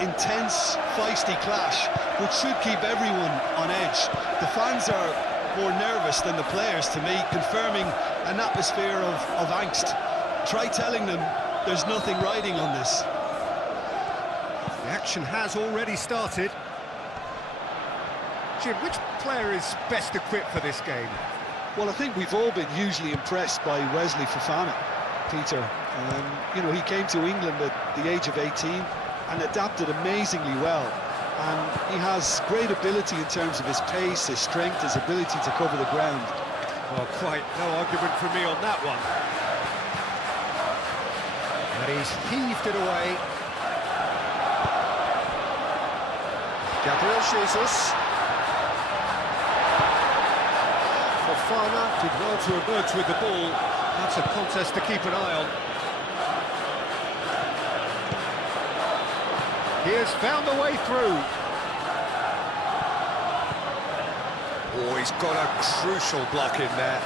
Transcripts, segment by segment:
intense, feisty clash, which should keep everyone on edge. The fans are more nervous than the players, to me, confirming an atmosphere of angst. Try telling them there's nothing riding on this. The action has already started. Jim, which player is best equipped for this game? Well, I think we've all been hugely impressed by Wesley Fofana, Peter. You know, he came to England at the age of 18 and adapted amazingly well. And he has great ability in terms of his pace, his strength, his ability to cover the ground. Well, quite no argument from me on that one. And he's heaved it away. Gabriel Jesus. Fofana did well to emerge with the ball. That's a contest to keep an eye on. He has found the way through. Oh, he's got a crucial block in there.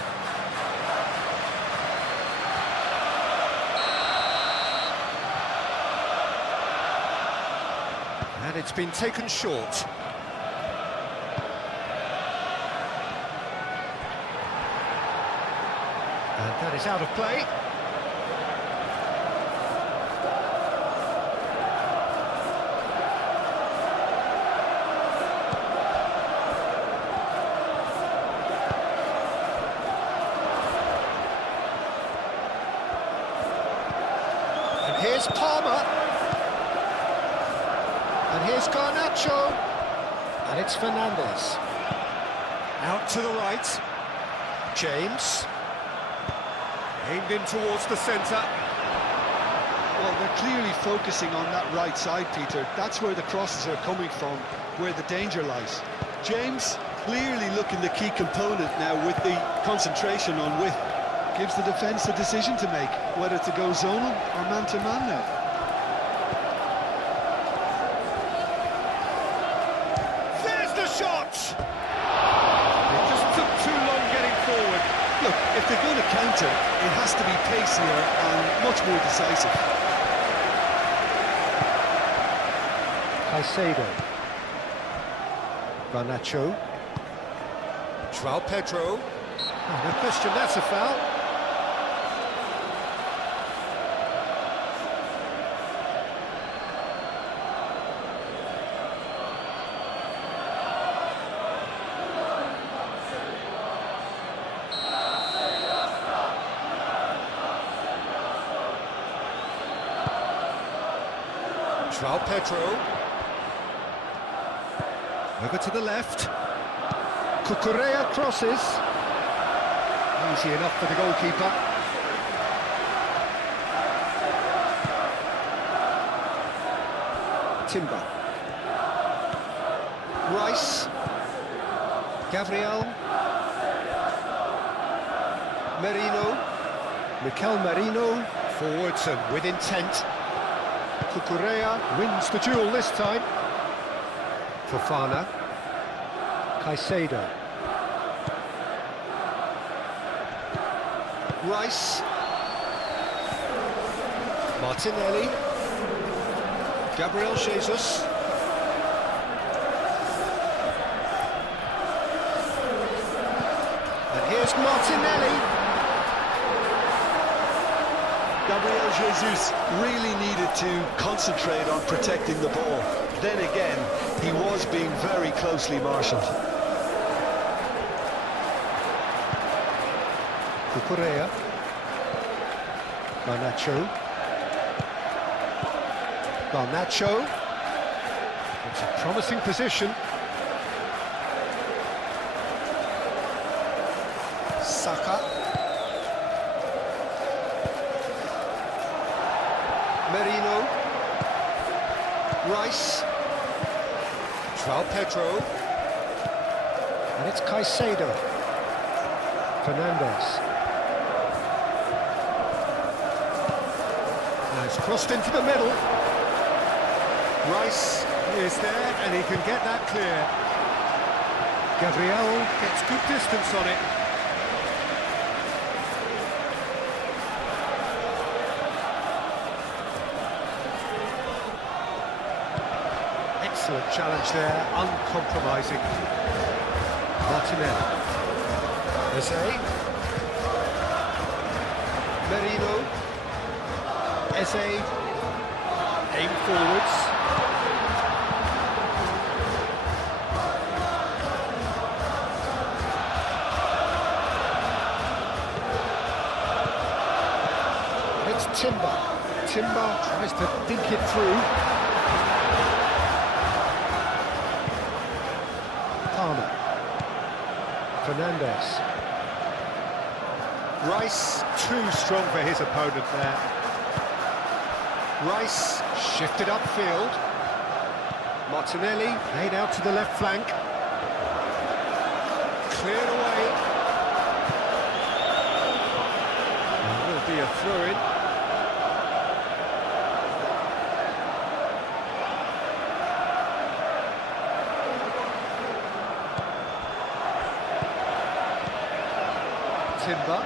And it's been taken short. And that is out of play. And here's Palmer. And here's Garnacho. And it's Fernandez. Out to the right. James. Aimed in towards the centre. Well, they're clearly focusing on that right side, Peter. That's where the crosses are coming from, where the danger lies. James clearly looking the key component now with the concentration on width. Gives the defence a decision to make, whether to go zonal or man-to-man now. There's the shot! It just took too long getting forward. Look, if they're going to counter, it has to be pacier and much more decisive. Caicedo. Garnacho. João Pedro. Oh, no question, that's a foul. João Pedro. Over to the left. Cucurella crosses. Easy enough for the goalkeeper. Timber. Rice. Gabriel. Merino. Mikel Merino. Forwards and with intent. Cucurella wins the duel this time. Fofana. Caicedo. Rice. Martinelli. Gabriel Jesus. And here's Martinelli. Gabriel Jesus really needed to concentrate on protecting the ball. Then again, he was being very closely marshalled. Cucurella. Garnacho. Garnacho. It's a promising position. Saka. Merino. Rice. João Pedro. And it's Caicedo. Fernandez. Now it's crossed into the middle. Rice is there and he can get that clear. Gabriel gets good distance on it. Excellent challenge there, uncompromising. Martinelli. Eze. Merino. Eze. Aim forwards. It's Timber. Timber tries to think it through. Palmer. Fernandez. Rice, too strong for his opponent there. Rice shifted upfield. Martinelli laid out to the left flank. Cleared away. There will be a throw-in. Timber.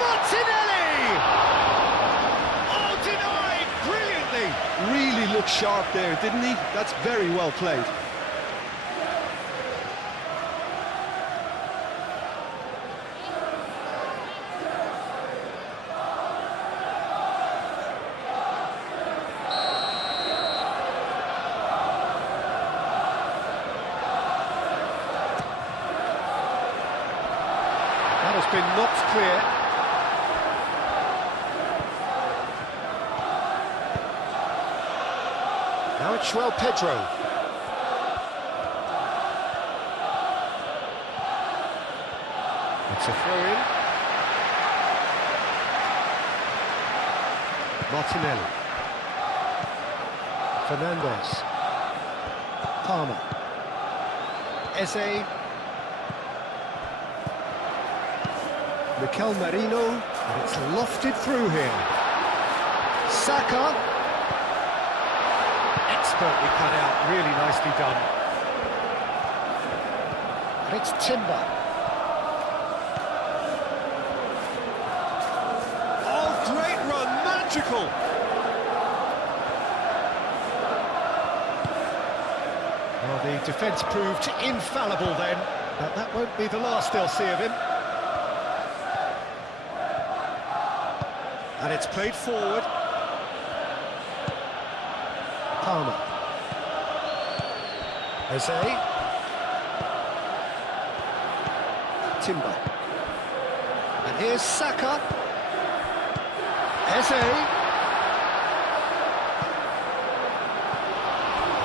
Martinelli! Oh, denied brilliantly! Really looked sharp there, didn't he? That's very well played. That has been knocked clear. Now it's João Pedro. It's a throw-in. Martinelli. Fernandez. Palmer. Eze. Mikel Merino, and it's lofted through here. Saka. Expertly cut out, really nicely done. And it's Timber. Oh, great run, magical! Well, the defence proved infallible then, but that won't be the last they'll see of him. And it's played forward. Palmer. Eze. Timber. And here's Saka. Eze.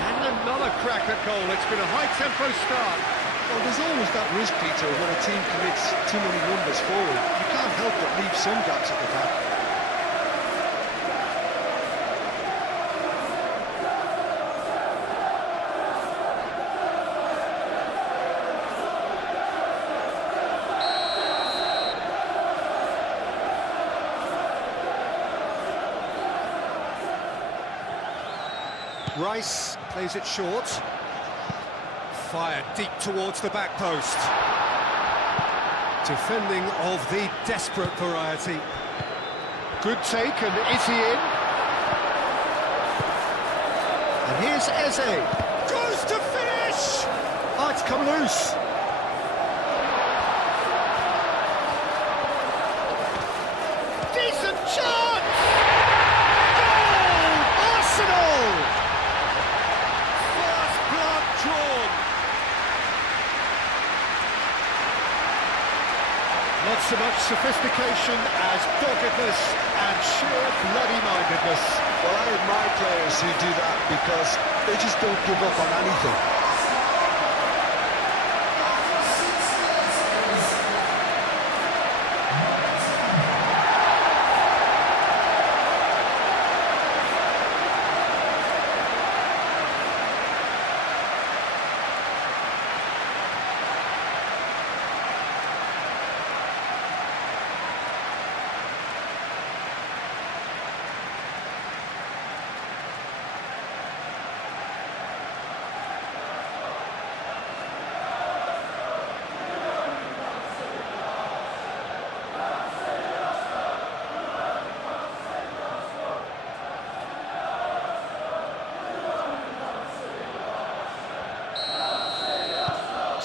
And another crack at goal. It's been a high-tempo start. Well, there's always that risk, Peter, when a team commits too many numbers forward. You can't help but leave some gaps at the back. Rice plays it short. Fired deep towards the back post. Defending of the desperate variety. Good take, and is he in? And here's Eze. Goes to finish! Oh, it's come loose. Decent chance! Goal! Arsenal! First blood drawn. Not so much sophistication as doggedness and sheer bloody-mindedness. Well, I admire players who do that because they just don't give up on anything.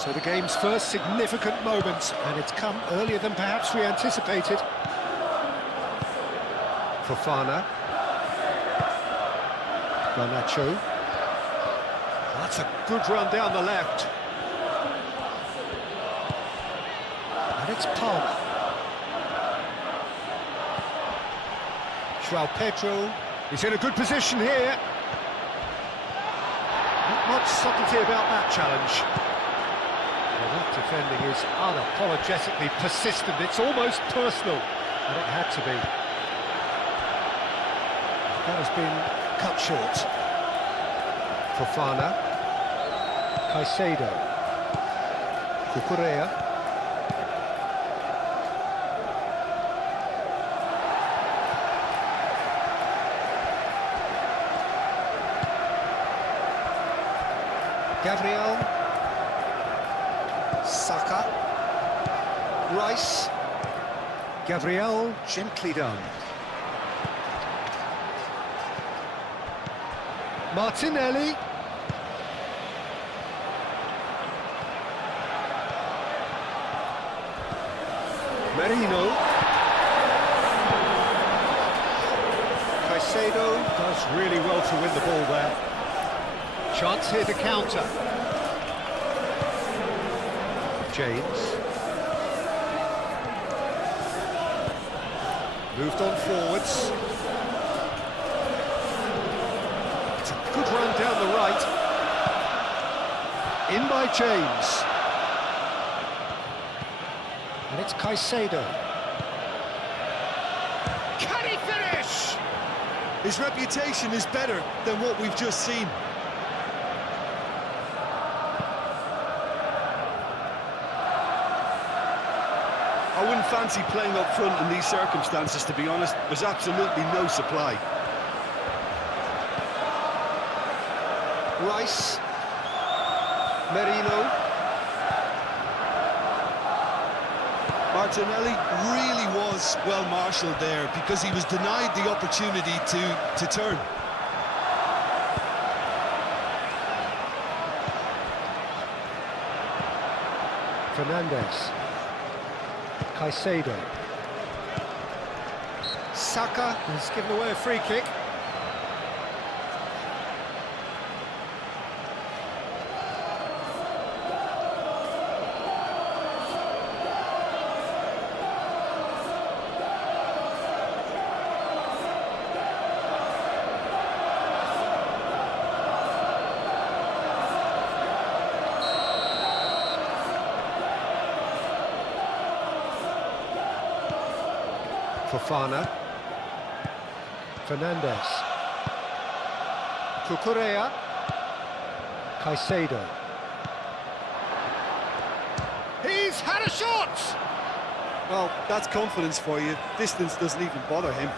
So the game's first significant moment, and it's come earlier than perhaps we anticipated. Fofana. Garnacho. That's a good run down the left. And it's Palmer. João Pedro. He's in a good position here. Not much subtlety about that challenge. Well, that defending is unapologetically persistent. It's almost personal, and it had to be. That has been cut short. Fofana. Caicedo. Cucurella. Gabriel. Saka. Rice. Gabriel, gently done. Martinelli. Merino. Caicedo does really well to win the ball there. Chance here to counter. James. Moved on forwards. It's a good run down the right. In by James. And it's Caicedo. Can he finish? His reputation is better than what we've just seen. I wouldn't fancy playing up front in these circumstances, to be honest. There's absolutely no supply. Rice. Merino. Martinelli really was well marshalled there because he was denied the opportunity to turn. Fernandez. Caicedo. Saka has given away a free kick. Fofana. Fernandez. Cucurella. Caicedo. He's had a shot! Well, that's confidence for you. Distance doesn't even bother him.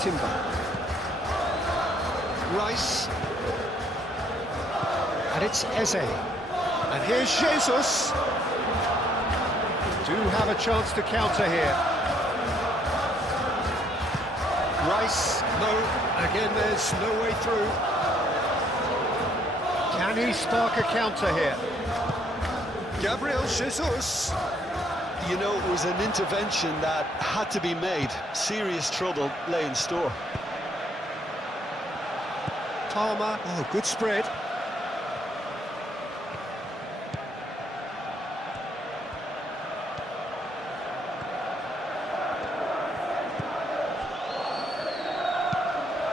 Timber. Rice. And it's Eze. And here's Jesus. Do have a chance to counter here. Rice, no, again there's no way through. Can he spark a counter here? Gabriel Jesus. You know, it was an intervention that had to be made. Serious trouble lay in store. Palmer, oh, good spread.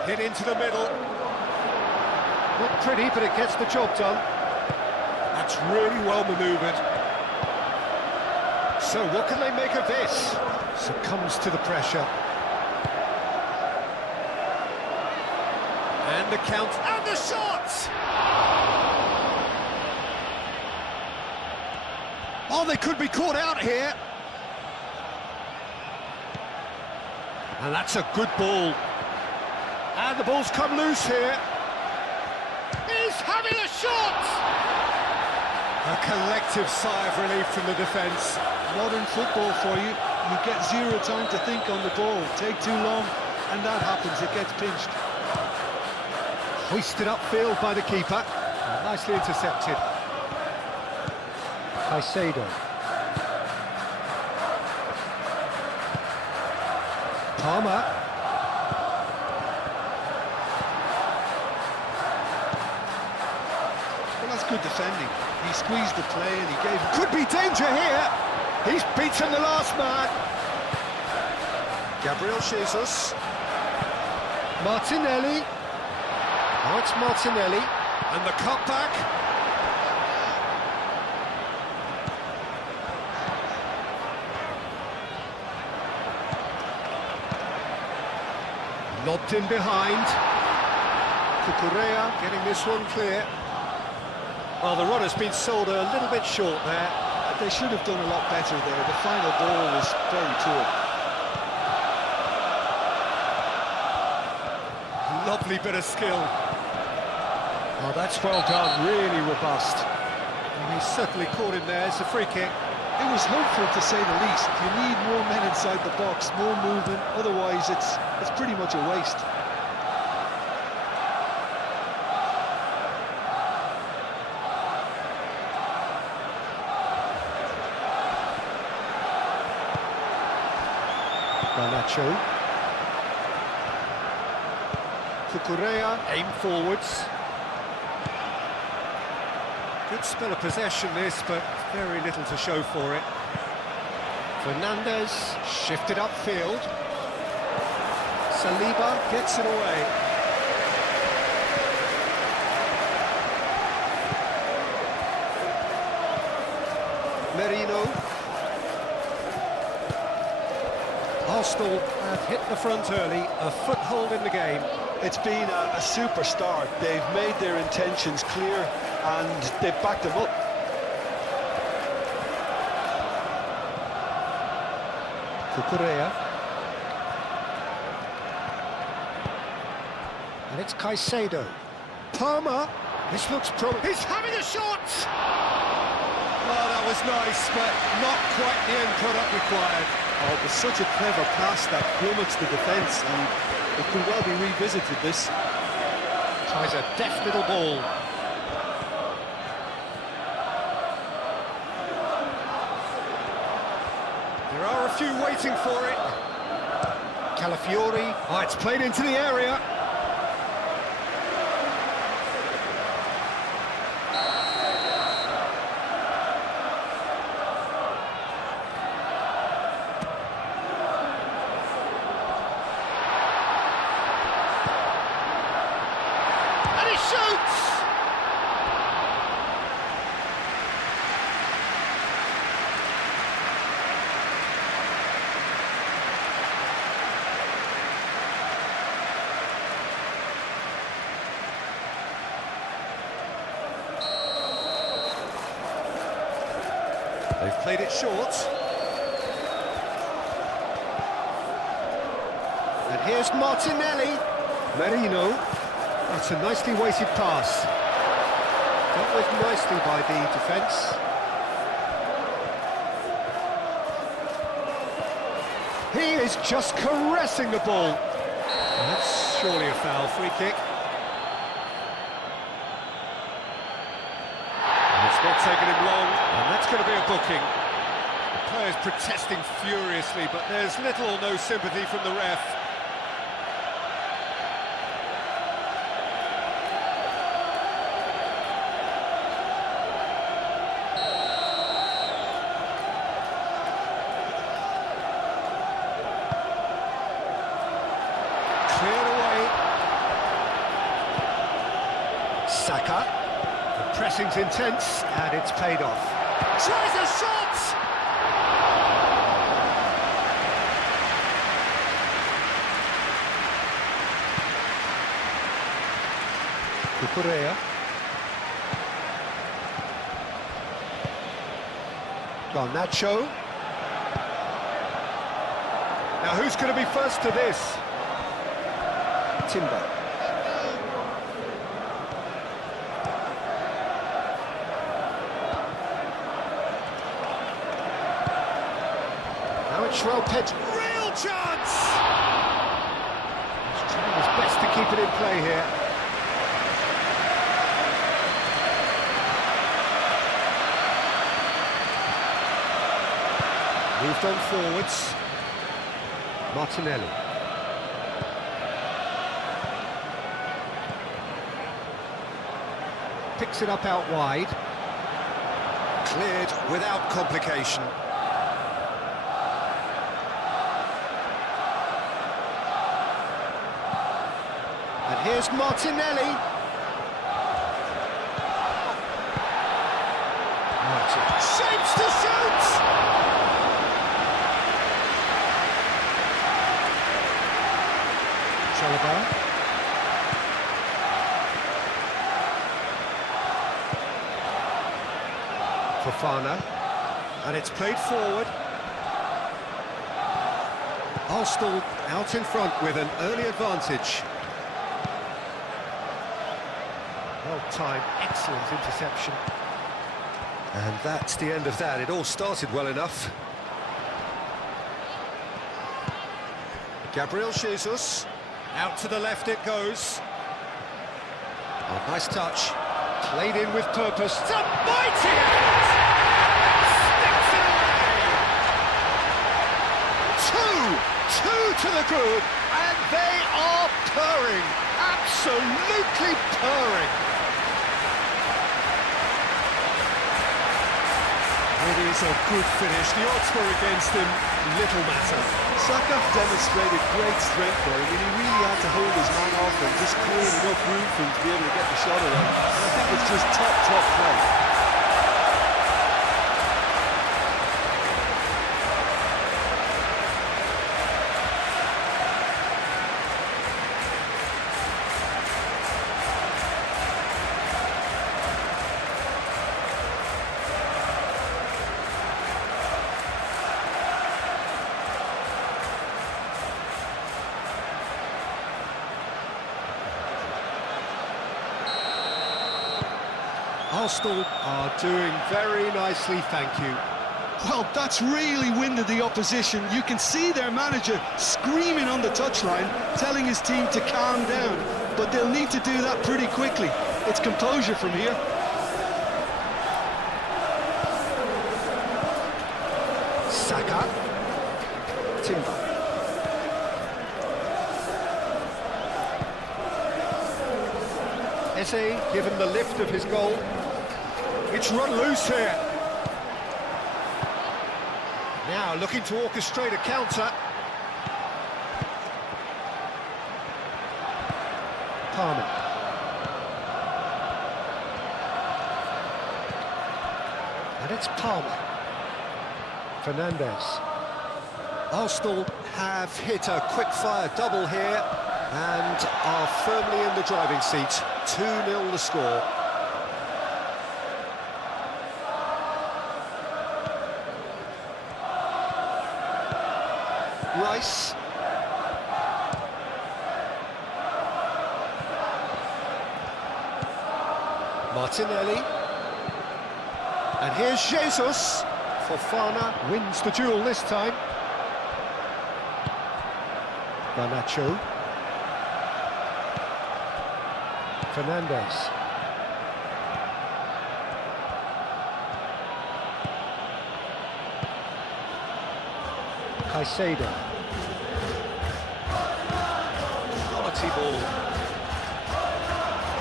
Hit into the middle. Not pretty, but it gets the job done. That's really well manoeuvred. So what can they make of this? Succumbs to the pressure. And the count, and the shot! Oh, they could be caught out here. And that's a good ball. And the ball's come loose here. He's having a shot! A collective sigh of relief from the defence. Modern football for you. You get zero time to think on the ball. Take too long, and that happens. It gets pinched. Hoisted upfield by the keeper. Nicely intercepted. Caicedo. Palmer. Well, that's good defending. He squeezed the play and he gave... Could be danger here. He's beaten the last man. Gabriel Jesus. Martinelli. Oh, it's Martinelli. And the cutback. Lobbed in behind. Cucurella getting this one clear. Well, the runner's been sold a little bit short there. They should have done a lot better there. The final ball was very poor. Lovely bit of skill. Oh, that's well done, really robust. And he's certainly caught him there. It's a free kick. It was hopeful, to say the least. You need more men inside the box, more movement. Otherwise, it's pretty much a waste. Garnacho. Cucurella, aim forwards. Good spell of possession this, but very little to show for it. Fernandez shifted upfield. Saliba gets it away. Merino. Arsenal have hit the front early, a foothold in the game. It's been a super start. They've made their intentions clear and they've backed them up. Cucurella. And it's Caicedo. Palmer. This looks He's having a shot! Oh, that was nice, but not quite the end product required. Oh, it was such a clever pass that flummoxed the defence, and it could well be revisited, this. Tries a deft little ball. There are a few waiting for it. Calafiori. Oh, it's played into the area. And he shoots! They've played it short. And here's Martinelli. Merino. That's a nicely weighted pass. Dealt with nicely by the defence. He is just caressing the ball. And that's surely a foul. Free kick. It's not taking him long, and that's going to be a booking. The player's protesting furiously, but there's little or no sympathy from the ref. Cleared away. Saka. The pressing's intense, and it's paid off. Tries a shot! Cucurella. Garnacho. Now who's going to be first to this? Timber. Now it's Schwalpet. Real chance! He's trying his best to keep it in play here. Moved on forwards. Martinelli. Picks it up out wide. Cleared without complication. And here's Martinelli. Shapes to shoot! Chalobah. Fofana. And it's played forward. Arsenal out in front with an early advantage. Well-timed, excellent interception. And that's the end of that. It all started well enough. Gabriel Jesus. Out to the left it goes. Oh, nice touch. Played in with purpose. It's a mighty effort! Sticks it away! Two to the good, and they are purring. Absolutely purring. It is a good finish. The odds were against him, little matter. Saka demonstrated great strength there. I mean, he really had to hold his man off and just create enough room for him to be able to get the shot away. I think it's just top play. Arsenal are doing very nicely, thank you. Well, that's really winded the opposition. You can see their manager screaming on the touchline, telling his team to calm down. But they'll need to do that pretty quickly. It's composure from here. Saka. Timber. Eze given the lift of his goal. It's run loose here. Now looking to orchestrate a counter. Palmer. And it's Palmer. Fernandes. Arsenal have hit a quick-fire double here and are firmly in the driving seat. 2-0 the score. Rice. Martinelli. And here's Jesus. Fofana wins the duel this time. Garnacho. Fernandes. Caicedo. Quality ball.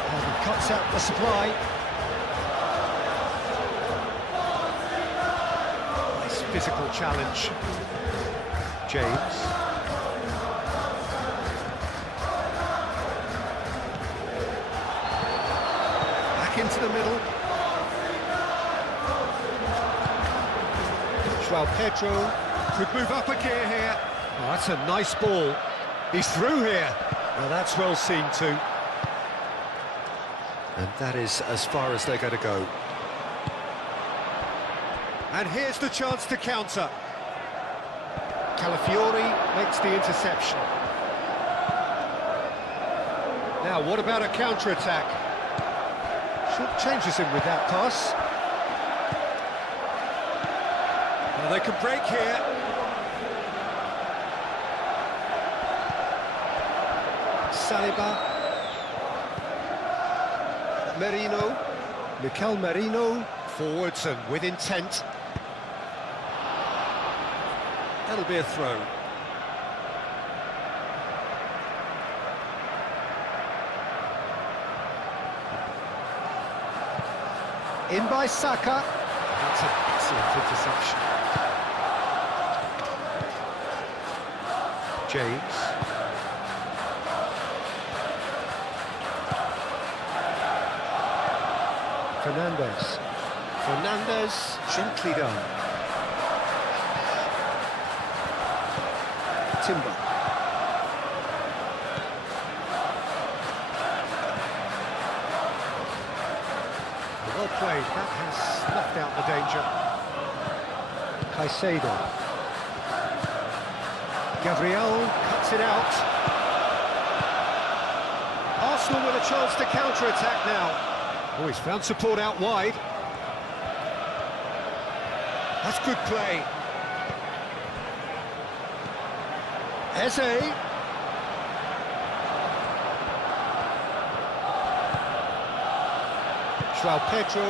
And he cuts out the supply. Nice physical challenge. James. Back into the middle. João Pedro. Could move up a gear here. Oh, that's a nice ball. He's through here. Well, that's well seen too. And that is as far as they're going to go. And here's the chance to counter. Calafiori makes the interception. Now, what about a counter-attack? Changes him with that pass. Well, they can break here. Saliba. Merino. Mikel Merino. Forwards and with intent. That'll be a throw. In by Saka. That's an excellent interception. James. Fernandez, gently done. Timber. Well played, that has snuffed out the danger. Caicedo. Gabriel cuts it out. Arsenal with a chance to counter-attack now. Oh, he's found support out wide. That's good play. Eze. João Pedro.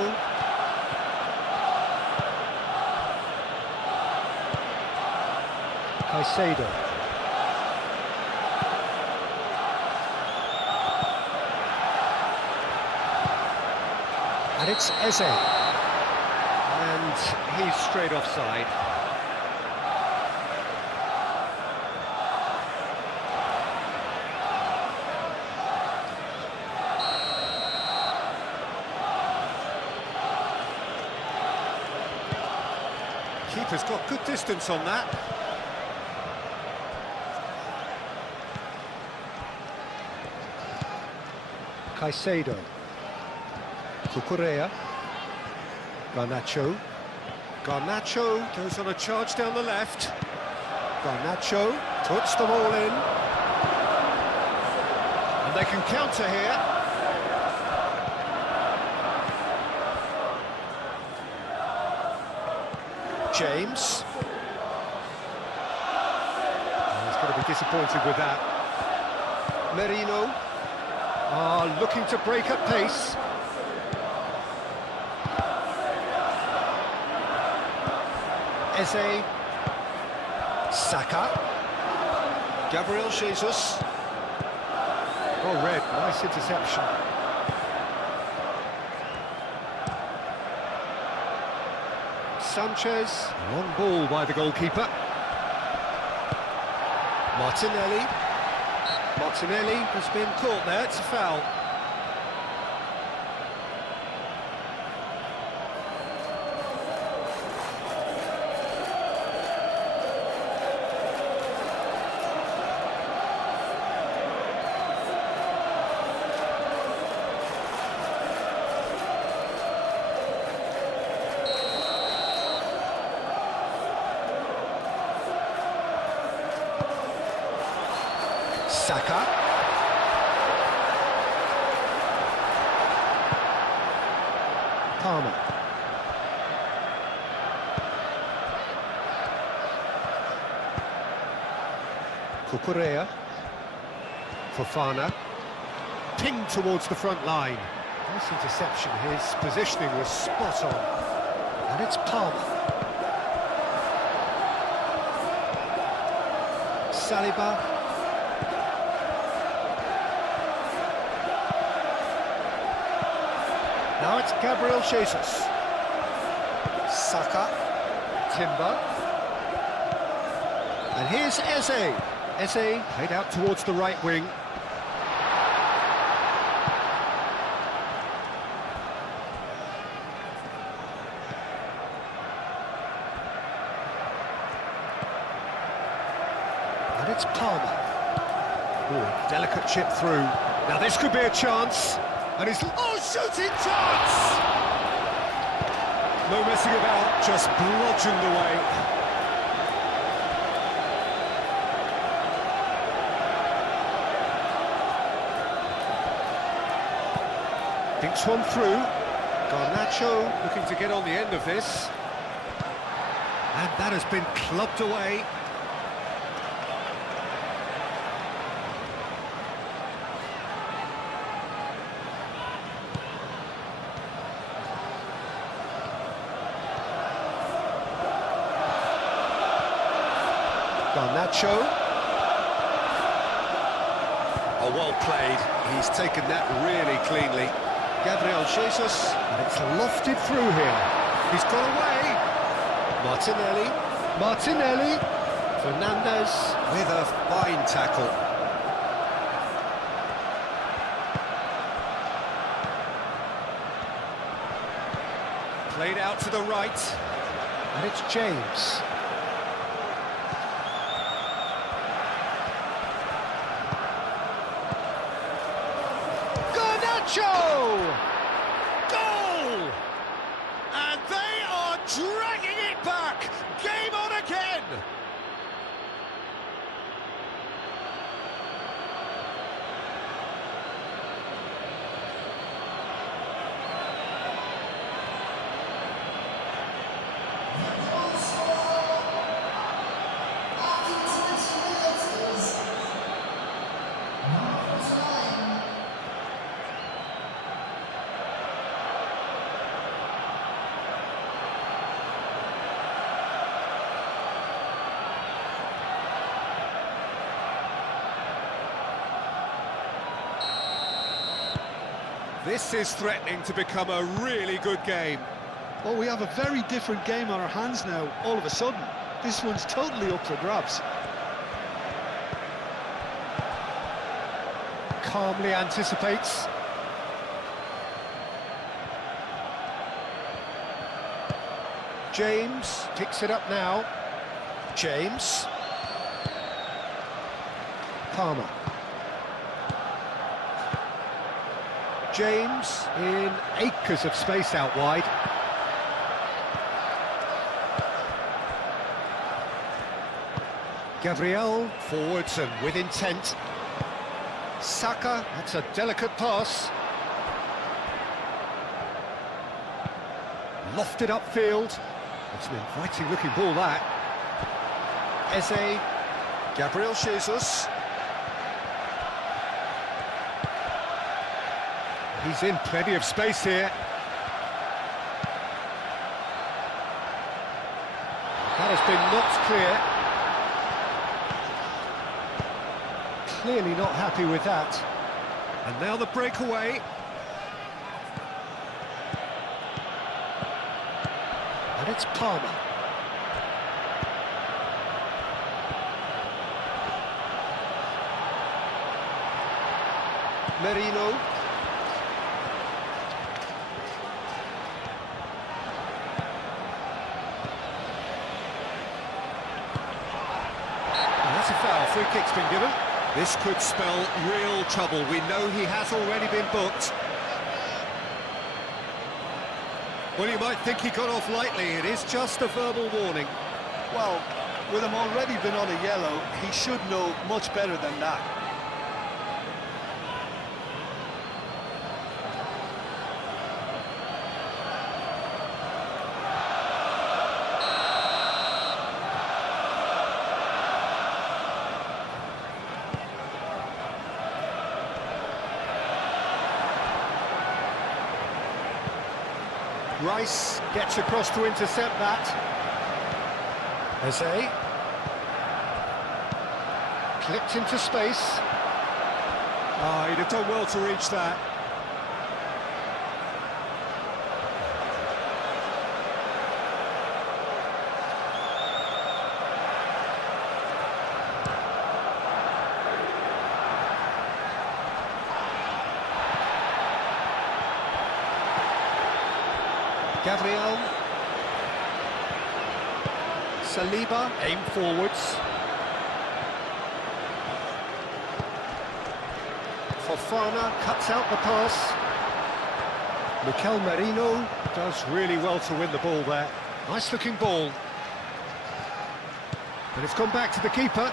Caicedo. And it's Eze. And he's straight offside. Keeper's got good distance on that. Caicedo. Cucurella. Garnacho goes on a charge down the left. Garnacho puts them all in. And they can counter here. James. Oh, he's going to be disappointed with that. Merino. Looking to break at pace. Eze. Saka. Gabriel Jesus. Oh, red, nice interception. Sanchez, long ball by the goalkeeper. Martinelli. Martinelli has been caught there, it's a foul. Saka. Palmer. Cucurella. Fofana. Pinged towards the front line. Nice interception, his positioning was spot on. And it's Palmer. Saliba. Now it's Gabriel Jesus. Saka. Timber. And here's Eze. Eze played out towards the right wing. And it's Palmer. Oh, delicate chip through. Now this could be a chance. And he's... Oh, shooting chance! No messing about, just bludgeoned away. Dinks one through. Garnacho looking to get on the end of this. And that has been clubbed away. Garnacho. Oh, well played. He's taken that really cleanly. Gabriel Jesus, and it's lofted through here. He's got away. Martinelli. Fernandez with a fine tackle. Played out to the right. And it's James. Garnacho! Goal! And they are dragging it back! Game on again! This is threatening to become a really good game. Well, we have a very different game on our hands now, all of a sudden. This one's totally up for grabs. Calmly anticipates. James picks it up now. James. Palmer. James in acres of space out wide. Gabriel forwards and with intent. Saka, that's a delicate pass. Lofted upfield. It's an inviting looking ball, that. Eze. Gabriel Jesus. He's in plenty of space here. That has been knocked clear. Clearly not happy with that. And now the breakaway. And it's Palmer. Merino. That's a foul. Free kick's been given. This could spell real trouble. We know he has already been booked. Well, you might think he got off lightly. It is just a verbal warning. Well, with him already been on a yellow, he should know much better than that. Rice gets across to intercept that. Eze. Clipped into space. Oh, he'd have done well to reach that. Gabriel. Saliba, aim forwards. Fofana cuts out the pass. Mikel Merino does really well to win the ball there. Nice looking ball. And it's gone back to the keeper.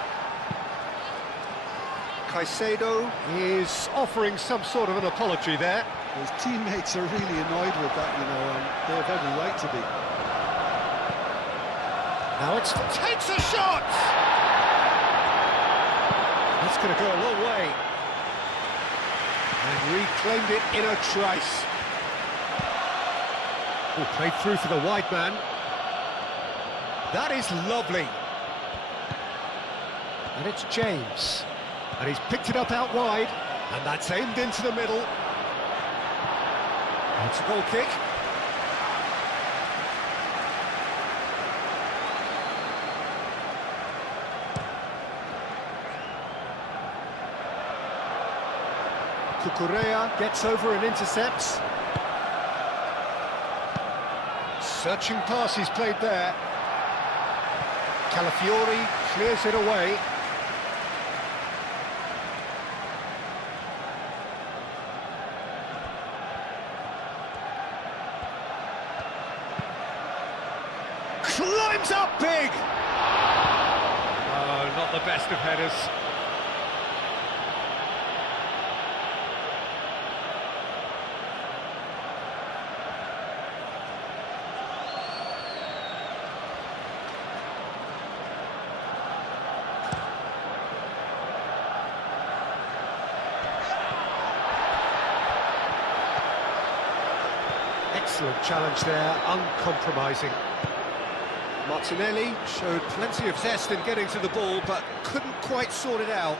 Caicedo is offering some sort of an apology there. His teammates are really annoyed with that, you know, and they have every right to be. Now it's takes a shot! That's going to go a long way. And reclaimed it in a trice. Oh, played through for the wide man. That is lovely. And it's James. And he's picked it up out wide. And that's aimed into the middle. It's a goal kick. Cucurella gets over and intercepts. Searching pass he's played there. Calafiori clears it away. Climbs up big! Oh, not the best of headers. Excellent challenge there, uncompromising. Martinelli showed plenty of zest in getting to the ball, but couldn't quite sort it out.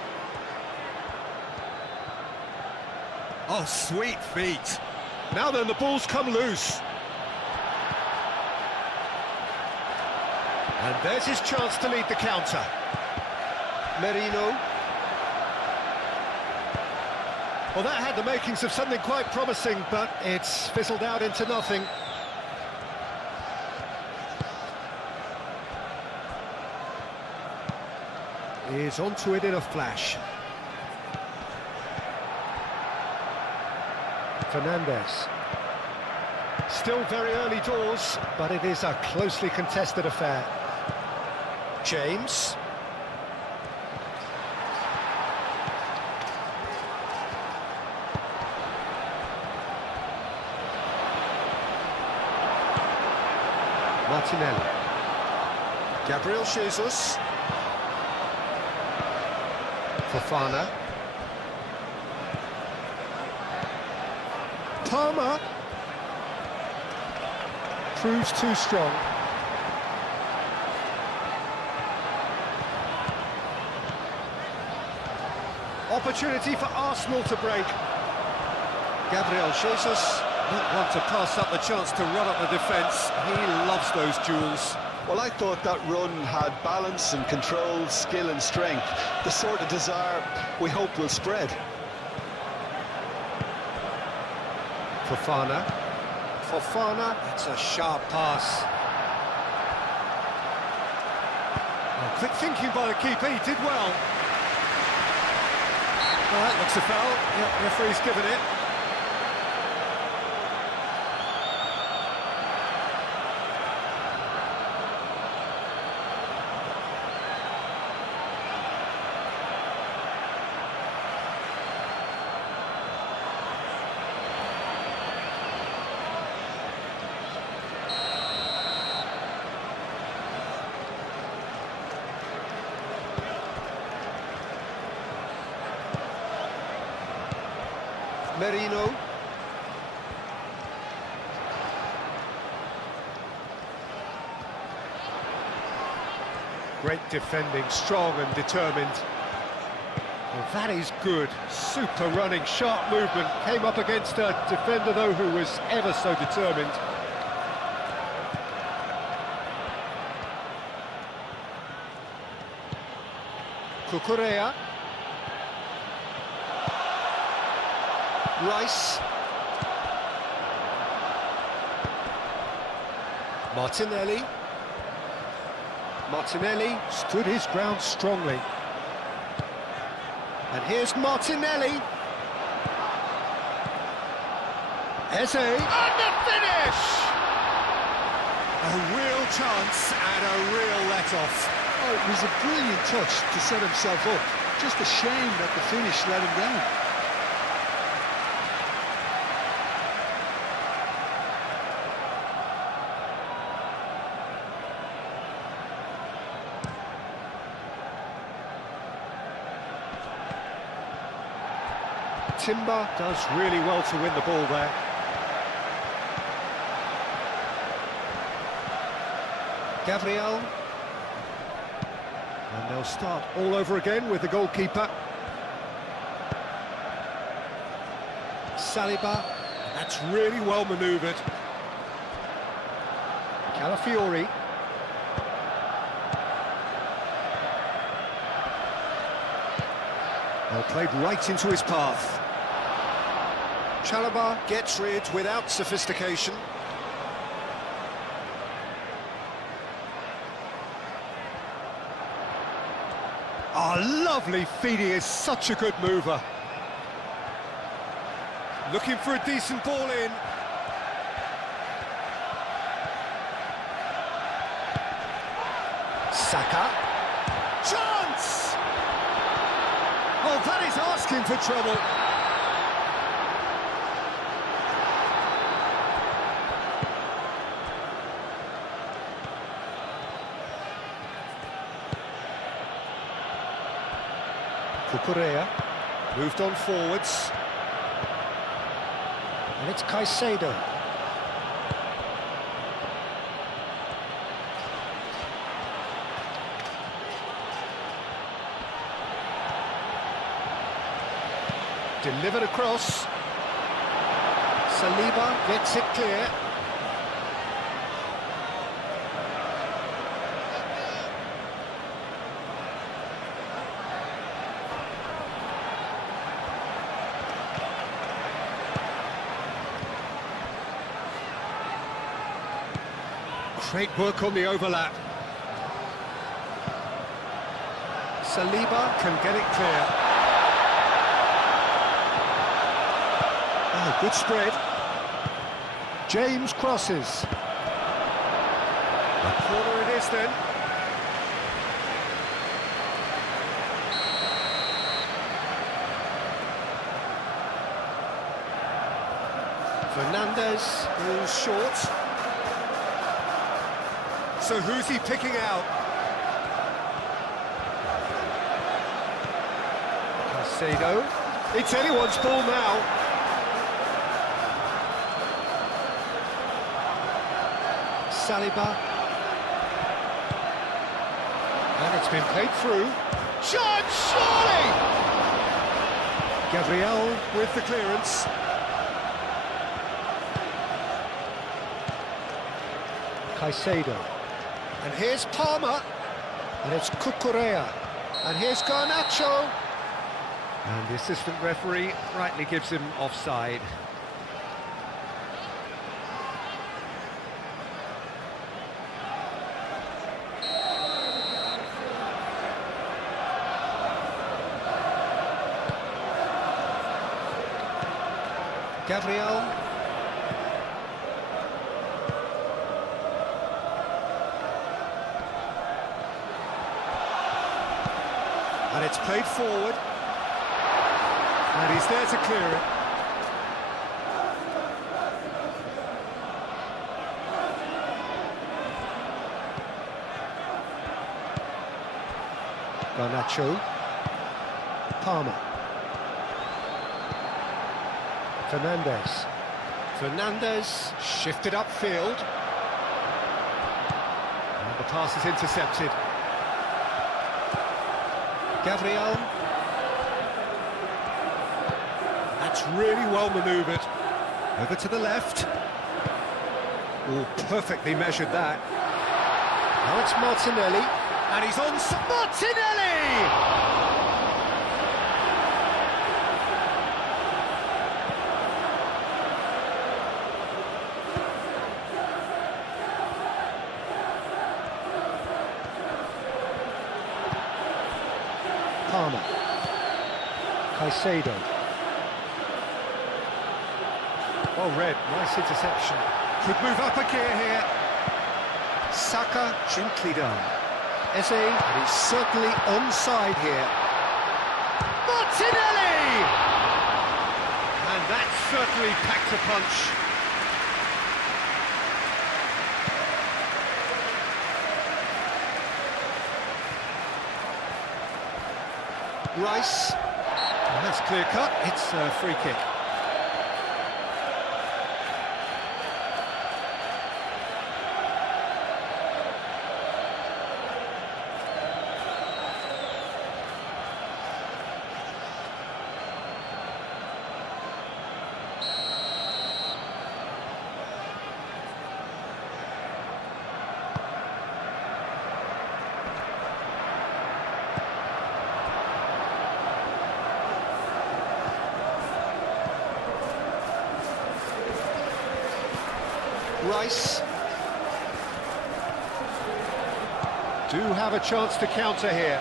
Oh, sweet feet. Now then, the ball's come loose. And there's his chance to lead the counter. Merino. Well, that had the makings of something quite promising, but it's fizzled out into nothing. Is onto it in a flash. Fernandez. Still very early doors, but it is a closely contested affair. James. Martinelli. Gabriel Jesus. Fofana. Palmer. Proves too strong. Opportunity for Arsenal to break. Gabriel Jesus not want to pass up the chance to run up the defence. He loves those duels. Well, I thought that run had balance and control, skill and strength, the sort of desire we hope will spread. Fofana. Fofana, it's a sharp pass. Oh, quick thinking by the keeper, he did well. Well, that looks a foul. Yep, referee's given it. Merino. Great defending, strong and determined. Well, that is good. Super running, sharp movement. Came up against a defender, though, who was ever so determined. Cucurella. Rice. Martinelli. Martinelli stood his ground strongly. And here's Martinelli. Eze. And the finish! A real chance and a real let-off. Oh, it was a brilliant touch to set himself up. Just a shame that the finish let him down. Timber does really well to win the ball there. Gabriel. And they'll start all over again with the goalkeeper. Saliba, and that's really well manoeuvred. Calafiori. Well, played right into his path. Chalobah gets rid without sophistication. Oh, lovely feed, he is such a good mover. Looking for a decent ball in. Saka. Chance! Oh, that is asking for trouble. Cucurella moved on forwards. And it's Caicedo. Delivered across. Saliba gets it clear. Great work on the overlap. Saliba can get it clear. Oh, good spread. James crosses. A corner it is then. Fernandez falls short. So who's he picking out? Caicedo. It's anyone's ball now. Saliba. And it's been played through. Chance, surely! Gabriel with the clearance. Caicedo. And here's Palmer. And it's Cucurella. And here's Garnacho. And the assistant referee rightly gives him offside. Gabriel. And it's played forward. And he's there to clear it. Garnacho. Palmer. Fernandez. Fernandez shifted upfield. And the pass is intercepted. Gabriel. That's really well manoeuvred. Over to the left. Oh, perfectly measured that. Now it's Martinelli. And he's on... Martinelli! Palmer. Caicedo. Well read, nice interception. Could move up a gear here. Saka, gently done. Eze, and he's certainly onside here. Martinelli! And that certainly packed a punch. Rice, and that's clear cut, it's a free kick. Rice. Do have a chance to counter here.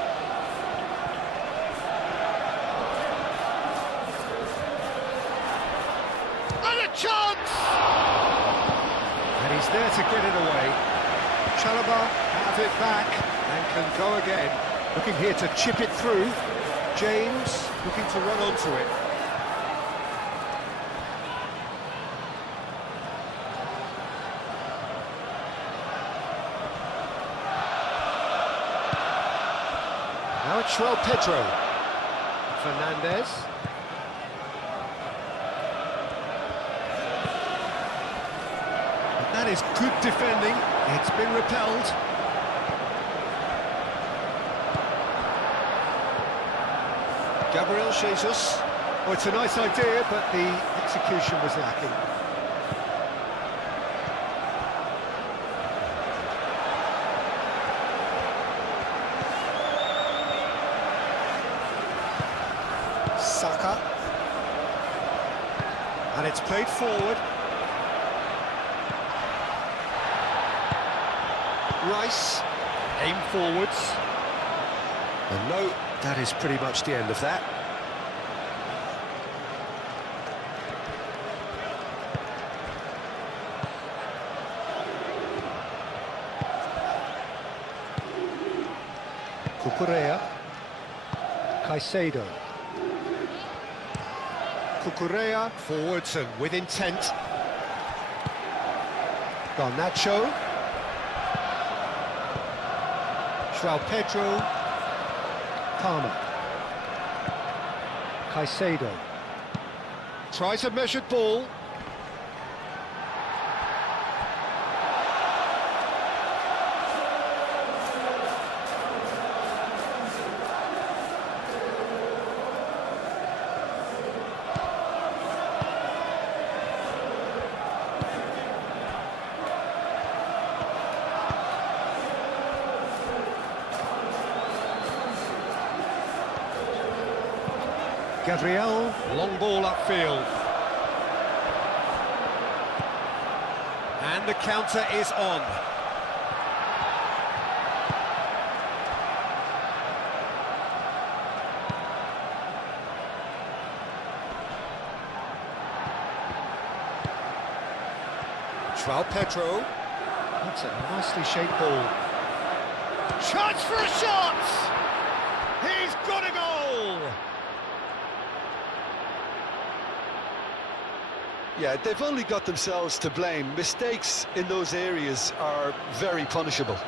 And a chance! And he's there to get it away. Chalobah has it back and can go again. Looking here to chip it through. James looking to run onto it. Now it's Pedro. Fernandez. That is good defending. It's been repelled. Gabriel Jesus. Oh, it's a nice idea, but the execution was lacking. Saka. And it's played forward. Rice. Aim forwards. And no, that is pretty much the end of that. Cucurella. Caicedo. Cucurella forwards and with intent. Garnacho. Pedro. Palmer. Caicedo. Tries a measured ball. Gabriel, long ball upfield. And the counter is on. Pedro. That's a nicely shaped ball. Chance for a shot! He's got a goal! Yeah, they've only got themselves to blame. Mistakes in those areas are very punishable.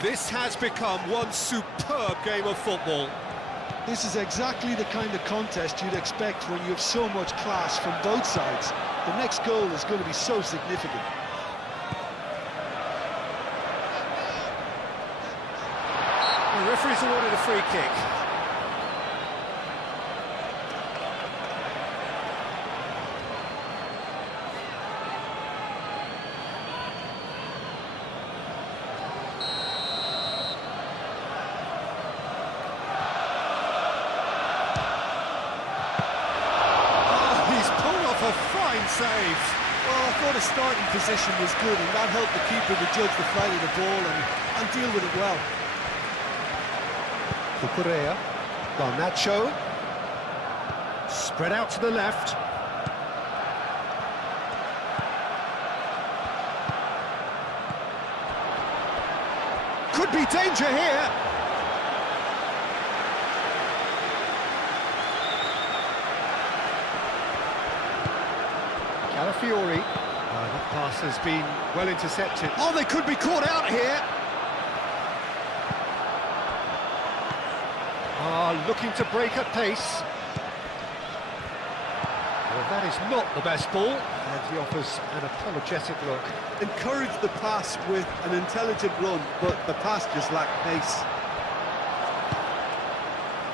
This has become one superb game of football. This is exactly the kind of contest you'd expect when you have so much class from both sides. The next goal is going to be so significant. The referee's awarded a free kick. A fine save. Well, I thought his starting position was good, and that helped the keeper to judge the flight of the ball and deal with it well. Cucurella. Garnacho. Spread out to the left. Could be danger here. Calafiori. That pass has been well intercepted. Oh, they could be caught out here. are looking to break at pace. Well, that is not the best ball, and he offers an apologetic look. Encourage the pass with an intelligent run, but the pass just lacked pace.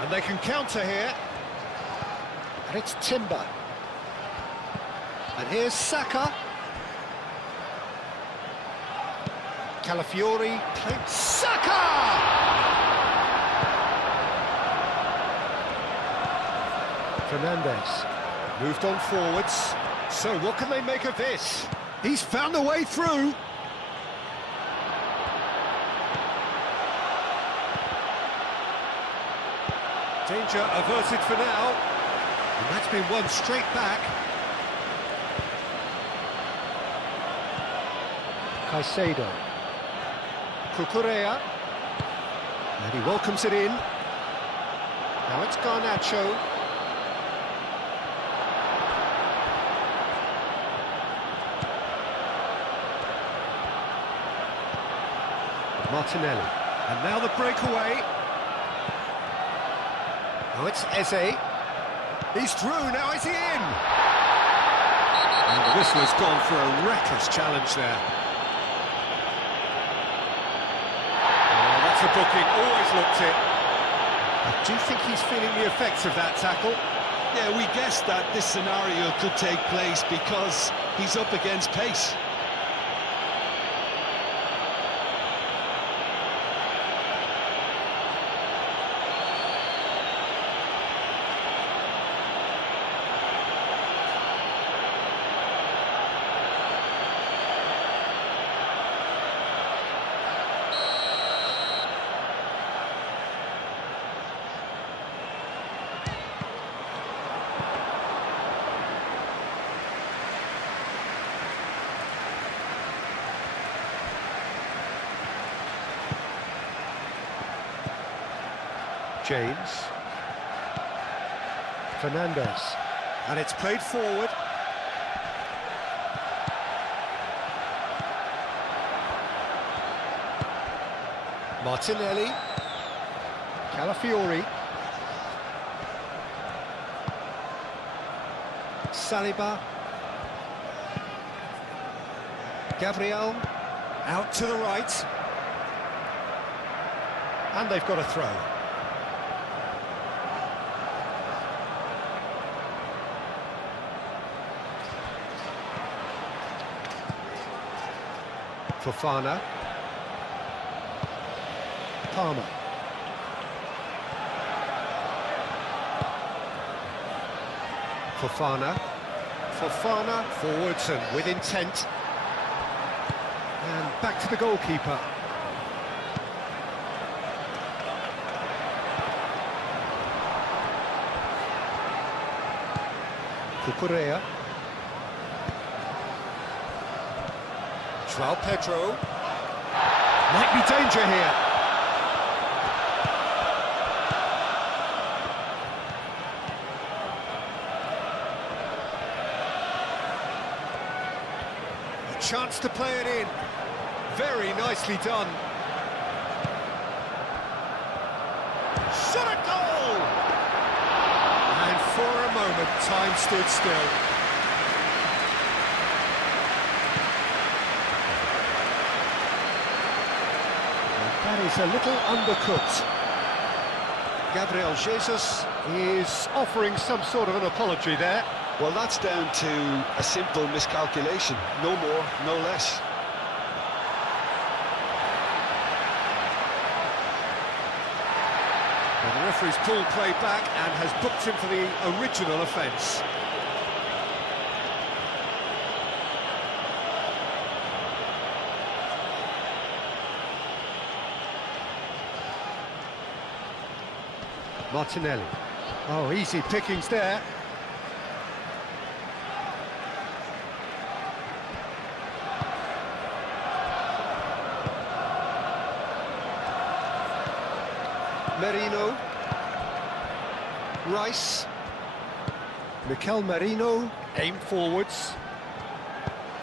And they can counter here. And it's Timber. And here's Saka. Calafiori. Saka! Fernandez. Moved on forwards. So what can they make of this? He's found a way through. Danger averted for now. And that's been won straight back. Caicedo. Cucurella. And he welcomes it in. Now it's Garnacho. Martinelli. And now the breakaway. Now it's Eze. He's through, now is he in? And the whistle has gone for a reckless challenge there. Oh, that's a booking, always looked it. I do think he's feeling the effects of that tackle. Yeah, we guessed that this scenario could take place because he's up against pace. James. Fernandez. And it's played forward. Martinelli. Calafiori. Saliba. Gabriel. Out to the right. And they've got a throw. Fofana. Palmer. Fofana. Fofana forwards and with intent. And back to the goalkeeper. Cucurella. João Pedro. Might be danger here. A chance to play it in. Very nicely done. Shot at goal! And for a moment, time stood still. That is a little undercooked. Gabriel Jesus is offering some sort of an apology there. Well, that's down to a simple miscalculation. No more, no less. And the referee's pulled play back and has booked him for the original offence. Martinelli. Oh, easy pickings there. Merino. Rice. Mikel Merino. Aim forwards.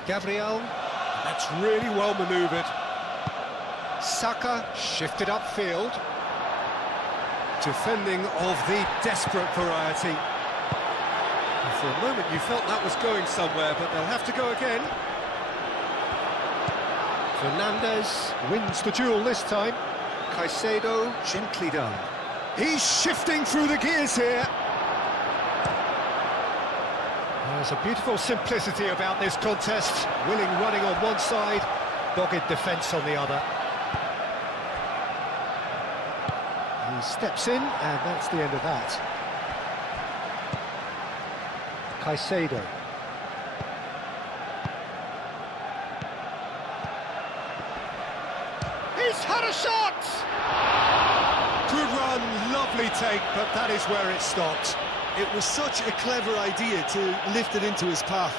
Gabriel. That's really well manoeuvred. Saka shifted upfield. Defending of the desperate variety. And for a moment you felt that was going somewhere, but they'll have to go again. Fernandez wins the duel this time. Caicedo gently done. He's shifting through the gears here. There's a beautiful simplicity about this contest. Willing running on one side, dogged defence on the other. He steps in, and that's the end of that. Caicedo. He's had a shot! Good run, lovely take, but that is where it stopped. It was such a clever idea to lift it into his path.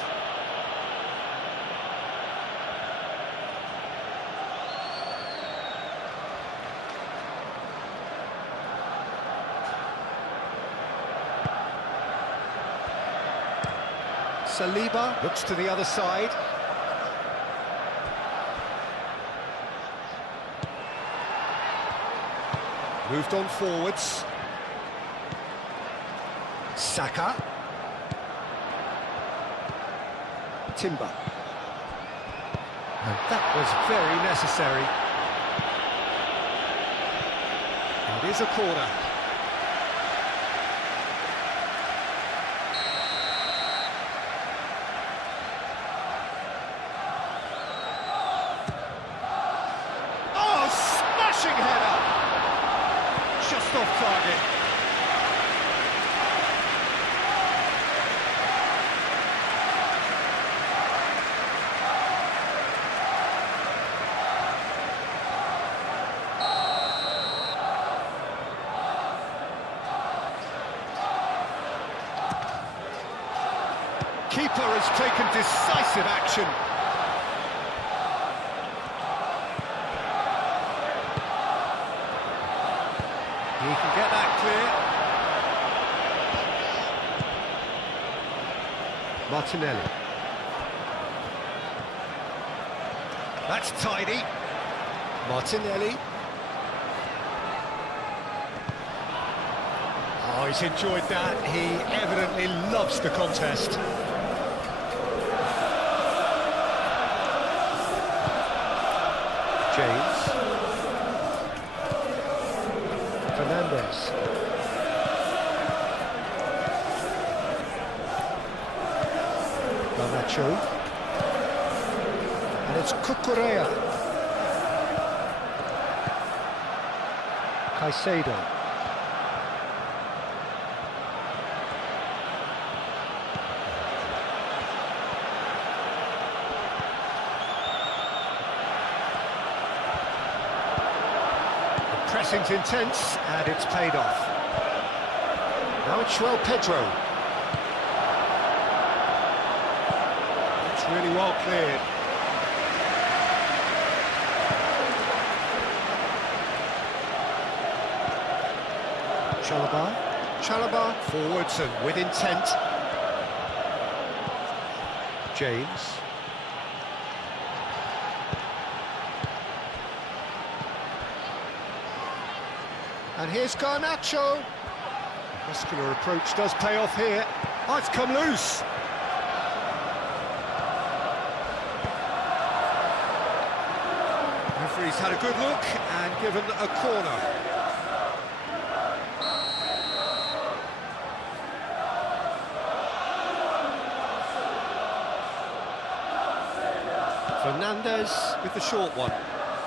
Saliba looks to the other side. Moved on forwards. Saka. Timber. And that was very necessary. It is a corner. Oh, smashing header! Just off target. Keeper has taken decisive action. He can get that clear. Martinelli. That's tidy. Martinelli. Oh, he's enjoyed that. He evidently loves the contest. James. Fernandez. Garnacho. And it's Cucurella. Caicedo. Pressing's intense, and it's paid off. Now it's João Pedro. It's really well cleared. Chalobah forwards and with intent. James. And here's Garnacho. Muscular approach does pay off here. Oh, it's come loose. Referee's had a good look and given a corner. Fernandez with the short one.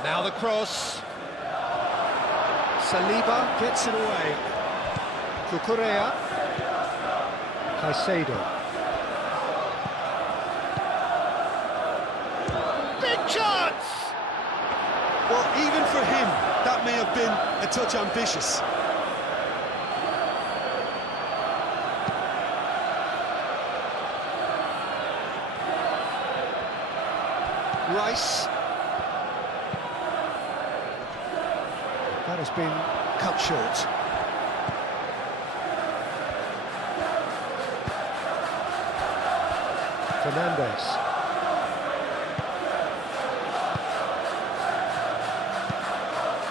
Now the cross. Saliba gets it away. Cucurella. Caicedo. Big chance! Well, even for him, that may have been a touch ambitious. Rice. That has been cut short. Fernandez.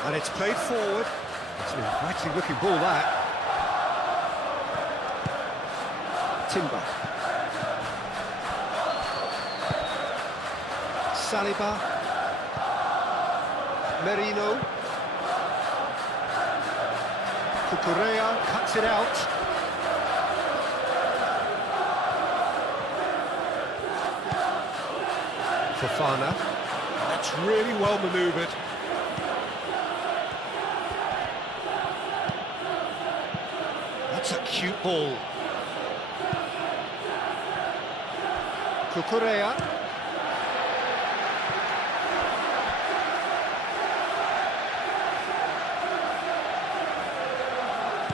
And it's played forward. It's an inviting looking ball, that. Timber. Saliba. Merino. Cucurella cuts it out. Fofana. That's really well manoeuvred. That's a cute ball. Cucurella.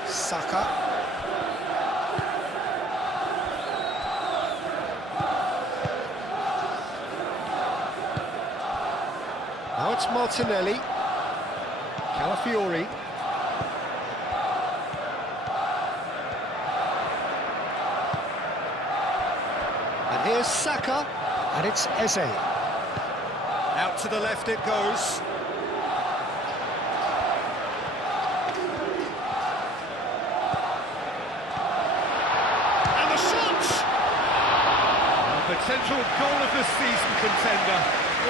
Saka. Now it's Martinelli. Calafiori. And here's Saka. And it's Eze. Out to the left it goes. And the shot! A potential goal of the season contender,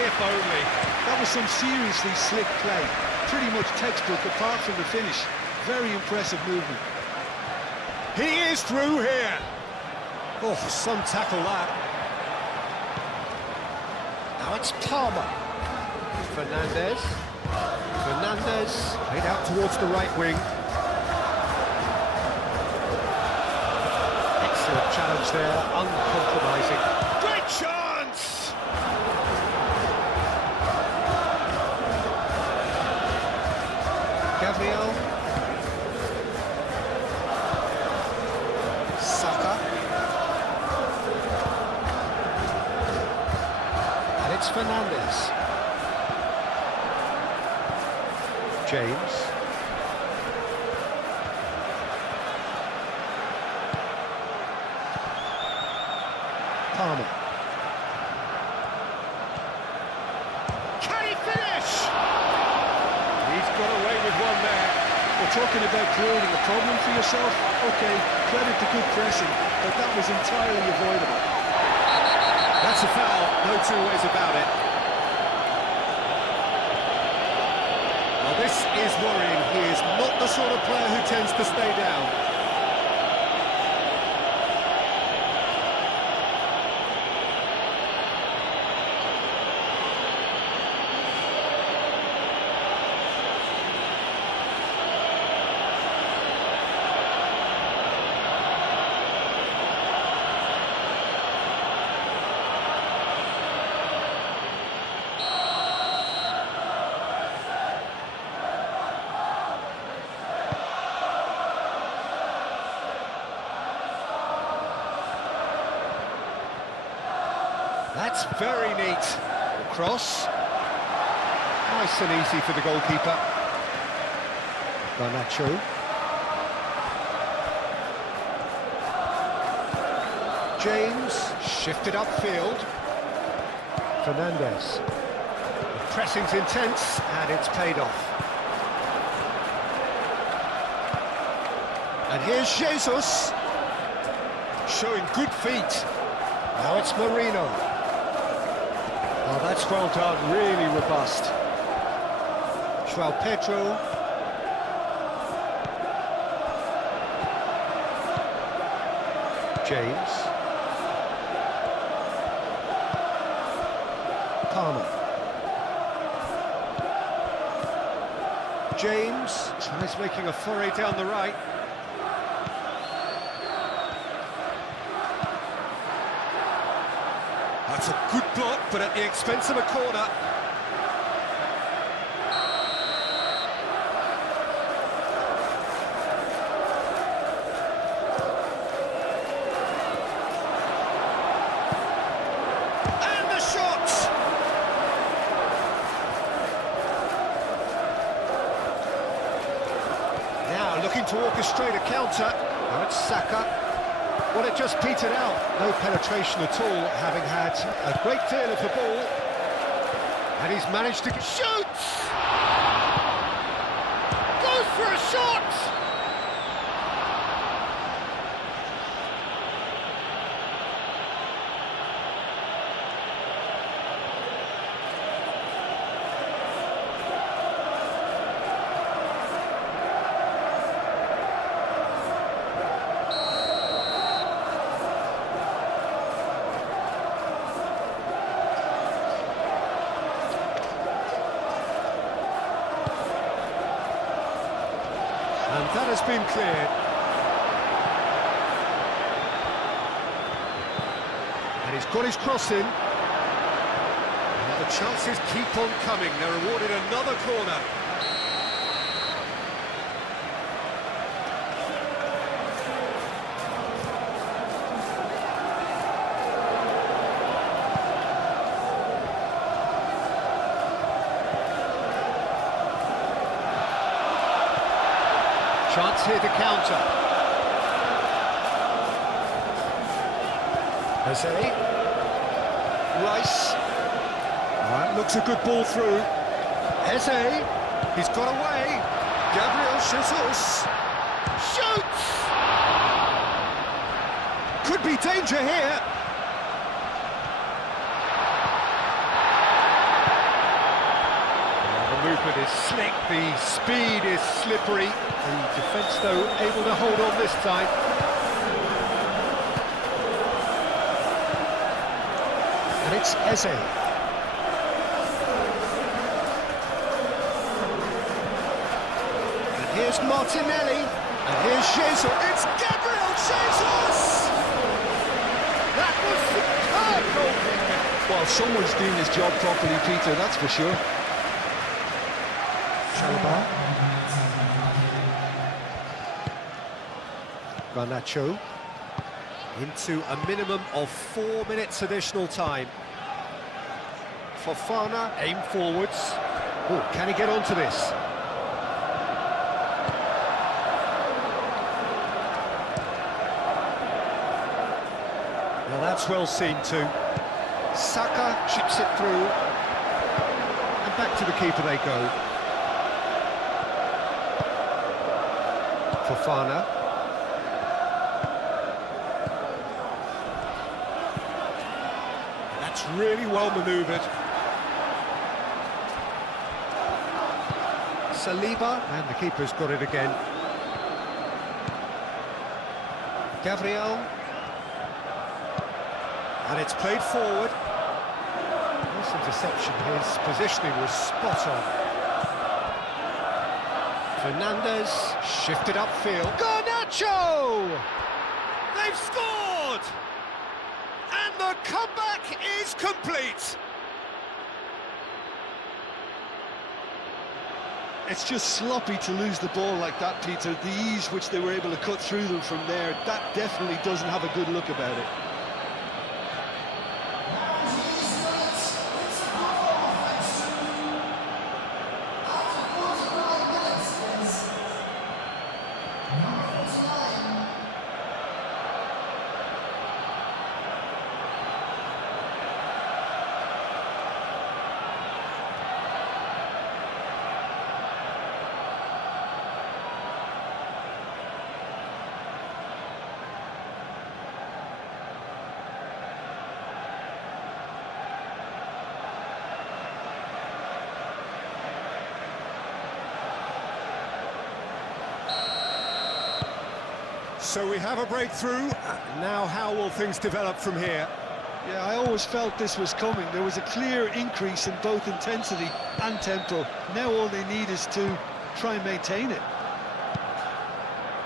if only. That was some seriously slick play. Pretty much textbook apart from the finish. Very impressive movement. He is through here. Oh, some tackle that. Now it's Palmer. Fernandez. Fernandez played out towards the right wing. Excellent challenge there, uncompromising. Great chance! Gabriel. Saka. And it's Fernandez. James. Palmer. Can he finish? He's got away with one there. We're talking about creating a problem for yourself. Okay, credit to good pressing, but that was entirely avoidable. That's a foul, no two ways about it. Well, this is worrying. He is not the sort of player who tends to stay down. That's very neat. Cross. Nice and easy for the goalkeeper. Garnacho. James, shifted upfield. Fernandez. The pressing's intense, and it's paid off. And here's Jesus. Showing good feet. Now it's Marino. Oh, that's well done, really robust. João Pedro. James. Palmer. James tries making a foray down the right. That's a good block, but at the expense of a corner. And the shot! Now looking to orchestrate a counter. Now it's Saka. Well, it just petered out. No penetration at all, having had a great deal of the ball. And he's managed to shoot! Goes for a That has been cleared. And he's got his cross in. And the chances keep on coming. They're awarded another corner. Chance here to counter. Jose. Rice. Right, looks a good ball through. Jose. He's got away. Gabriel Jesus. Shoots! Could be danger here. The movement is slick, the speed is slippery. The defence, though, able to hold on this time. And it's Eze. And here's Martinelli. And here's Jesus. It's Gabriel Jesus! That was superb goalkeeping. Well, someone's doing his job properly, Peter, that's for sure. Chalobah. Garnacho into a minimum of 4 minutes additional time. Fofana, aim forwards. Oh, can he get onto this? Now that's well seen too. Saka chips it through. And back to the keeper they go. Fofana. That's really well manoeuvred. Saliba, and the keeper's got it again. Gabriel. And it's played forward. Nice interception. His positioning was spot on. Fernandez shifted upfield. Garnacho! They've scored! And the comeback is complete. It's just sloppy to lose the ball like that, Peter. The ease which they were able to cut through them from there, that definitely doesn't have a good look about it. So we have a breakthrough. Now how will things develop from here? Yeah, I always felt this was coming. There was a clear increase in both intensity and tempo. Now all they need is to try and maintain it.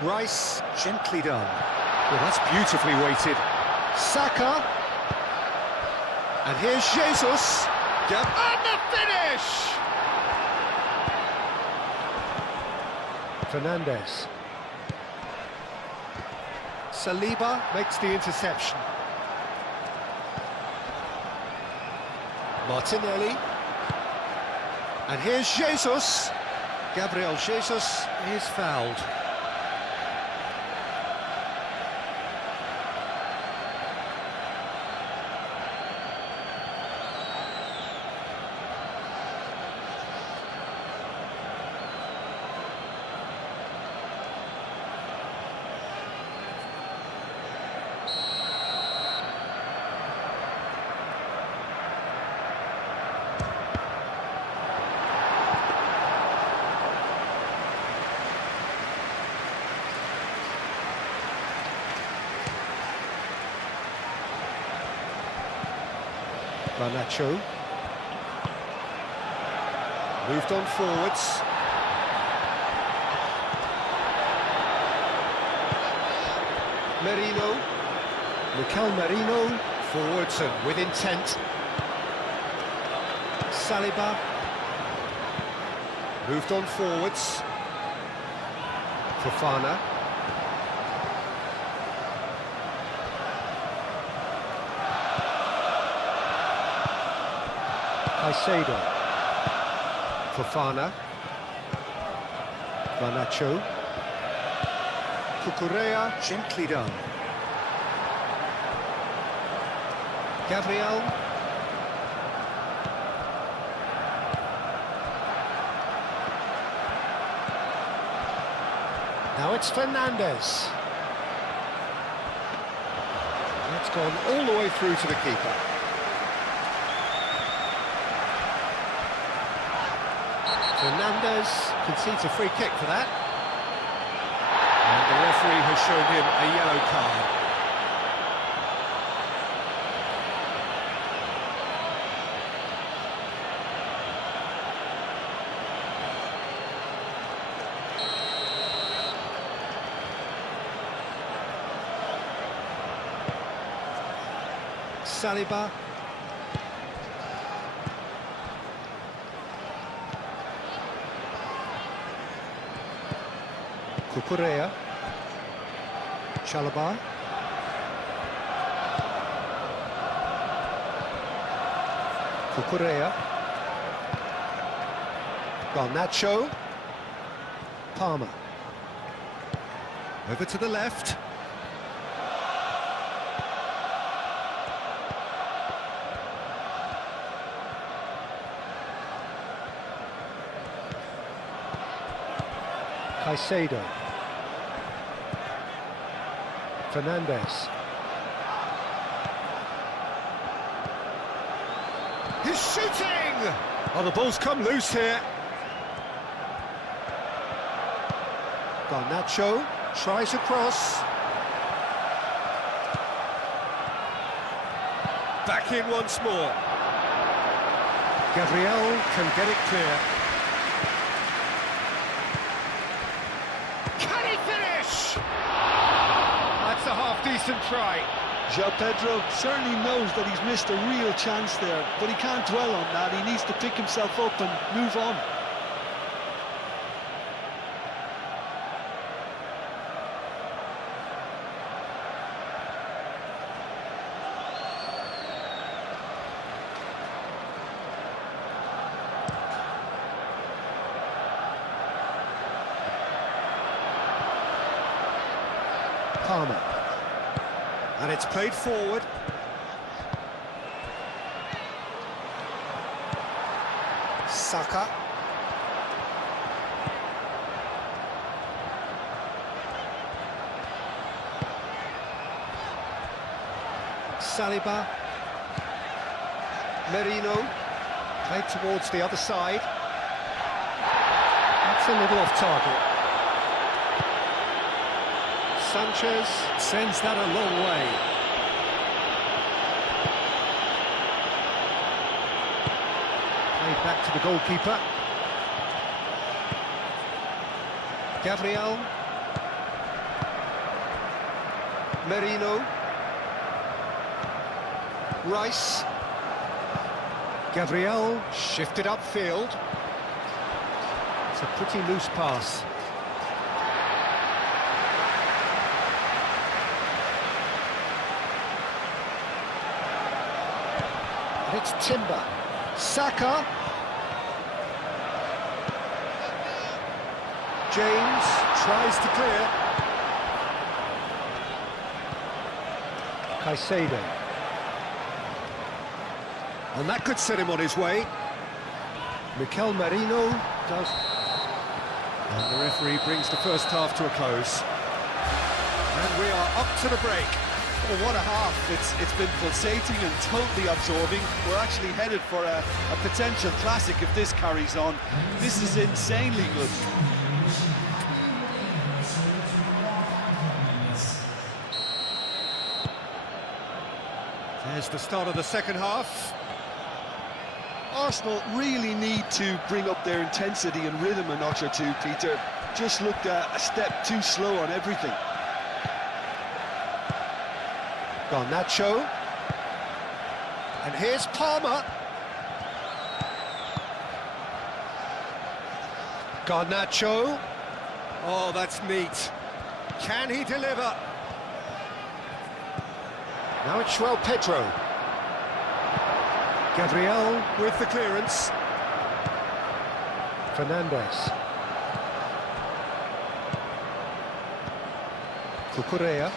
Rice, gently done. Well, that's beautifully weighted. Saka. And here's Jesus. And the finish! Fernandez. Saliba makes the interception. Martinelli. And here's Jesus. Gabriel Jesus is fouled. Garnacho. Moved on forwards. Merino. Mikel Merino. Forwards and with intent. Saliba. Moved on forwards. Fofana. Caicedo. Fofana. Garnacho. Cucurella, gently done. Gabriel. Now it's Fernandez. That's gone all the way through to the keeper. Fernandez concedes a free kick for that. And the referee has shown him a yellow card. Saliba. Cucurella. Chalobah. Cucurella. Garnacho. Palmer. Over to the left. Caicedo. Fernandez. He's shooting! Oh, the ball's come loose here. Garnacho tries across. Back in once more. Gabriel can get it clear. Can he finish? That's a half-decent try. João Pedro certainly knows that he's missed a real chance there, but he can't dwell on that. He needs to pick himself up and move on. Palmer. And it's played forward. Saka. Saliba. Merino. Played towards the other side. That's a little off target. Sanchez sends that a long way. Played back to the goalkeeper. Gabriel. Merino. Rice. Gabriel shifted upfield. It's a pretty loose pass. It's Timber. Saka. James tries to clear. Caicedo. And that could set him on his way. Mikel Merino does. And the referee brings the first half to a close. And we are up to the break. Well, what a half. It's been pulsating and totally absorbing. We're actually headed for a potential classic if this carries on. This is insanely good. There's the start of the second half. Arsenal really need to bring up their intensity and rhythm a notch or two, Peter. Just looked a step too slow on everything. Garnacho. And here's Palmer. Garnacho. Oh, that's neat. Can he deliver? Now it's João Pedro. Gabriel with the clearance. Fernandes. Cucurella.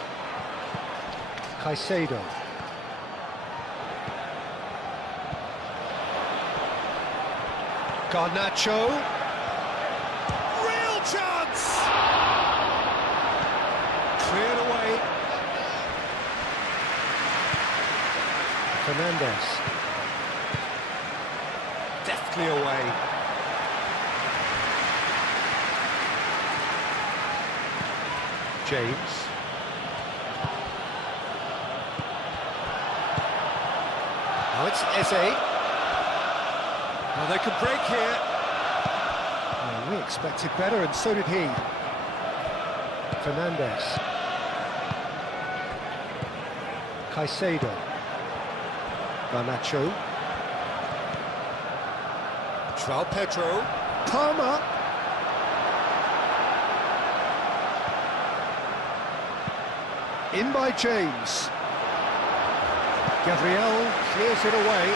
Caicedo. Garnacho. Real chance! Cleared away. Fernandes. Deftly away. James. Now it's Eze. Now they could break here. Well, we expected better, and so did he. Fernandes. Caicedo. Garnacho. João Pedro. Palmer. In by James. Gabriel clears it away.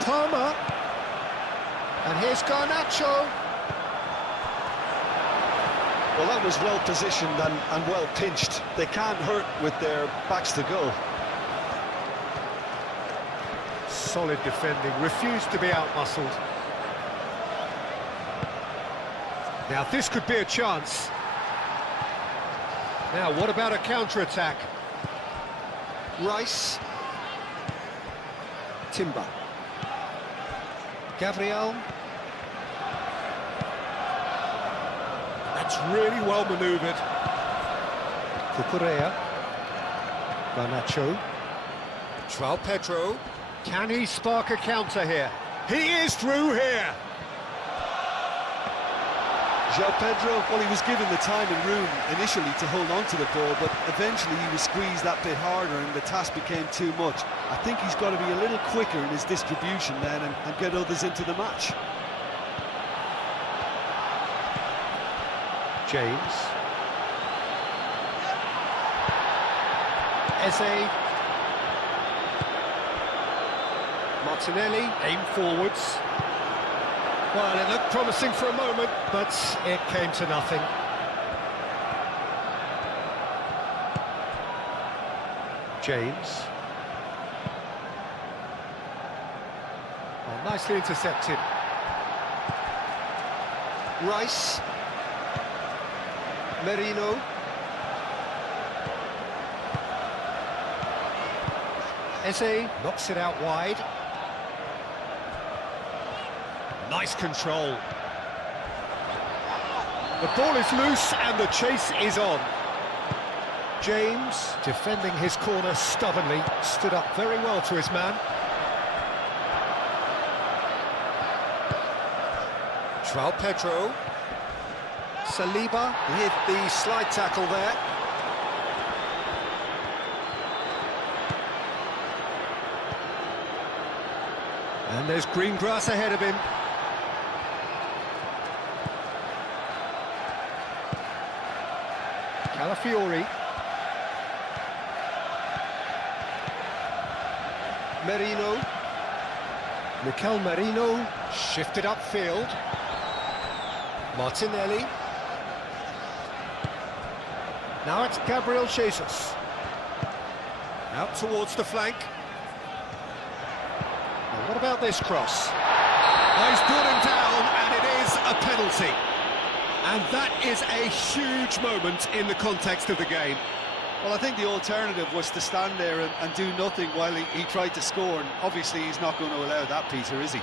Palmer. And here's Garnacho. Well, that was well positioned and well pinched. They can't hurt with their backs to goal. Solid defending, refused to be out-muscled. Now this could be a chance. Now what about a counter-attack? Rice. Timber. Gabriel. That's really well manoeuvred. Cucurella. Garnacho. João Pedro. Can he spark a counter here? He is through here! João Pedro, well, he was given the time and room initially to hold on to the ball, but eventually he was squeezed that bit harder and the task became too much. I think he's got to be a little quicker in his distribution then and get others into the match. James. Eze. Martinelli, aim forwards. Well, it looked promising for a moment, but it came to nothing. James. Oh, nicely intercepted. Rice. Merino. Eze knocks it out wide. Nice control. The ball is loose and the chase is on. James, defending his corner stubbornly, stood up very well to his man. João Pedro. Saliba with the slide tackle there. And there's green grass ahead of him. Calafiori. Merino. Mikel Merino shifted upfield. Martinelli. Now it's Gabriel Jesus. Out towards the flank. Now what about this cross? Oh, he's brought him down, and it is a penalty. And that is a huge moment in the context of the game. Well, I think the alternative was to stand there and do nothing while he tried to score, and obviously he's not going to allow that, Peter, is he?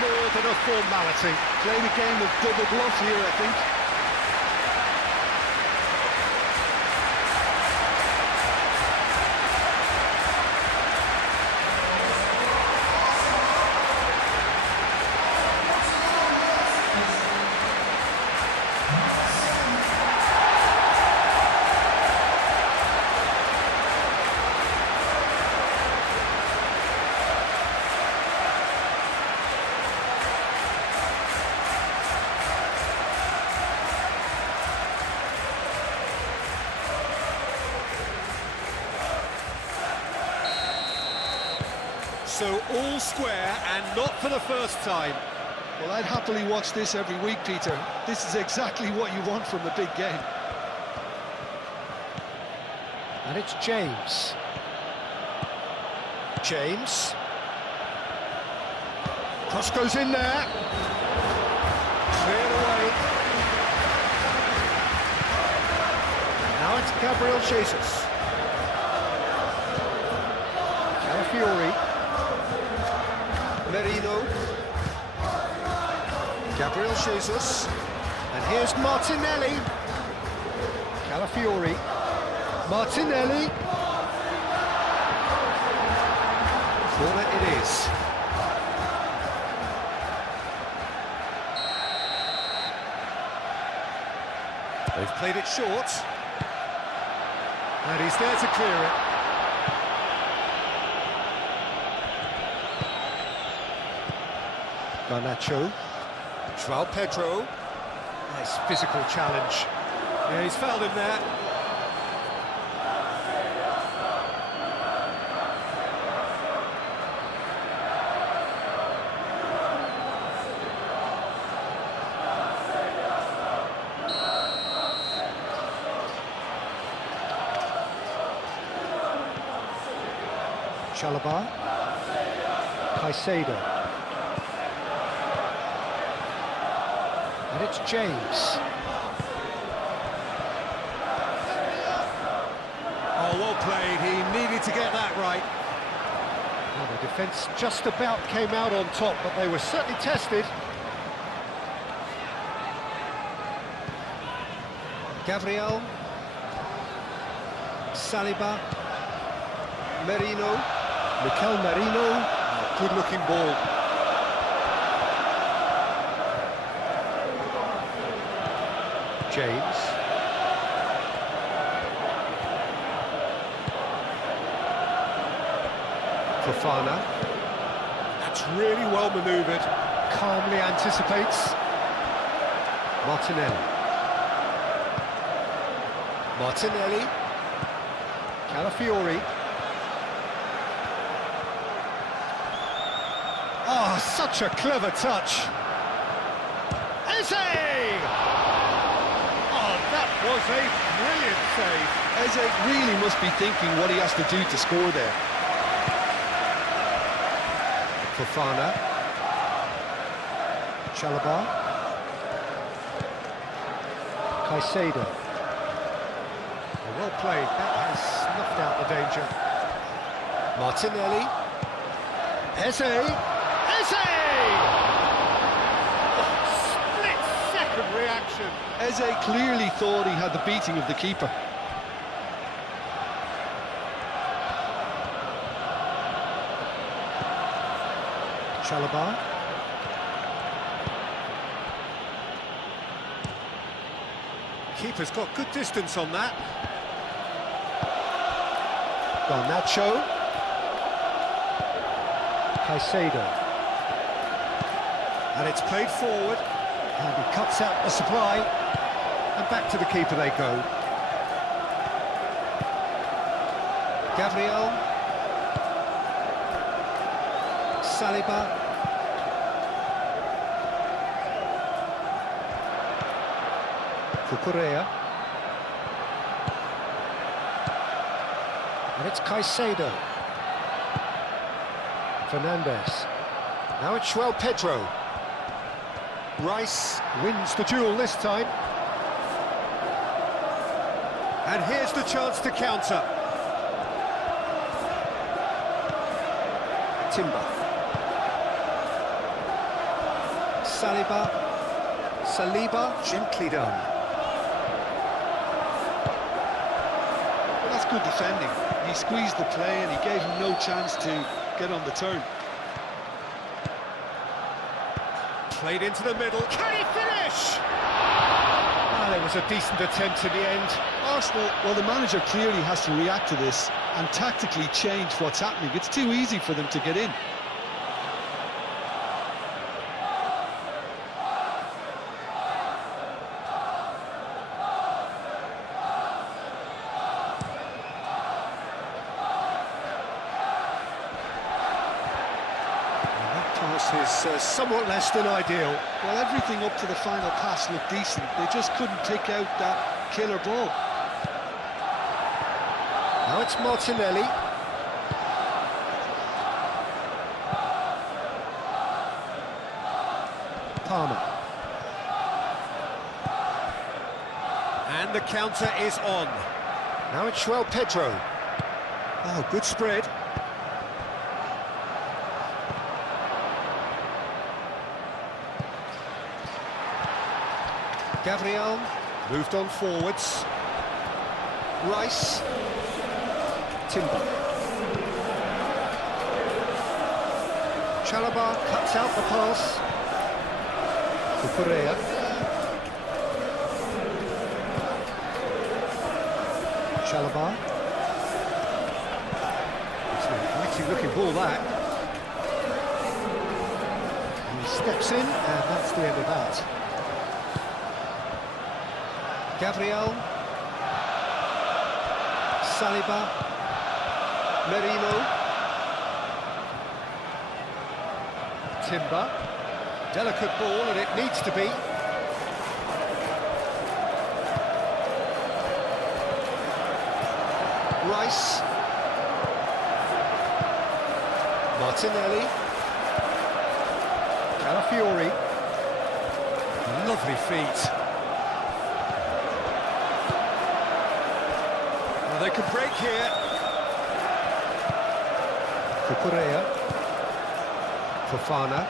more than a formality. Played a game of double bluff here, I think. So all square and not for the first time. Well, I'd happily watch this every week, Peter. This is exactly what you want from a big game. And it's James. James. Cross goes in there. Cleared away. Now it's Gabriel Jesus. Calafiori. Merino. Gabriel Jesus. And here's Martinelli. Calafiori. Martinelli. Corner it is. They've played it short. And he's there to clear it. Garnacho. João Pedro. Nice physical challenge. Yeah, he's fouled him there. Chalobah. Caicedo. And it's James. Oh, well played. He needed to get that right. Well, the defence just about came out on top, but they were certainly tested. Gabriel. Saliba. Merino. Mikel Merino. Good-looking ball. James. Fofana. That's really well manoeuvred. Calmly anticipates. Martinelli. Martinelli. Calafiori. Oh, such a clever touch. Eze! That was a brilliant save. Eze really must be thinking what he has to do to score there. Fofana. Chalobah. Caicedo. Well played. That has snuffed out the danger. Martinelli. Eze. Eze! Split-second reaction. Eze clearly thought he had the beating of the keeper. Chalobah. Keeper's got good distance on that. Garnacho. Caicedo. And it's played forward. And he cuts out the supply. And back to the keeper they go. Gabriel. Saliba. Cucurella. And it's Caicedo. Fernandez. Now it's João Pedro. Rice wins the duel this time. And here's the chance to counter. Timber. Saliba, gently done. Well, that's good defending. He squeezed the play and he gave him no chance to get on the turn. Played into the middle. Can he finish? Well, it was a decent attempt in the end. Arsenal, well, the manager clearly has to react to this and tactically change what's happening. It's too easy for them to get in. Is somewhat less than ideal. Well, everything up to the final pass looked decent. They just couldn't take out that killer ball. Now it's Martinelli. Palmer. And the counter is on. Now it's João Pedro. Oh, good spread. Gabriel moved on forwards. Rice. Timber. Chalobah cuts out the pass. Correa. Chalobah. It's a mighty looking ball, that. And he steps in, and that's the end of that. Gabriel, Saliba, Merino, Timber, delicate ball and it needs to be. Rice, Martinelli, Calafiori, lovely feet. They could break here. Correa. Fofana.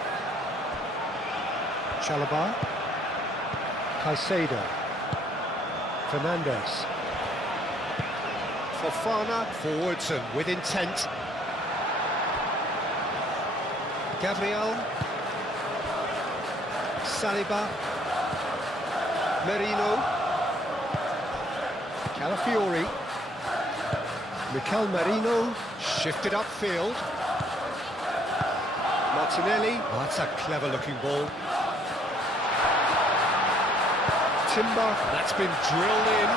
Chalobah. Caicedo. Fernandes. Fofana forwards and with intent. Gabriel. Saliba. Merino. Calafiori. Mikel Merino shifted upfield. Martinelli, oh, that's a clever looking ball. Timber, that's been drilled in.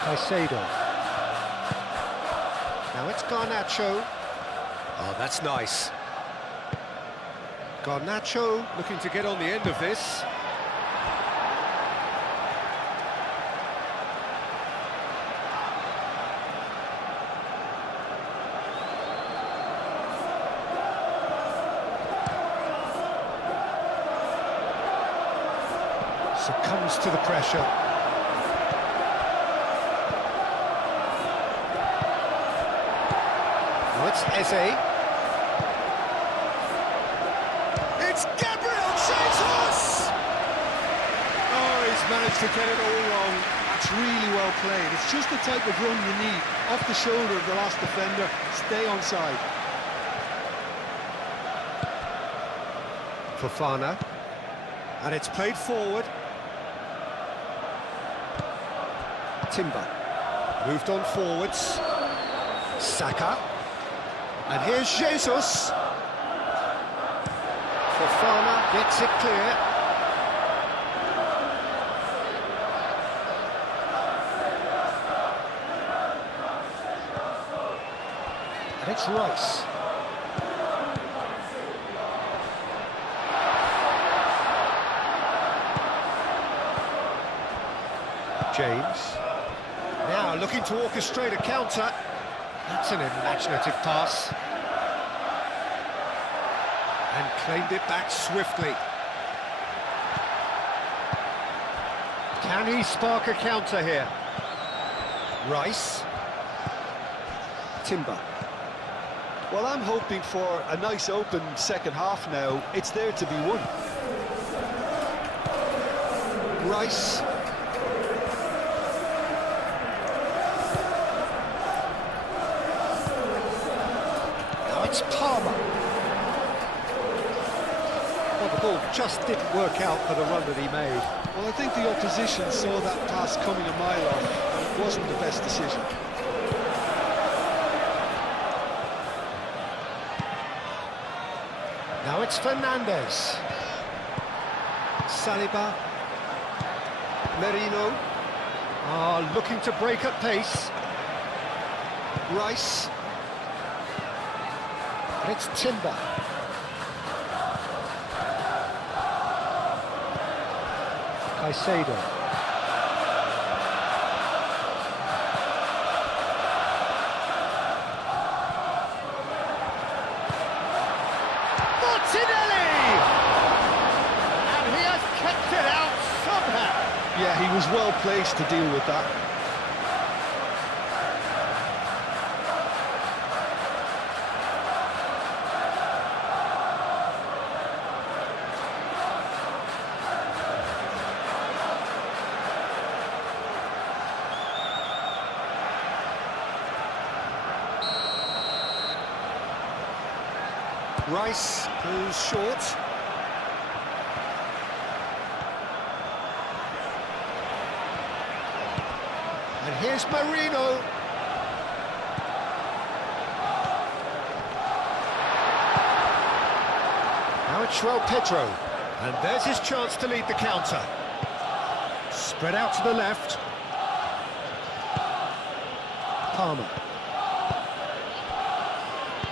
Caicedo. Now it's Garnacho. Oh, that's nice. Garnacho looking to get on the end of this. Succumbs to the pressure. Now it's Eze. It's Gabriel Jesus! Oh, he's managed to get it all wrong. That's really well played. It's just the type of run you need. Off the shoulder of the last defender, stay onside. Fofana. And it's played forward. Timber. Moved on forwards. Saka. And here's Jesus. Fofana gets it clear. And it's Rice. James. Now looking to orchestrate a counter. That's an imaginative pass. And claimed it back swiftly. Can he spark a counter here? Rice. Timber. Well, I'm hoping for a nice open second half now. It's there to be won. Rice. Now it's Palmer. Well, the ball just didn't work out for the run that he made. Well, I think the opposition saw that pass coming a mile off, and it wasn't the best decision. Now it's Fernandez. Saliba. Merino. Looking to break at pace. Rice. And it's Timber. Caicedo. Martinelli! And he has kept it out somehow. Yeah, he was well placed to deal with that. Rice goes short. And here's Marino. Now it's Pedro. And there's his chance to lead the counter. Spread out to the left. Palmer.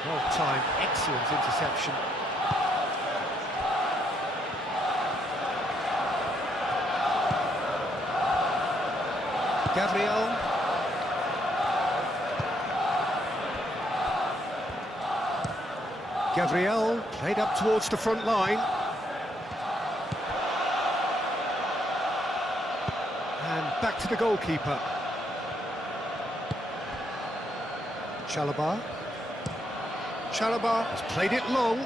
Well-timed, excellent interception. Gabriel. Gabriel played up towards the front line. And back to the goalkeeper. Chalobah. Chalobah has played it long.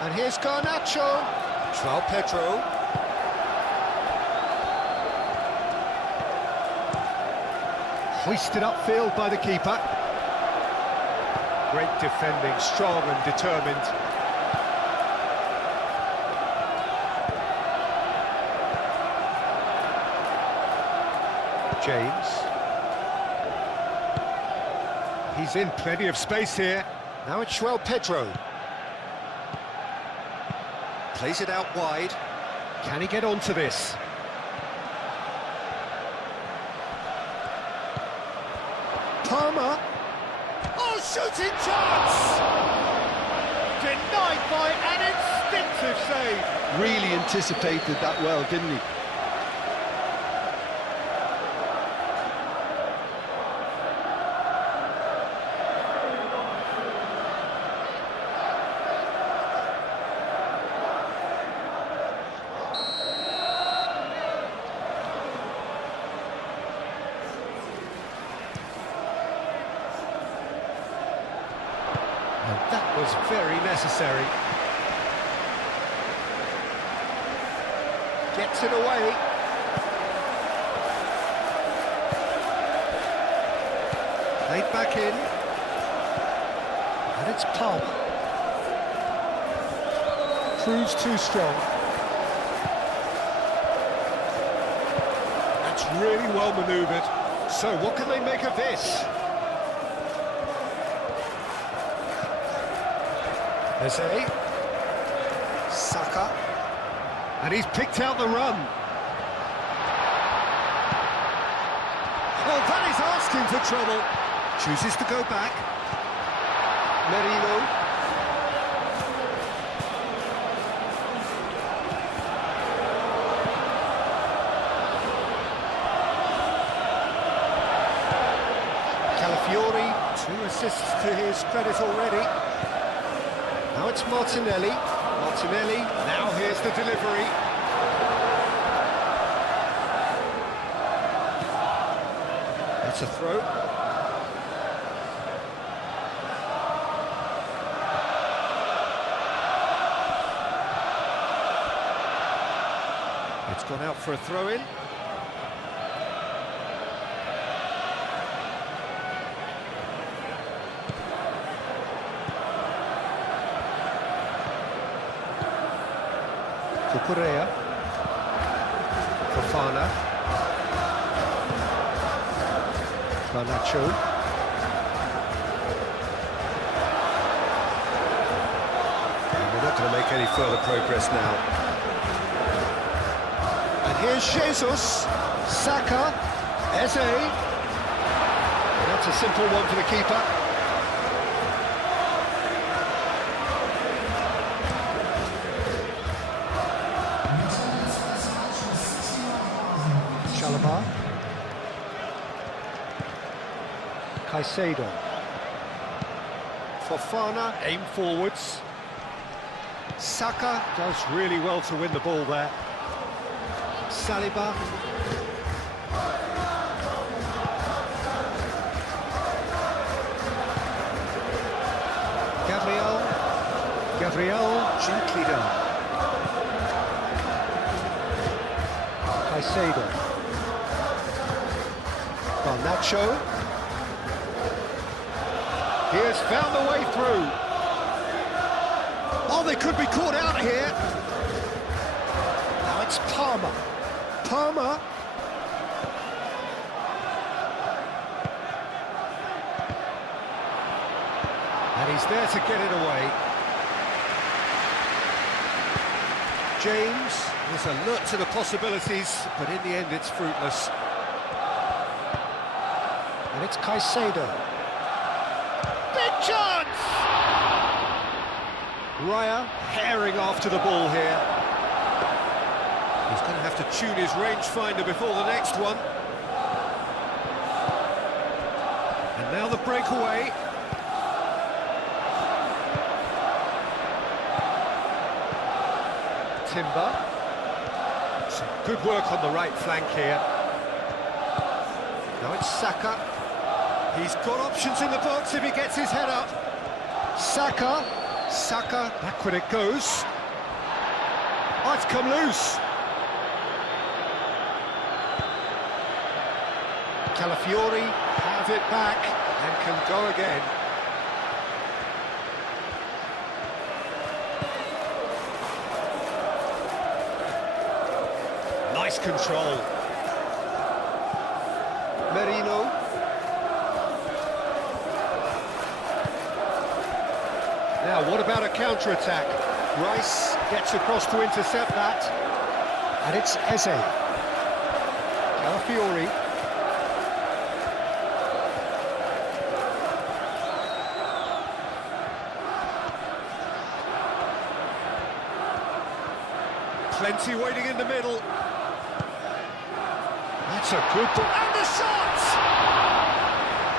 And here's Garnacho. Pedro. Hoisted upfield by the keeper. Great defending, strong and determined. James. He's in plenty of space here. Now it's Pedro. Plays it out wide. Can he get onto this? Palmer. Oh, shooting chance! Denied by an instinctive save. Really anticipated that well, didn't he? That was very necessary. Gets it away. Played back in. And it's Palmer. Proves too strong. That's really well manoeuvred. So what can they make of this? Eze. Saka. And he's picked out the run. Well, that is asking for trouble. Chooses to go back. Merino. Calafiori, 2 assists to his credit already. Now it's Martinelli. Martinelli, now here's the delivery. That's a throw. It's gone out for a throw-in. Cucurella. Fofana. Garnacho. We're not going to make any further progress now. And here's Jesus. Saka. Eze. That's a simple one for the keeper. Chalobah. Caicedo. Fofana, aim forwards. Saka does really well to win the ball there. Saliba. Gabriel gently down. Caicedo. Garnacho. He has found the way through. Oh, they could be caught out here. Now it's Palmer. Palmer. And he's there to get it away. James is alert to the possibilities, but in the end it's fruitless. And it's Caicedo. Big chance! Raya herring after the ball here. He's going to have to tune his rangefinder before the next one. And now the breakaway. Timber. Some good work on the right flank here. Now it's Saka. He's got options in the box if he gets his head up. Saka. Saka. Back when it goes. Oh, it's come loose. Calafiori have it back and can go again. Nice control. Merino. Now, what about a counter-attack? Rice gets across to intercept that. And it's Eze. Calafiori. Plenty waiting in the middle. That's a good ball. And the shot!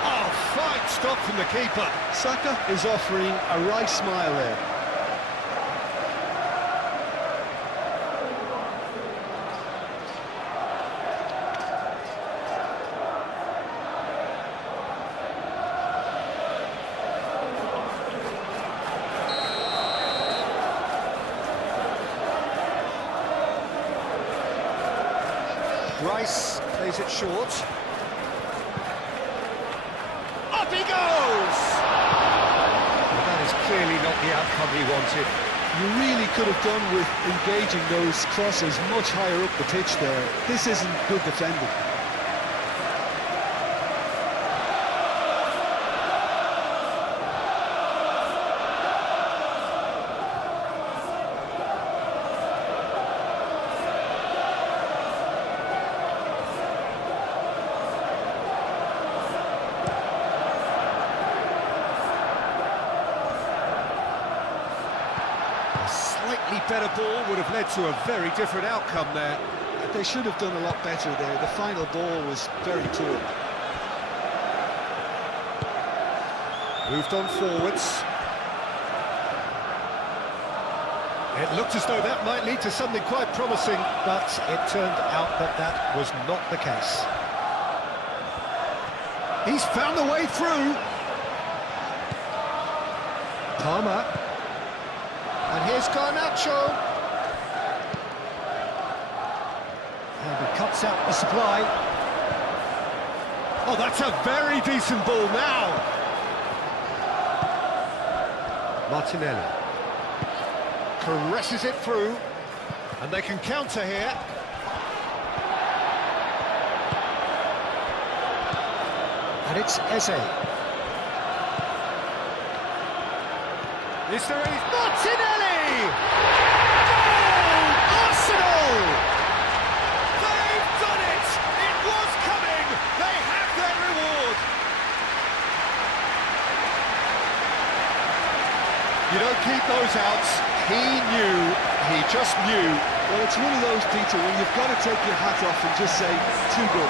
Oh, fine stop from the keeper. Saka is offering a wry smile there. Rice plays it short. Up he goes! Well, that is clearly not the outcome he wanted. You really could have done with engaging those crosses much higher up the pitch there. This isn't good defending. Slightly better ball would have led to a very different outcome there. They should have done a lot better there. The final ball was very poor. Moved on forwards. It looked as though that might lead to something quite promising, but it turned out that that was not the case. He's found the way through. Palmer. And here's Garnacho. And he cuts out the supply. Oh, that's a very decent ball now. Martinelli. Caresses it through. And they can counter here. And it's Eze. Is there any... Martinelli! Goal! Arsenal! They've done it! It was coming! They have their reward! You don't keep those outs. He knew, he just knew. Well, it's one of those, Peter, when you've got to take your hat off and just say, too good.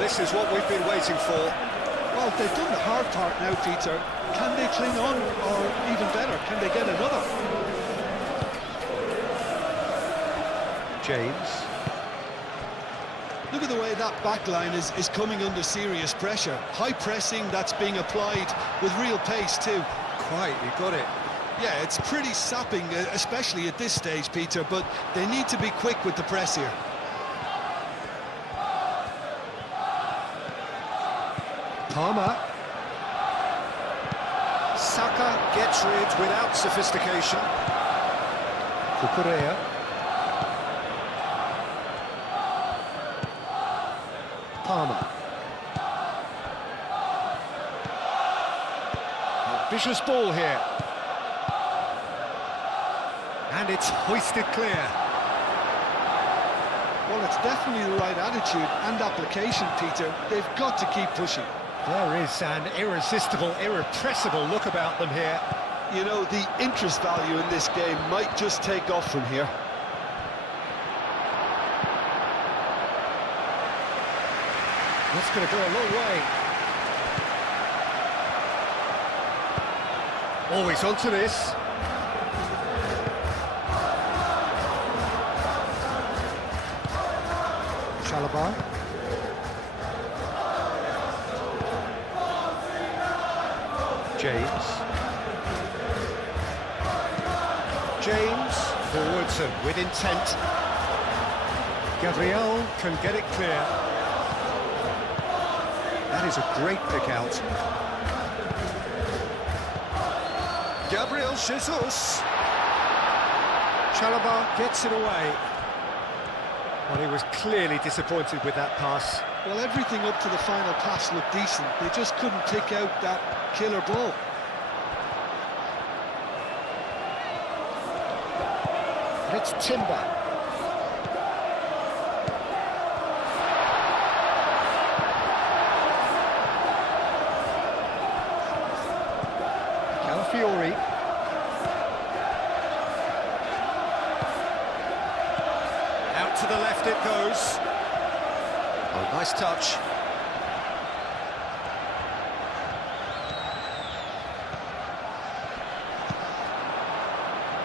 This is what we've been waiting for. Well, they've done the hard part now, Peter. Can they cling on, or even better, can they get another? James. Look at the way that back line is coming under serious pressure. High pressing that's being applied with real pace too. Quite, you got it. Yeah, it's pretty sapping, especially at this stage, Peter, but they need to be quick with the press here. Palmer. Saka gets rid without sophistication. Cucurella. Palmer. Vicious ball here. And it's hoisted clear. Well, it's definitely the right attitude and application, Peter. They've got to keep pushing. There is an irresistible, irrepressible look about them here. You know, the interest value in this game might just take off from here. That's going to go a long way. Always onto this. Chalobah. James. James, forwards and with intent. Gabriel can get it clear. That is a great pick out. Gabriel Jesus. Chalobah gets it away. Well, he was clearly disappointed with that pass. Well, everything up to the final pass looked decent. They just couldn't pick out that killer ball. And it's Timber. Calafiori. Out to the left it goes. Oh, nice touch.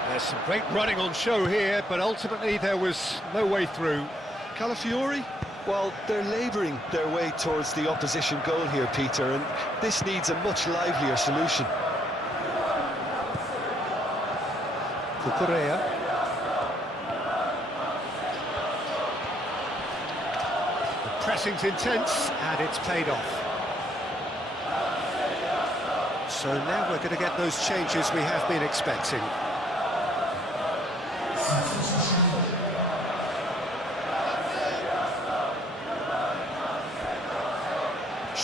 There's some great running on show here, but ultimately there was no way through. Calafiori? Well, they're labouring their way towards the opposition goal here, Peter, and this needs a much livelier solution. Cucurella. The pressing's intense, and it's paid off. So now we're going to get those changes we have been expecting.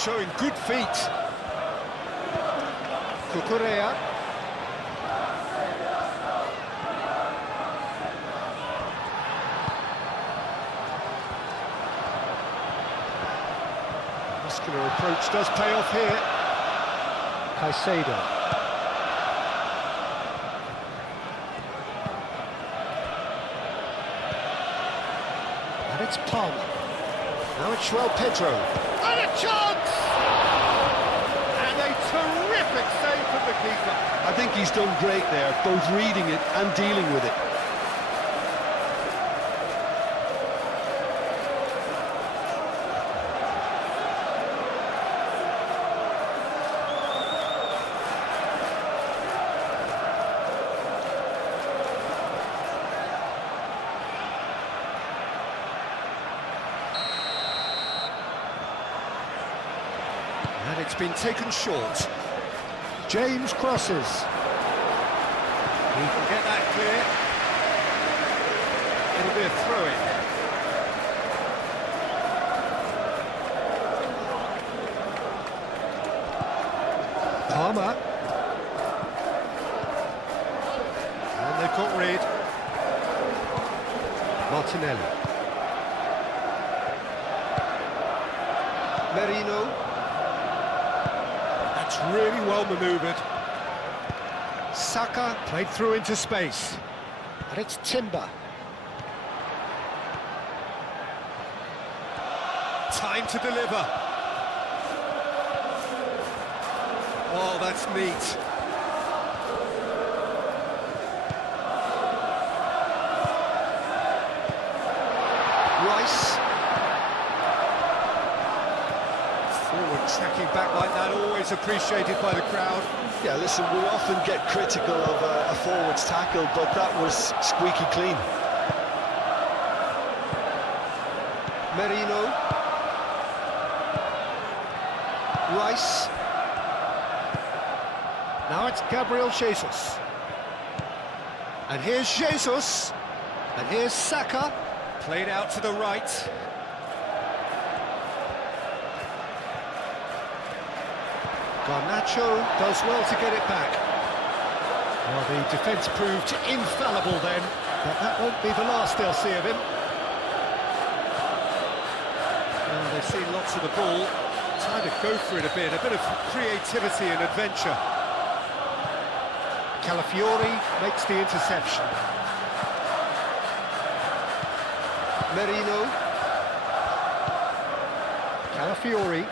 showing good feet. Cucurella. Muscular approach does pay off here. Caicedo. And it's Palmer. Now it's João Pedro. And a chance! And a terrific save from the keeper. I think he's done great there, both reading it and dealing with it. And it's been taken short. James crosses. He can get that clear. It'll be a throw-in. Palmer. And they've got rid. Martinelli. Merino. Really well manoeuvred. Saka played through into space. And it's Timber. Time to deliver. Oh, that's neat. Rice. Forward tracking back like that, always appreciated by the crowd. Yeah, listen, we often get critical of a forward's tackle, but that was squeaky clean. Merino. Rice. Now it's Gabriel Jesus. And here's Jesus. And here's Saka. Played out to the right. Garnacho does well to get it back. Well, the defence proved infallible then, but that won't be the last they'll see of him. Well, they've seen lots of the ball, trying to go for it a bit of creativity and adventure. Calafiori makes the interception. Merino. Calafiori.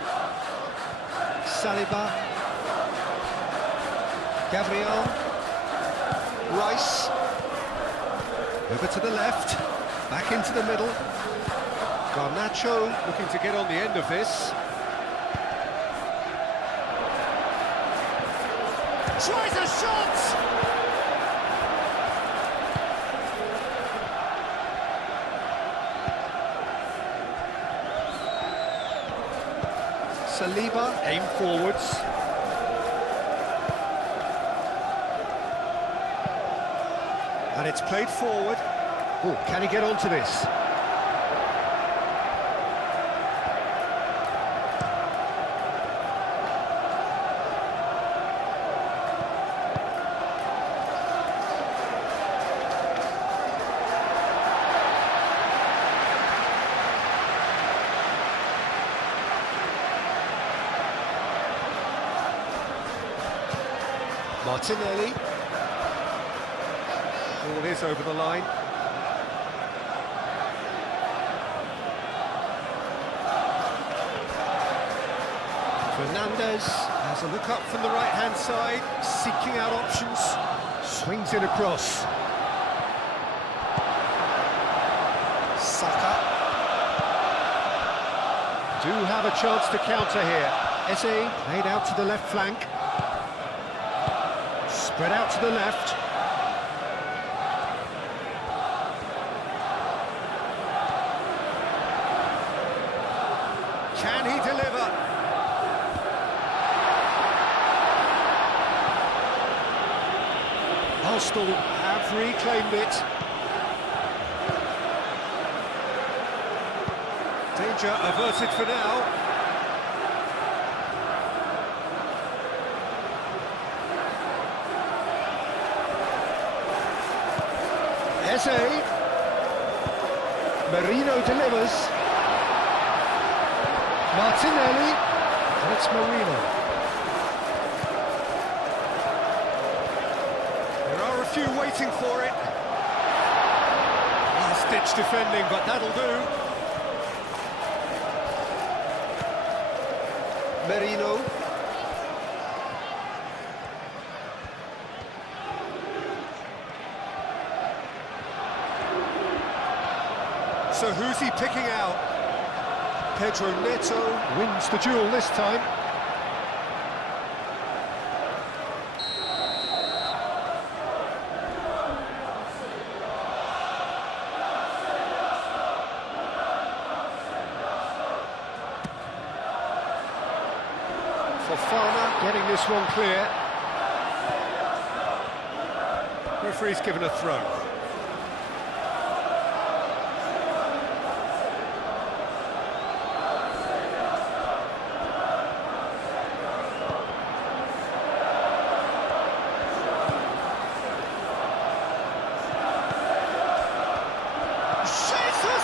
Saliba. Gabriel. Rice. Over to the left. Back into the middle. Garnacho looking to get on the end of this. Tries a shot! Saliba, aim forwards. And it's played forward. Oh, can he get onto this? Martinelli. Ball is over the line. Fernandez has a look up from the right-hand side, seeking out options. Swings it across. Saka. Do have a chance to counter here. Eze played out to the left flank. Spread out to the left. Can he deliver? Arsenal have reclaimed it. Danger averted for now. Eze. Marino delivers. Martinelli. And it's Marino. There are a few waiting for it. Last-ditch defending, but that'll do. Marino. So who's he picking out? Pedro Neto wins the duel this time. Fofana getting this one clear. Referee's given a throw.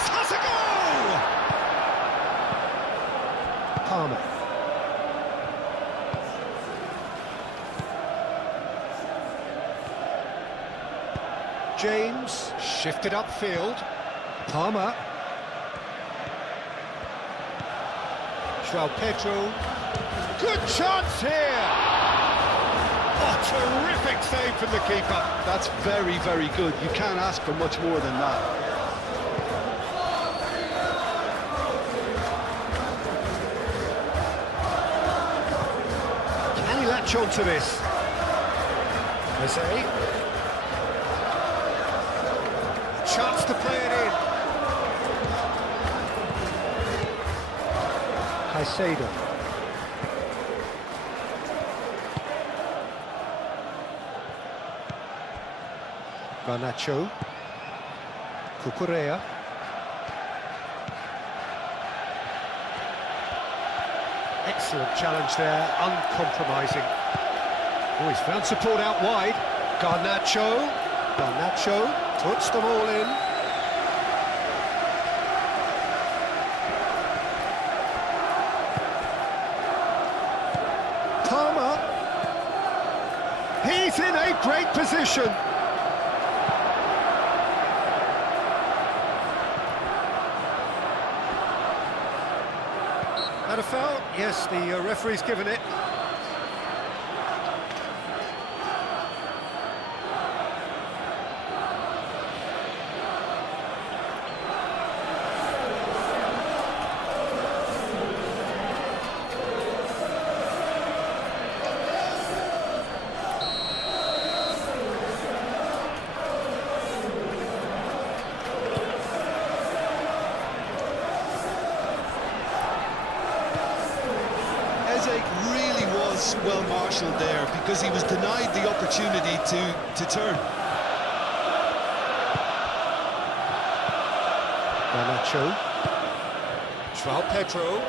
Has a goal! Palmer. James shifted upfield. Palmer. João Pedro. Good chance here! Oh, terrific save from the keeper. That's very, very good. You can't ask for much more than that. Can he latch on to this? Eze. Chance to play it in. Caicedo. Garnacho. Cucurella. Excellent challenge there, uncompromising. Oh, he's found support out wide. Garnacho. Garnacho puts them all in. Palmer. He's in a great position. That a foul? Yes, the referee's given it. Really was well marshalled there because he was denied the opportunity to turn. Garnacho. João Pedro.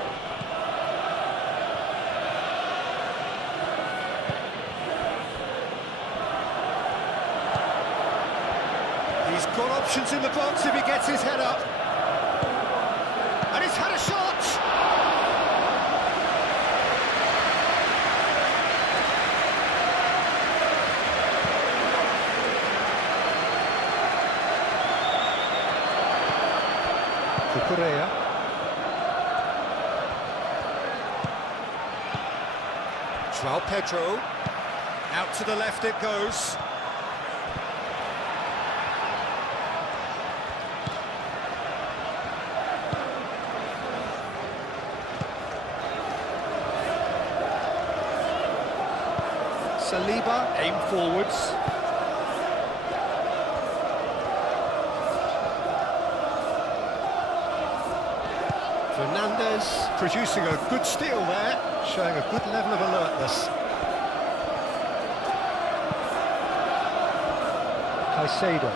He's got options in the box if he gets his head up. And he's had a shot! Cucurella. João Pedro. Out to the left it goes. Saliba, aim forwards. Fernandez producing a good steal there, showing a good level of alertness. Caicedo.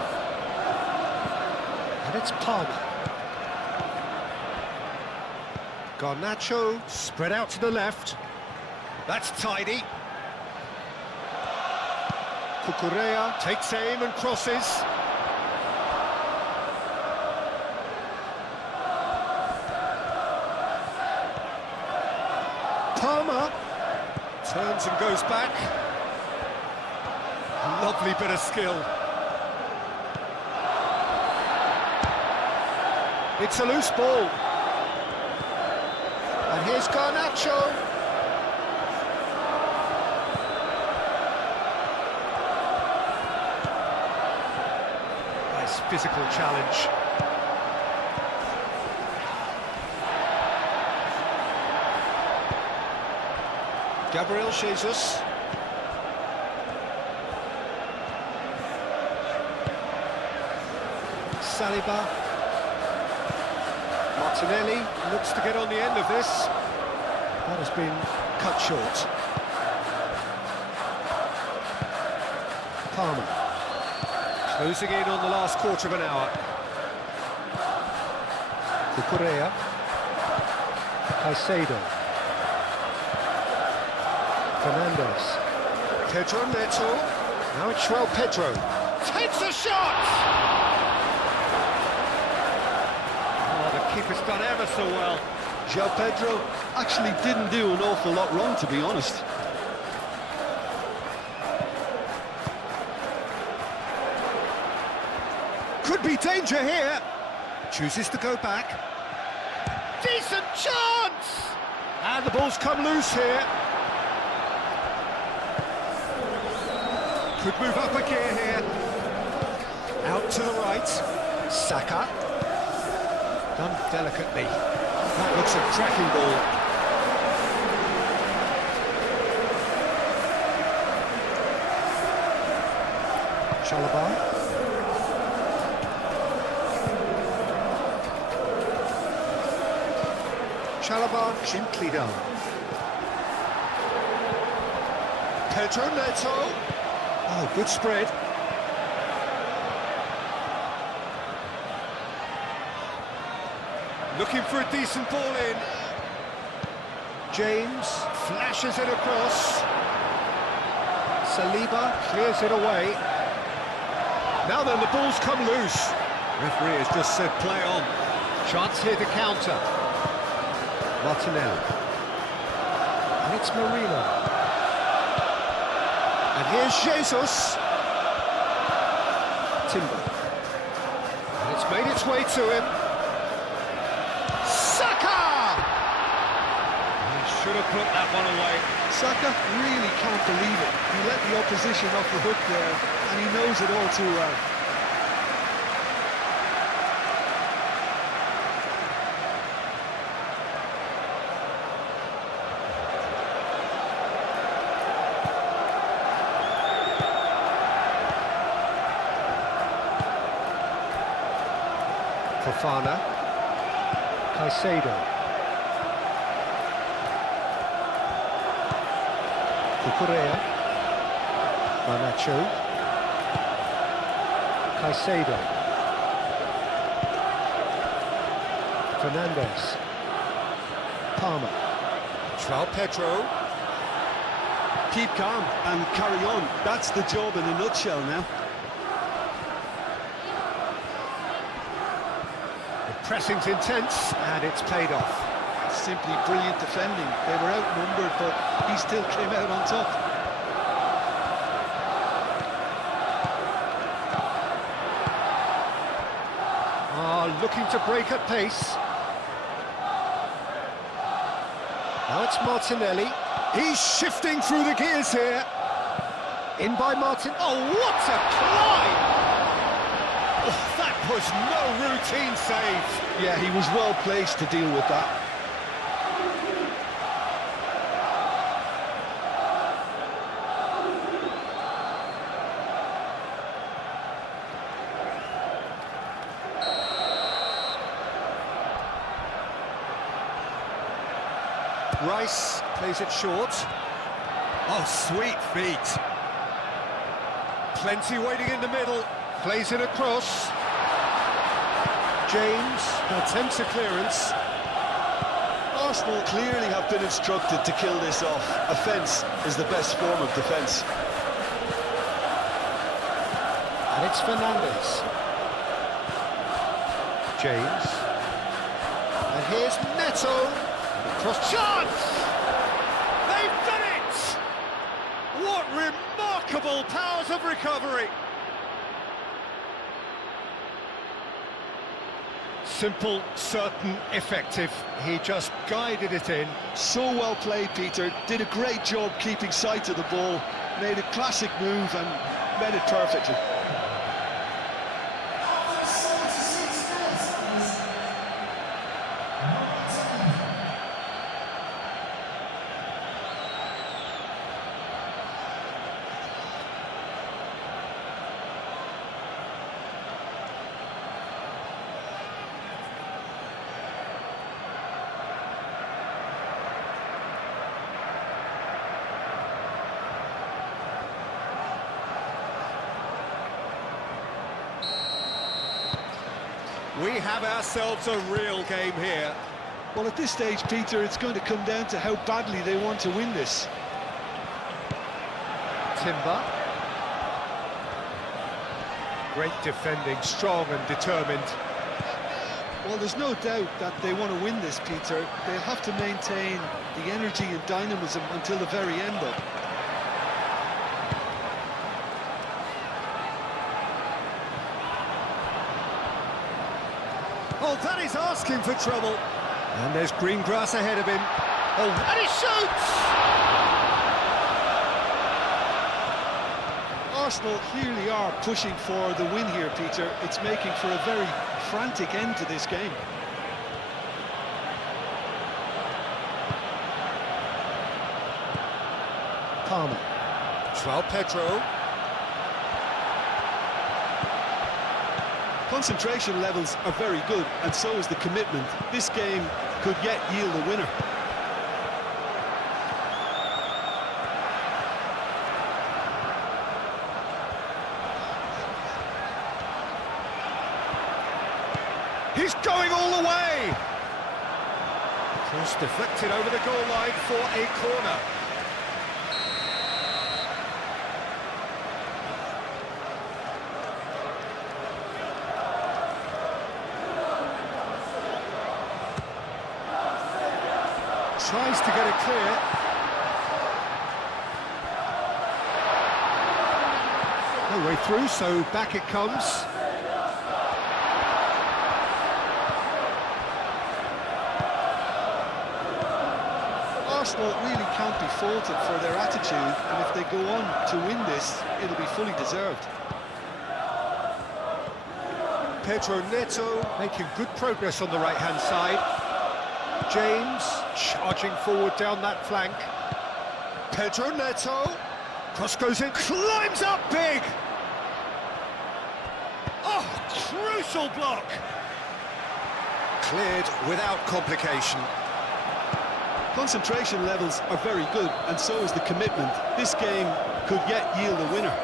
And it's Palmer. Garnacho spread out to the left. That's tidy. Cucurella takes aim and crosses. Palmer turns and goes back. Lovely bit of skill. It's a loose ball. And here's Garnacho. Nice physical challenge. Gabriel Jesus. Saliba. Martinelli looks to get on the end of this. That has been cut short. Palmer. Closing in on the last quarter of an hour. Cucurella. Caicedo. Fernandes. Pedro Neto. Now it's João Pedro. Takes a shot! Keeper's done ever so well. João Pedro actually didn't do an awful lot wrong, to be honest. Could be danger here. Chooses to go back. Decent chance! And the ball's come loose here. Could move up a gear here. Out to the right. Saka. Done delicately. That looks a cracking ball. Chalobah. Chalobah gently done. Pedro Neto. Oh, good spread. Looking for a decent ball in. James flashes it across. Saliba clears it away. Now then, the ball's come loose. Referee has just said play on. Chance here to counter. Martinelli. And it's Marino. And here's Jesus. Timber. And it's made its way to him. Should have put that one away. Saka really can't believe it. He let the opposition off the hook there, and he knows it all too well. Fofana. Caicedo. Cucurella. Garnacho. Caicedo. Fernandes. Palmer. João Pedro. Keep calm and carry on. That's the job in a nutshell now. The pressing's intense and it's paid off. Simply brilliant defending. They were outnumbered, but he still came out on top. Looking to break at pace. Now it's Martinelli. He's shifting through the gears here. In by Martin. Oh, what a climb! Oh, that was no routine save. Yeah, he was well placed to deal with that. Rice plays it short. Oh, sweet feet. Plenty waiting in the middle. Plays it across. James attempts a clearance. Arsenal clearly have been instructed to kill this off. Offence is the best form of defence. And it's Fernandes. James. And here's Neto. Cross chance! Remarkable powers of recovery. Simple, certain, effective. He just guided it in. So well played, Peter. Did a great job keeping sight of the ball. Made a classic move and made it perfectly. We have ourselves a real game here. Well, at this stage, Peter, it's going to come down to how badly they want to win this. Timber. Great defending, strong and determined. Well, there's no doubt that they want to win this, Peter. They'll have to maintain the energy and dynamism until the very end, though. Oh, that is asking for trouble. And there's green grass ahead of him. Oh, and he shoots! Arsenal clearly are pushing for the win here, Peter. It's making for a very frantic end to this game. Palmer. João Pedro. Concentration levels are very good, and so is the commitment. This game could yet yield a winner. He's going all the way! Cross deflected over the goal line for a corner. Tries to get it clear. No way through, so back it comes. Arsenal really can't be faulted for their attitude, and if they go on to win this, it'll be fully deserved. Pedro Neto making good progress on the right-hand side. James charging forward down that flank. Pedro Neto. Cross goes in, climbs up big! Oh, crucial block! Cleared without complication. Concentration levels are very good, and so is the commitment. This game could yet yield a winner.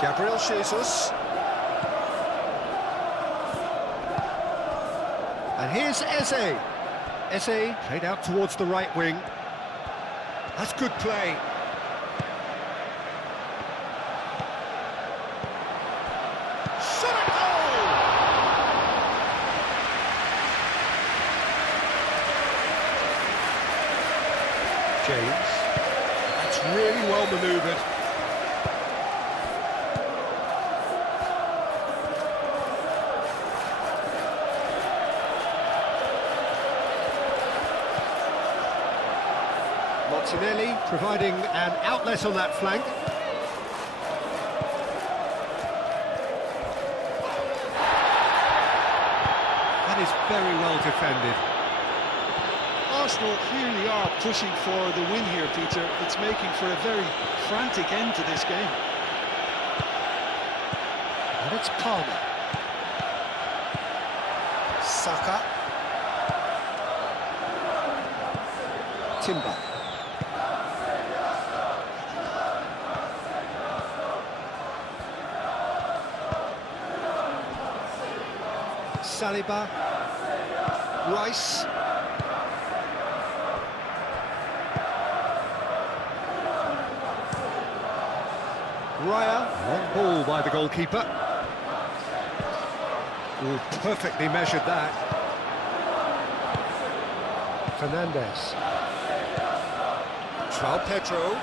Gabriel Jesus. And here's Eze. Eze played out towards the right wing. That's good play. Shot at goal! James. That's really well manoeuvred. Martinelli providing an outlet on that flank. That is very well defended. Arsenal clearly are pushing for the win here, Peter. It's making for a very frantic end to this game. And it's Palmer. Saka. Timber. Saliba. Rice. Raya, long ball by the goalkeeper. Oh, perfectly measured that. Fernandez. João Pedro.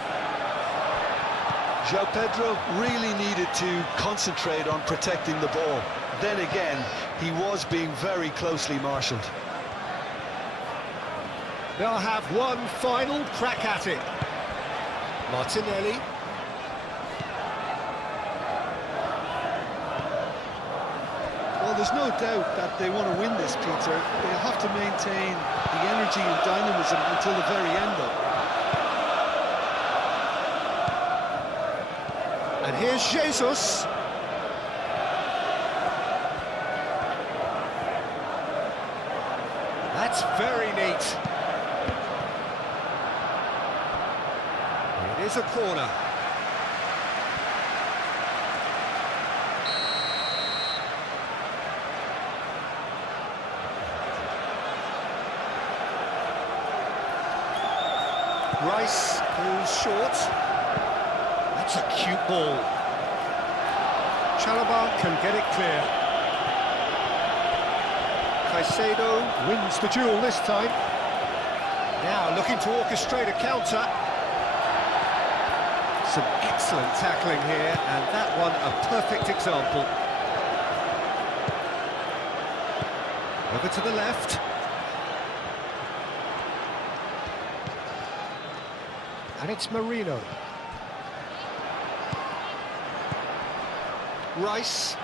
João Pedro really needed to concentrate on protecting the ball. Then again, he was being very closely marshalled. They'll have one final crack at it. Martinelli. Well, there's no doubt that they want to win this, Peter. They'll have to maintain the energy and dynamism until the very end, though. And here's Jesus. That's very neat. It is a corner. Rice goes short. That's a cute ball. Chalobah can get it clear. Caicedo wins the duel this time. Now looking to orchestrate a counter. Some excellent tackling here, and that one a perfect example. Over to the left. And it's Marino. Rice.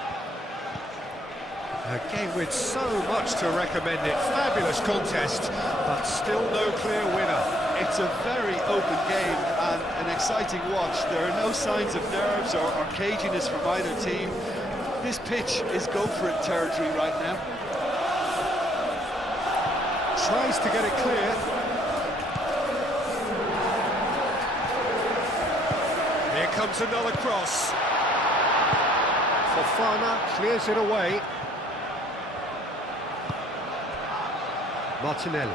A game with so much to recommend it. Fabulous contest, but still no clear winner. It's a very open game and an exciting watch. There are no signs of nerves or caginess from either team. This pitch is go-for-it territory right now. Tries to get it clear. Here comes another cross. Fofana clears it away. Martinelli.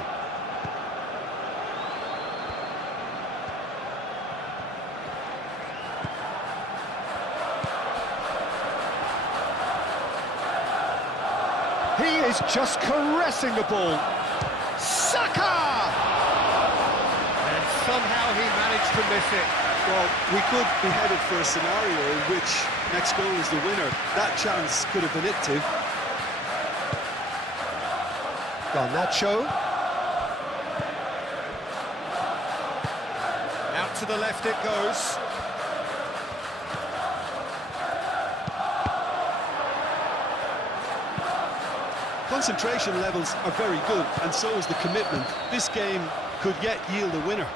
He is just caressing the ball. Saka! And somehow he managed to miss it. Well, we could be headed for a scenario in which next goal is the winner. That chance could have been it too. Garnacho. Out to the left it goes. Concentration levels are very good, and so is the commitment. This game could yet yield a winner.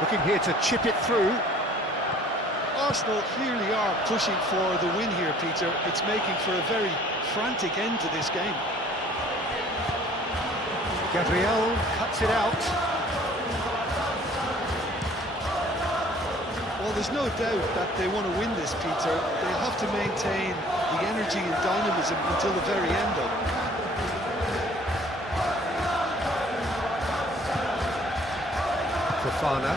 Looking here to chip it through. Arsenal clearly are pushing for the win here, Peter. It's making for a very frantic end to this game. Gabriel cuts it out. Well, there's no doubt that they want to win this, Peter. They'll have to maintain the energy and dynamism until the very end, though. Fofana.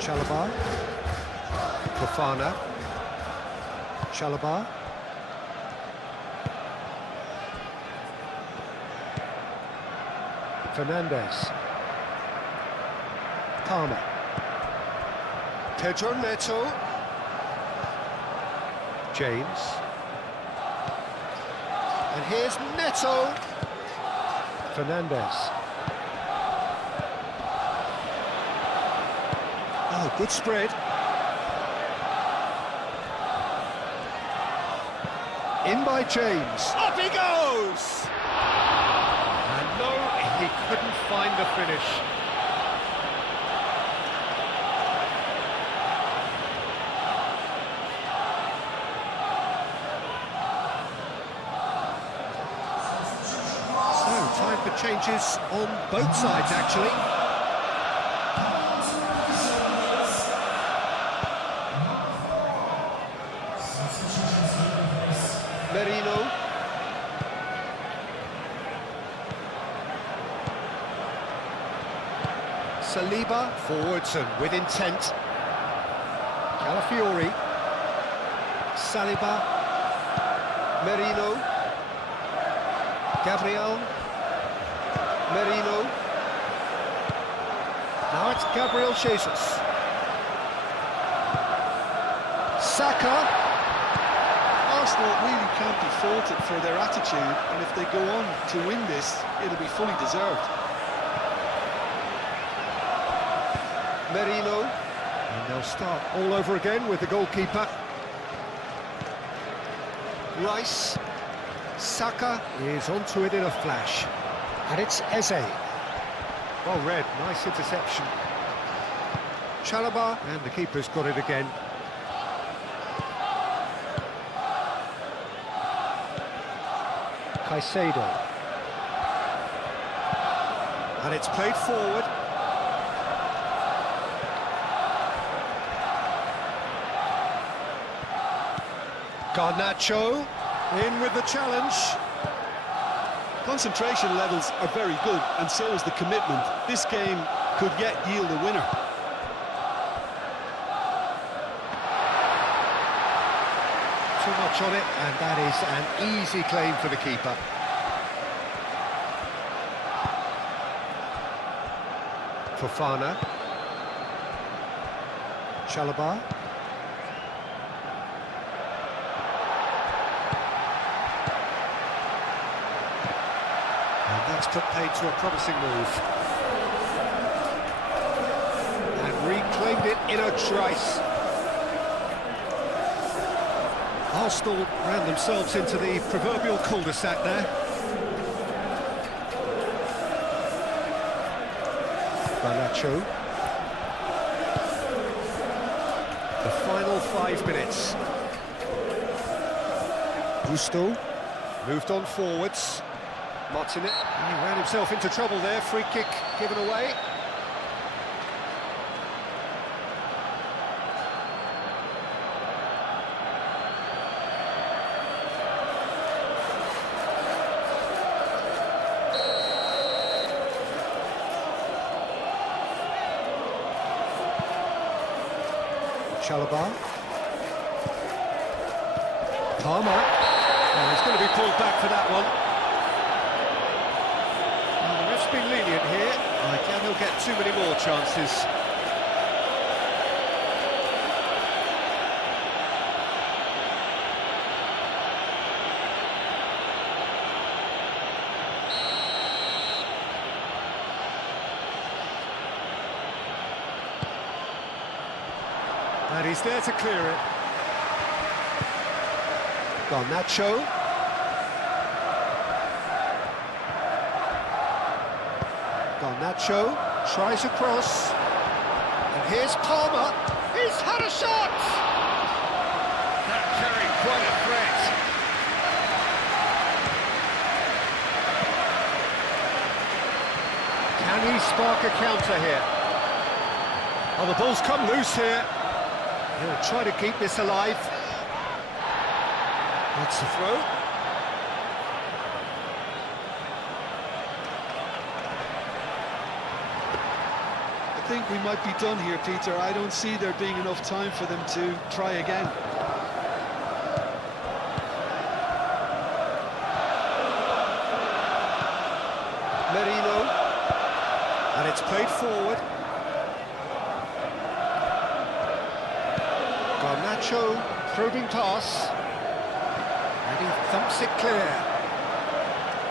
Chalobah. Fofana. Chalobah. Fernandez. Palmer. Pedro Neto. James. And here's Neto. Fernandez. Oh, good spread. In by James. Up he goes! And no, he couldn't find the finish. So, time for changes on both sides, actually. Merino. Saliba, forwards and with intent. Calafiori. Saliba. Merino. Gabriel. Merino. Now it's Gabriel Jesus. Saka. Arsenal really can't be faulted for their attitude, and if they go on to win this, it'll be fully deserved. Merino. And they'll start all over again with the goalkeeper. Rice. Saka is onto it in a flash. And it's Eze. Well read, nice interception. Chalobah, and the keeper's got it again. Caicedo. And it's played forward. Garnacho in with the challenge. Concentration levels are very good, and so is the commitment. This game could yet yield a winner. Too much on it, and that is an easy claim for the keeper. Fofana. Chalobah. And that's put paid to a promising move. And reclaimed it in a trice. Arsenal ran themselves into the proverbial cul-de-sac there. Garnacho. The final 5 minutes. Gusto moved on forwards. Martinez, he ran himself into trouble there. Free kick given away. Chalobah. Palmer. Oh, he's going to be pulled back for that one. Well, the ref's been lenient here. I doubt he'll get too many more chances. And he's there to clear it. Garnacho. Garnacho tries a cross. And here's Palmer. He's had a shot! That carried quite a threat. Can he spark a counter here? Oh, the ball's come loose here. He'll try to keep this alive. That's the throw. I think we might be done here, Peter. I don't see there being enough time for them to try again. Merino. And it's played forward. Garnacho, probing pass, and he thumps it clear.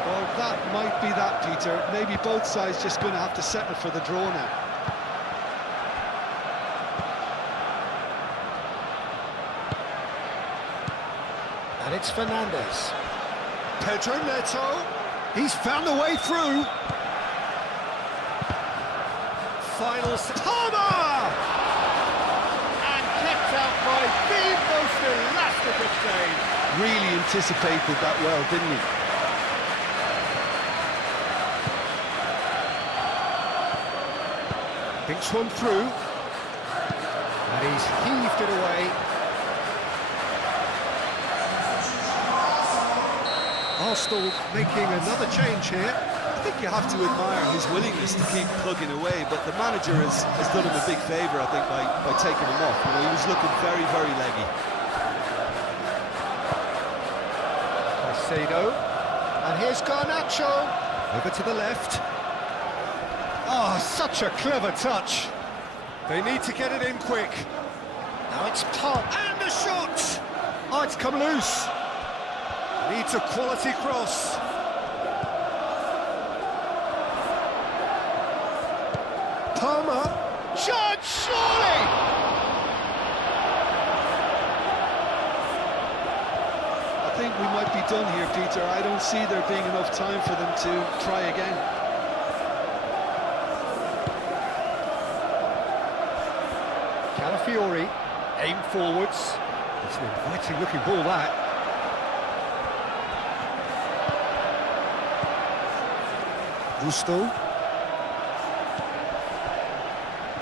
Well, that might be that, Peter. Maybe both sides just going to have to settle for the draw now. And it's Fernandez. Pedro Neto, he's found a way through. Final Palmer! By the most elastic of saves. Really anticipated that well, didn't he? Thinks one through. And he's heaved it away. Arsenal making another change here. think you have to admire his willingness to keep plugging away, but the manager has done him a big favour, I think, by taking him off. You know, he was looking very, very leggy. Caicedo, and here's Garnacho, over to the left. Oh, such a clever touch. They need to get it in quick. Now it's Pop, and the shot! Oh, it's come loose. Needs a quality cross. Palmer, shot, surely! I think we might be done here, Peter. I don't see there being enough time for them to try again. Calafiori, aim forwards. It's an inviting looking ball, that. Gusto.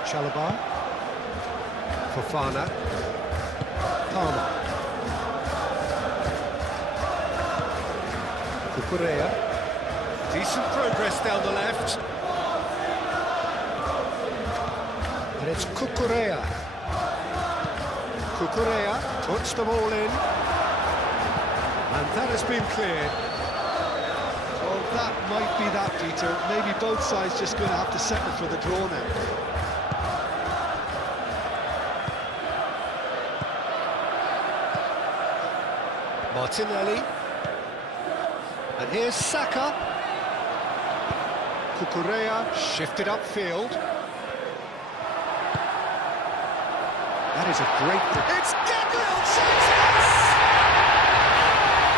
Chalobah. Fofana. Palmer. Cucurella. Decent progress down the left. And it's Cucurella. Cucurella puts the ball in. And that has been cleared. Well, that might be that, Peter. Maybe both sides just going to have to settle for the draw now. Martinelli. And here's Saka. Cucurella shifted upfield. That is a great... It's Gabriel Jesus!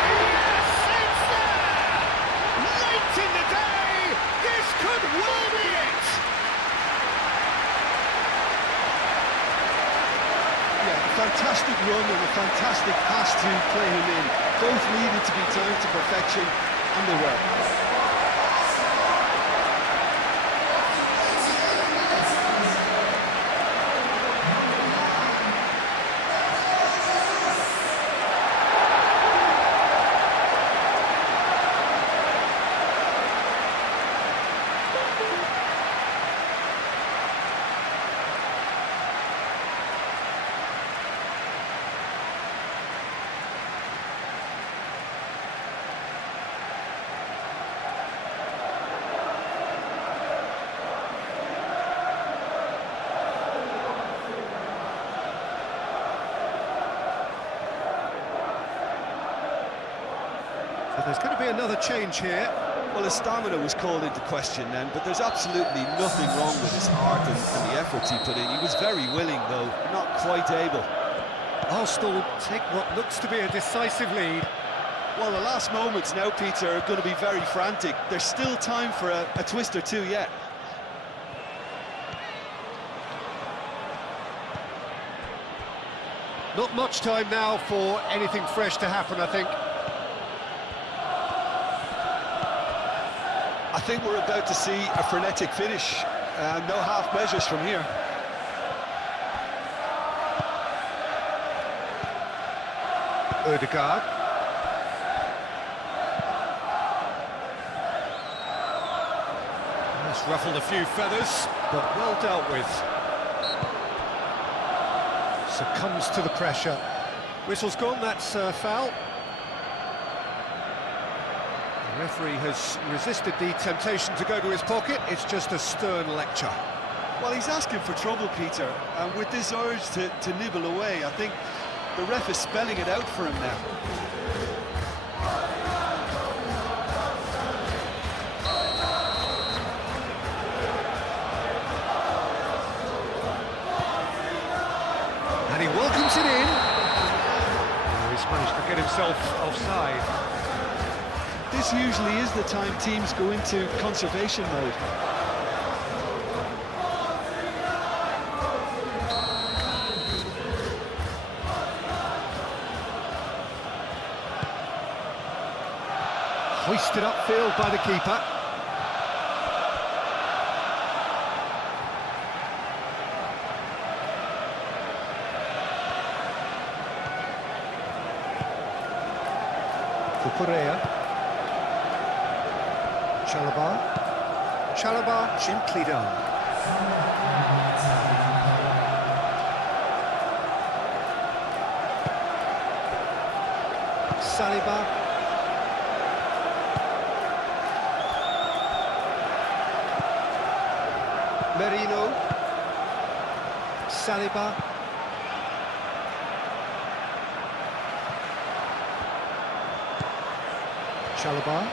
Yes, it's there! Late in the day, this could well be it! Yeah, a fantastic run and a fantastic pass to play him in. Both needed to be timed to perfection, and they were. So there's going to be another change here. Well, his stamina was called into question then, but there's absolutely nothing wrong with his heart and the efforts he put in. He was very willing, though, not quite able. Arsenal take what looks to be a decisive lead. Well, the last moments now, Peter, are going to be very frantic. There's still time for a twist or two yet. Not much time now for anything fresh to happen, I think. I think we're about to see a frenetic finish. No half measures from here. Ødegaard. That's ruffled a few feathers, but well dealt with. Succumbs to the pressure. Whistle's gone, that's a foul. The referee has resisted the temptation to go to his pocket. It's just a stern lecture. Well, he's asking for trouble, Peter, and with this urge to nibble away, I think the ref is spelling it out for him now. And he welcomes it in. Oh, he's managed to get himself offside. This usually is the time teams go into conservation mode. Hoisted upfield by the keeper. Cucurella. Chalobah gently done. Saliba. Merino. Saliba. Chalobah.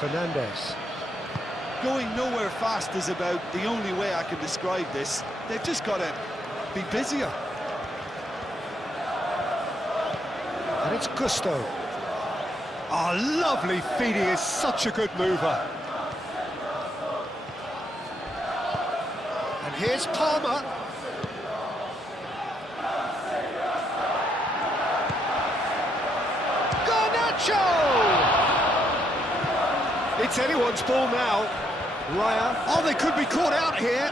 Fernandes. Going nowhere fast is about the only way I can describe this. They've just got to be busier. And it's Gusto. Oh, lovely feed, he is such a good mover. And here's Palmer. Garnacho! It's anyone's ball now. Raya. Oh, they could be caught out here.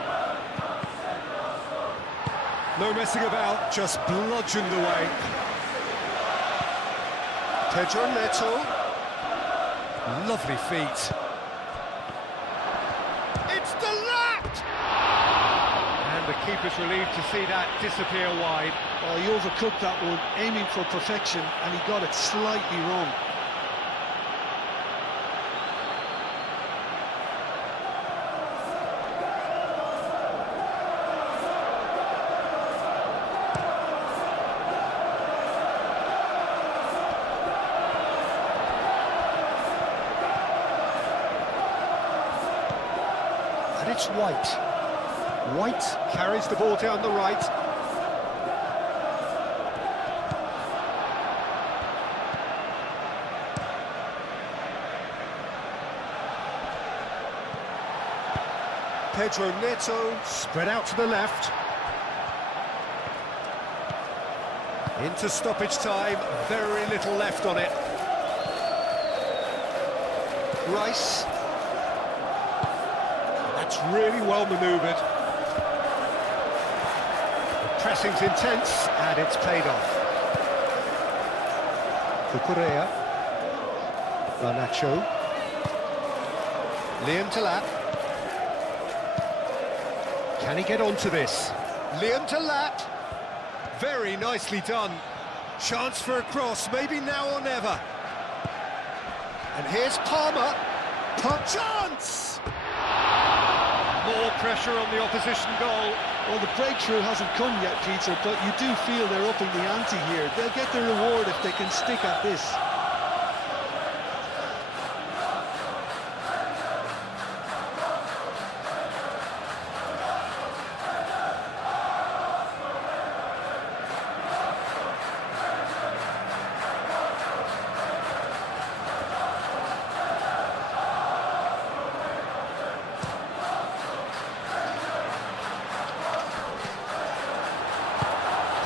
No messing about, just bludgeoned away. Pedro Neto. Lovely feet. It's the lap! And the keeper's relieved to see that disappear wide. Oh, he overcooked that one, aiming for perfection, and he got it slightly wrong. And it's White. White carries the ball down the right. Pedro Neto spread out to the left. Into stoppage time, very little left on it. Rice. That's really well manoeuvred. The pressing's intense and it's paid off. Cucurella. Garnacho. Liam Talat. Can he get onto this? Liam Talat. Very nicely done. Chance for a cross, maybe now or never. And here's Palmer. Chance! More pressure on the opposition goal. Well, the breakthrough hasn't come yet, Peter, but you do feel they're upping the ante here. They'll get the reward if they can stick at this.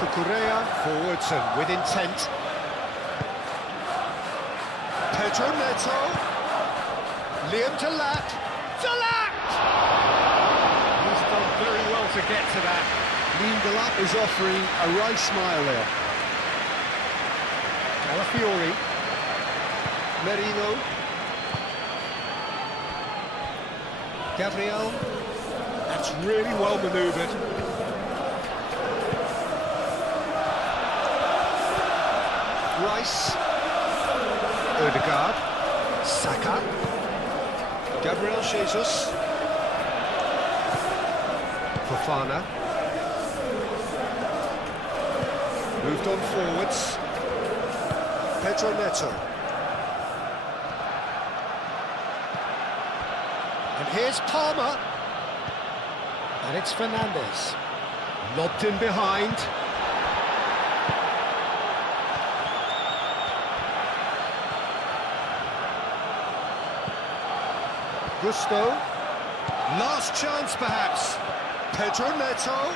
Cucurella forwards and with intent. Pedro Neto. Liam Talat. Talat! He's done very well to get to that. Liam Talat is offering a right smile there. Calafiori. Merino. Gabriel. That's really well manoeuvred. Rice, Ødegaard, Saka, Gabriel Jesus, Fofana, moved on forwards, Pedro Neto, and here's Palmer, and it's Fernandes, lobbed in behind. Gusto. Last chance, perhaps. Pedro Neto.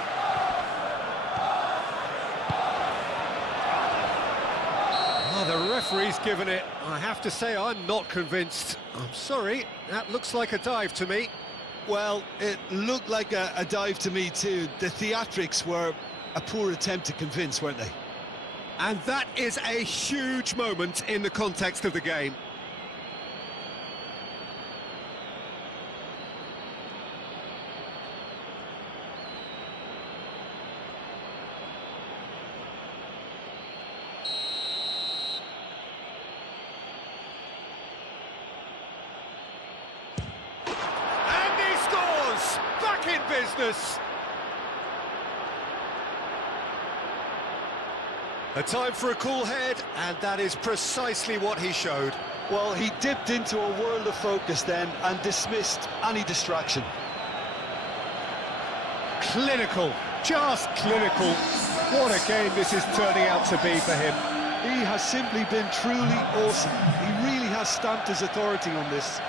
Oh, the referee's given it. I have to say, I'm not convinced. I'm sorry, that looks like a dive to me. Well, it looked like a dive to me too. The theatrics were a poor attempt to convince, weren't they? And that is a huge moment in the context of the game. in business. A time for a cool head, and that is precisely what he showed. Well, he dipped into a world of focus then and dismissed any distraction. Clinical, just clinical. What a game this is turning out to be for him. He has simply been truly awesome. He really has stamped his authority on this.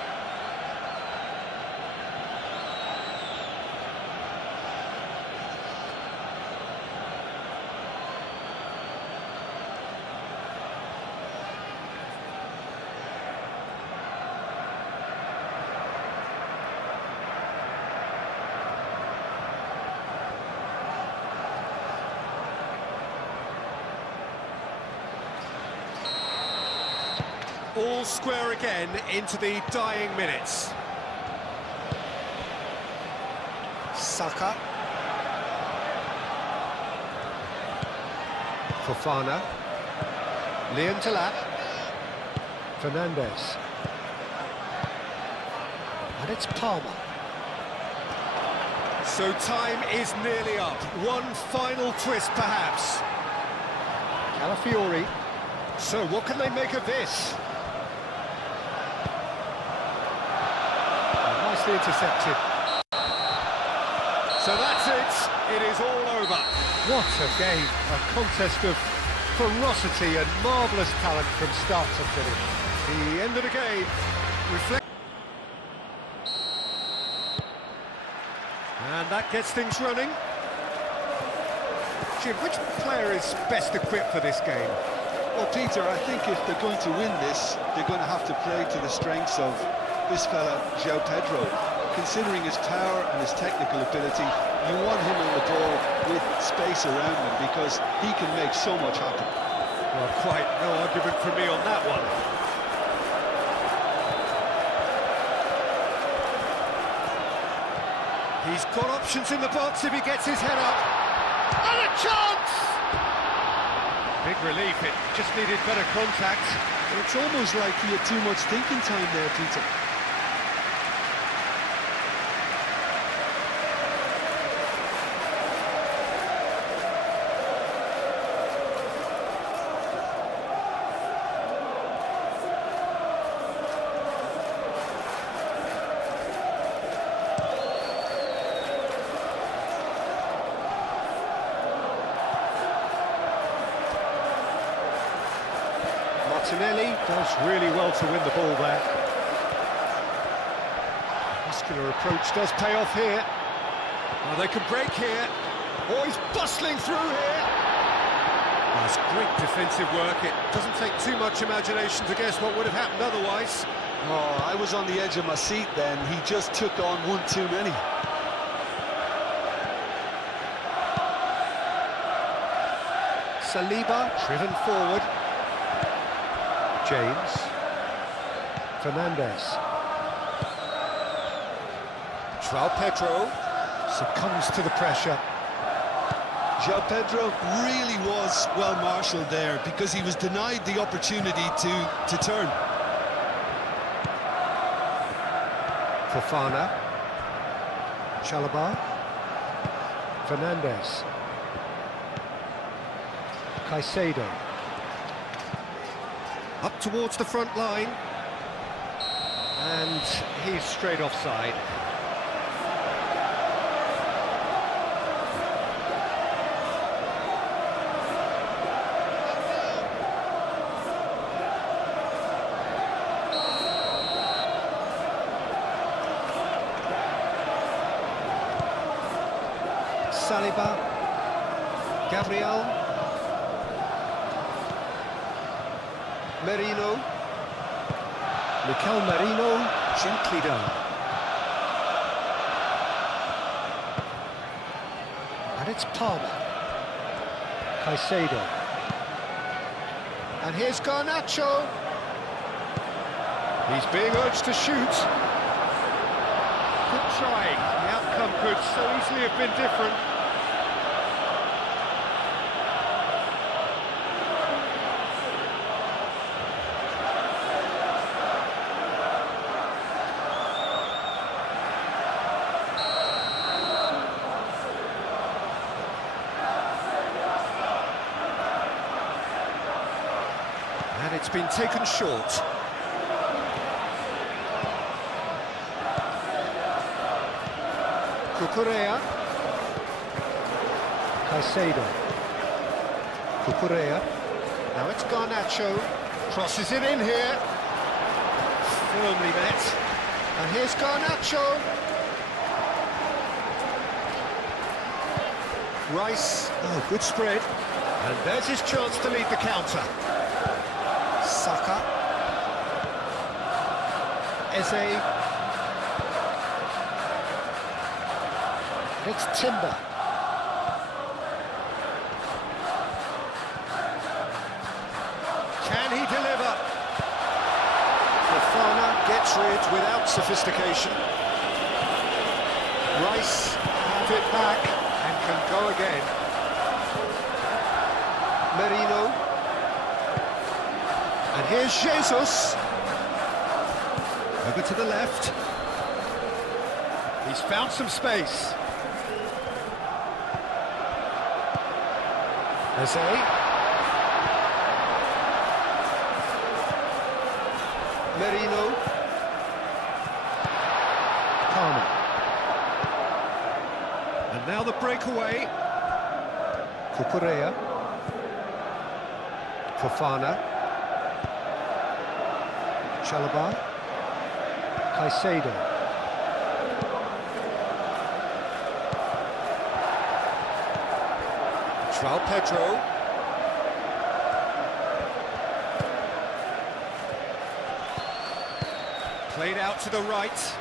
All square again into the dying minutes. Saka. Fofana. Leon Talat. Fernandez. And it's Palmer. So time is nearly up. One final twist, perhaps. Calafiori. So what can they make of this? Nicely intercepted. So that's it. It is all over. What a game. A contest of ferocity and marvellous talent from start to finish. The end of the game reflects. And that gets things running. Jim, which player is best equipped for this game? Well, Peter, I think if they're going to win this, they're going to have to play to the strengths of this fella, João Pedro. Considering his power and his technical ability, you want him on the ball with space around him because he can make so much happen. Well, quite no argument from me on that one. He's got options in the box if he gets his head up. And a chance! Big relief, it just needed better contact. It's almost like he had too much thinking time there, Peter. Martinelli does really well to win the ball there. Muscular approach does pay off here. Oh, they can break here. Oh, he's bustling through here. Oh, it's great defensive work. It doesn't take too much imagination to guess what would have happened otherwise. Oh, I was on the edge of my seat then. He just took on one too many. Saliba driven forward. James. Fernandez. João Pedro succumbs to the pressure. João Pedro really was well marshalled there because he was denied the opportunity to turn. Fofana. Chalobah. Fernandez. Caicedo. Up towards the front line. And he's straight offside. Saliba. Gabriel. Merino. Mikel Merino, gently done. And it's Palmer. Caicedo. And here's Garnacho. He's being urged to shoot. Good try. The outcome could so easily have been different. And it's been taken short. Cucurella. Caicedo. Cucurella. Now it's Garnacho. Crosses it in here. Firmly met. And here's Garnacho. Rice. Oh, good spread. And there's his chance to lead the counter. Saka. Eze. It's Timber. Can he deliver? Fofana gets rid without sophistication. Rice have it back and can go again. Merino. And here's Jesus. Over to the left. He's found some space. Eze. Merino. Palmer. And now the breakaway. Cucurella. Fofana. Chalobah. Caicedo. João Pedro. Played out to the right.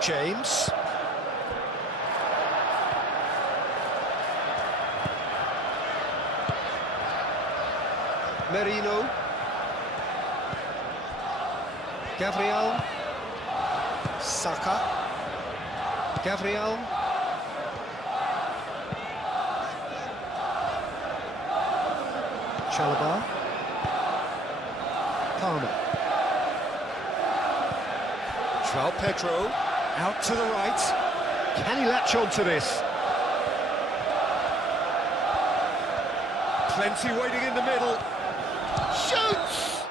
James. Merino. Gabriel. Saka. Gabriel. Chalobah. Palmer. João Pedro. Out to the right. Can he latch on to this? Plenty waiting in the middle. Shoots!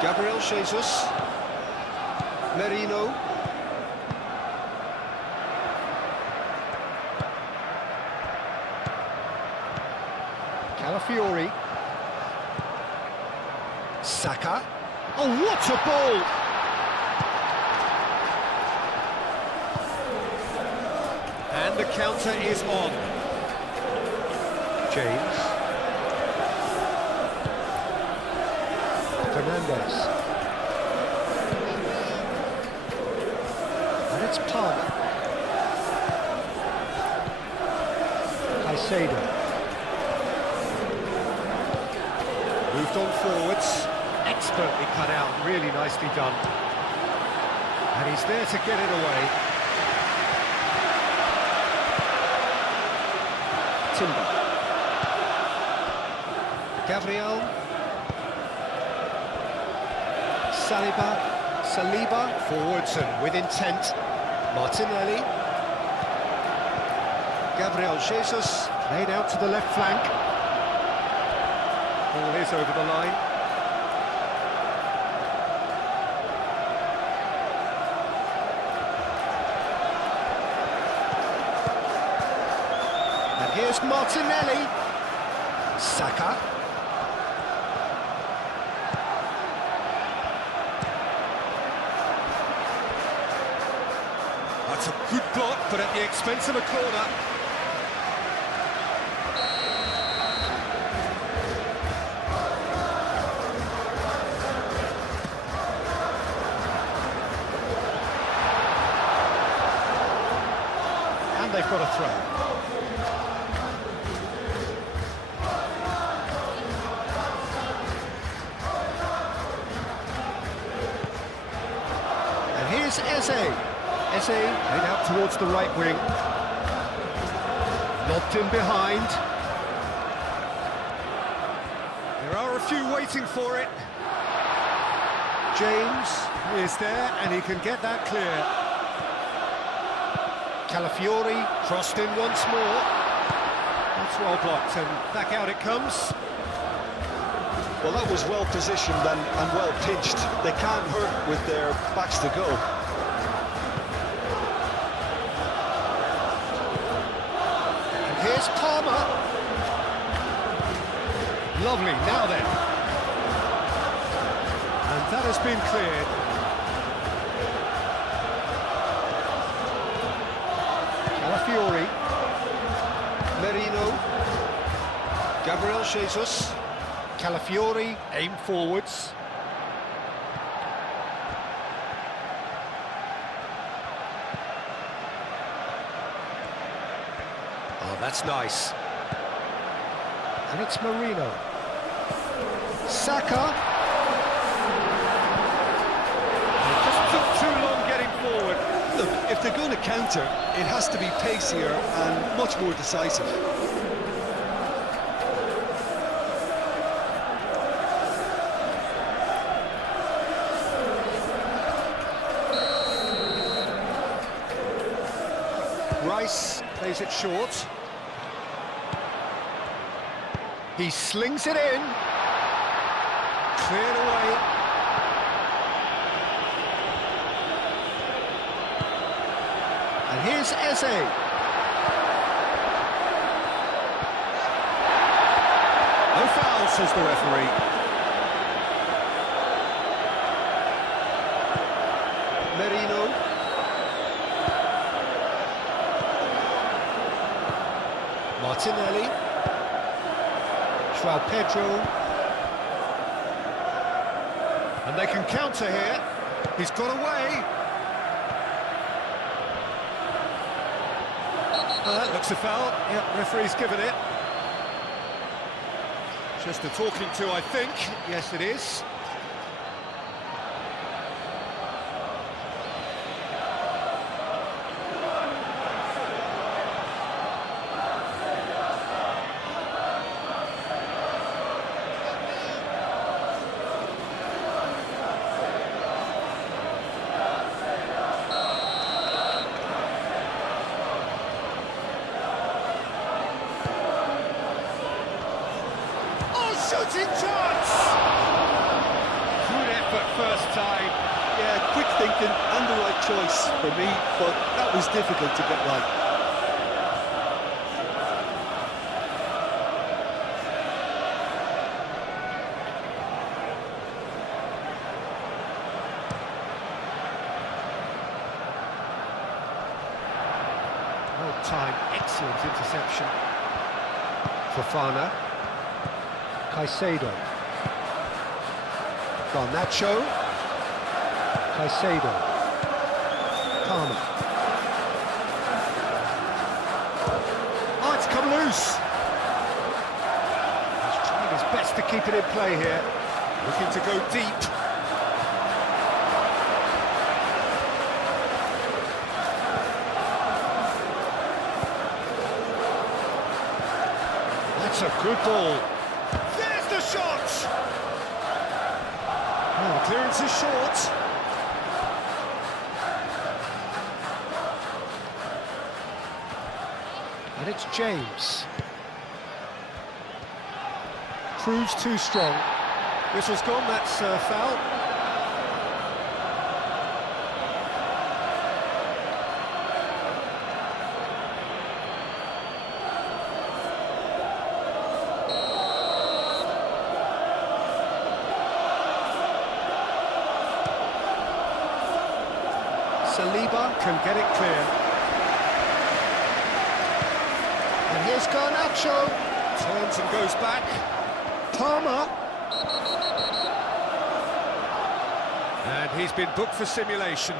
Gabriel Jesus. Merino. Calafiori. Saka. Oh, what a ball! And the counter is on. James. Fernandez. And it's Palmer. Caicedo. Moved on forwards. Expertly cut out, really nicely done. And he's there to get it away. Timber. Gabriel. Saliba. Forwards and with intent. Martinelli. Gabriel Jesus. Played out to the left flank. Ball is over the line. And here's Martinelli. Saka. That's a good block, but at the expense of a corner. They've got a throw. And here's Eze. Eze played out towards the right wing. Lobbed in behind. There are a few waiting for it. James is there and he can get that clear. Calafiori crossed in once more. That's well blocked, and back out it comes. Well, that was well positioned and well pitched. They can't hurt with their backs to go. And here's Palmer. Lovely, now then. And that has been cleared. Calafiori. Merino. Gabriel Jesus. Calafiori, aim forwards. Oh, that's nice. And it's Marino. Saka. It just took too long getting forward. Look, if they're going to counter, it has to be pacier and much more decisive. Rice plays it short. He slings it in. Cleared away. And here's Eze. No foul, says the referee. Merino. Martinelli. João Pedro. And they can counter here. He's got away. That looks a foul. Yep, referee's given it. Just a talking to, I think. Yes, it is. Shooting chance! Good effort first time. Yeah, quick thinking and the right choice for me, but that was difficult to get right. Well timed, excellent interception. Fofana. Caicedo. Garnacho. Caicedo. Palmer. Oh, it's come loose. He's trying his best to keep it in play here. Looking to go deep. That's a good ball. There's the shot! Oh, clearance is short. And it's James. Proves too strong. Whistle's gone, that's a foul. Saliba can get it clear. And here's Garnacho. Turns and goes back. Palmer. And he's been booked for simulation.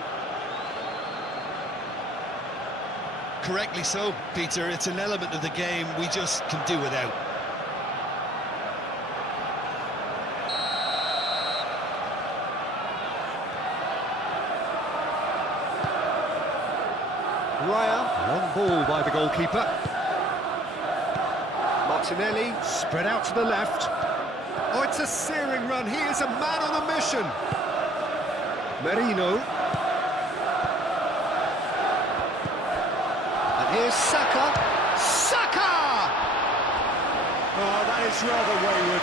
Correctly so, Peter. It's an element of the game we just can do without. Raya, long ball by the goalkeeper. Martinelli, spread out to the left. Oh, it's a searing run. He is a man on a mission. Merino. here's Saka. Saka! Oh, that is rather wayward.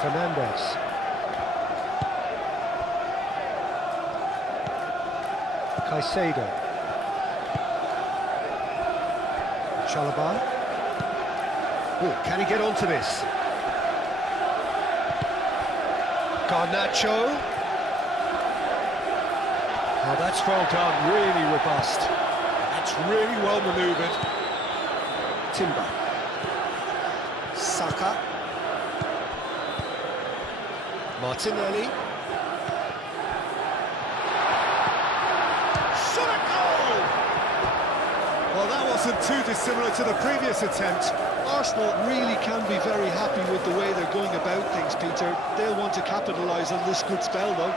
Fernandez. Caicedo. Chalobah. Oh, can he get onto this? Garnacho. Oh, that's well done, really robust. That's really well manoeuvred. Timber. Saka. Martinelli. Shot a goal! Well, that wasn't too dissimilar to the previous attempt. Arsenal really can be very happy with the way they're going about things, Peter. They'll want to capitalise on this good spell, though.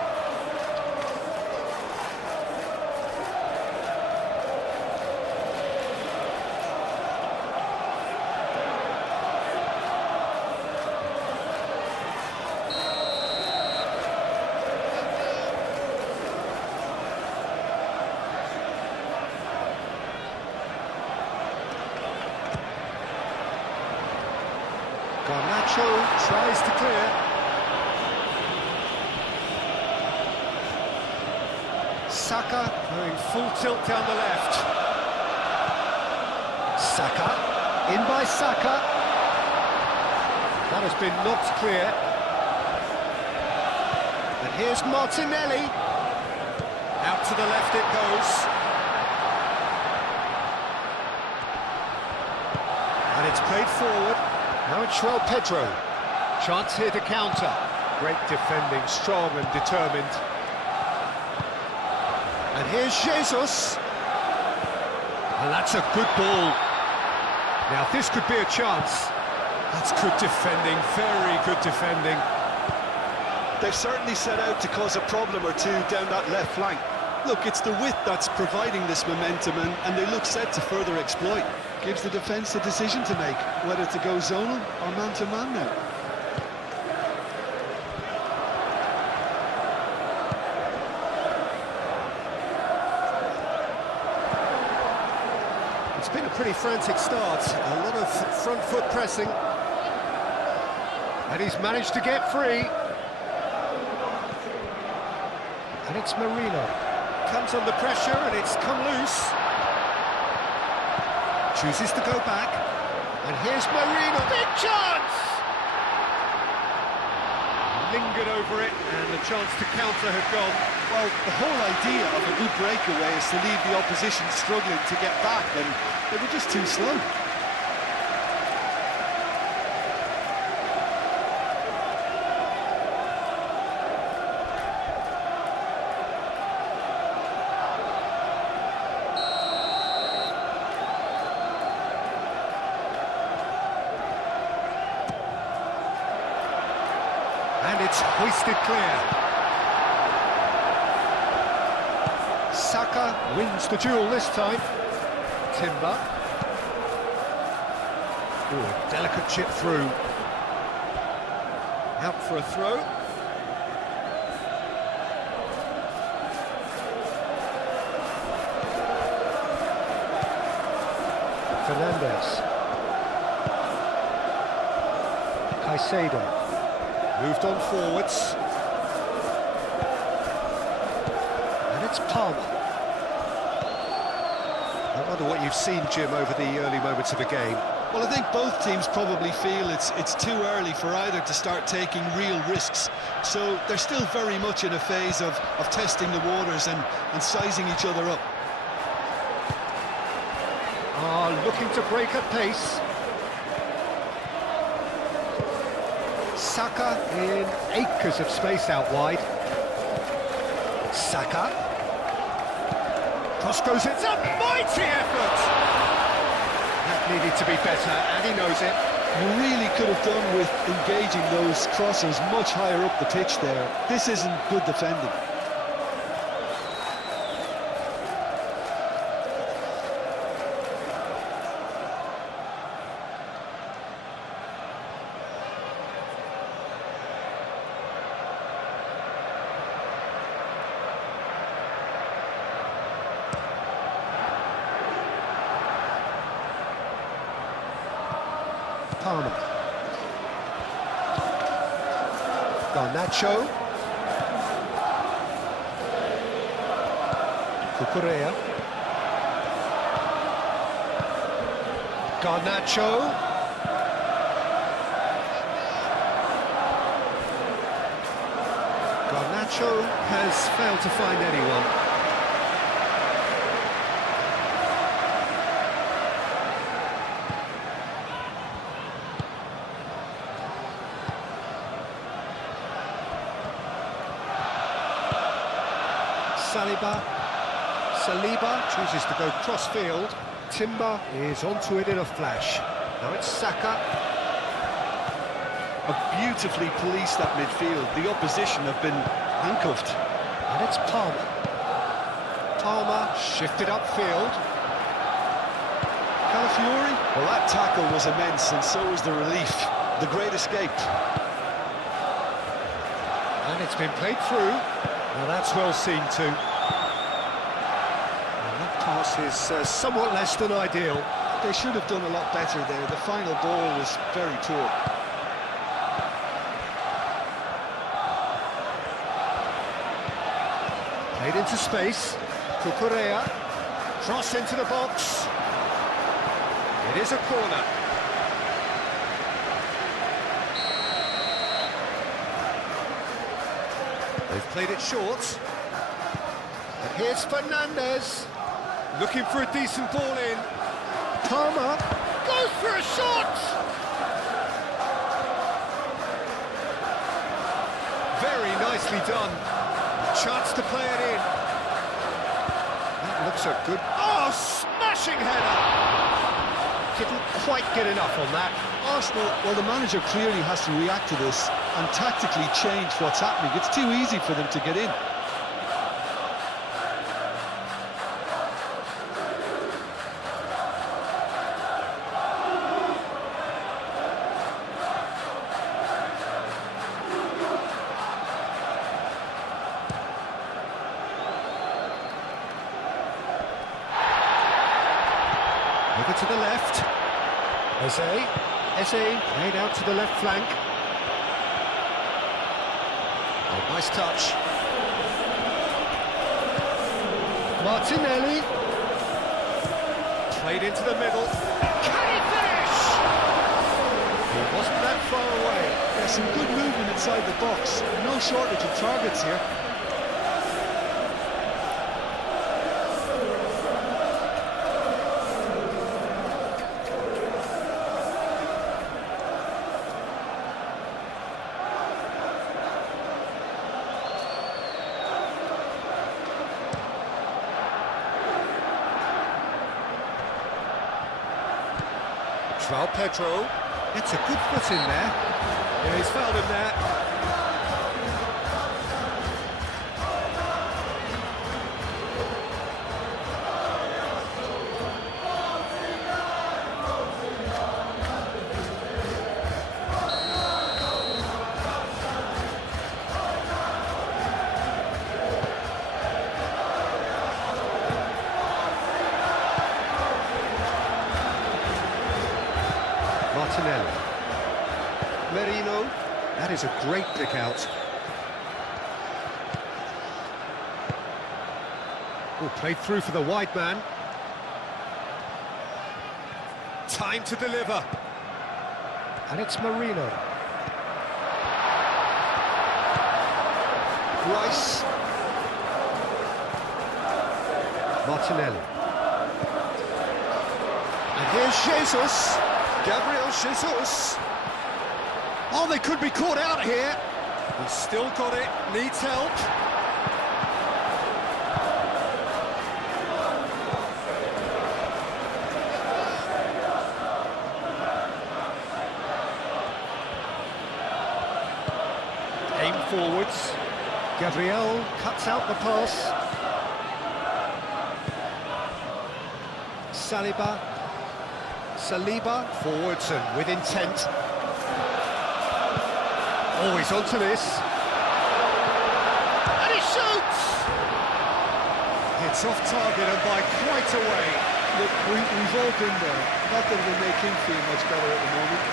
Garnacho tries to clear. Saka going full tilt down the left. Saka, in by Saka. That has been knocked clear. And here's Martinelli. Out to the left it goes. And it's played forward. Now it's João Pedro. Chance here to counter. Great defending, strong and determined. And here's Jesus. And that's a good ball. Now this could be a chance. That's good defending, very good defending. They've certainly set out to cause a problem or two down that left flank. Look, it's the width that's providing this momentum, and they look set to further exploit. Gives the defence a decision to make, whether to go zonal or man-to-man now. It's been a pretty frantic start, a lot of front foot pressing. And he's managed to get free. And it's Marino. Comes under pressure and it's come loose. Chooses to go back. And here's Marino. Big chance! Lingered over it and the chance to counter had gone. Well, the whole idea of a good breakaway is to leave the opposition struggling to get back, and they were just too slow. And it's hoisted clear. Saka wins the duel this time. Timber. Ooh, a delicate chip through. Out for a throw. Fernandez. Caicedo. Moved on forwards. And it's Palmer. I wonder what you've seen, Jim, over the early moments of the game. Well, I think both teams probably feel it's too early for either to start taking real risks. So they're still very much in a phase of testing the waters and sizing each other up. Looking to break at pace. Saka in acres of space out wide. Saka. Cross goes, it's a mighty effort! That needed to be better, and he knows it. You really could have done with engaging those crossers much higher up the pitch there. This isn't good defending. Palmer. Garnacho. Cucurella. Garnacho. Garnacho has failed to find anyone. Saliba chooses to go cross-field. Timber is onto it in a flash. Now it's Saka. Have beautifully policed that midfield. The opposition have been handcuffed. And it's Palmer. Palmer shifted upfield. Calafiori? Well, that tackle was immense, and so was the relief. The great escape. And it's been played through. Now that's well seen too. Pass is somewhat less than ideal. They should have done a lot better there. The final ball was very poor. Played into space. Cucurella. Cross into the box. It is a corner. They've played it short. And here's Fernandez. Looking for a decent ball in. Palmer goes for a shot! Very nicely done. Chance to play it in. That looks a good... Oh, smashing header! Couldn't quite get enough on that. Arsenal, well, the manager clearly has to react to this and tactically change what's happening. It's too easy for them to get in. Over to the left. Eze played out to the left flank. Oh, nice touch. Martinelli. Played into the middle. Can he finish? He wasn't that far away. There's some good movement inside the box. No shortage of targets here. João Pedro gets a good foot in there. Yeah, he's fouled him there. Martinelli. Merino. That is a great pick out. Oh, played through for the wide man. Time to deliver. And it's Merino. Rice. Martinelli. And here's Jesus. Gabriel Jesus. Oh, they could be caught out here. He's still got it, needs help. forwards. Gabriel cuts out the pass. Saliba, forwards and with intent. Oh, he's onto this. And he shoots! It's off target and by quite a way. Look, we've all been there. Not that it'll make him feel much better at the moment.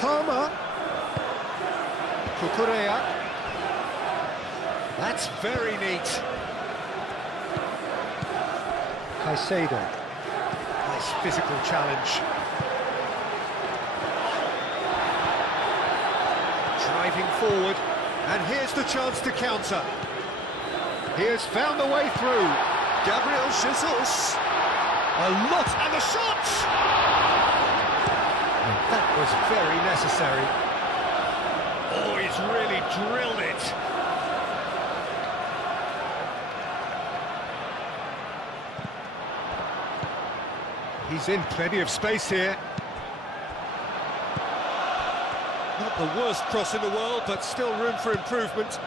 Palmer. Cucurella. That's very neat. Caicedo. Nice physical challenge. Driving forward. And here's the chance to counter. He has found the way through. Gabriel Jesus. A lot. And the shot! That was very necessary. Oh, he's really drilled it. He's in plenty of space here. Not the worst cross in the world, but still room for improvement.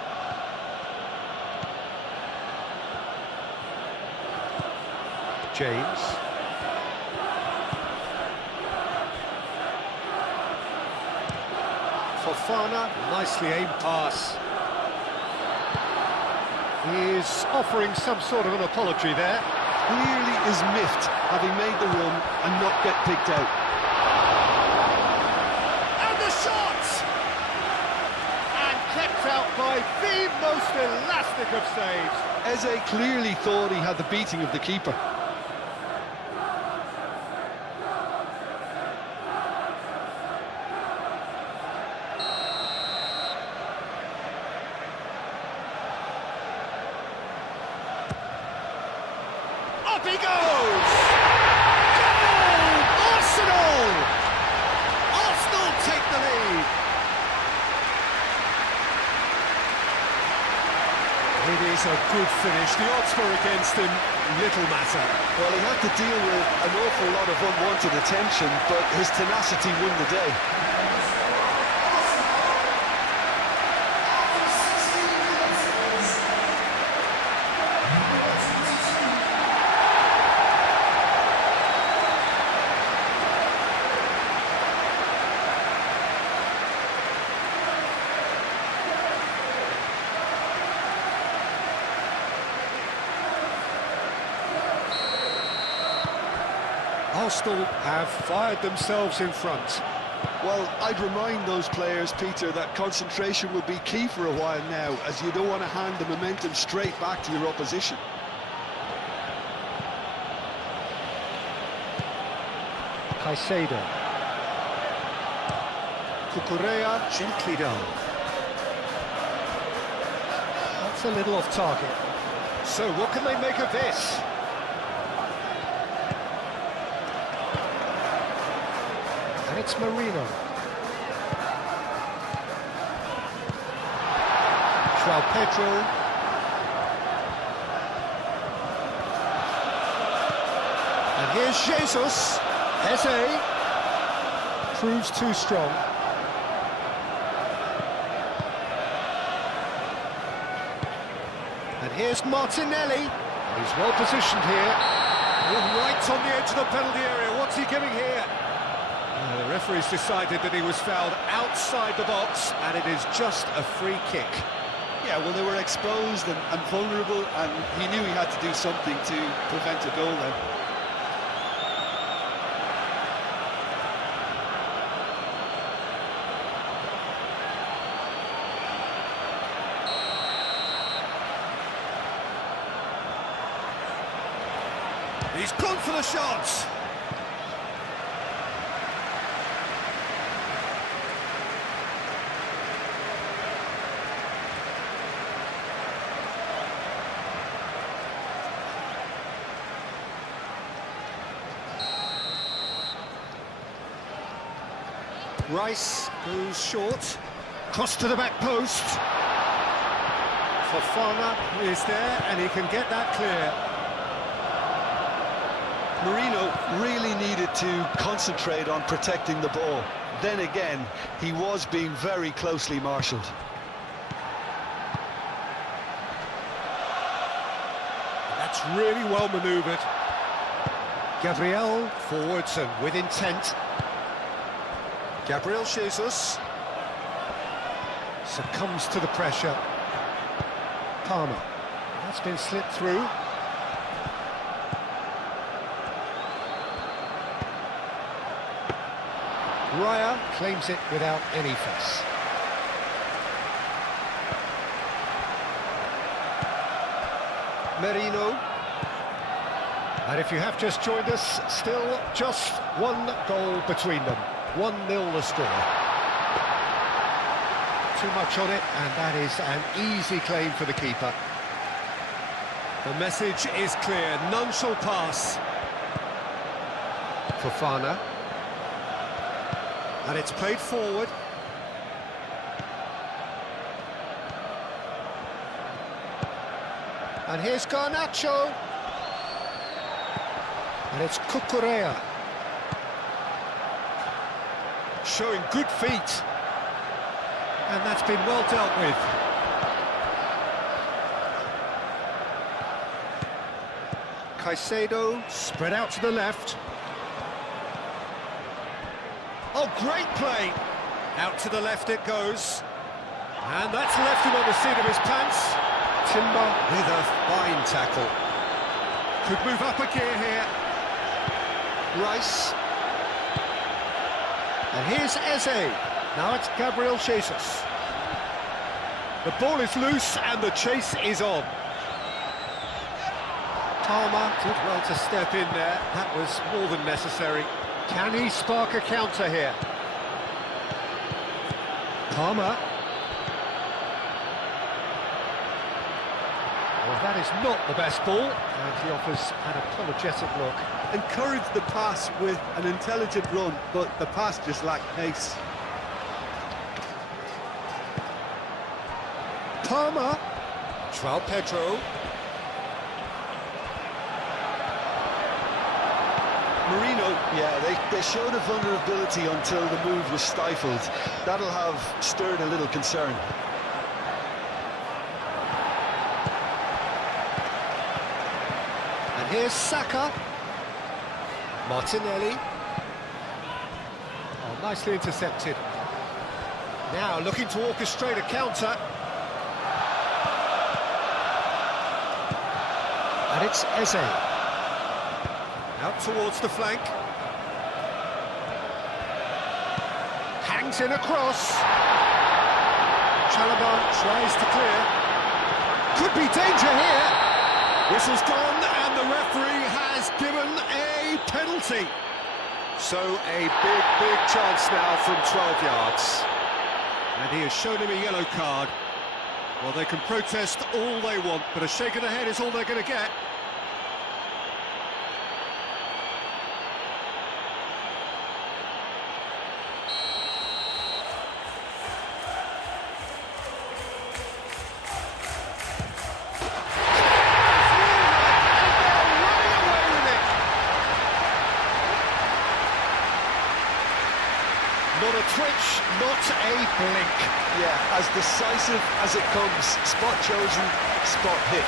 James. Fofana, nicely aimed pass. He is offering some sort of an apology there. Clearly is miffed having made the run and not get picked out. And the shot! And kept out by the most elastic of saves. Eze clearly thought he had the beating of the keeper. Up he goes! Goal! Arsenal! Arsenal take the lead. It is a good finish. The odds were against him. Little matter. Well, he had to deal with an awful lot of unwanted attention, but his tenacity won the day. Arsenal have fired themselves in front. Well, I'd remind those players, Peter, that concentration will be key for a while now, as you don't want to hand the momentum straight back to your opposition. Caicedo. Cucurella, gently done. That's a little off target. So what can they make of this? And it's Marino. João Pedro. And here's Jesus. Eze proves too strong. And here's Martinelli. He's well positioned here. Oh, right on the edge of the penalty area. What's he giving here? The referee's decided that he was fouled outside the box, and it is just a free kick. Yeah, well, they were exposed and vulnerable, and he knew he had to do something to prevent a goal then. He's gone for the shots. Rice goes short. Cross to the back post. Fofana is there, and he can get that clear. Marino really needed to concentrate on protecting the ball. Then again, he was being very closely marshalled. That's really well manoeuvred. Gabriel forwards and with intent. Gabriel Jesus succumbs to the pressure. Palmer. That's been slipped through. Raya claims it without any fuss. Merino. And if you have just joined us, still just one goal between them. 1-0 the score. Too much on it, and that is an easy claim for the keeper. The message is clear, none shall pass. Fofana. And it's played forward. And here's Garnacho. And it's Cucurella. Showing good feet. And that's been well dealt with. Caicedo spread out to the left. Oh, great play! Out to the left it goes. And that's left him on the seat of his pants. Timber with a fine tackle. Could move up a gear here. Rice. And here's Eze. Now it's Gabriel Jesus. The ball is loose and the chase is on. Palmer did well to step in there. That was more than necessary. Can he spark a counter here? Palmer. Well, that is not the best ball, and he offers an apologetic look. Encouraged the pass with an intelligent run, but the pass just lacked pace. Palmer. João Pedro. Marino, yeah, they showed a vulnerability until the move was stifled. That'll have stirred a little concern. And here's Saka. Martinelli. Oh, nicely intercepted. Now looking to orchestrate a counter. And it's Eze. Out towards the flank. Hangs in a cross. Chalobah tries to clear. Could be danger here. Whistle's gone and the referee has given a penalty. So a big chance now from 12 yards. And he has shown him a yellow card. Well, they can protest all they want, but a shake of the head is all they're going to get. Not a twitch, not a blink. Yeah, as decisive as it comes. Spot chosen, spot hit.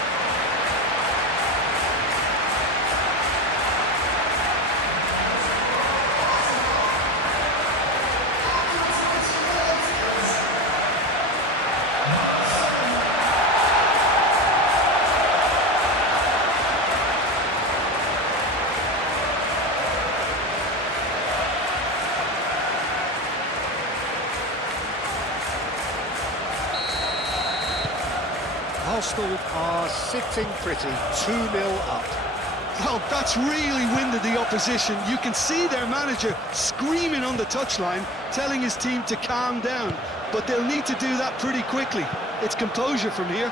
Arsenal are sitting pretty, 2-0 up. Well, that's really winded the opposition. You can see their manager screaming on the touchline, telling his team to calm down. But they'll need to do that pretty quickly. It's composure from here.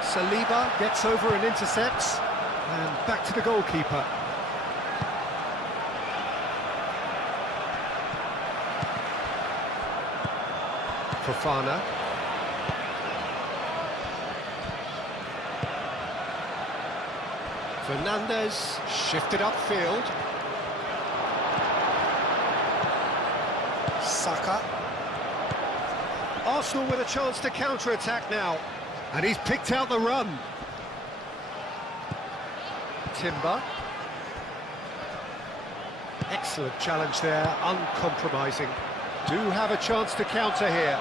Saliba gets over and intercepts. And back to the goalkeeper. Fofana. Fernandez shifted upfield. Saka. Arsenal with a chance to counter-attack now. And he's picked out the run. Timber. Excellent challenge there, uncompromising. Do have a chance to counter here.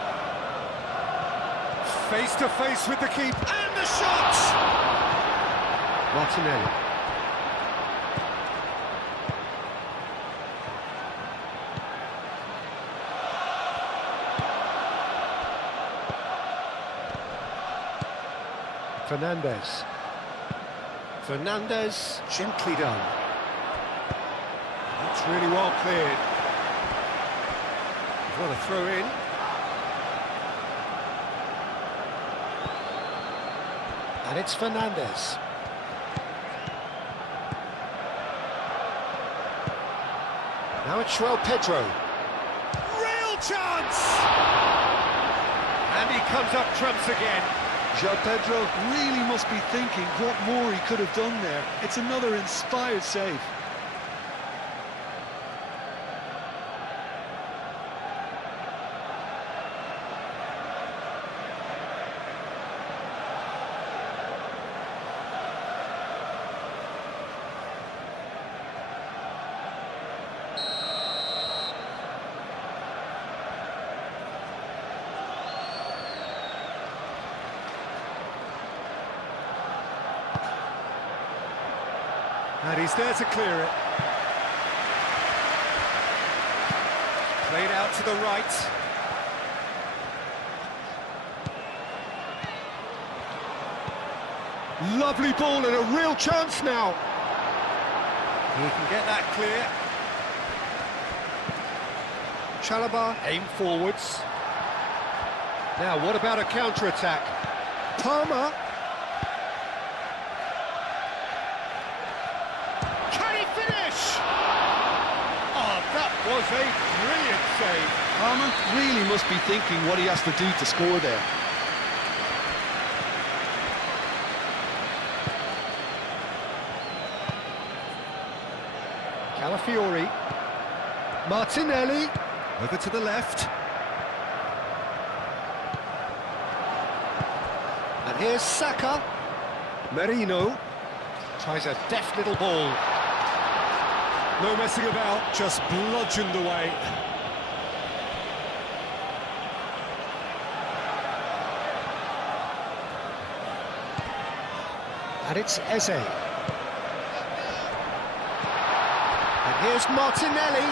Face to face with the keeper. And the shot! Martinelli. Fernandez. Fernandez, gently done. That's really well cleared. What a throw in. And it's Fernandez. Now it's Pedro. Real chance! And he comes up trumps again. Pedro really must be thinking what more he could have done there. It's another inspired save. And he's there to clear it. Played out to the right. Lovely ball and a real chance now. He can get that clear. Chalobah aim forwards. Now what about a counter-attack? Palmer. Was a brilliant save. Palmer really must be thinking what he has to do to score there. Calafiori. Martinelli. Over to the left. And here's Saka. Merino. Tries a deft little ball. No messing about, just bludgeoned away. And it's Eze. And here's Martinelli.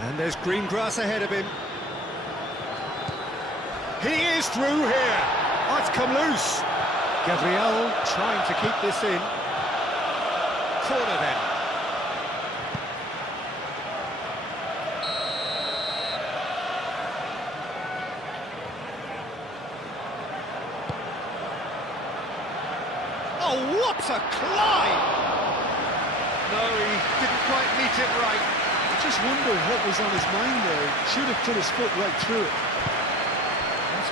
And there's green grass ahead of him. He is through here. Oh, it's come loose. Gabriel trying to keep this in. Corner then. Oh, what a climb! No, he didn't quite meet it right. I just wonder what was on his mind there. He should have put his foot right through it.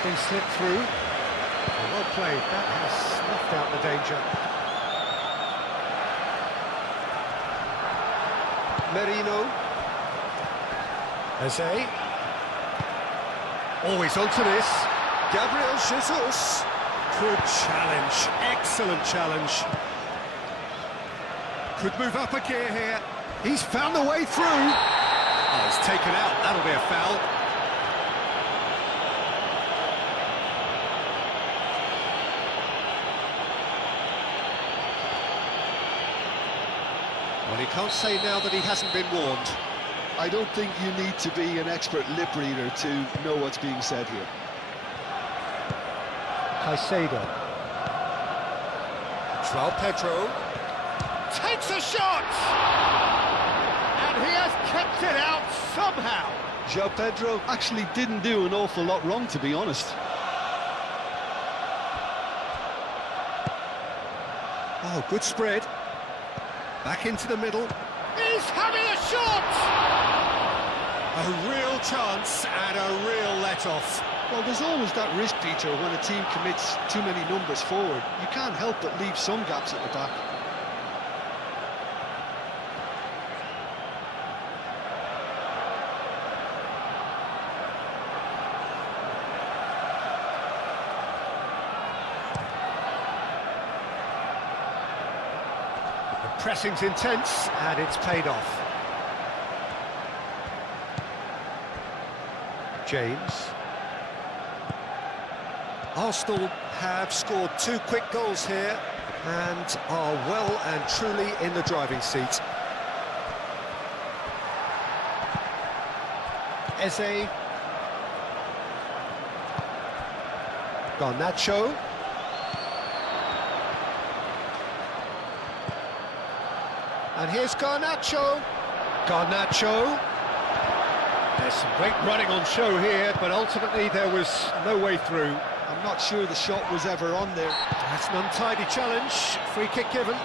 Been slipped through. Well played, that has snuffed out the danger. Merino. Eze. Always onto this. Gabriel Jesus. Good challenge, excellent challenge. Could move up a gear here. He's found the way through. Oh, it's taken out, that'll be a foul. Well, he can't say now that he hasn't been warned. I don't think you need to be an expert lip reader to know what's being said here. Caicedo. Pedro takes a shot! And he has kept it out somehow. Pedro actually didn't do an awful lot wrong, to be honest. Oh, good spread. Back into the middle. He's having a shot! A real chance and a real let-off. Well, there's always that risk, Peter, when a team commits too many numbers forward. You can't help but leave some gaps at the back. The pressing's intense, and it's paid off. James. Arsenal have scored 2 quick goals here and are well and truly in the driving seat. Eze. Garnacho. And here's Garnacho. Garnacho. There's some great running on show here, but ultimately there was no way through. I'm not sure the shot was ever on there. That's an untidy challenge. Free kick given.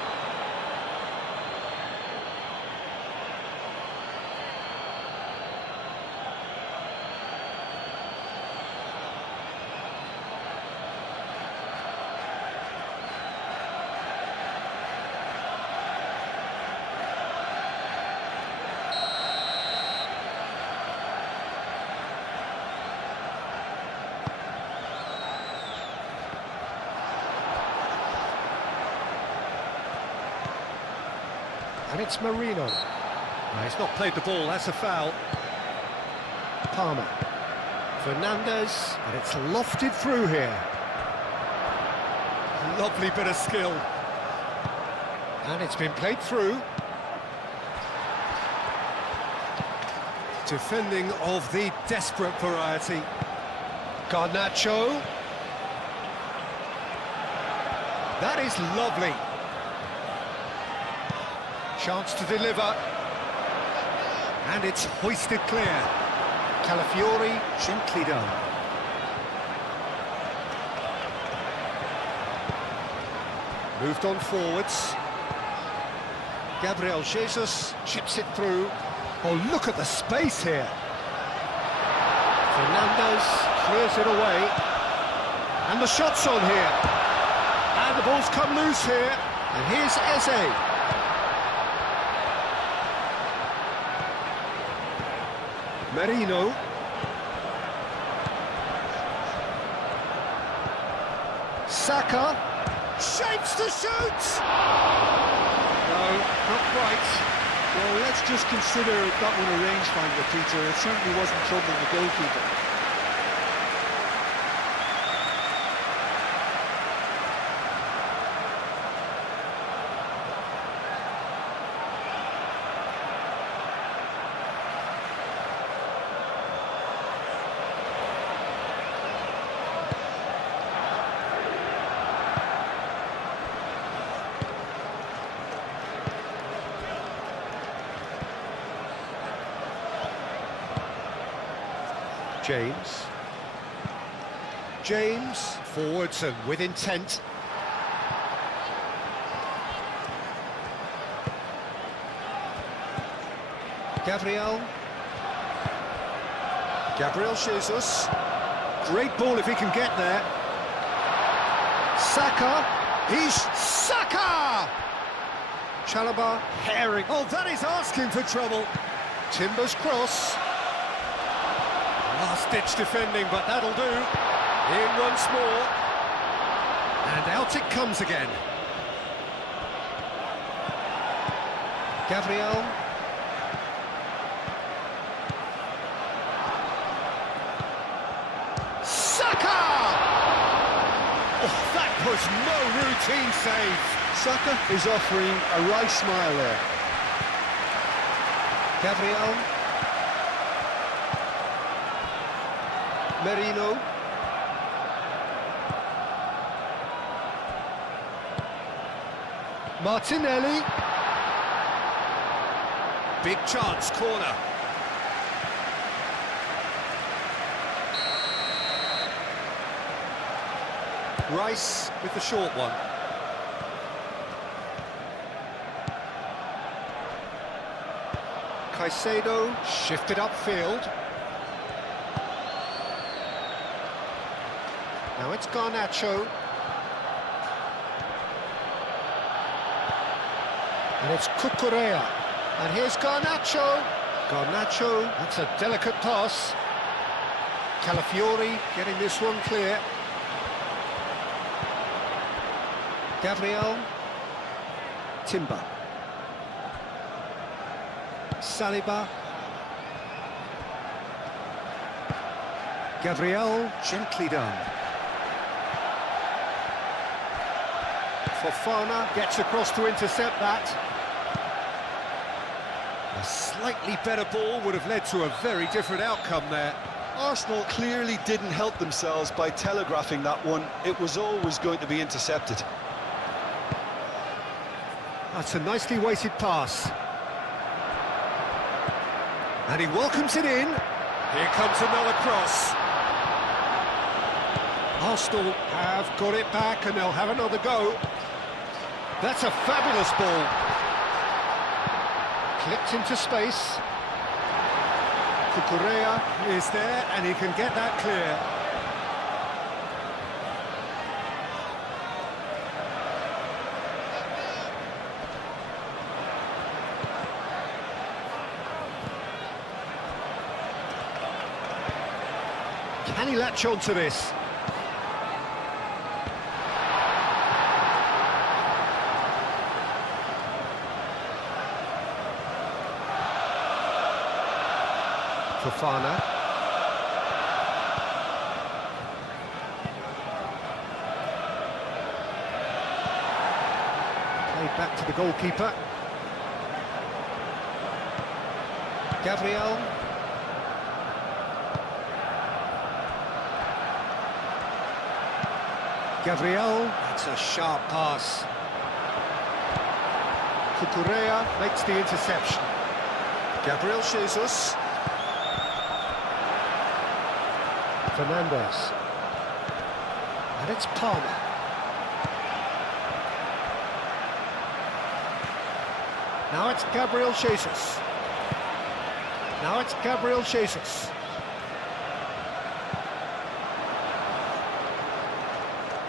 And it's Marino. No, he's not played the ball, that's a foul. Palmer. Fernandez, and it's lofted through here. Lovely bit of skill. And it's been played through. Defending of the desperate variety. Garnacho. That is lovely. Chance to deliver, and it's hoisted clear. Calafiori gently done. Moved on forwards. Gabriel Jesus chips it through. Oh, look at the space here. Fernandez clears it away. And the shot's on here. And the ball's come loose here. And here's Eze. Marino. Saka shapes to shoot. No, not quite. Well, let's just consider that one a rangefinder, Peter. It certainly wasn't troubling the goalkeeper. James, forwards and with intent. Gabriel Jesus. Great ball if he can get there. Saka. He's Saka! Chalobah herring. Oh, that is asking for trouble. Timber's cross. Last-ditch defending, but that'll do. In once more. And out it comes again. Gabriel. Saka! Oh, that was no routine save. Saka is offering a wry smile there. Gabriel. Marino. Martinelli. Big chance, corner. Rice with the short one. Caicedo shifted upfield. Now it's Garnacho. And it's Cucurella. And here's Garnacho. Garnacho, that's a delicate pass. Calafiori getting this one clear. Gabriel. Timber. Saliba. Gabriel, gently done. Fofana gets across to intercept that. A slightly better ball would have led to a very different outcome there. Arsenal clearly didn't help themselves by telegraphing that one. It was always going to be intercepted. That's a nicely weighted pass. And he welcomes it in. Here comes another cross. Arsenal have got it back and they'll have another go. That's a fabulous ball. Clipped into space. Cucurella is there and he can get that clear. Can he latch on to this? Fofana. Played back to the goalkeeper. Gabriel. Gabriel, that's a sharp pass. Cucurella makes the interception. Gabriel Jesus. Fernandez. And it's Palmer. Now it's Gabriel Jesus. Now it's Gabriel Jesus.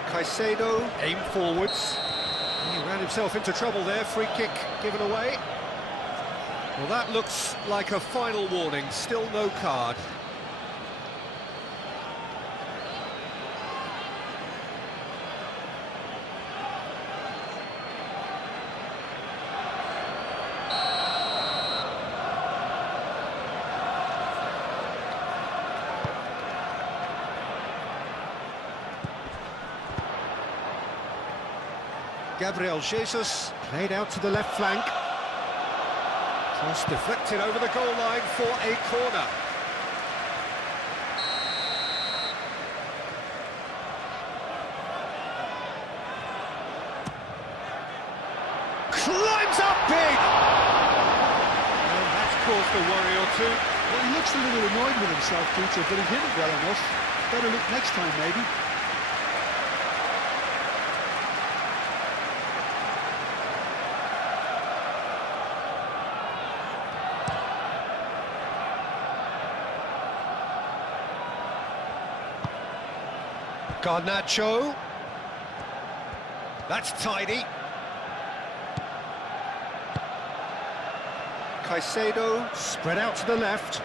Caicedo, aim forwards. He ran himself into trouble there, free kick given away. Well, that looks like a final warning, still no card. Gabriel Jesus played out to the left flank. Cross deflected over the goal line for a corner. Climbs up big! And that's caused a worry or two. Well, he looks a little annoyed with himself, Peter, but he hit it well enough. Better look next time, maybe. Garnacho. That's tidy. Caicedo spread out to the left.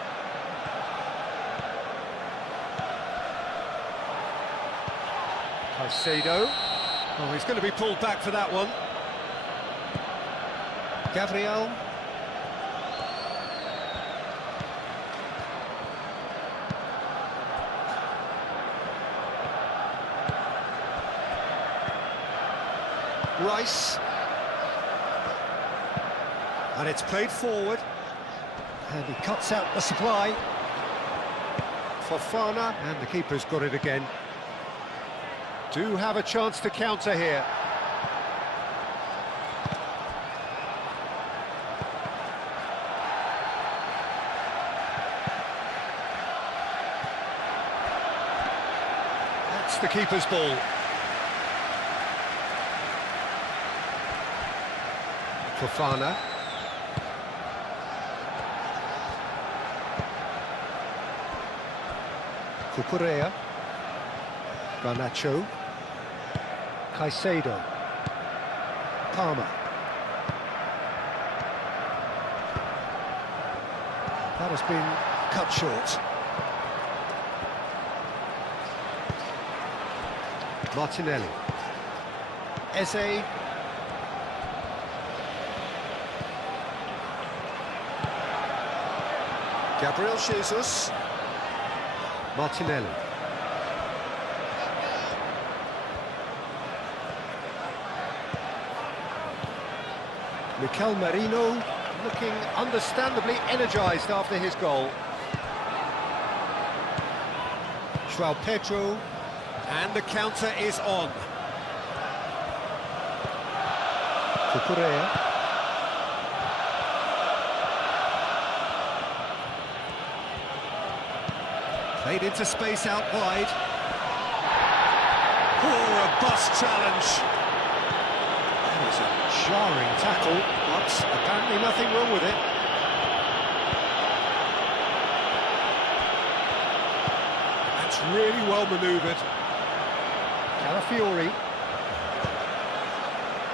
Caicedo. Oh, he's going to be pulled back for that one. Gabriel. Rice. And it's played forward. And he cuts out the supply. Fofana. And the keeper's got it again. Do have a chance to counter here. That's the keeper's ball. Fofana. Cucurella. Garnacho. Caicedo. Palmer. That has been cut short. Martinelli. Eze. Gabriel Jesus. Martinelli. Mikel Merino looking understandably energised after his goal. João Pedro, and the counter is on. Cucurella. Played into space out wide. Oh, a bust challenge. That was a jarring tackle, but apparently nothing wrong with it. That's really well manoeuvred. Calafiori.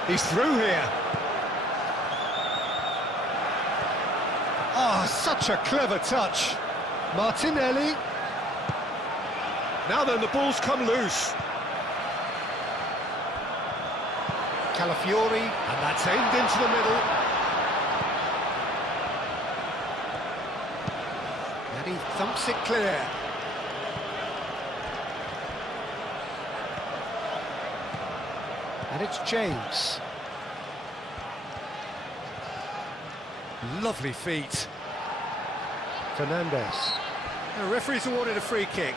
He's through here. Ah, such a clever touch. Martinelli. Now then, the ball's come loose. Calafiori, and that's aimed into the middle. And he thumps it clear. And it's James. Lovely feet. Fernandez. The referee's awarded a free kick.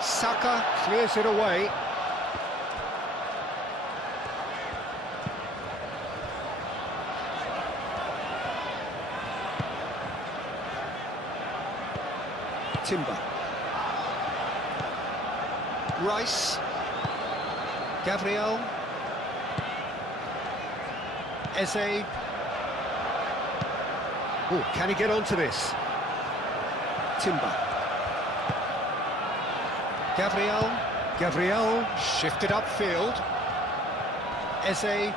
Saka clears it away. Timber. Rice. Gabriel. Eze. Oh, can he get onto this? Timber. Gabriel shifted upfield. Eze.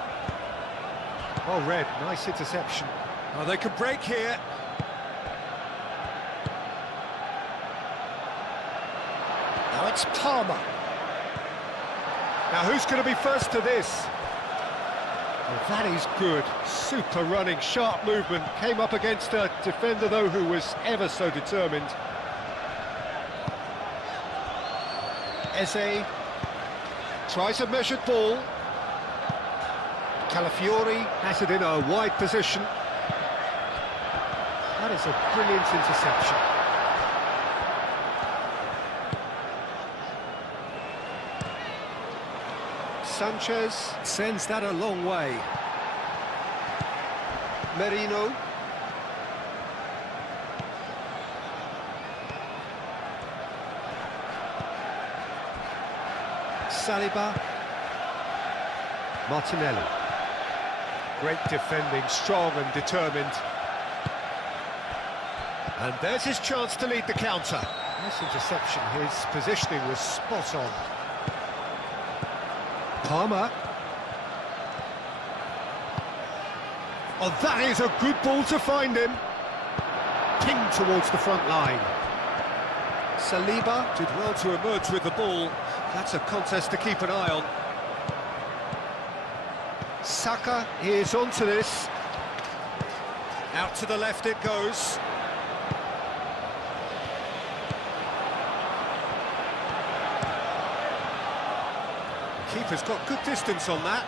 Oh, Red, nice interception. Oh, they could break here. Now it's Palmer. Now who's going to be first to this? Oh, that is good. Super running, sharp movement. Came up against a defender, though, who was ever so determined. Eze tries a measured ball. Calafiori has it in a wide position. That is a brilliant interception. Sanchez sends that a long way. Merino. Saliba. Martinelli. Great defending, strong and determined. And there's his chance to lead the counter. Nice interception, his positioning was spot on. Palmer. Oh, that is a good ball to find him. Pinged towards the front line. Saliba did well to emerge with the ball. That's a contest to keep an eye on. Saka is onto this. Out to the left it goes. The keeper's got good distance on that.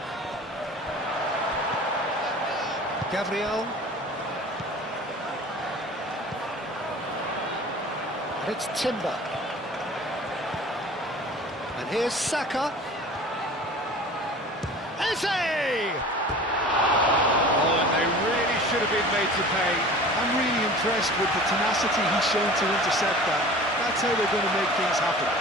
Gabriel. And it's Timber. And here's Saka. Eze! Oh, and They really should have been made to pay. I'm really impressed with the tenacity he's shown to intercept that. That's how they're going to make things happen.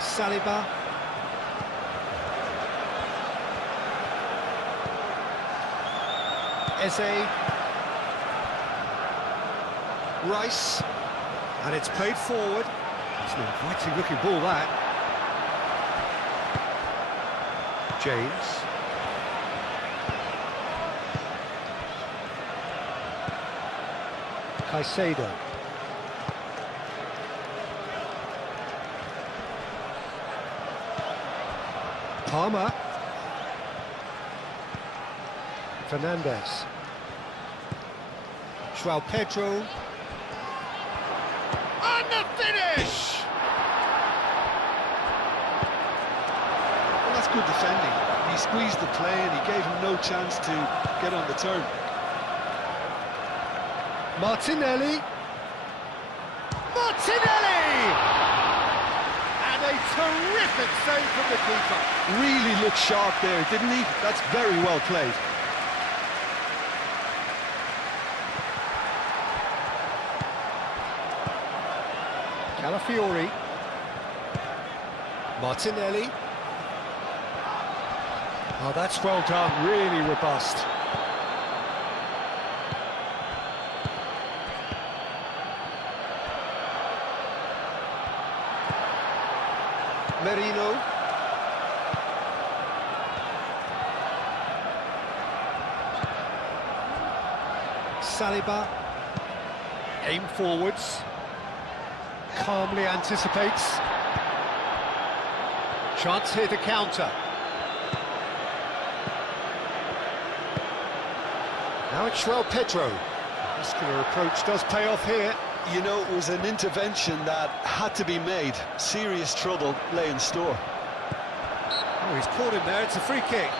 Saliba. Eze. Rice. And it's played forward. It's an inviting looking ball, that. James. Caicedo. Palmer. Fernandez. João Pedro. And the finish! Well, that's good defending. He squeezed the play and he gave him no chance to get on the turn. Martinelli. And a terrific save from the keeper. Really looked sharp there, didn't he? That's very well played. Calafiori. Martinelli. Oh, that's well done, really robust. Merino. Saliba. Aim forwards. Calmly anticipates. Chance here to counter. Now it's João Pedro. Muscular approach does pay off here. You know, it was an intervention that had to be made. Serious trouble lay in store. Oh, he's caught him there. It's a free kick.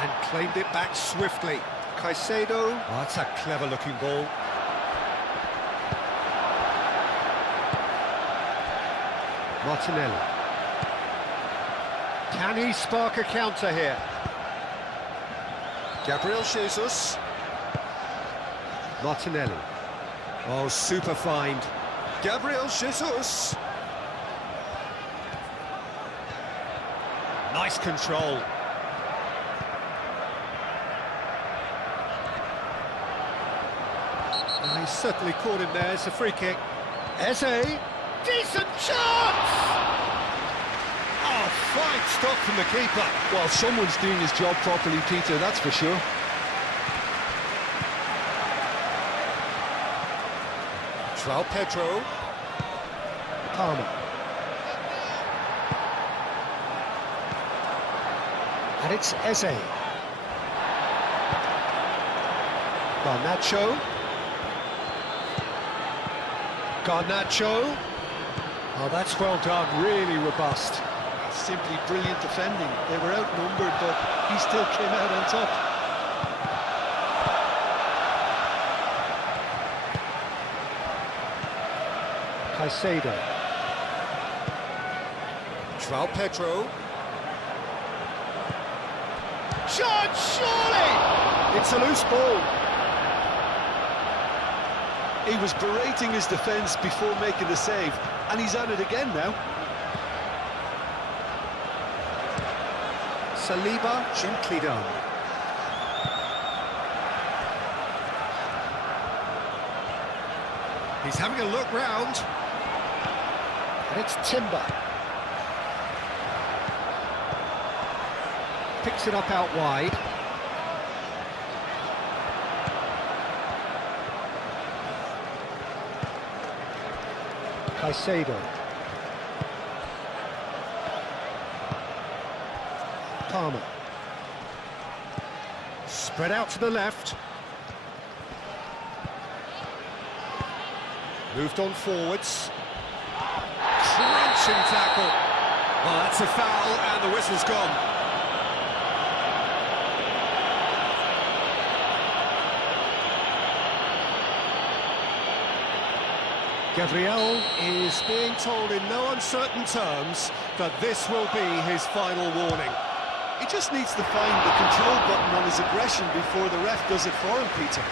And claimed it back swiftly. Caicedo. Oh, that's a clever-looking ball. Martinelli. Can he spark a counter here? Gabriel Jesus. Martinelli. Oh, super find. Gabriel Jesus. Nice control. Oh, he's certainly caught him there. It's a free kick. Eze. Decent chance! Oh, fine stop from the keeper. Well, someone's doing his job properly, Peter, that's for sure. João Pedro. Palmer. And it's Eze. Garnacho. Garnacho. Oh, that's well done, really robust. Simply brilliant defending. They were outnumbered, but he still came out on top. Caicedo. João Pedro. Shot, surely! It's a loose ball. He was berating his defence before making the save, and he's at it again now. Saliba, gently done. He's having a look round. And it's Timber. Picks it up out wide. Caicedo. Palmer. Spread out to the left. Moved on forwards. Crunching tackle. Well, that's a foul and the whistle's gone. Gabriel is being told in no uncertain terms that this will be his final warning. He just needs to find the control button on his aggression before the ref does it for him, Peter.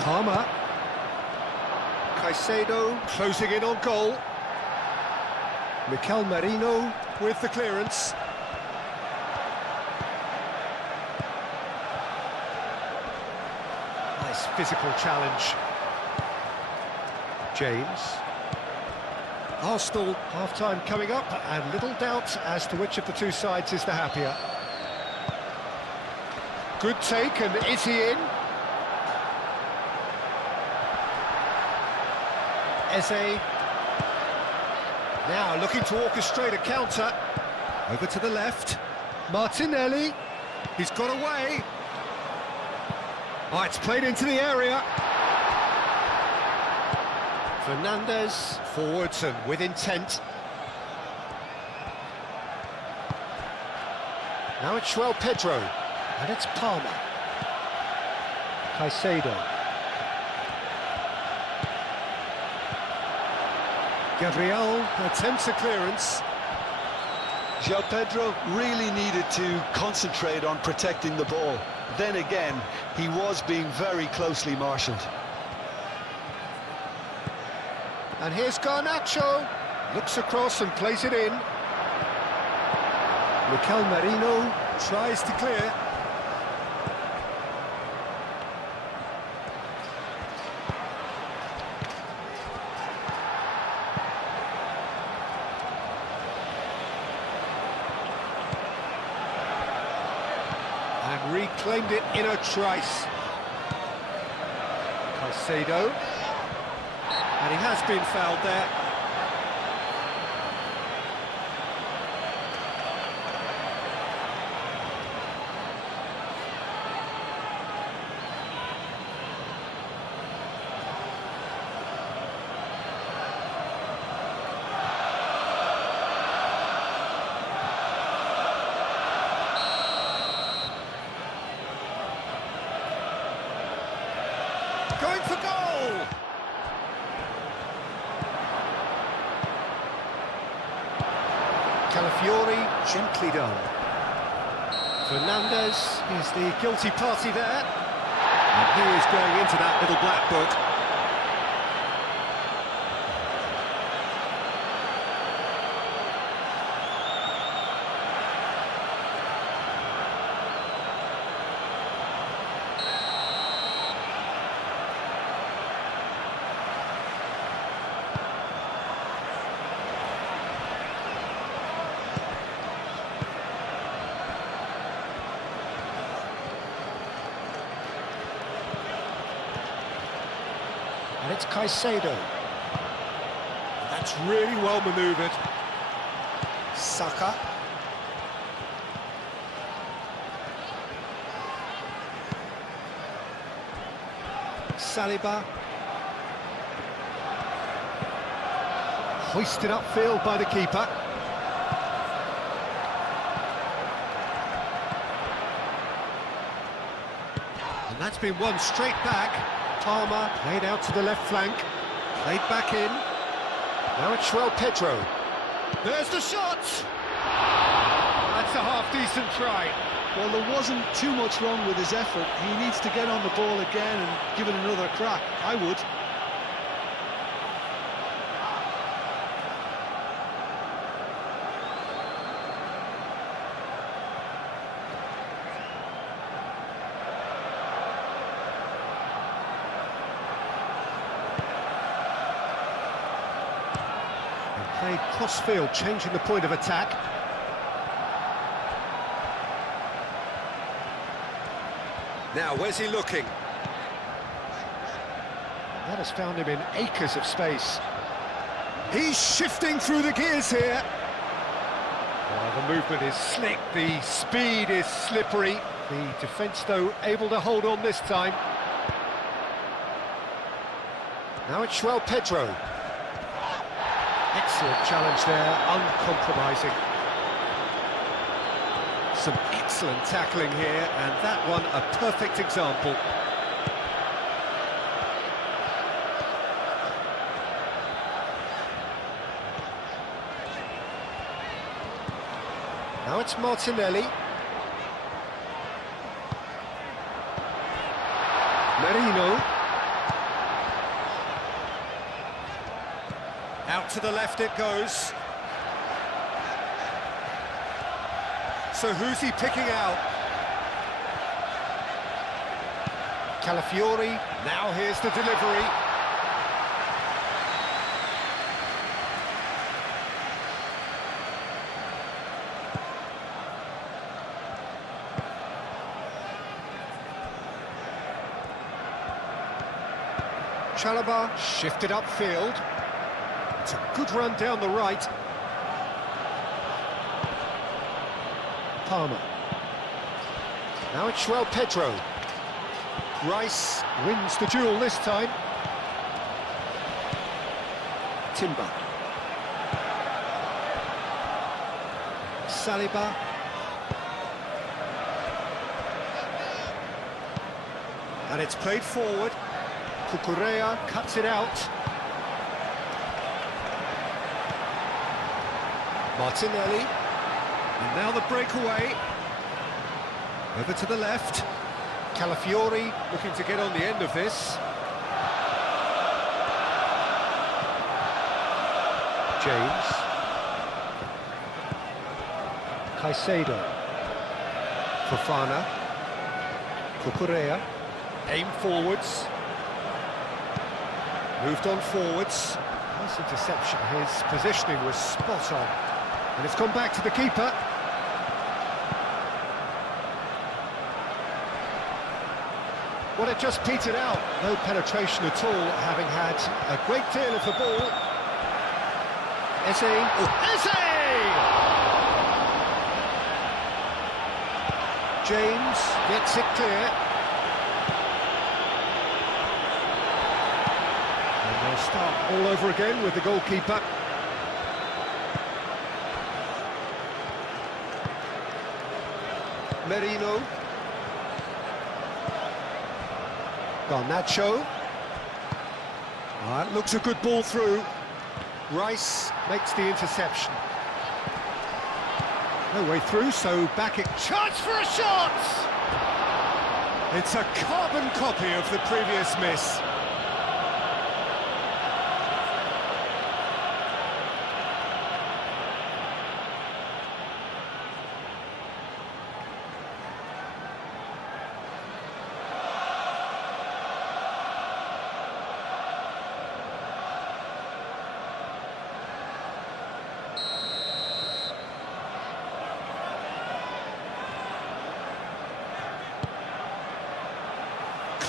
Palmer. Caicedo closing in on goal. Mikel Merino with the clearance. Nice physical challenge. James. Arsenal half-time coming up, and little doubt as to which of the two sides is the happier. Good take, and is he in? Eze. Now looking to orchestrate a counter. Over to the left. Martinelli. He's got away. Oh, it's played into the area. Fernandez forwards and with intent. Now it's João Pedro. And it's Palmer. Caicedo. Gabriel attempts a clearance. João Pedro really needed to concentrate on protecting the ball. Then again, he was being very closely marshalled. And here's Garnacho. Looks across and plays it in. Mikel Merino tries to clear. And reclaimed it in a trice. Caicedo. And he has been fouled there. Going for goal! Calafiori, gently done. Fernandez is the guilty party there. And he is going into that little black book. And it's Caicedo. That's really well manoeuvred. Saka. Saliba. Hoisted upfield by the keeper. And that's been won straight back. Palmer played out to the left flank, played back in. Now it's João Pedro. There's the shot! That's That's a half-decent try. Well, there wasn't too much wrong with his effort. He needs to get on the ball again and give it another crack. I would. Played cross-field, changing the point of attack. Now, where's he looking? That has found him in acres of space. He's shifting through the gears here. Well, the movement is slick, the speed is slippery. The defence, though, able to hold on this time. Now it's Pedro. Excellent challenge there, uncompromising. Some excellent tackling here, and that one a perfect example. Now it's Martinelli. Merino. Out to the left it goes. So who's he picking out? Calafiori, now here's the delivery. Chalobah shifted upfield. It's a good run down the right. Palmer. Now it's Pedro. Rice wins the duel this time. Timber. Saliba. And it's played forward. Cucurella cuts it out. Martinelli. And now the breakaway. Over to the left. Calafiori looking to get on the end of this. James. Caicedo. Fofana. Cucurella. Aim forwards. Moved on forwards. Nice interception. His positioning was spot on. And it's gone back to the keeper. Well, it just petered out. No penetration at all, having had a great deal of the ball. Eze. Oh, Eze! James gets it clear. And they'll start all over again with the goalkeeper. Merino. Garnacho. That looks a good ball through. Rice makes the interception. No way through, so back it... Chance for a shot! It's a carbon copy of the previous miss.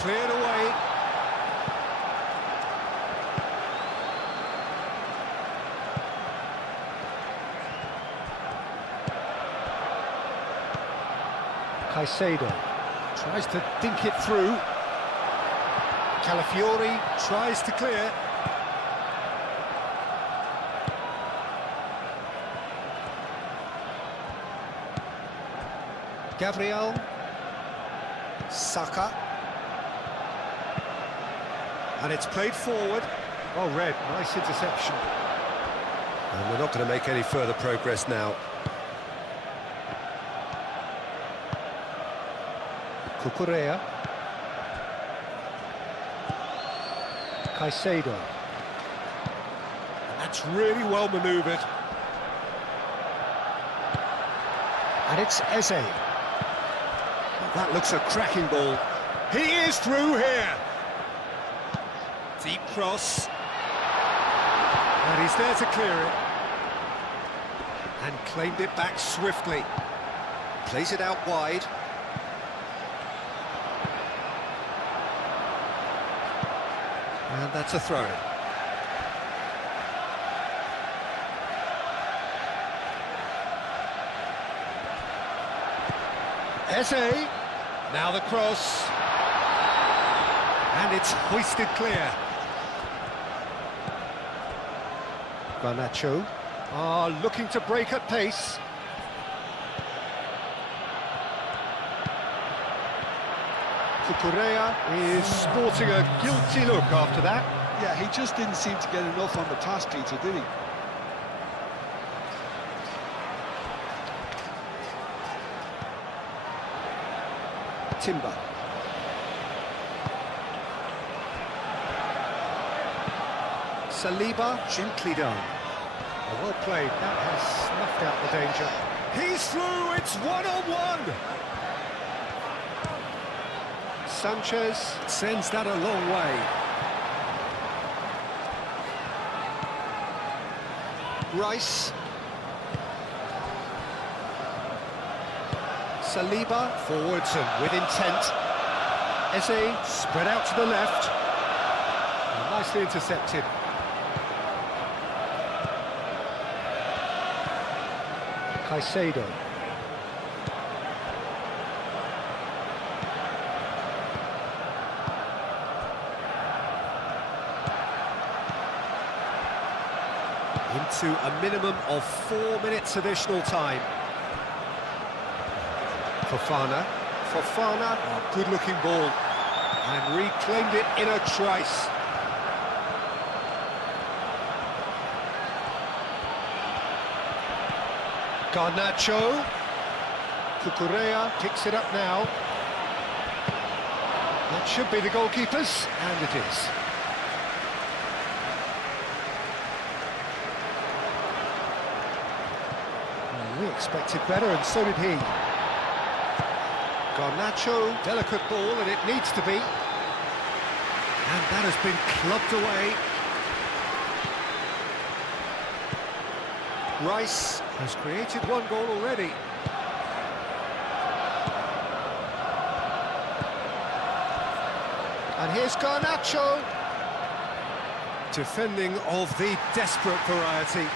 Cleared away. Caicedo tries to dink it through. Calafiori tries to clear. Gabriel. Saka. And it's played forward. Well read, nice interception. And we're not going to make any further progress now. Cucurella. Caicedo. That's really well manoeuvred. And it's Eze. Well, that looks a cracking ball. He is through here. Deep cross. And he's there to clear it. And claimed it back swiftly. Plays it out wide. And that's a throw-in. Eze. Now the cross. And it's hoisted clear. Garnacho looking to break at pace. Cucurella is sporting a guilty look after that. Yeah, he just didn't seem to get enough on the pass, Peter, did he? Timber. Saliba, gently done. Well played, that has snuffed out the danger. He's through, it's one-on-one! Sanchez sends that a long way. Rice. Saliba, forwards and with intent. Eze, spread out to the left. And nicely intercepted. Caicedo. Into a minimum of 4 minutes additional time. Fofana, good-looking ball, and reclaimed it in a trice. Garnacho, Cucurella picks it up now. That should be the goalkeeper's, and it is. We expected better, and so did he. Garnacho, delicate ball, and it needs to be. And that has been clubbed away. Rice has created one goal already. And here's Garnacho. Defending of the desperate variety.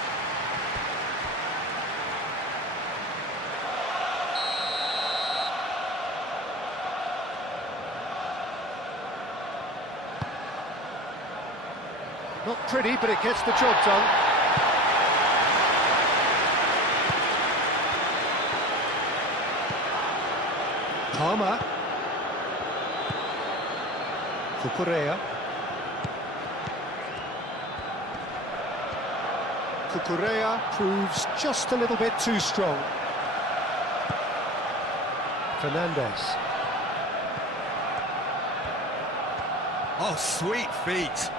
Not pretty, but it gets the job done. Palmer. Cucurella. Cucurella proves just a little bit too strong. Fernandez. Oh, sweet feet.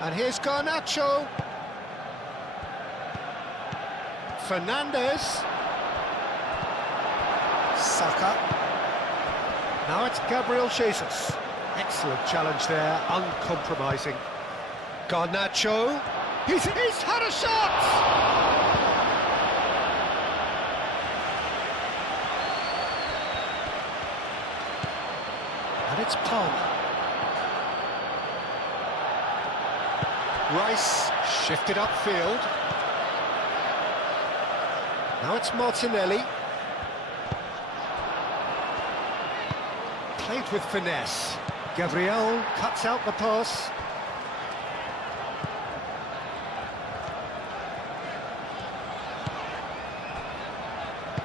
And here's Garnacho. Fernandez. Saka. Now it's Gabriel Jesus. Excellent challenge there, uncompromising. Garnacho. He's had a shot! And it's Palmer. Rice shifted upfield. Now it's Martinelli. Played with finesse. Gabriel cuts out the pass.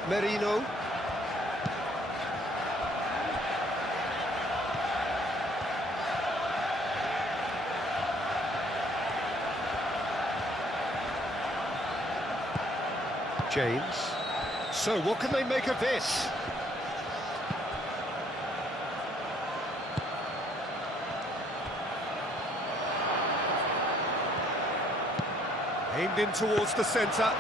Merino. James. So what can they make of this? Aimed in towards the centre.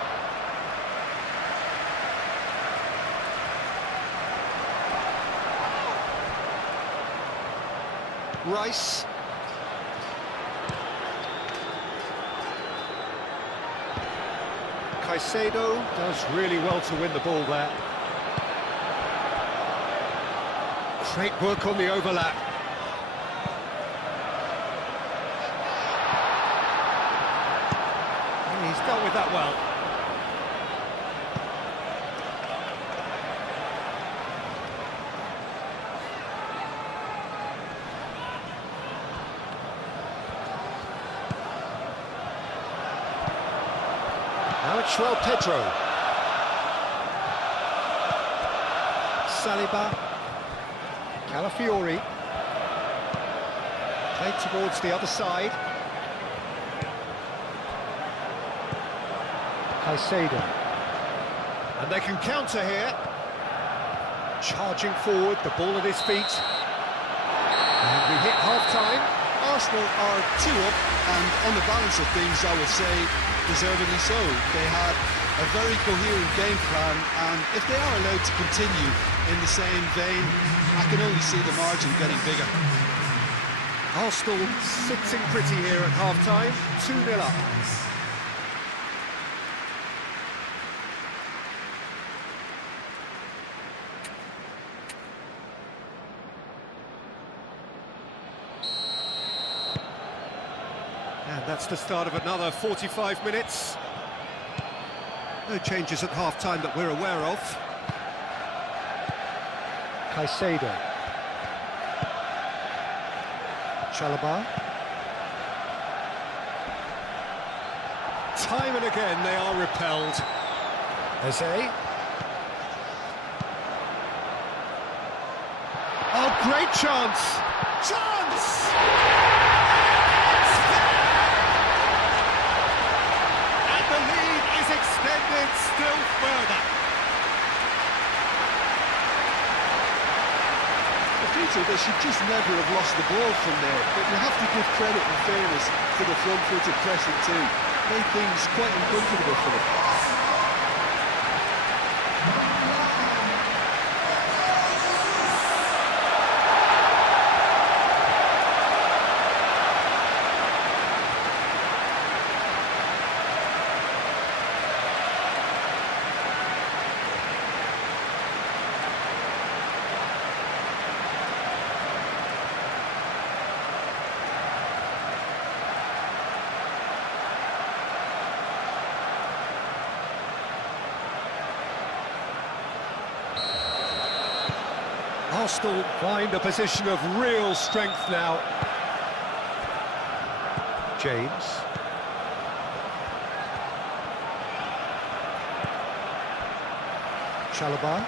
Rice. Caicedo does really well to win the ball there. Great work on the overlap. He's dealt with that well. Now it's Pedro. Saliba. Calafiori. Played towards the other side. Caicedo. And they can counter here. Charging forward, the ball at his feet. And we hit half-time. Arsenal are 2 up, and on the balance of things, I would say, deservedly so. They had a very coherent game plan, and if they are allowed to continue in the same vein, I can only see the margin getting bigger. Arsenal sitting pretty here at half-time, 2-0 up. And that's the start of another 45 minutes. No changes at half-time that we're aware of. Caicedo. Chalobah. Time and again they are repelled. Eze. Oh, great chance! Chance! And the lead is extended still further. Peter, they should just never have lost the ball from there, but you have to give credit and fairness to the front-footed pressing too. Made things quite uncomfortable for them. Arsenal find a position of real strength now. James. Chalobah.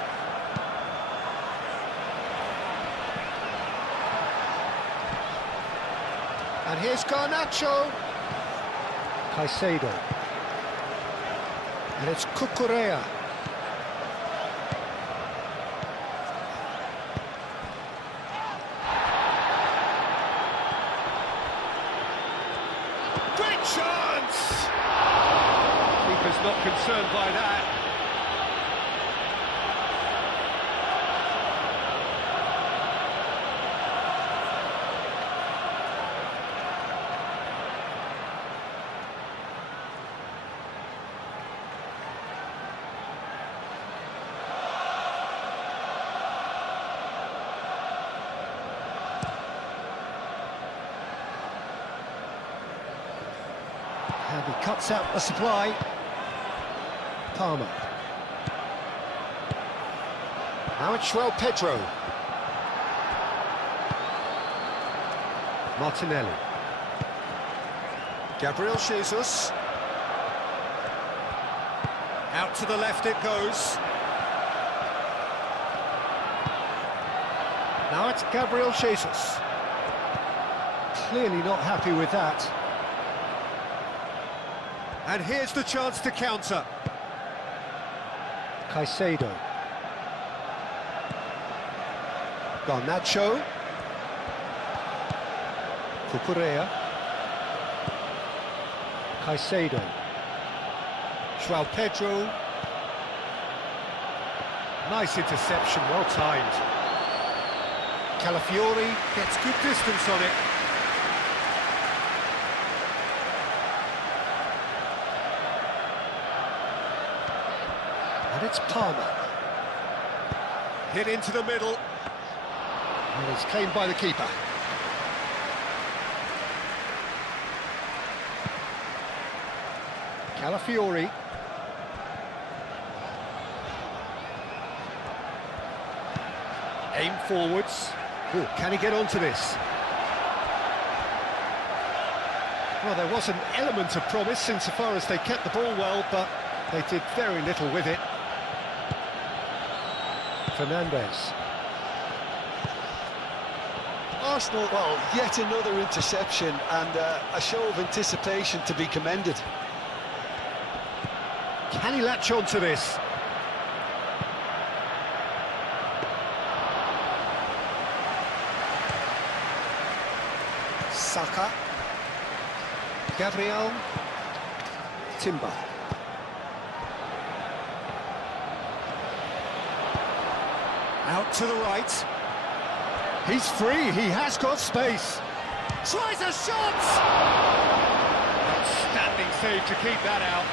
And here's Garnacho. Caicedo. And it's Cucurella. Great chance! Keeper's not concerned by that. And he cuts out the supply. Palmer. Now it's Pedro. Martinelli. Gabriel Jesus. Out to the left it goes. Now it's Gabriel Jesus. Clearly not happy with that. And here's the chance to counter. Caicedo. Garnacho. Cucurella. Caicedo. João Pedro. Nice interception, well timed. Calafiori gets good distance on it. And it's Palmer. Hit into the middle. And it's claimed by the keeper. Calafiori. Aim forwards. Ooh, can he get onto this? Well, there was an element of promise insofar as they kept the ball well, but they did very little with it. Fernandez. Arsenal, well, yet another interception and a show of anticipation to be commended. Can he latch on to this? Saka. Gabriel. Timber. Out to the right. He's free, he has got space. Tries a shot! Outstanding save to keep that out.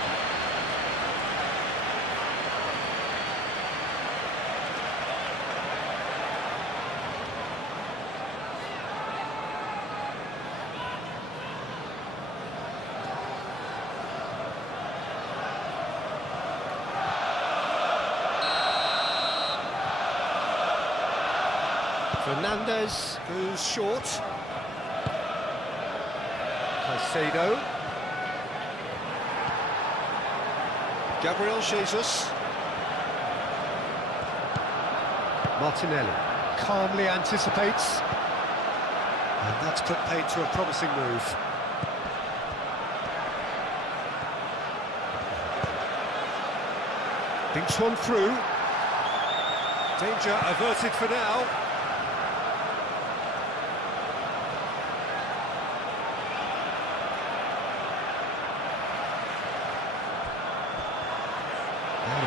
Fernandez goes short. Caicedo. Gabriel Jesus. Martinelli calmly anticipates. And that's put paid to a promising move. Thinks one through. Danger averted for now.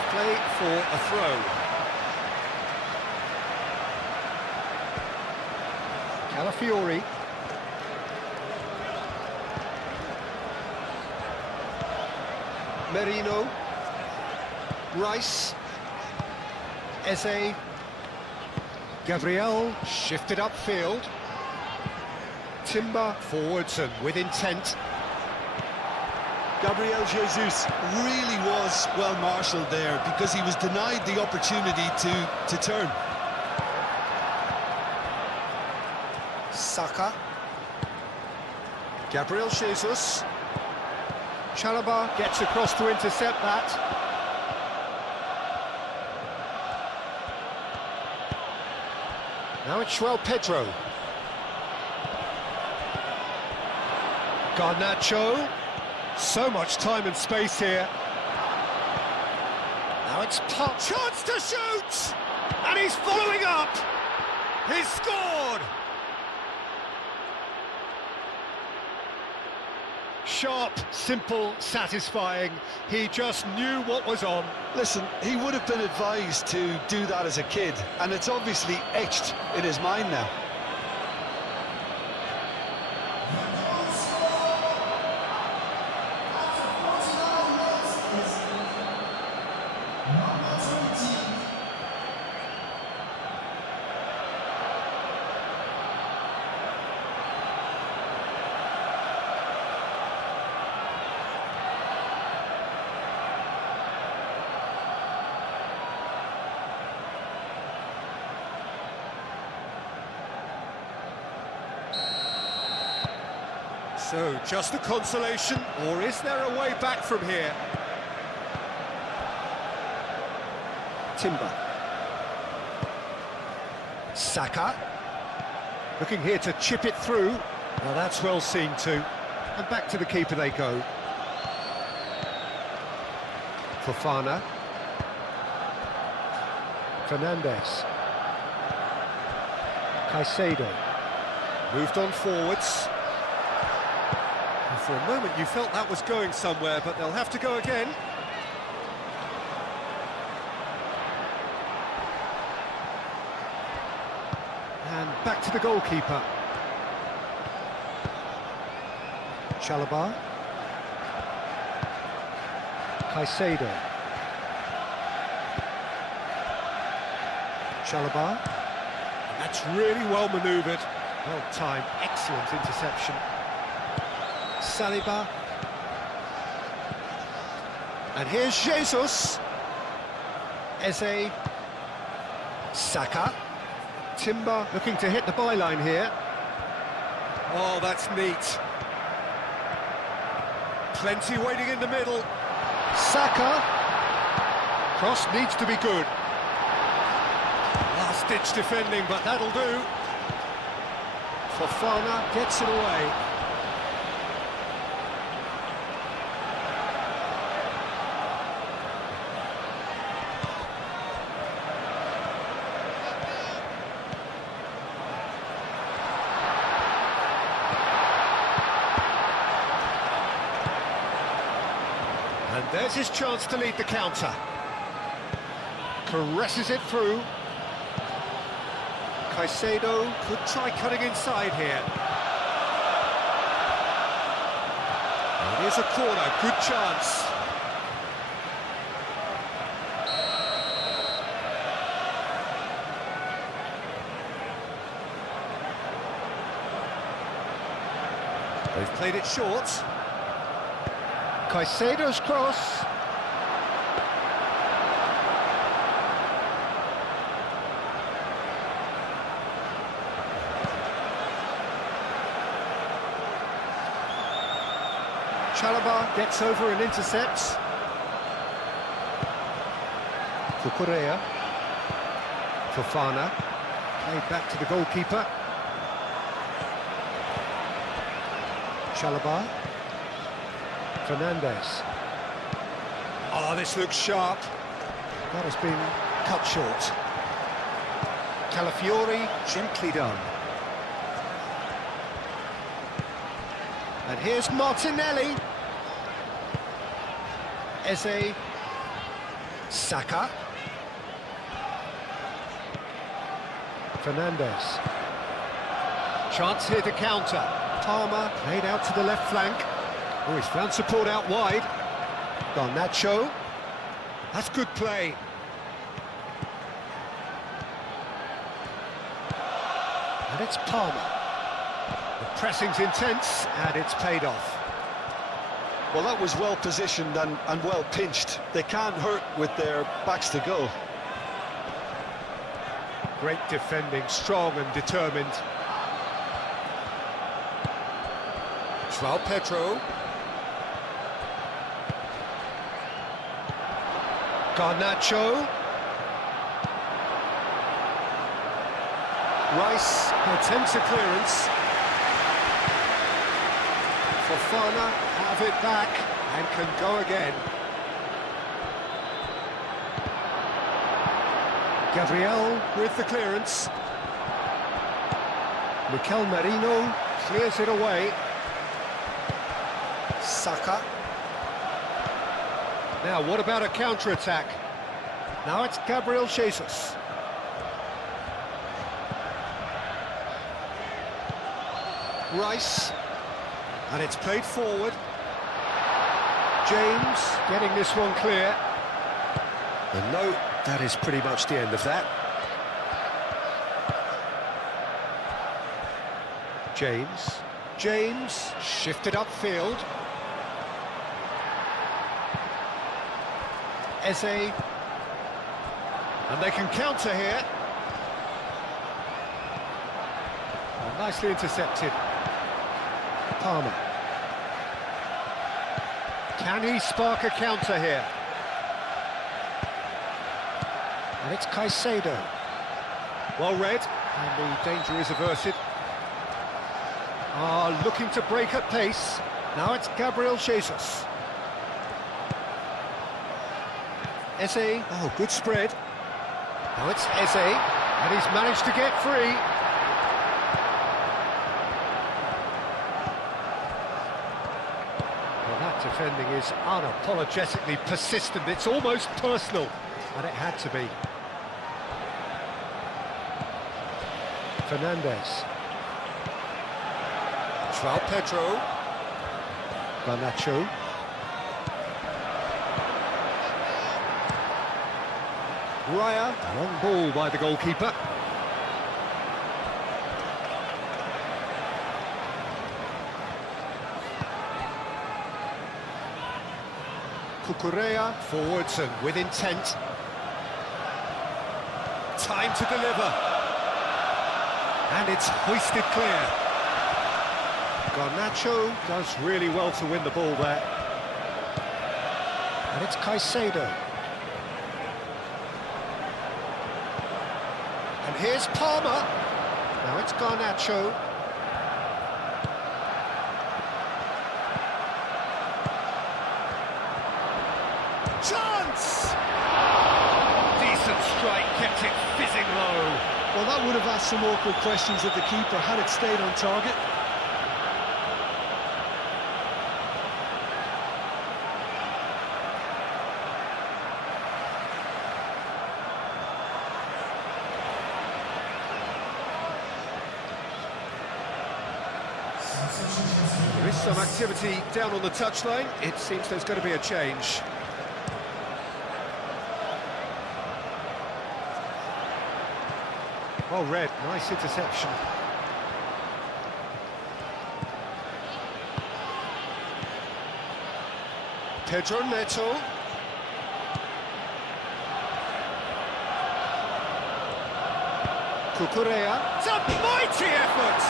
Play for a throw. Calafiori. Merino. Rice. Eze. Gabriel shifted upfield. Timber forwards and with intent. Gabriel Jesus really was well marshalled there because he was denied the opportunity to turn. Saka. Gabriel Jesus. Chalobah gets across to intercept that. Now it's João Pedro. Garnacho. So much time and space here. Now it's Pop. Chance to shoot! And he's following up! He's scored! Sharp, simple, satisfying. He just knew what was on. Listen, he would have been advised to do that as a kid, and it's obviously etched in his mind now. So, just a consolation, or is there a way back from here? Timber. Saka. Looking here to chip it through. Now that's well seen too. And back to the keeper they go. Fofana. Fernandez. Caicedo. Moved on forwards. And for a moment you felt that was going somewhere, but they'll have to go again. back to the goalkeeper. Chalobah. Caicedo. Chalobah. That's really well manoeuvred. Well timed, excellent interception. Saliba. And here's Jesus. Eze. Saka. Timber looking to hit the byline here. Oh, that's neat. Plenty waiting in the middle. Saka. Cross needs to be good. Last-ditch defending, but that'll do. Fofana gets it away. And there's his chance to lead the counter. Caresses it through. Caicedo could try cutting inside here. It is a corner, good chance. They've played it short. Caicedo's cross. Chalobah gets over and intercepts. Cucurella. Fofana. Played back to the goalkeeper. Chalobah. Fernandez. Oh, this looks sharp. That has been cut short. Calafiori, gently done. And here's Martinelli. Eze. Saka. Fernandez. Chance here to counter. Palmer played out to the left flank. Oh, he's found support out wide. Garnacho. That's good play. And it's Palmer. The pressing's intense, and it's paid off. Well, that was well positioned and well pinched. They can't hurt with their backs to goal. Great defending, strong and determined. João Pedro. Garnacho. Rice attempts a clearance. Fofana have it back and can go again. Gabriel with the clearance. Mikel Merino clears it away. Saka. Now, what about a counter-attack? Now it's Gabriel Jesus. Rice. And it's played forward. James getting this one clear. And no, that is pretty much the end of that. James shifted upfield. Eze. And they can counter here. Oh, nicely intercepted. Palmer. Can he spark a counter here? And it's Caicedo. Well read, and the danger is averted. Looking to break at pace. Now it's Gabriel Jesus. Eze. Oh, good spread. Now it's Eze, and he's managed to get free. Well, that defending is unapologetically persistent. It's almost personal, and it had to be. Fernandez. João Pedro. Garnacho. Raya. Long ball by the goalkeeper. Cucurella forwards and with intent. Time to deliver. And it's hoisted clear. Garnacho does really well to win the ball there. And it's Caicedo. And here's Palmer. Now it's Garnacho. Chance! Decent strike, kept it fizzing low. Well, that would have asked some awkward questions of the keeper had it stayed on target. There is some activity down on the touchline. It seems there's going to be a change. Well read, nice interception. Pedro Neto. Cucurella. It's a mighty effort!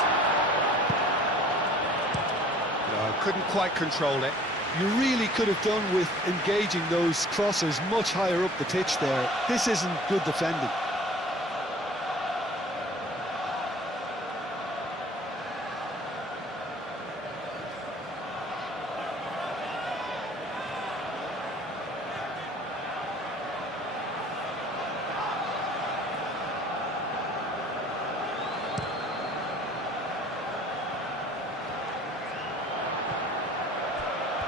No, couldn't quite control it. You really could have done with engaging those crossers much higher up the pitch there. This isn't good defending.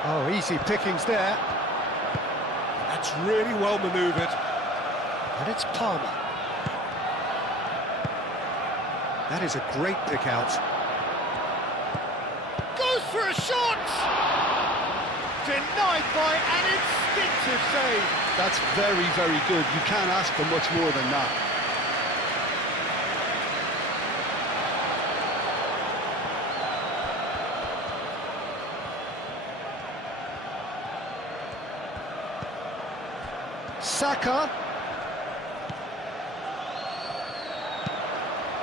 Oh, easy pickings there. That's really well manoeuvred. And it's Palmer. That is a great pick out. Goes for a shot! Denied by an instinctive save. That's very, very good. You can't ask for much more than that. Saka.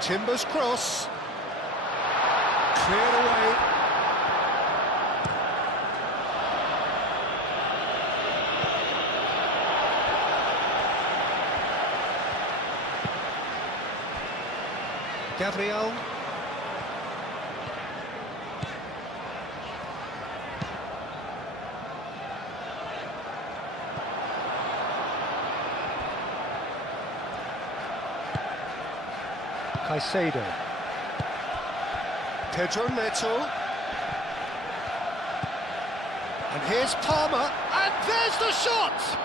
Timber's cross. Cleared away. Gabriel. Caicedo. Pedro Neto. And here's Palmer, and there's the shot!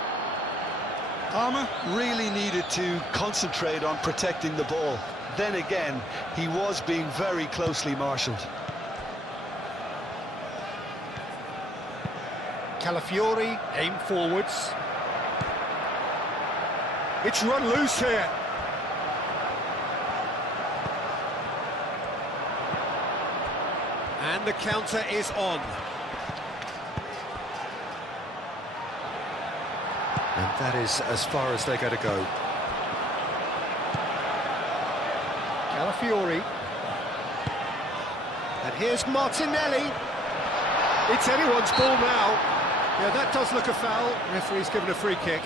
Palmer really needed to concentrate on protecting the ball. Then again, he was being very closely marshalled. Calafiori, aim forwards. It's run loose here. And the counter is on. And that is as far as they're going to go. Calafiori. And here's Martinelli. It's anyone's ball now. Yeah, that does look a foul. Referee's given a free kick.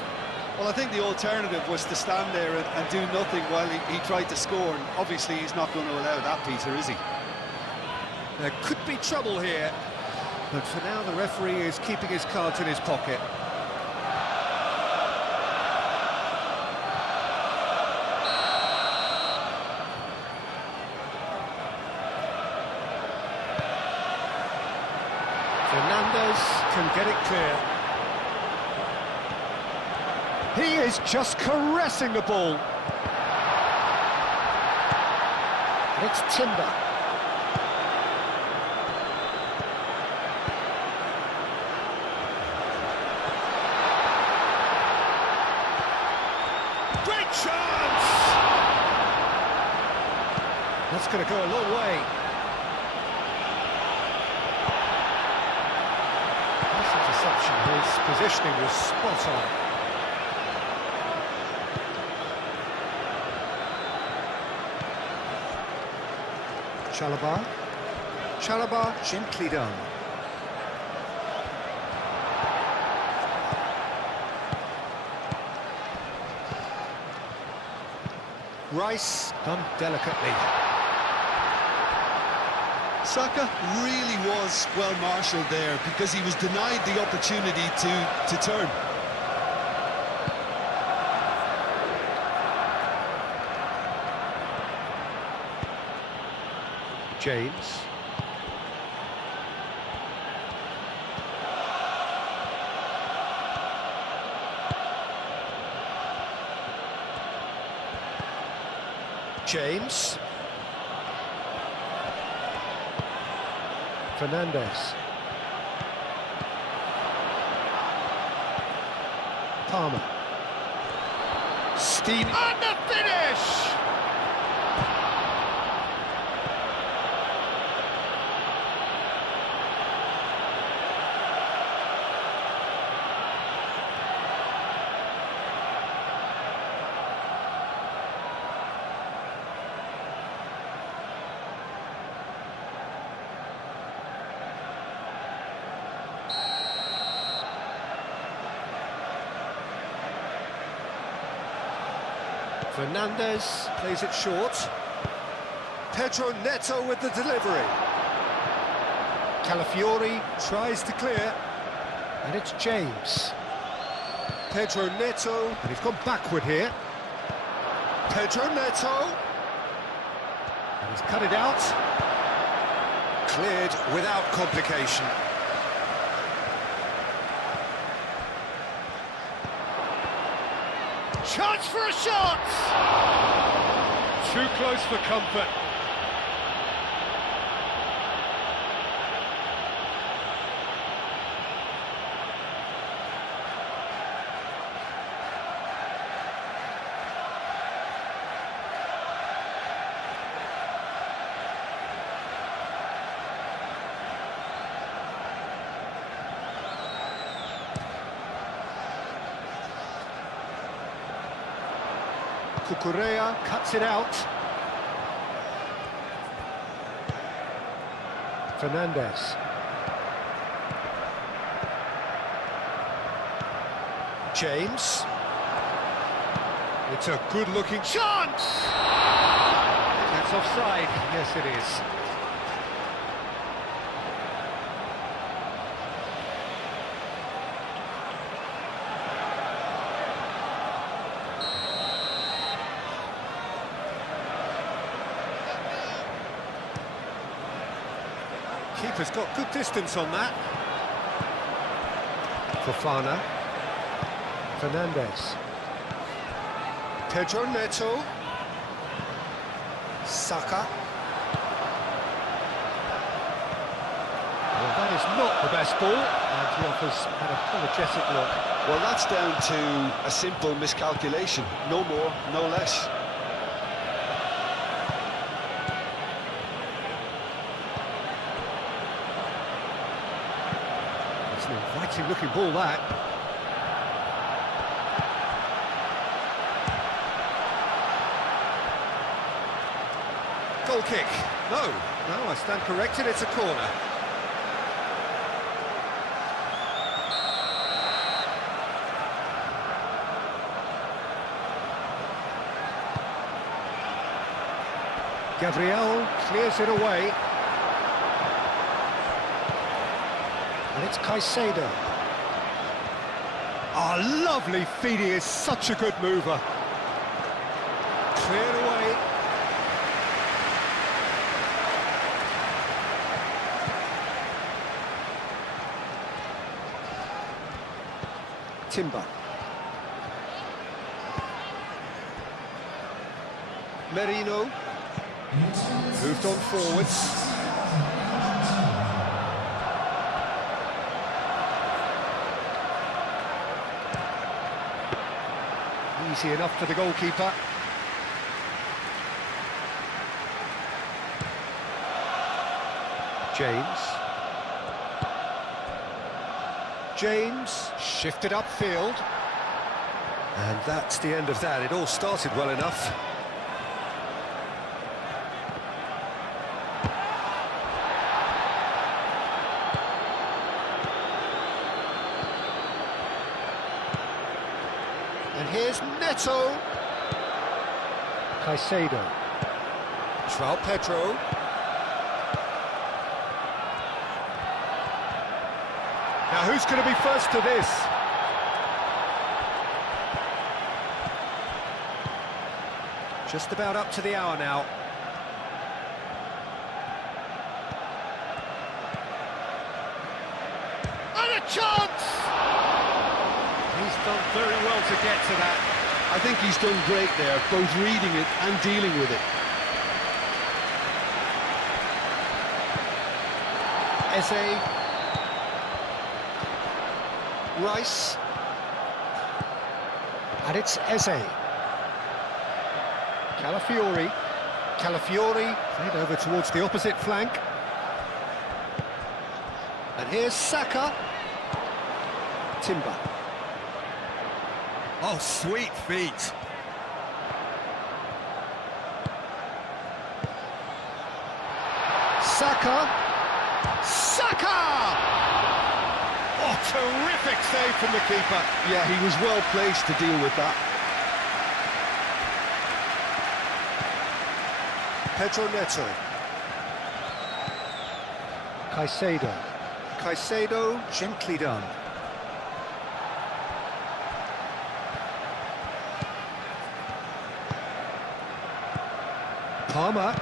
Well, I think the alternative was to stand there and do nothing while he tried to score. And obviously, he's not going to allow that, Peter, is he? There could be trouble here, but for now the referee is keeping his cards in his pocket. Fernandez can get it clear. He is just caressing the ball. It's Timber. Great chance! That's going to go a long way. Nice interception. His positioning was spot on. Chalobah gently done. Rice done delicately. Saka really was well marshalled there because he was denied the opportunity to turn. James. James. Fernandes. Palmer. Steam and the finish! Fernandes plays it short. Pedro Neto with the delivery. Calafiori tries to clear. And it's James. Pedro Neto. And he's gone backward here. Pedro Neto. And he's cut it out. Cleared without complication. Chance for a shot! Too close for comfort. Cucurella cuts it out. Fernandes. James. It's a good-looking chance! That's offside. Yes, it is. Keeper's got good distance on that. Fofana. Fernandes. Pedro Neto. Saka. Well, that is not the best ball, and he offers an apologetic look. Well, that's down to a simple miscalculation. No more, no less. It's an inviting looking ball, that. Goal kick. No, I stand corrected, it's a corner. Gabriel clears it away. And it's Caicedo. Oh, lovely feed, he is such a good mover. Cleared away. Timber. Merino. Moved on forwards. Easy enough for the goalkeeper. James shifted upfield. And that's the end of that. It all started well enough. And here's Neto. Caicedo. João Pedro. Now who's going to be first to this? Just about up to the hour now. And a chance! He's done very well to get to that. I think he's done great there, both reading it and dealing with it. Eze. Rice. And it's Eze. Calafiori. Played over towards the opposite flank. And here's Saka. Timber. Oh, sweet feet. Saka. Oh, terrific save from the keeper. Yeah, he was well placed to deal with that. Pedro Neto. Caicedo, gently done. Palmer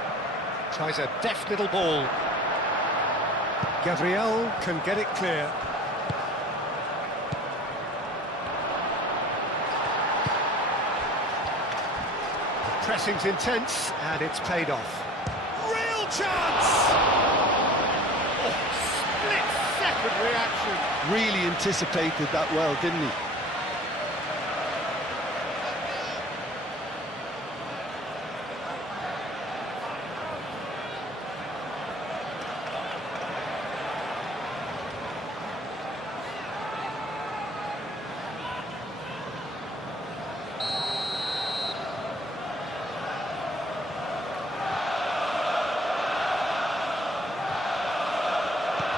tries a deft little ball. Gabriel can get it clear. The pressing's intense, and it's paid off. Real chance! Oh, split-second reaction. Really anticipated that well, didn't he?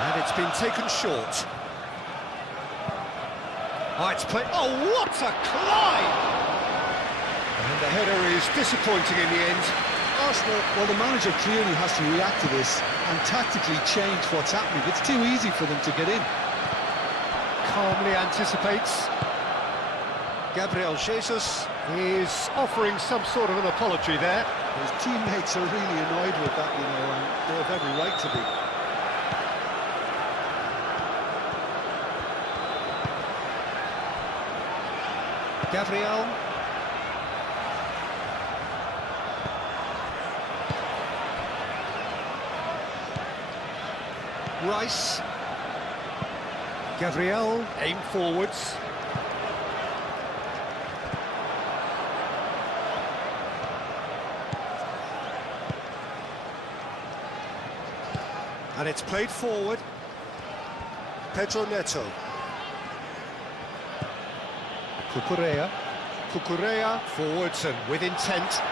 And it's been taken short. Oh, it's played. Oh, what a climb! And the header is disappointing in the end. Arsenal, well, the manager clearly has to react to this and tactically change what's happening. It's too easy for them to get in. Calmly anticipates. Gabriel Jesus is offering some sort of an apology there. His teammates are really annoyed with that, you know, and they have every right to be. Gabriel. Rice. Gabriel, aim forwards. And it's played forward. Pedro Neto. Cucurella forwards and with intent.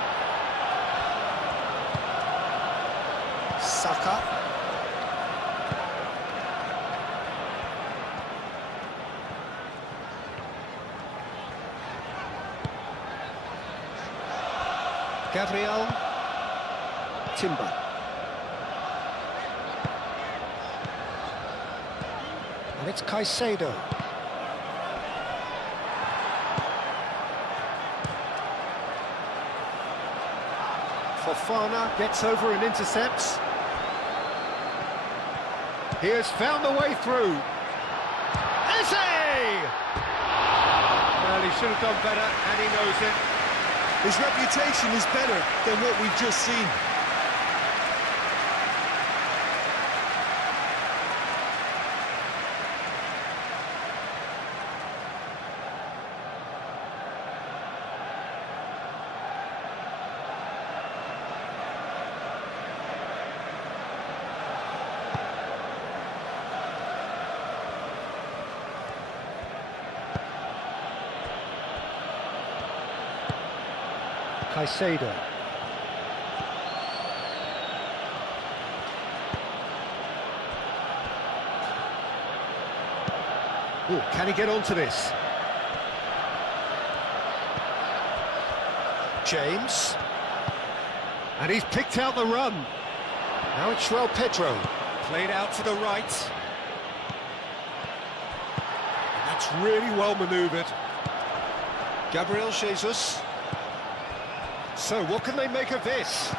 Saka. Gabriel. Timber. And it's Caicedo. Fofana gets over and intercepts. He has found the way through. Eze! Well, he should have done better, and he knows it. His reputation is better than what we've just seen. Caicedo. Oh, can he get onto this? James. And he's picked out the run. Now it's Pedro. Played out to the right. And that's really well manoeuvred. Gabriel Jesus. So what can they make of this?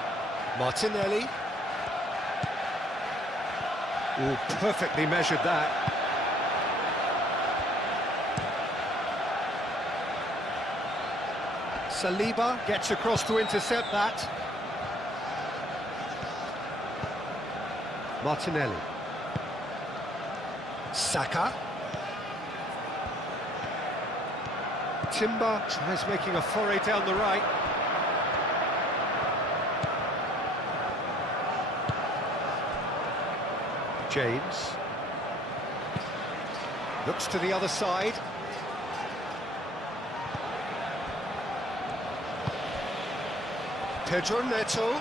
Martinelli. Oh, perfectly measured that. Saliba gets across to intercept that. Martinelli. Saka. Timber tries making a foray down the right. James. Looks to the other side. Pedro Neto.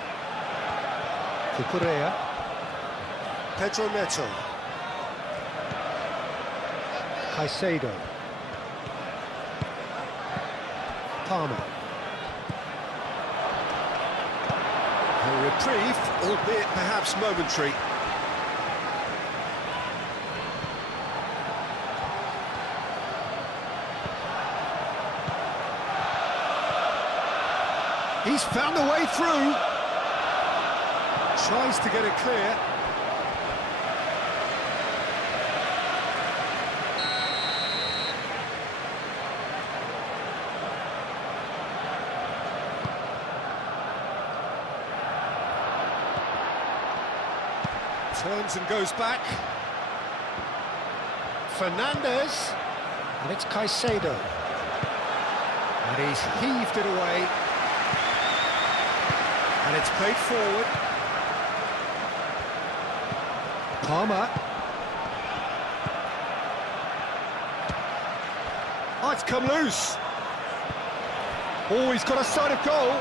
Cucurella. Pedro Neto. Caicedo. Palmer. A reprieve, albeit perhaps momentary. He's found a way through. Tries to get it clear. Turns and goes back. Fernandez. And it's Caicedo. And he's heaved it away. And it's played forward. Palmer. Oh, it's come loose. Oh, he's got a sight of goal.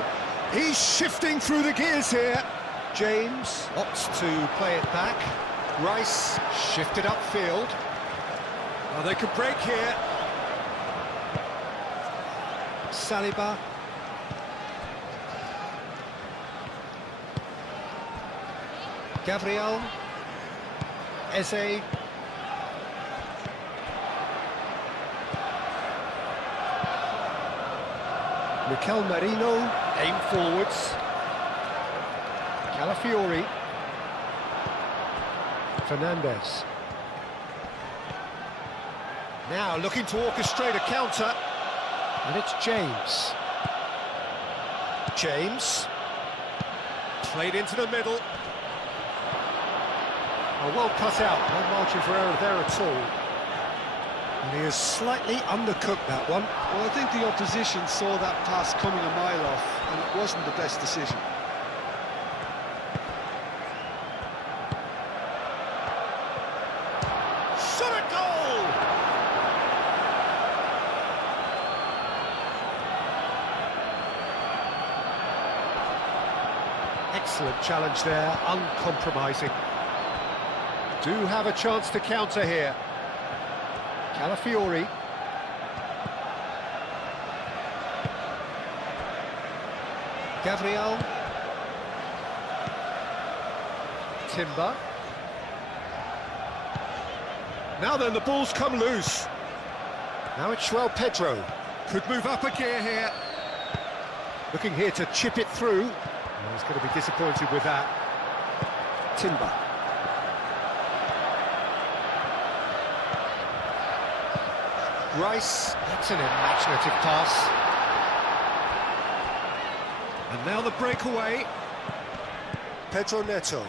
He's shifting through the gears here. James opts to play it back. Rice shifted upfield. Oh, they could break here. Saliba. Gabriel. Eze. Mikel Merino. Aim forwards. Calafiori. Fernandez. Now looking to orchestrate a counter. And it's James. James. Played into the middle. Oh, well cut out. No margin for error there at all. And he has slightly undercooked that one. Well, I think the opposition saw that pass coming a mile off, and it wasn't the best decision. Shot at goal! Excellent challenge there, uncompromising. Do have a chance to counter here. Calafiori. Gabriel. Timber. Now then, the ball's come loose. Now it's Pedro. Could move up a gear here. Looking here to chip it through. Oh, he's going to be disappointed with that. Timber. Rice, that's an imaginative pass. And now the breakaway. Pedro Neto.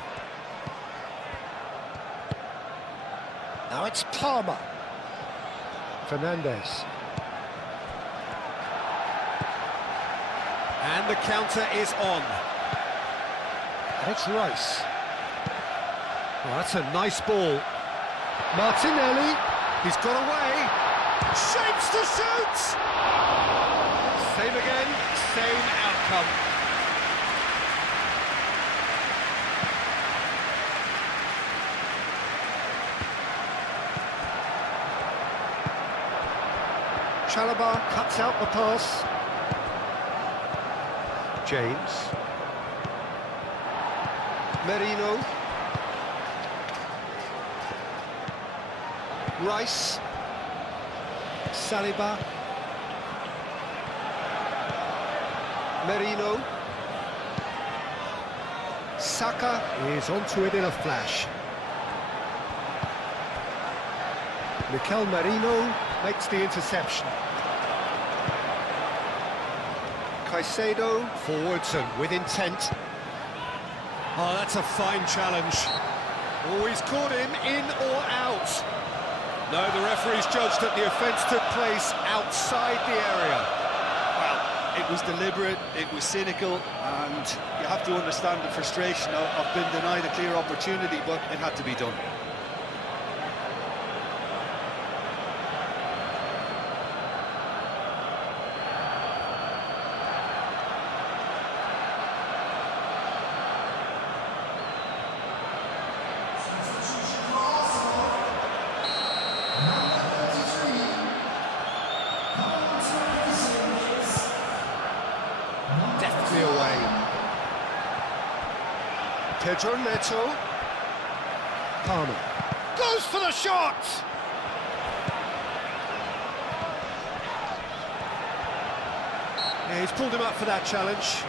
Now it's Palmer. Fernandez. And the counter is on. And it's Rice. Oh, that's a nice ball. Martinelli. He's got away. Shapes to shoot! Same again, same outcome. come. Chalobah cuts out the pass. James. Merino. Rice. Saliba. Merino. Saka is onto it in a flash. Mikel Merino makes the interception. Caicedo forwards and with intent. Oh, that's a fine challenge. Oh, he's caught him in or out. No, the referee's judged that the offence took place outside the area. Well, it was deliberate, it was cynical, and you have to understand the frustration of being denied a clear opportunity, but it had to be done. Deftly away. Pedro Neto. Palmer. Goes for the shot! Yeah, he's pulled him up for that challenge.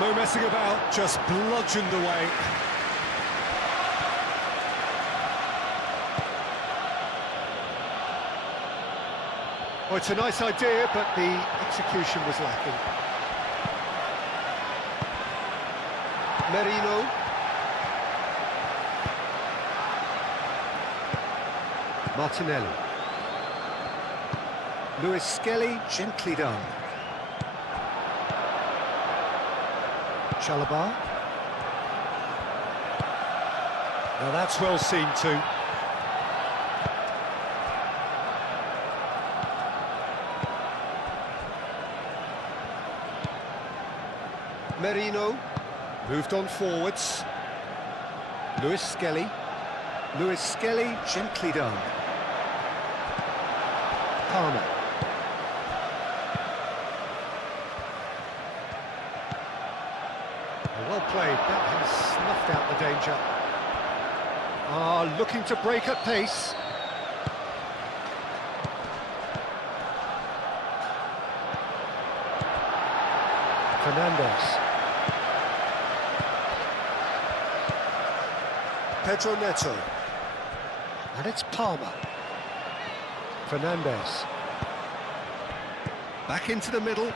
No messing about, just bludgeoned away. Oh, it's a nice idea, but the execution was lacking. Merino. Martinelli. Lewis Skelly, gently done. Chalobah. Now that's well seen too. Merino. Moved on forwards. Lewis Skelly. Lewis Skelly, gently done. Palmer. Well played, that has snuffed out the danger. Looking to break at pace. Fernandes. Pedro Neto. And it's Palmer. Fernandes. Back into the middle.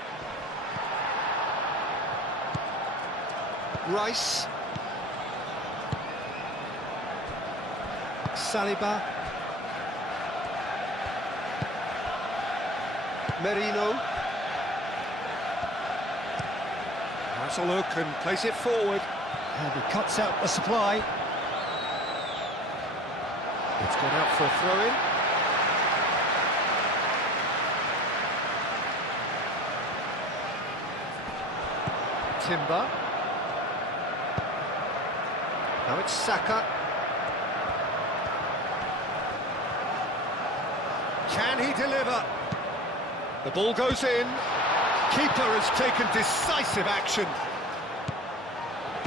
Rice. Saliba. Merino. Has a look and plays it forward. And he cuts out the supply. It's gone out for a throw-in. Timber. Now it's Saka. Can he deliver? The ball goes in. Keeper has taken decisive action.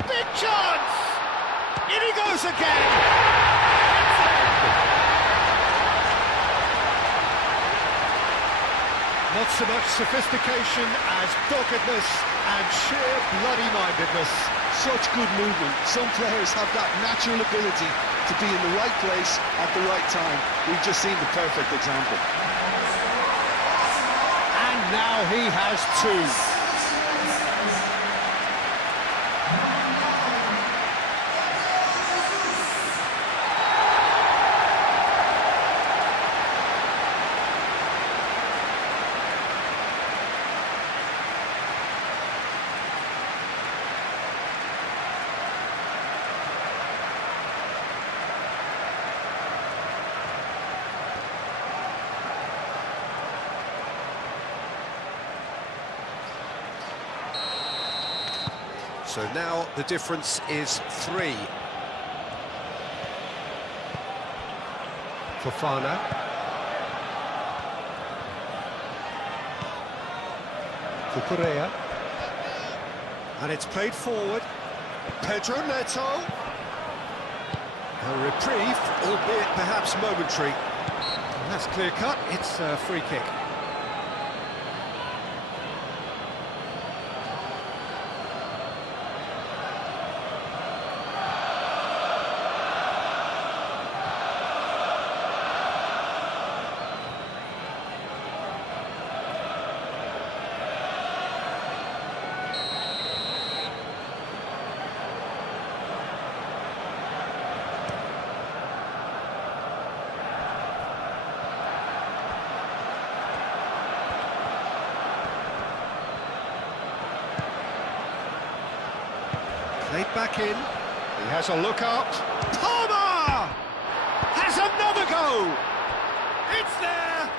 Big chance! In he goes again! Not so much sophistication as doggedness and sheer bloody-mindedness. Such good movement. Some players have that natural ability to be in the right place at the right time. We've just seen the perfect example. And And now he has two. So now the difference is 3. Fofana. Cucurella. And it's played forward. Pedro Neto. A reprieve, albeit perhaps momentary. And that's clear cut, it's a free kick. Played back in. He has a look out. Palmer! Has another go! It's there!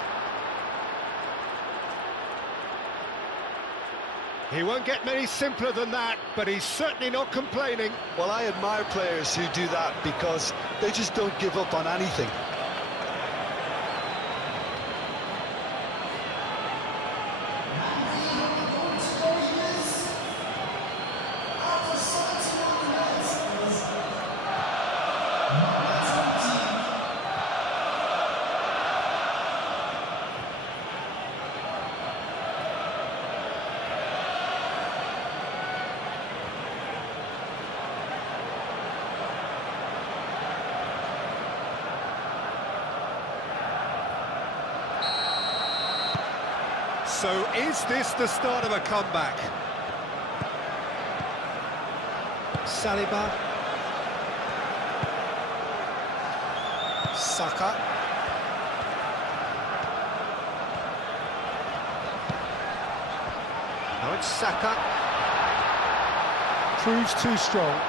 He won't get many simpler than that, but he's certainly not complaining. Well, I admire players who do that because they just don't give up on anything. So is this the start of a comeback? Saliba. Saka. Now it's Saka. Proves too strong.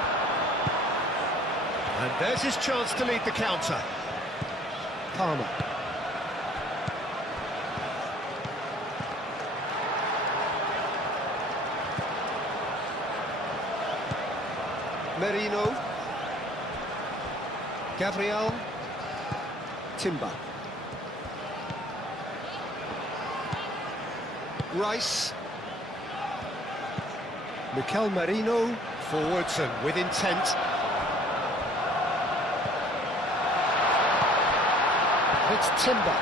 And there's his chance to lead the counter. Palmer. Merino. Gabriel. Timber. Rice. Mikel Merino. Forwards and with intent. It's Timber.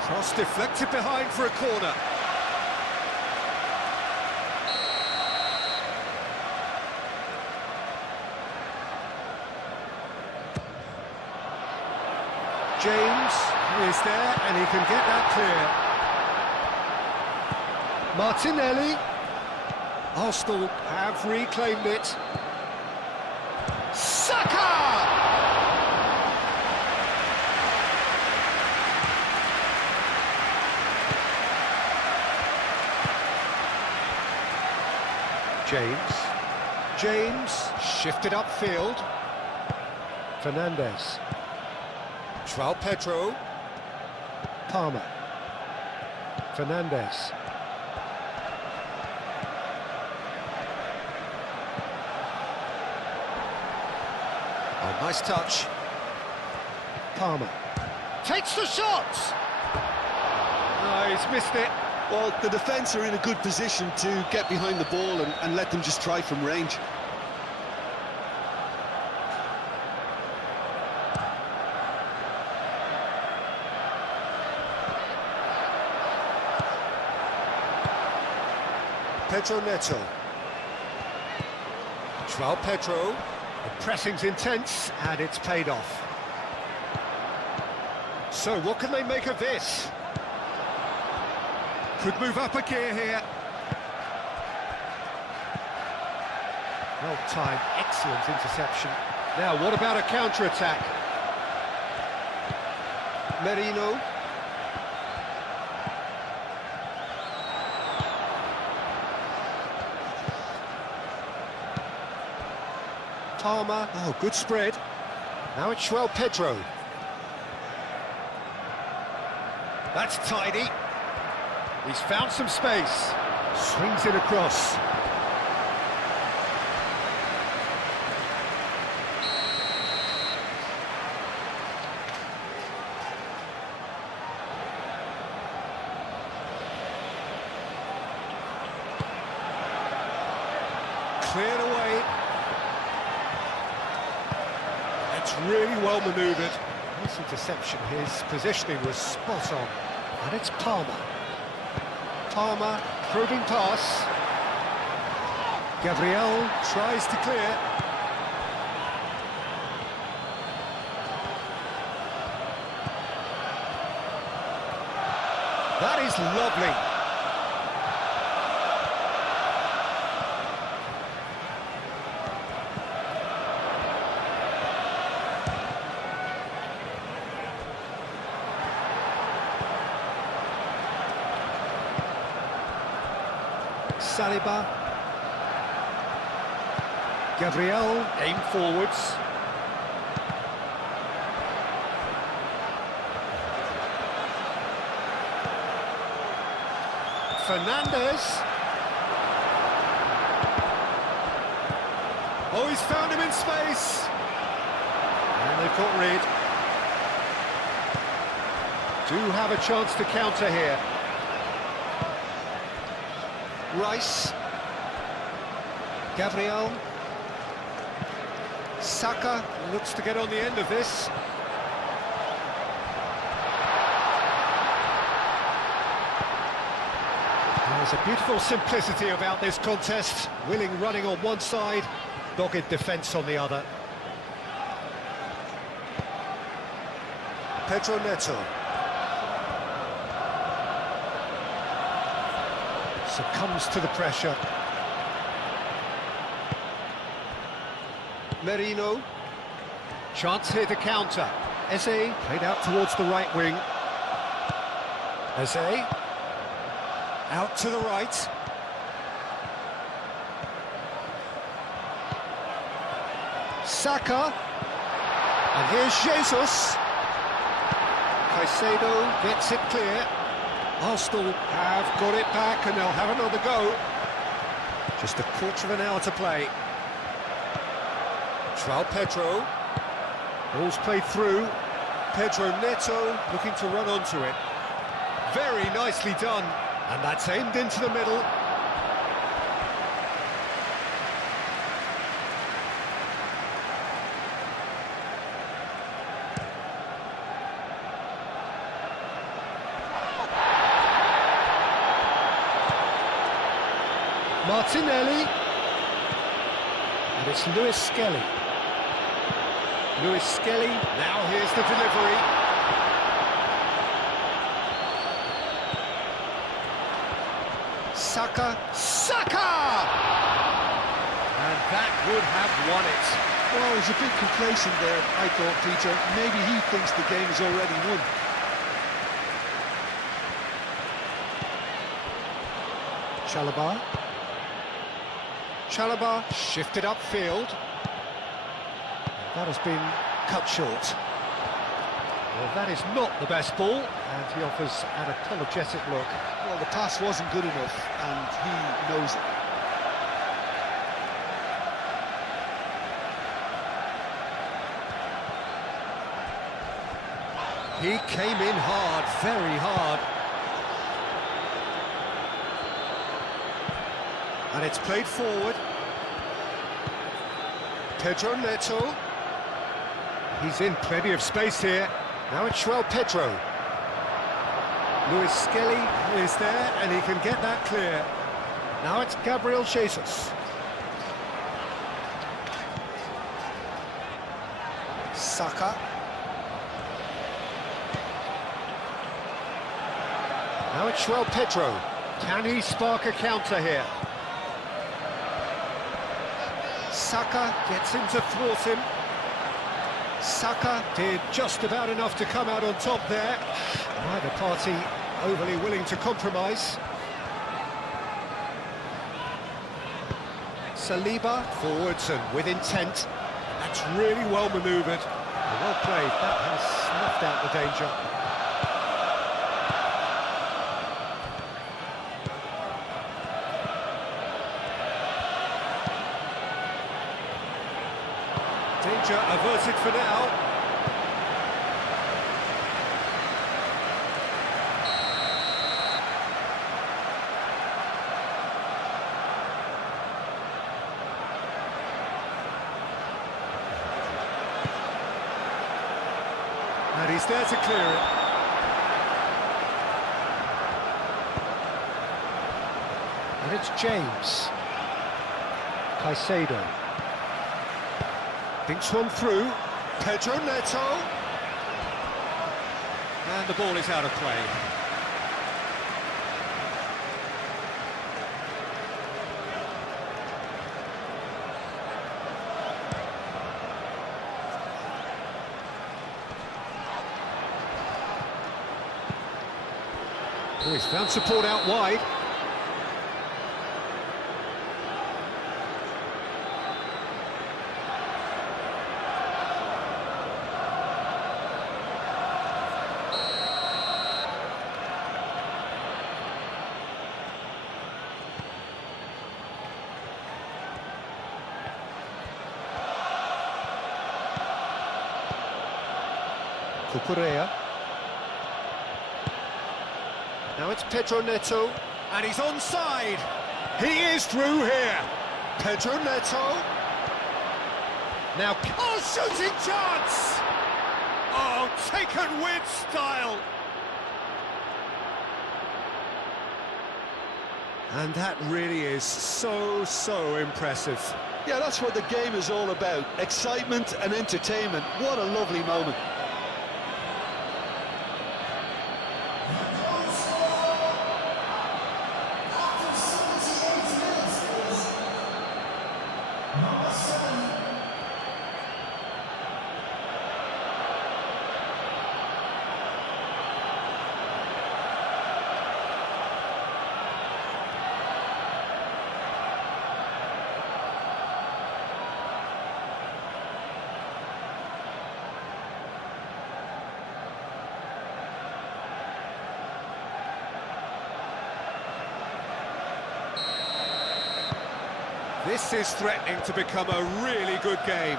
Cross deflected behind for a corner. James is there, and he can get that clear. Martinelli. Arsenal have reclaimed it. Saka! James shifted upfield. Fernandes. João Pedro. Palmer. Fernandes. Oh, nice touch. Palmer. Takes the shot! No, he's missed it. Well, the defence are in a good position to get behind the ball and let them just try from range. Pedro Neto. João Pedro. The pressing's intense, and it's paid off. So what can they make of this? Could move up a gear here. Well-timed, excellent interception. Now, what about a counter-attack? Merino. Palmer. Oh, good spread. Now it's João Pedro. That's tidy. He's found some space. Swings it across. Cleared away. It's really well manoeuvred. This interception, his positioning was spot on. And it's Palmer. Palmer, probing pass. Gabriel Tries to clear. That is lovely. Saliba. Gabriel, aim forwards. Fernandes. Oh, he's found him in space. And they've got rid. Do have a chance to counter here. Rice. Gabriel. Saka looks to get on the end of this. There's a beautiful simplicity about this contest. Willing running on one side, dogged defence on the other. Pedro Neto. Succumbs to the pressure. Merino. Chance here to counter. Eze played out towards the right wing. Eze. Out to the right. Saka. And here's Jesus. Caicedo gets it clear. Arsenal have got it back and they'll have another go. Just a quarter of an hour to play. João Pedro. Ball's played through. Pedro Neto looking to run onto it. Very nicely done. And that's aimed into the middle. Martinelli. And it's Lewis Skelly. Lewis Skelly, now here's the delivery. Saka. Saka! And that would have won it. Well, he's a bit complacent there, I thought, Peter. Maybe he thinks the game is already won. Chalobah. Chalobah shifted upfield. That has been cut short. Well, that is not the best ball, and he offers an apologetic look. Well, the pass wasn't good enough, and he knows it. He came in hard, very hard. And it's played forward. Pedro Neto. He's in plenty of space here. Now it's João Pedro. Lewis Skelly is there, and he can get that clear. Now it's Gabriel Jesus. Saka. Now it's Pedro. Can he spark a counter here? Saka gets him to thwart him. Saka did just about enough to come out on top there. Neither party overly willing to compromise. Saliba forwards and with intent. That's really well manoeuvred. Well played, that has snuffed out the danger. Danger averted for now. And he's there to clear it. And it's James. Caicedo. Thinks one through. Pedro Neto. And the ball is out of play. Oh, he's found support out wide. Cucurella. Now it's Pedro Neto, and he's onside. He is through here. Pedro Neto. Now, shooting chance! Oh, taken with style. And that really is so impressive. Yeah, that's what the game is all about. Excitement and entertainment. What a lovely moment. This is threatening to become a really good game.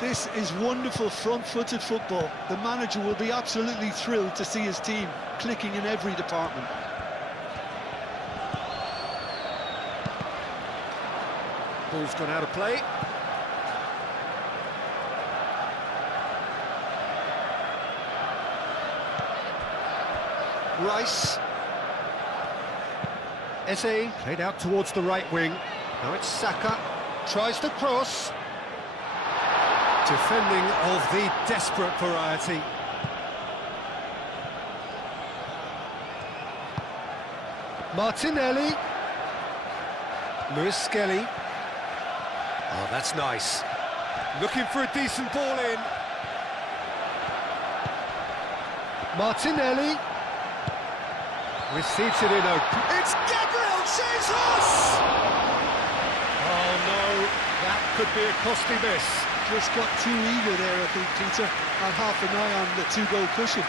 This is wonderful front-footed football. The manager will be absolutely thrilled to see his team clicking in every department. Ball's gone out of play. Rice. Eze played out towards the right wing. Now it's Saka, tries to cross. Defending of the desperate variety. Martinelli. Lewis Skelly. Oh, that's nice. Looking for a decent ball in. Martinelli. Receives it in open. It's Gabriel Jesus! Oh no, that could be a costly miss. Just got too eager there, I think, Peter. Had half an eye on the two-goal cushion.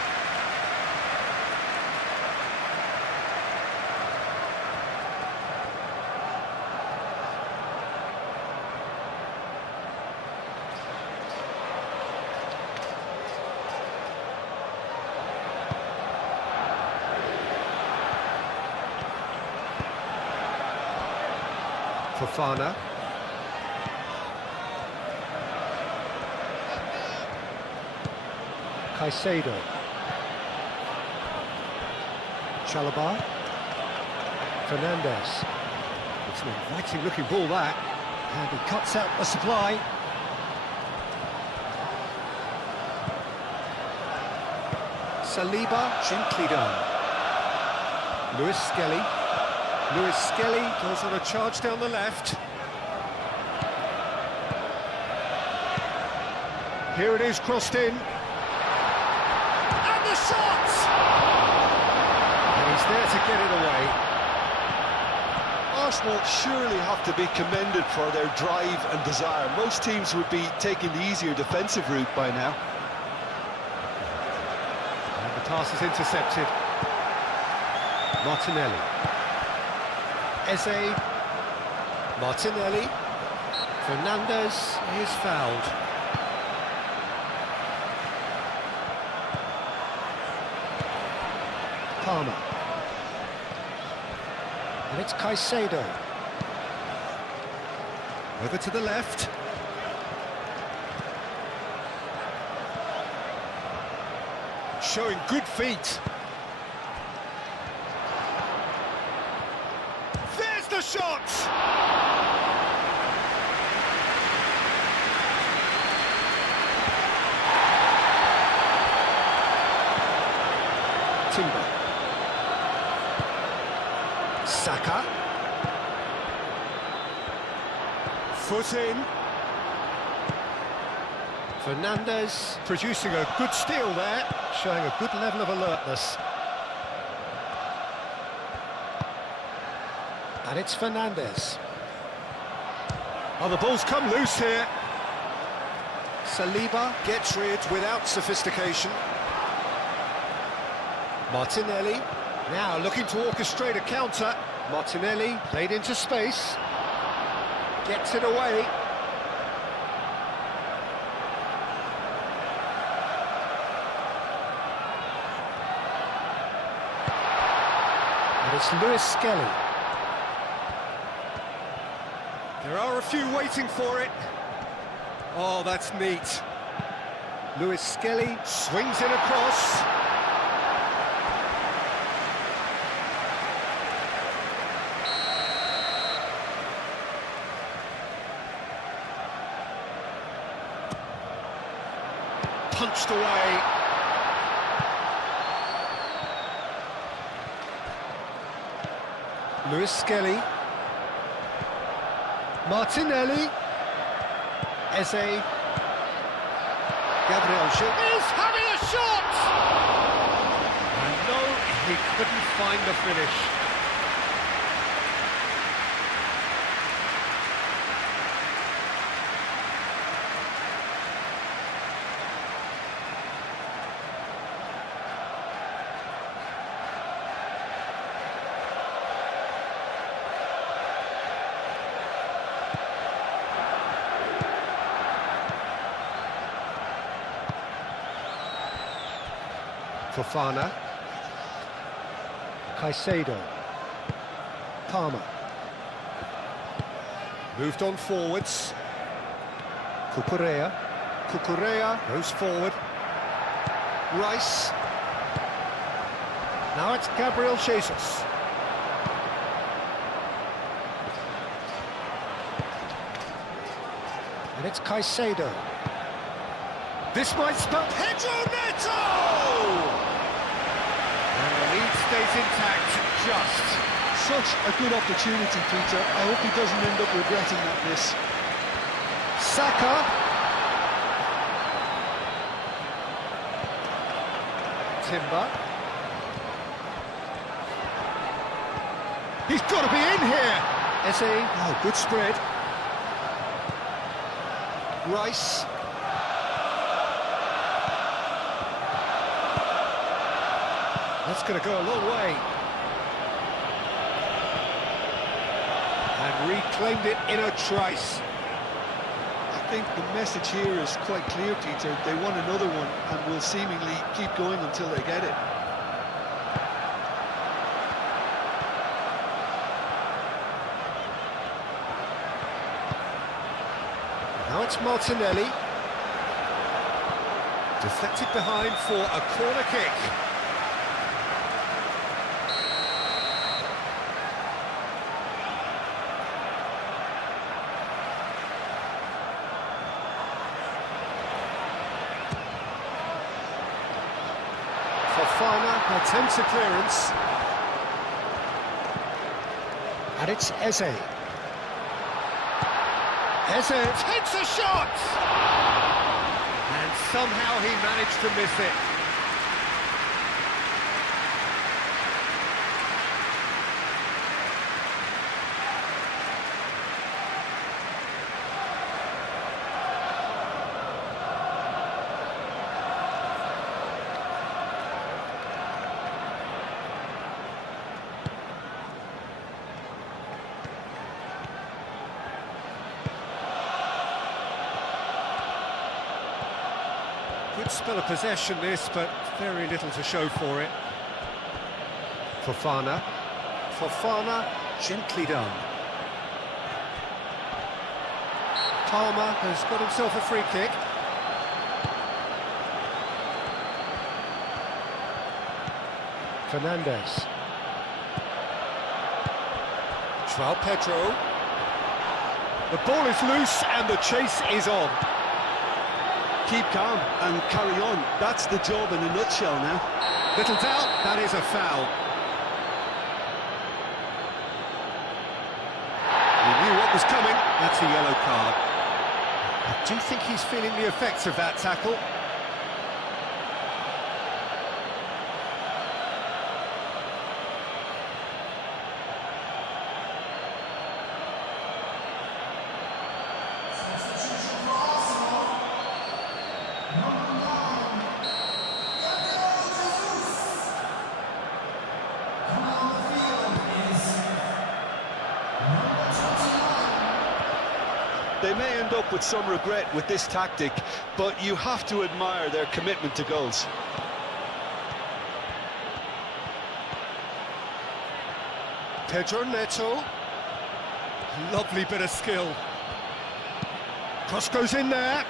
Fofana. Caicedo. Chalobah. Fernandez. It's an inviting looking ball that. And he cuts out the supply. Saliba, gently done. Lewis Skelly. Lewis Skelly goes on a charge down the left. Here it is, crossed in. And the shot! And he's there to get it away. Arsenal surely have to be commended for their drive and desire. Most teams would be taking the easier defensive route by now. And the pass is intercepted. Martinelli. Eze. Martinelli. Fernandes is fouled. Palmer. And it's Caicedo. Over to the left. Showing good feet. There's the shot! Timber. Saka. Foot in. Fernandes producing a good steal there, showing a good level of alertness. And it's Fernandes. Oh, the ball's come loose here. Saliba gets rid without sophistication. Martinelli, now looking to orchestrate a counter. Martinelli played into space. Gets it away. And it's Lewis Skelly. There are a few waiting for it. Oh, that's neat. Lewis Skelly swings it across. Punched away. Lewis Skelly. Martinelli. Eze. Gabriel is having a shot! And no, he couldn't find the finish. Fofana. Caicedo. Palmer. Moved on forwards. Cucurella. Cucurella goes forward. Rice. Now it's Gabriel Jesus. And it's Caicedo. This might spell Pedro Neto! And the lead stays intact, just. Such a good opportunity, Peter. I hope he doesn't end up regretting that miss. Saka. Timber. He's got to be in here! Eze. Oh, good spread. Rice. That's going to go a long way. And reclaimed it in a trice. I think the message here is quite clear, Peter. They want another one and will seemingly keep going until they get it. Now it's Martinelli. Deflected behind for a corner kick. Fofana attempts a clearance. And it's Eze. Eze takes a shot! And somehow he managed to miss it. Good spell of possession this, but very little to show for it. Fofana. Fofana, gently done. Palmer has got himself a free kick. Fernandez. João Pedro. The ball is loose and the chase is on. Keep calm and carry on. That's the job in a nutshell now. Little doubt, that is a foul. He knew what was coming, that's a yellow card. I do think he's feeling the effects of that tackle. They may end up with some regret with this tactic, but you have to admire their commitment to goals. Pedro Neto. Lovely bit of skill. Cross goes in there.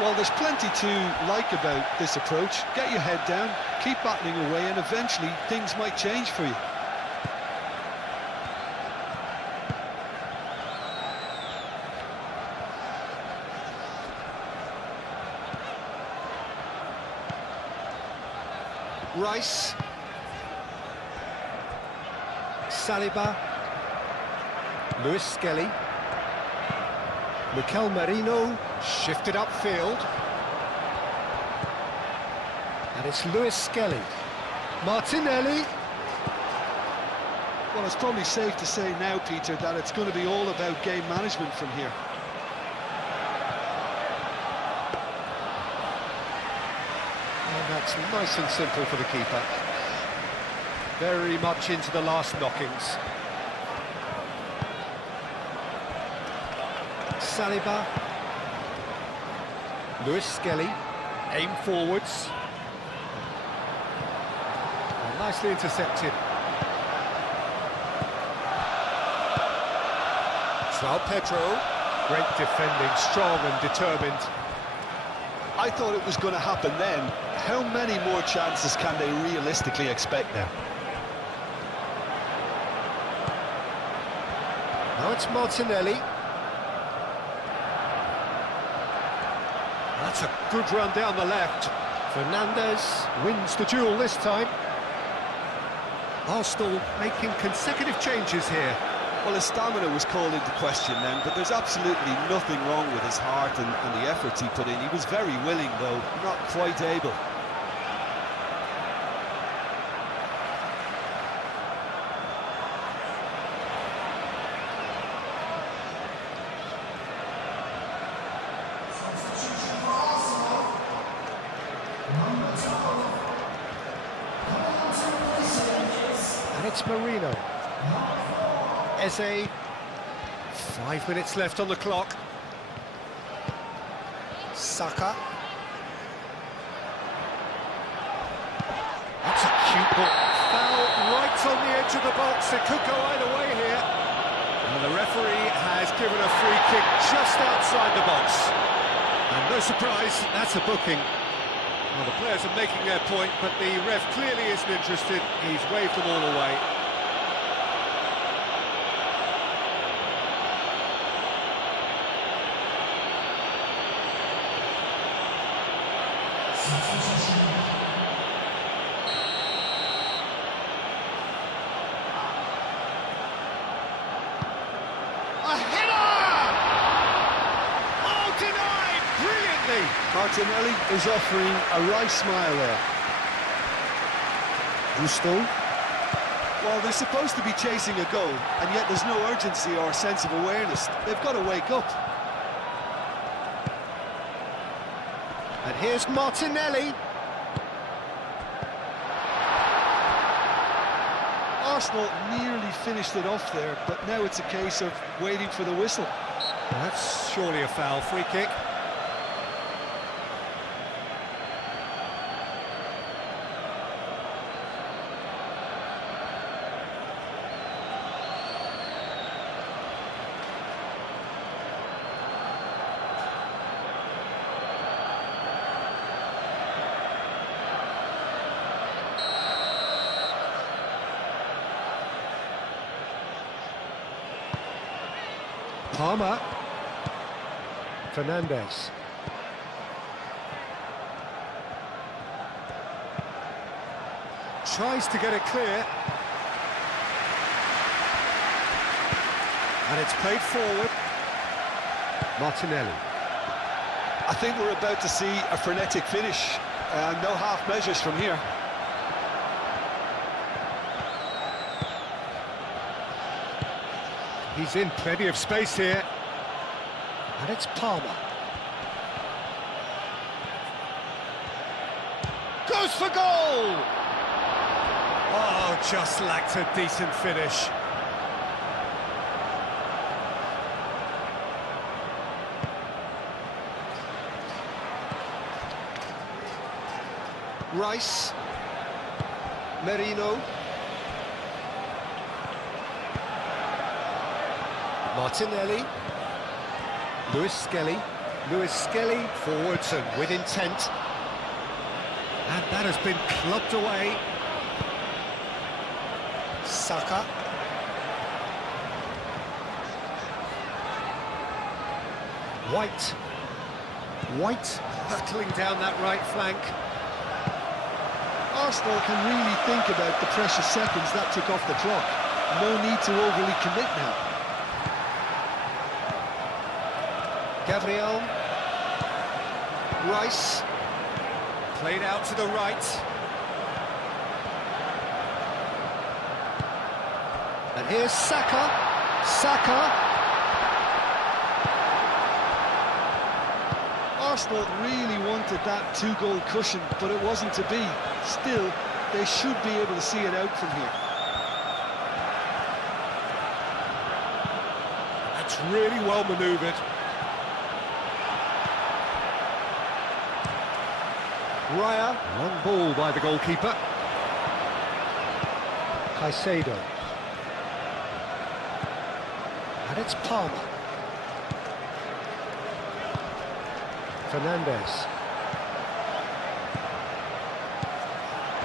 Well, there's plenty to like about this approach. Get your head down, keep battling away, and eventually things might change for you. Rice. Saliba. Luis Skelly. Mikel Merino shifted upfield. And it's Luis Skelly. Martinelli. Well, it's probably safe to say now, Peter, that it's going to be all about game management from here. And that's nice and simple for the keeper. Very much into the last knockings. Saliba. Luis Skelly. Aim forwards. And nicely intercepted. João Pedro. Great defending, strong and determined. I thought it was going to happen then. How many more chances can they realistically expect now? Now it's Martinelli. That's a good run down the left. Fernandez wins the duel this time. Arsenal making consecutive changes here. Well, his stamina was called into question then, but there's absolutely nothing wrong with his heart and the efforts he put in. He was very willing, though, not quite able. And it's Marino. Eze. 5 minutes left on the clock. Saka. That's a cute ball. Foul right on the edge of the box. It could go either way here. And the referee has given a free kick just outside the box. And no surprise, that's a booking. Well, the players are making their point, but the ref clearly isn't interested. He's waved them all away. Martinelli is offering a wry smile there. Gusto. Well, they're supposed to be chasing a goal, and yet there's no urgency or sense of awareness. They've got to wake up. And here's Martinelli. Arsenal nearly finished it off there, but now it's a case of waiting for the whistle. That's surely a foul. Free kick. Palmer. Fernandez. Tries to get it clear. And it's played forward. Martinelli. I think we're about to see a frenetic finish. No half measures from here. He's in plenty of space here. And it's Palmer. Goes for goal! Oh, just lacked a decent finish. Rice. Merino. Martinelli. Lewis Skelly forwards and with intent. And that has been clubbed away. Saka. White hurtling down that right flank. Arsenal can really think about the precious seconds that took off the clock. No need to overly commit now. Gabriel. Rice. Played out to the right. And here's Saka. Arsenal really wanted that two-goal cushion, but it wasn't to be. Still, they should be able to see it out from here. That's really well manoeuvred. Raya, long ball by the goalkeeper. Caicedo. And it's Palmer. Fernandez.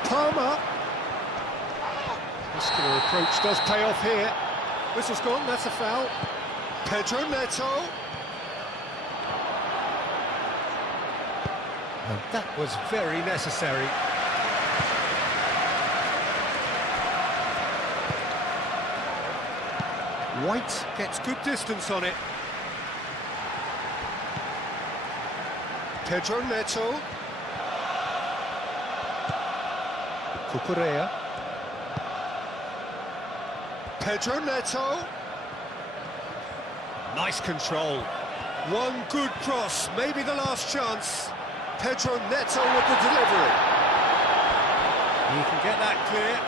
Palmer. Muscular approach does pay off here. Whistle's gone, that's a foul. Pedro Neto. And that was very necessary. White gets good distance on it. Pedro Neto. Cucurella. Pedro Neto. Nice control. One good cross, maybe the last chance. Pedro Neto with the delivery. He can get that clear.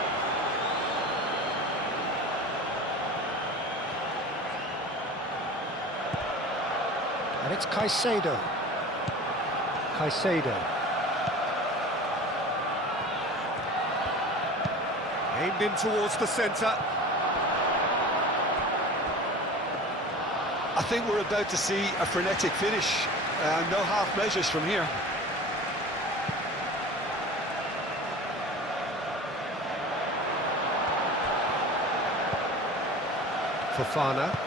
And it's Caicedo. Aimed in towards the centre. I think we're about to see a frenetic finish. No half measures from here. Fofana.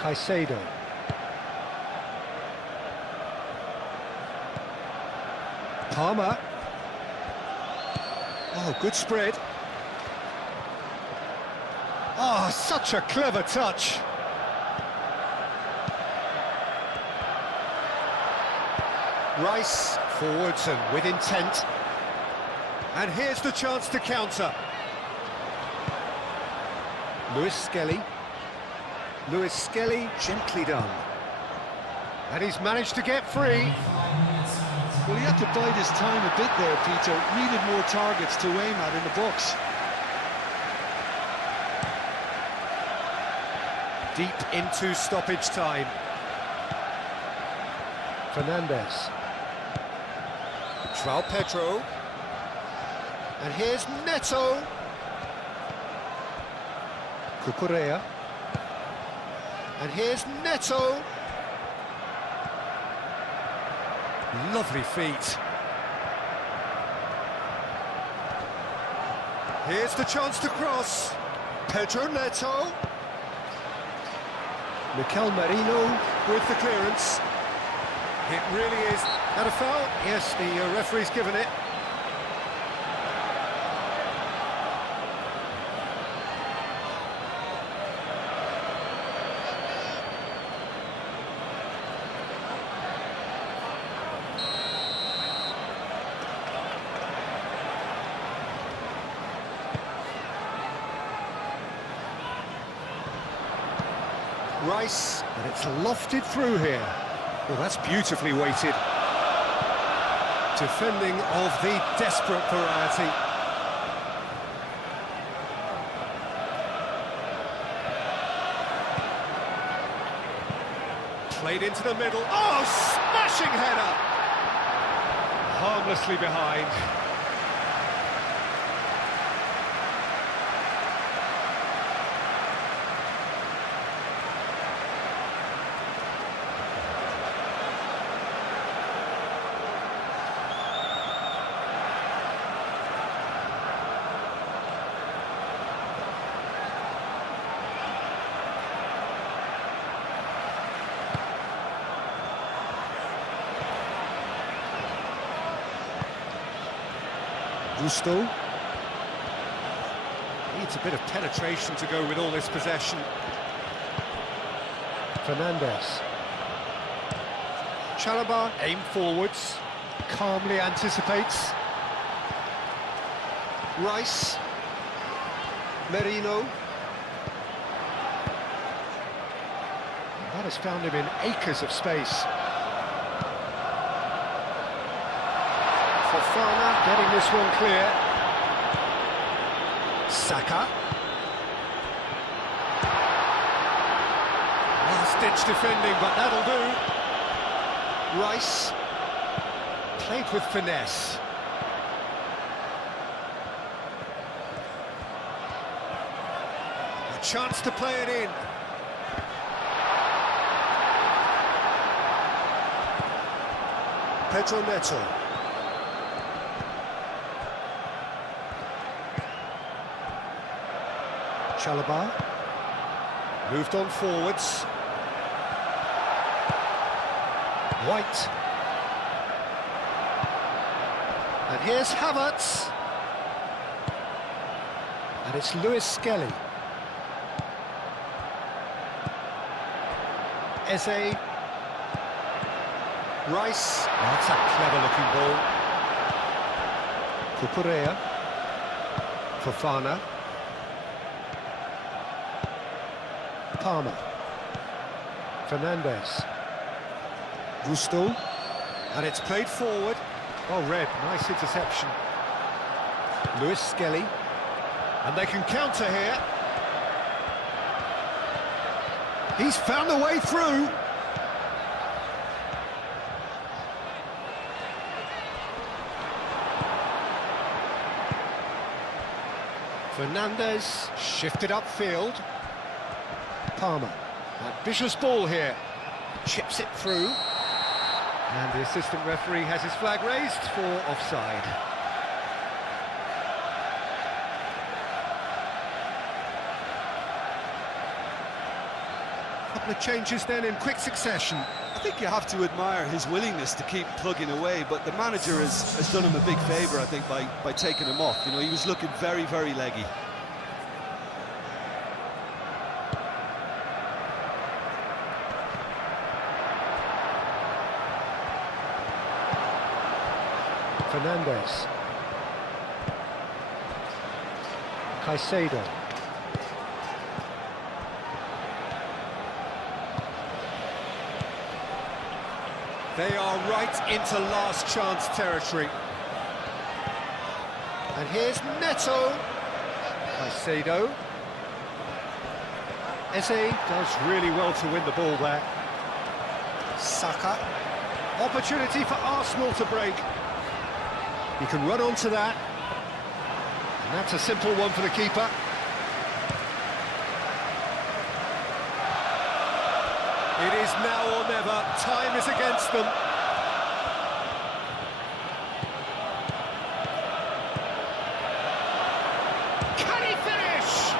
Caicedo. Palmer. Oh, good spread. Oh, such a clever touch. Rice forwards and with intent. And here's the chance to counter. Lewis Skelly. Lewis Skelly, gently done. And he's managed to get free. Well, he had to bide his time a bit there, Peter. Needed more targets to aim at in the box. Deep into stoppage time. Fernandez. João Pedro. And here's Neto. Cucurella. And here's Neto. Lovely feet. Here's the chance to cross. Pedro Neto. Mikel Merino with the clearance. It really is. That a foul? Yes, the referee's given it. Rice, and it's lofted through here. Well, that's beautifully weighted. Defending of the desperate variety. Played into the middle. Oh, smashing header! Harmlessly behind. Gusto. Needs a bit of penetration to go with all this possession. Fernandez. Chalobah, aim forwards, calmly anticipates. Rice. Merino. That has found him in acres of space. Fofana getting this one clear. Saka. Last-ditch defending, but that'll do. Rice. Played with finesse. A chance to play it in. Pedro Neto. Chalobah moved on forwards. White. And here's Havertz. And it's Lewis Skelly. Eze. Rice. That's a clever-looking ball. Cucurella. Fofana. Palmer. Fernandez. Gusto. And it's played forward. Oh, Red, nice interception. Lewis Skelly. And they can counter here. He's found a way through. Fernandez shifted upfield. Palmer. A vicious ball here. Chips it through. And the assistant referee has his flag raised for offside. Couple of changes then in quick succession. I think you have to admire his willingness to keep plugging away, but the manager has done him a big favour, I think, by taking him off. You know, he was looking very, very leggy. Fernandez. Caicedo. They are right into last chance territory. And here's Neto. Caicedo. Eze does really well to win the ball there. Saka. Opportunity for Arsenal to break. He can run onto that. And that's a simple one for the keeper. It is now or never. Time is against them. Can he finish?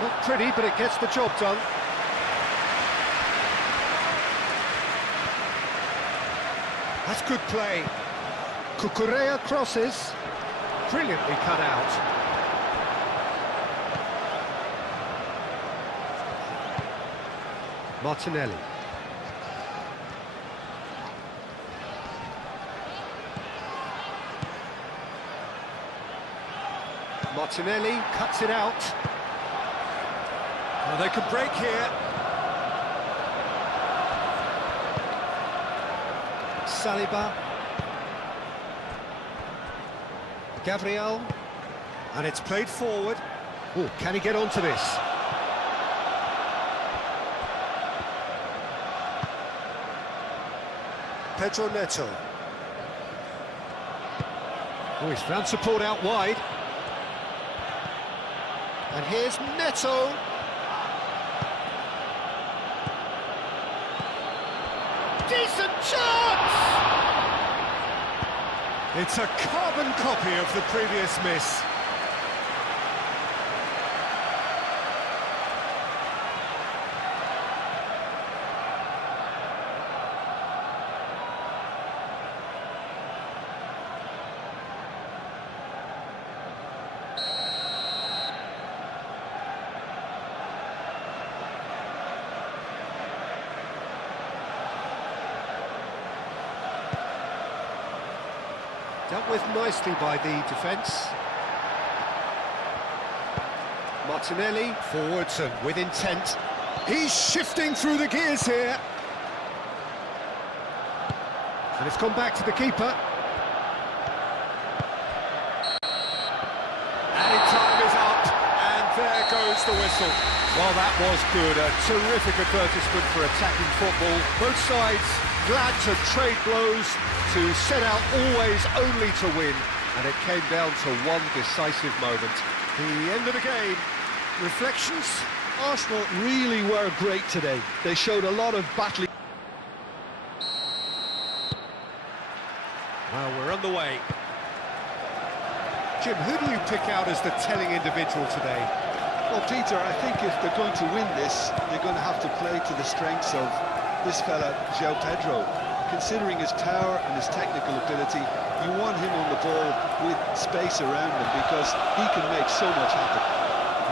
Not pretty, but it gets the job done. That's good play. Cucurella crosses. Brilliantly cut out. Martinelli. Martinelli cuts it out. Well, they could break here. Saliba. Gabriel. And it's played forward. Oh, can he get onto this? Pedro Neto. Oh, he's found support out wide. And here's Neto. Decent chance! It's a carbon copy of the previous miss. Dealt with nicely by the defence. Martinelli, forwards and with intent. He's shifting through the gears here. And it's gone back to the keeper. Added time is up, and there goes the whistle. Well, that was good. A terrific advertisement for attacking football. Both sides glad to trade blows, to set out always only to win, and it came down to one decisive moment. The end of the game. Reflections? Arsenal really were great today. They showed a lot of battling. Well, we're on the way. Jim, who do you pick out as the telling individual today? Well, Peter, I think if they're going to win this, they're going to have to play to the strengths of this fella, João Pedro. Considering his power and his technical ability, you want him on the ball with space around him because he can make so much happen.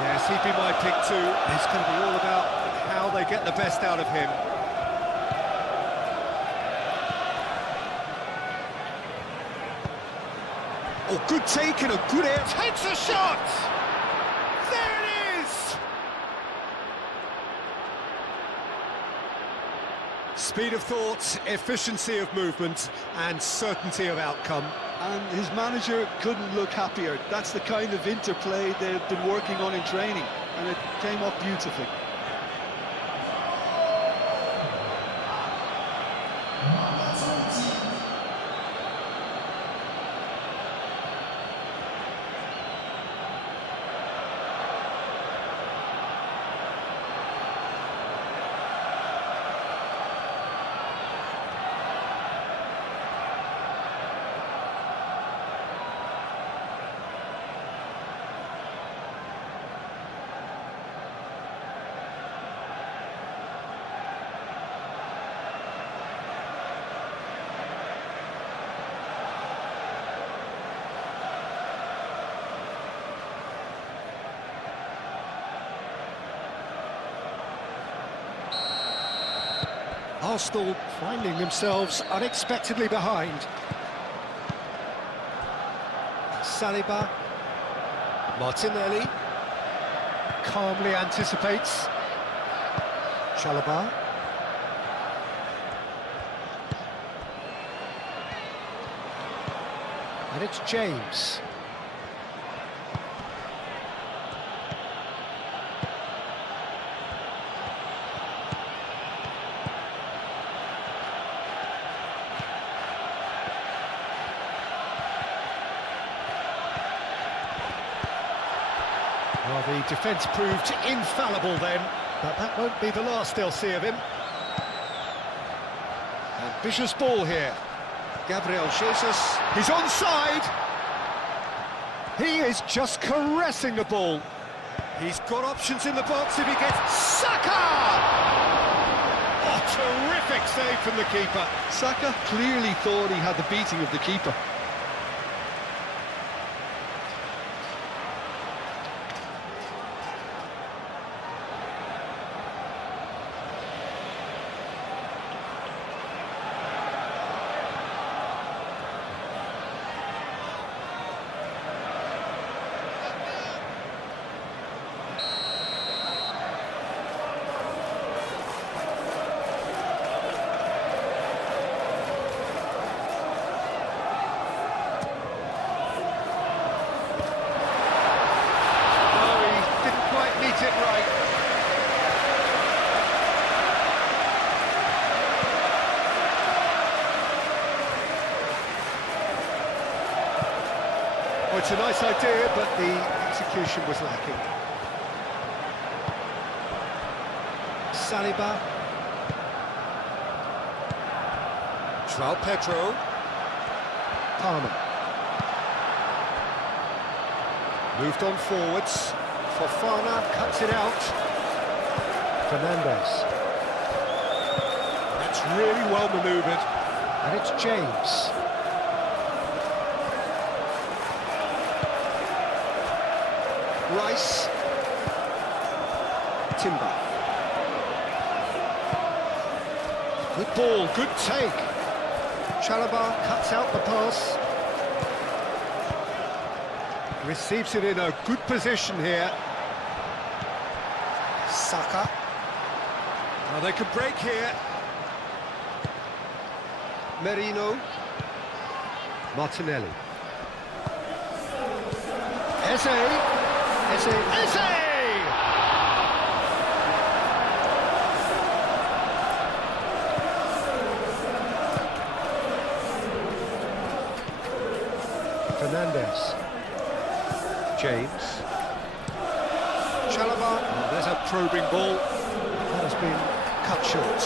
Yes, he'd be my pick too. It's going to be all about how they get the best out of him. Oh, good take and a good air. Takes a shot! There it is! Speed of thought, efficiency of movement, and certainty of outcome. And his manager couldn't look happier. That's the kind of interplay they've been working on in training, and it came up beautifully. Arsenal finding themselves unexpectedly behind. Saliba. Martinelli. Calmly anticipates. Chalobah. And it's James. Well, the defence proved infallible then, but that won't be the last they'll see of him. Ambitious ball here. Gabriel Jesus, he's onside! He is just caressing the ball. He's got options in the box if he gets... Saka! Oh, terrific save from the keeper. Saka clearly thought he had the beating of the keeper. It right. Oh, it's a nice idea, but the execution was lacking. Saliba. João Pedro. Palmer. Moved on forwards. Fofana cuts it out. Fernandes. That's really well manoeuvred. And it's James. Rice. Timber. Good ball, good take. Chalobah cuts out the pass. Receives it in a good position here. Saka. Now they could break here. Merino. Martinelli. Eze! Fernandes. James. Chalobah. Oh, there's a probing ball. That has been cut short.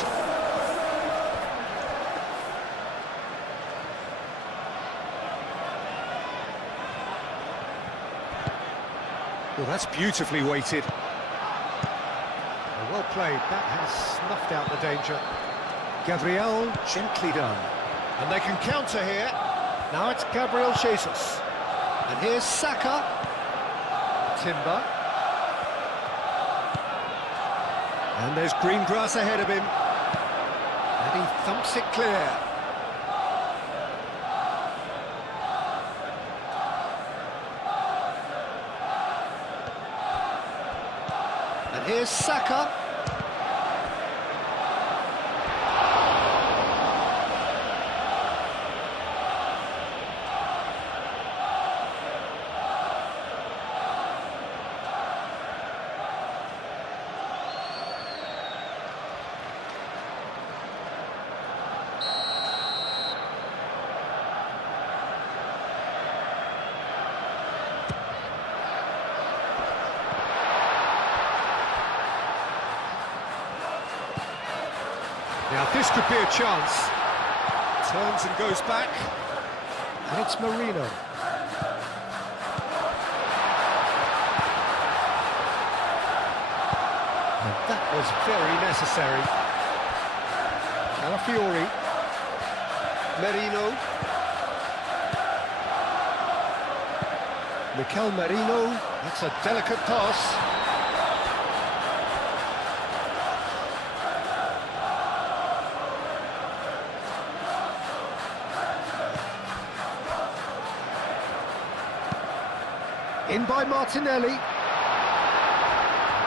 Well, that's beautifully weighted. Well played. That has snuffed out the danger. Gabriel, gently done. And they can counter here. Now it's Gabriel Jesus. And here's Saka. Timber. And there's green grass ahead of him. And he thumps it clear. And here's Saka. Now this could be a chance. Turns and goes back. And it's Marino. And that was very necessary. Calafiori. Merino. Mikel Merino. That's a delicate pass. In by Martinelli.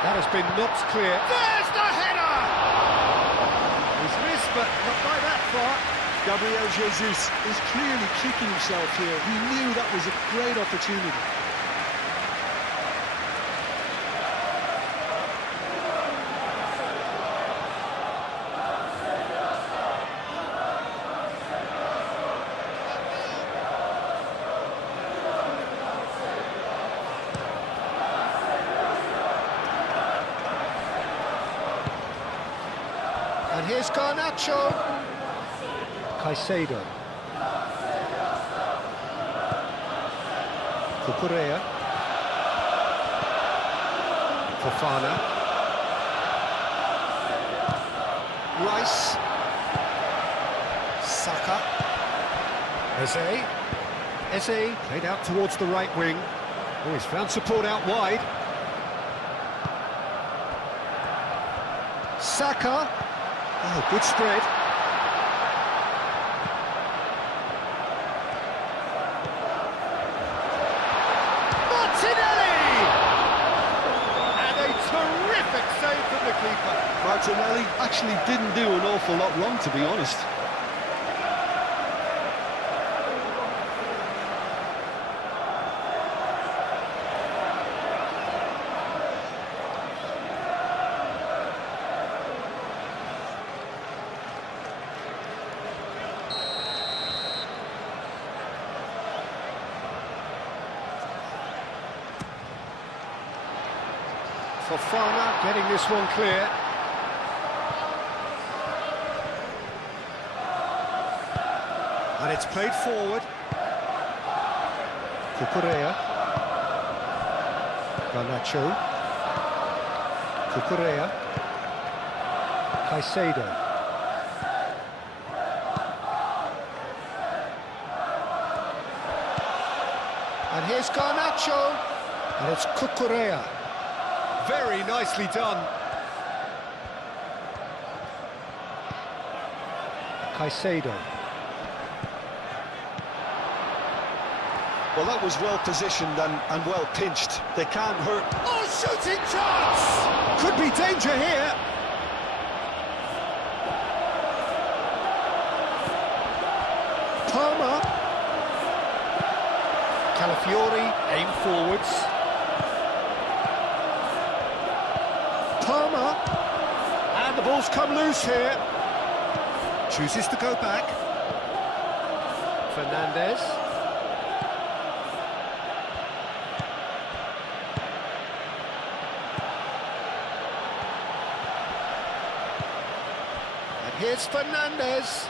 That has been knocked clear. There's the header! He's missed, but not by that far. Gabriel Jesus is clearly kicking himself here. He knew that was a great opportunity. And here's Garnacho. Caicedo. Cucurella. Fofana. Rice. Saka. Eze played out towards the right wing. Oh, he's found support out wide. Saka. Oh, good spread. Martinelli! And a terrific save from the keeper. Martinelli actually didn't do an awful lot wrong, to be honest. Fofana getting this one clear. And it's played forward. Cucurella. Garnacho. Cucurella. Caicedo. And here's Garnacho. And it's Cucurella. Very nicely done. Caicedo. Well, that was well positioned and well pinched. They can't hurt. Oh, shooting chance! Could be danger here. Palmer. Calafiori, aim forwards. Palmer. And the ball's come loose here. Chooses to go back. Fernandez. And here's Fernandez.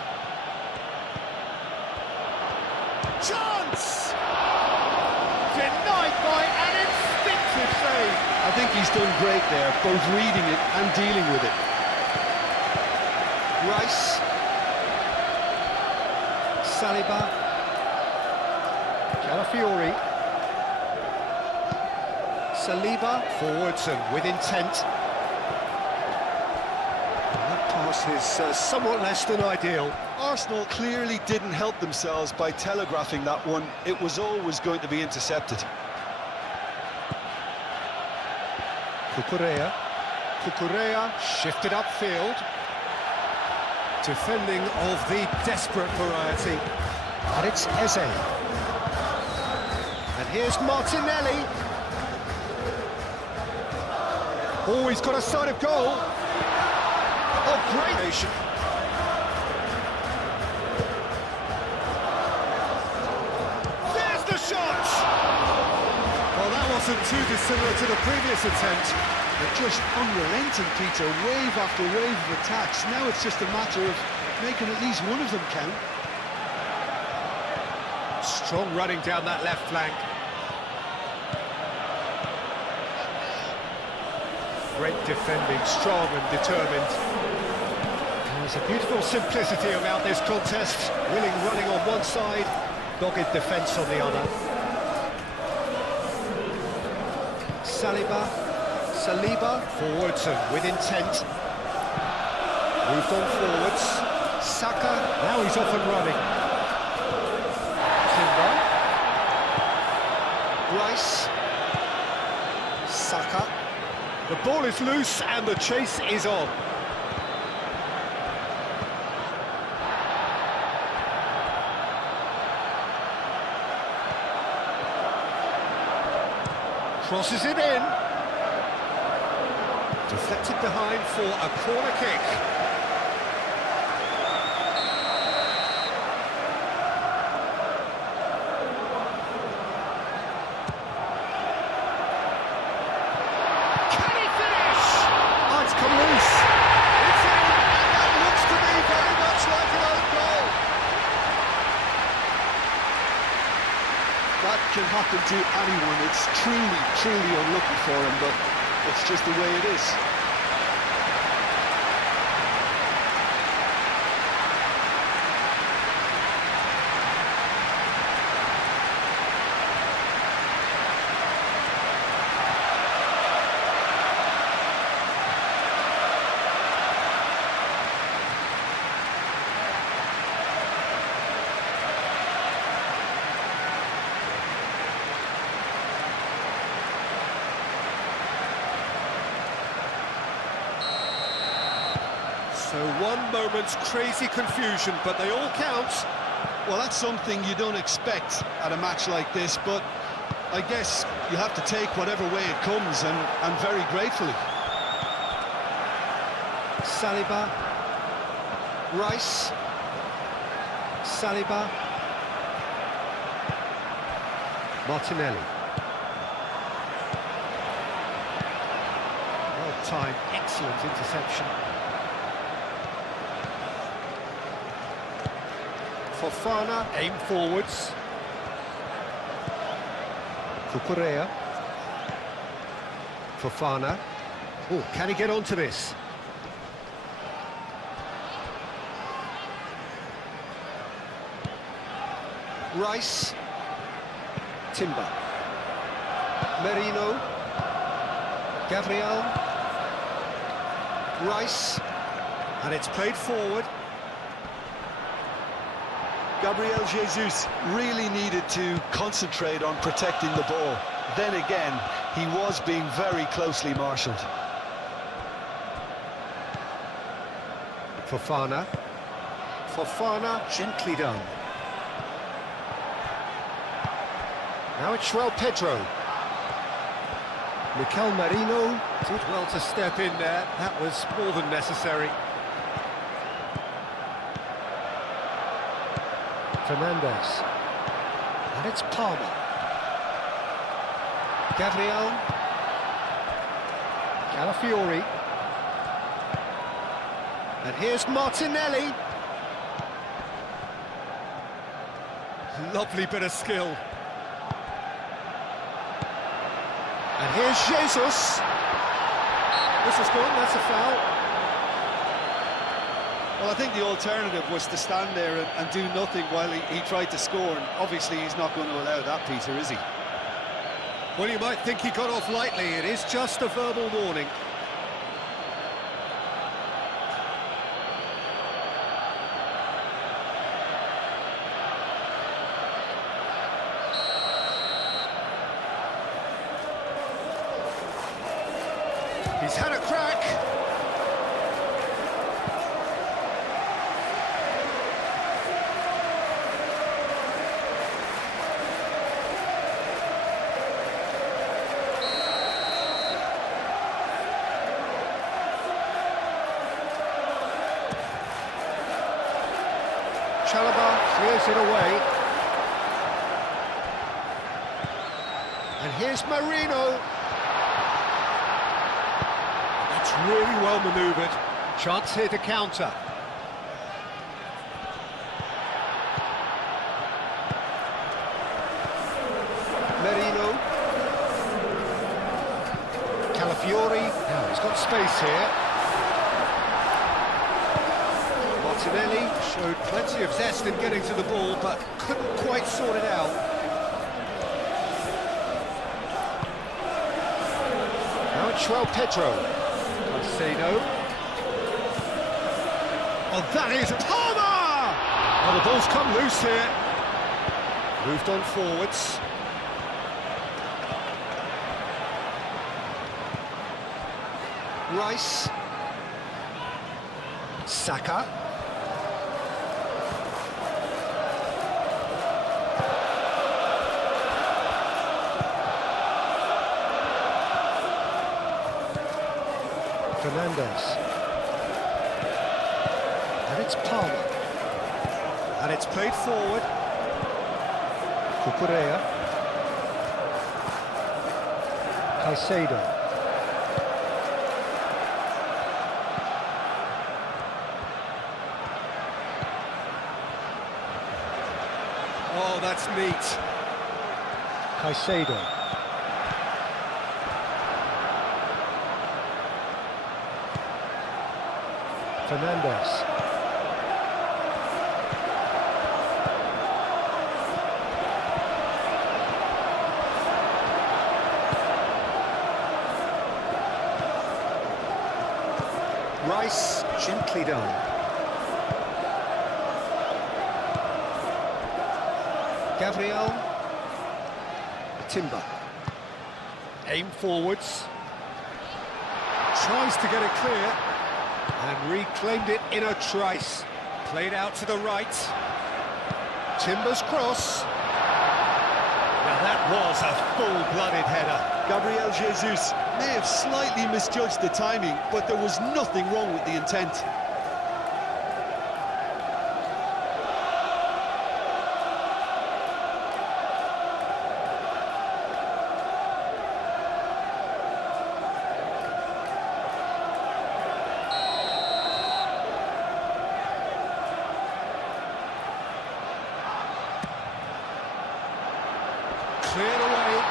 Chance! Denied by an instinctive save. I think he's done great there, both reading it and dealing with it. Rice. Saliba. Calafiori. Saliba. Forwards and with intent. And that pass is somewhat less than ideal. Arsenal clearly didn't help themselves by telegraphing that one. It was always going to be intercepted. Cucurella. Cucurella shifted upfield. Defending of the desperate variety. And it's Eze. And here's Martinelli. Oh, he's got a sight of goal. Oh, great nation. There's the shot! Well, that wasn't too dissimilar to the previous attempt. They're just unrelenting, Peter, wave after wave of attacks. Now it's just a matter of making at least one of them count. Strong running down that left flank. Great defending, strong and determined. And there's a beautiful simplicity about this contest. Willing running on one side, dogged defence on the other. Saliba, forwards and with intent. Moved on forwards. Saka, now he's off and running. Timber. Rice. The ball is loose and the chase is on. Crosses it in. Deflected behind for a corner kick. Can he finish? Oh, it's come loose. It's in, and that looks to be very much like an own goal. That can happen to anyone. It's truly unlucky for him, but it's just the way it is. So one moment's crazy confusion, but they all count. Well, that's something you don't expect at a match like this, but I guess you have to take whatever way it comes, and very gratefully. Saliba. Rice. Saliba. Martinelli. Well timed, excellent interception. Fofana, aim forwards. Cucurella. Fofana. Oh, can he get onto this? Rice. Timber. Merino. Gabriel. Rice. And it's played forward. Gabriel Jesus really needed to concentrate on protecting the ball. Then again, he was being very closely marshalled. Fofana. Fofana, gently done. Now it's Pedro. Mikel Merino did well to step in there. That was more than necessary. Fernandez. And it's Palmer. Gabriel. Calafiori. And here's Martinelli. Lovely bit of skill. And here's Jesus. This is gone, that's a foul. Well, I think the alternative was to stand there and do nothing while he tried to score, and obviously he's not going to allow that, Peter, is he? Well, you might think he got off lightly. It is just a verbal warning. He's had a crack. Chalobah clears it away. And here's Marino. That's really well manoeuvred. Chance here to counter. Merino. Calafiori. Now he's got space here. Martinelli showed plenty of zest in getting to the ball, but couldn't quite sort it out. Now it's Pedro. Caicedo. Oh, that is Palmer! Oh, the ball's come loose here. Moved on forwards. Rice. Saka. Fernandez. And it's Palmer. And it's played forward. Cucurella. Caicedo. Oh, that's neat. Caicedo. Fernandez. Rice, gently done. Gabriel. Timber. Aim forwards. Tries to get it clear. And reclaimed it in a trice. Played out to the right. Timber's cross. Now that was a full-blooded header. Gabriel Jesus may have slightly misjudged the timing, but there was nothing wrong with the intent. Cleared away.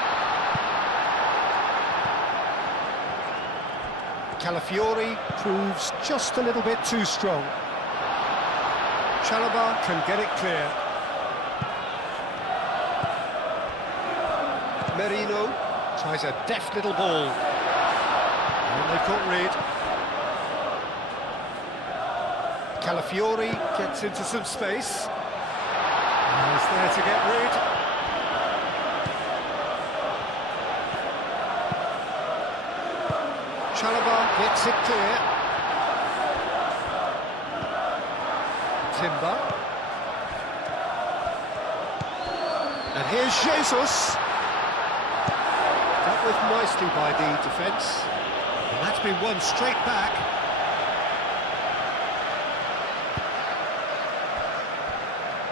Calafiori proves just a little bit too strong. Chalobah can get it clear. Merino tries a deft little ball. And they've got rid. Calafiori gets into some space. And is there to get rid. Chalobah gets it clear. Timber. And here's Jesus. Dealt with nicely by the defence. And that's been won straight back.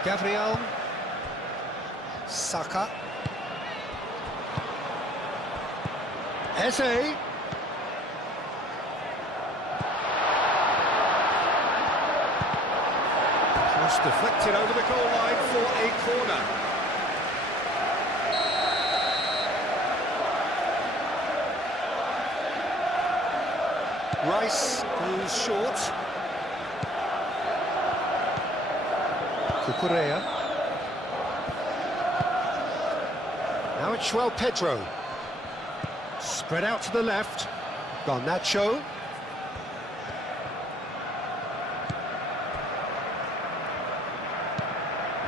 Gabriel. Saka. Eze. Deflected over the goal line for a corner. Rice goes short. Cucurella. Now it's João Pedro. Spread out to the left. Garnacho.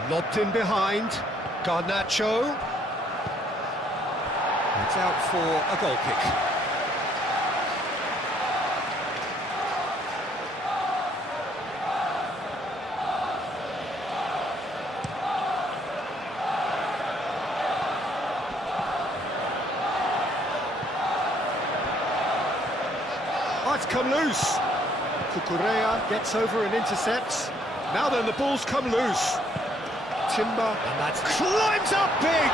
Lobbed in behind. Garnacho. It's out for a goal kick. Oh, it's come loose. Cucurella gets over and intercepts. Now then, the ball's come loose. Timber, and that climbs up big!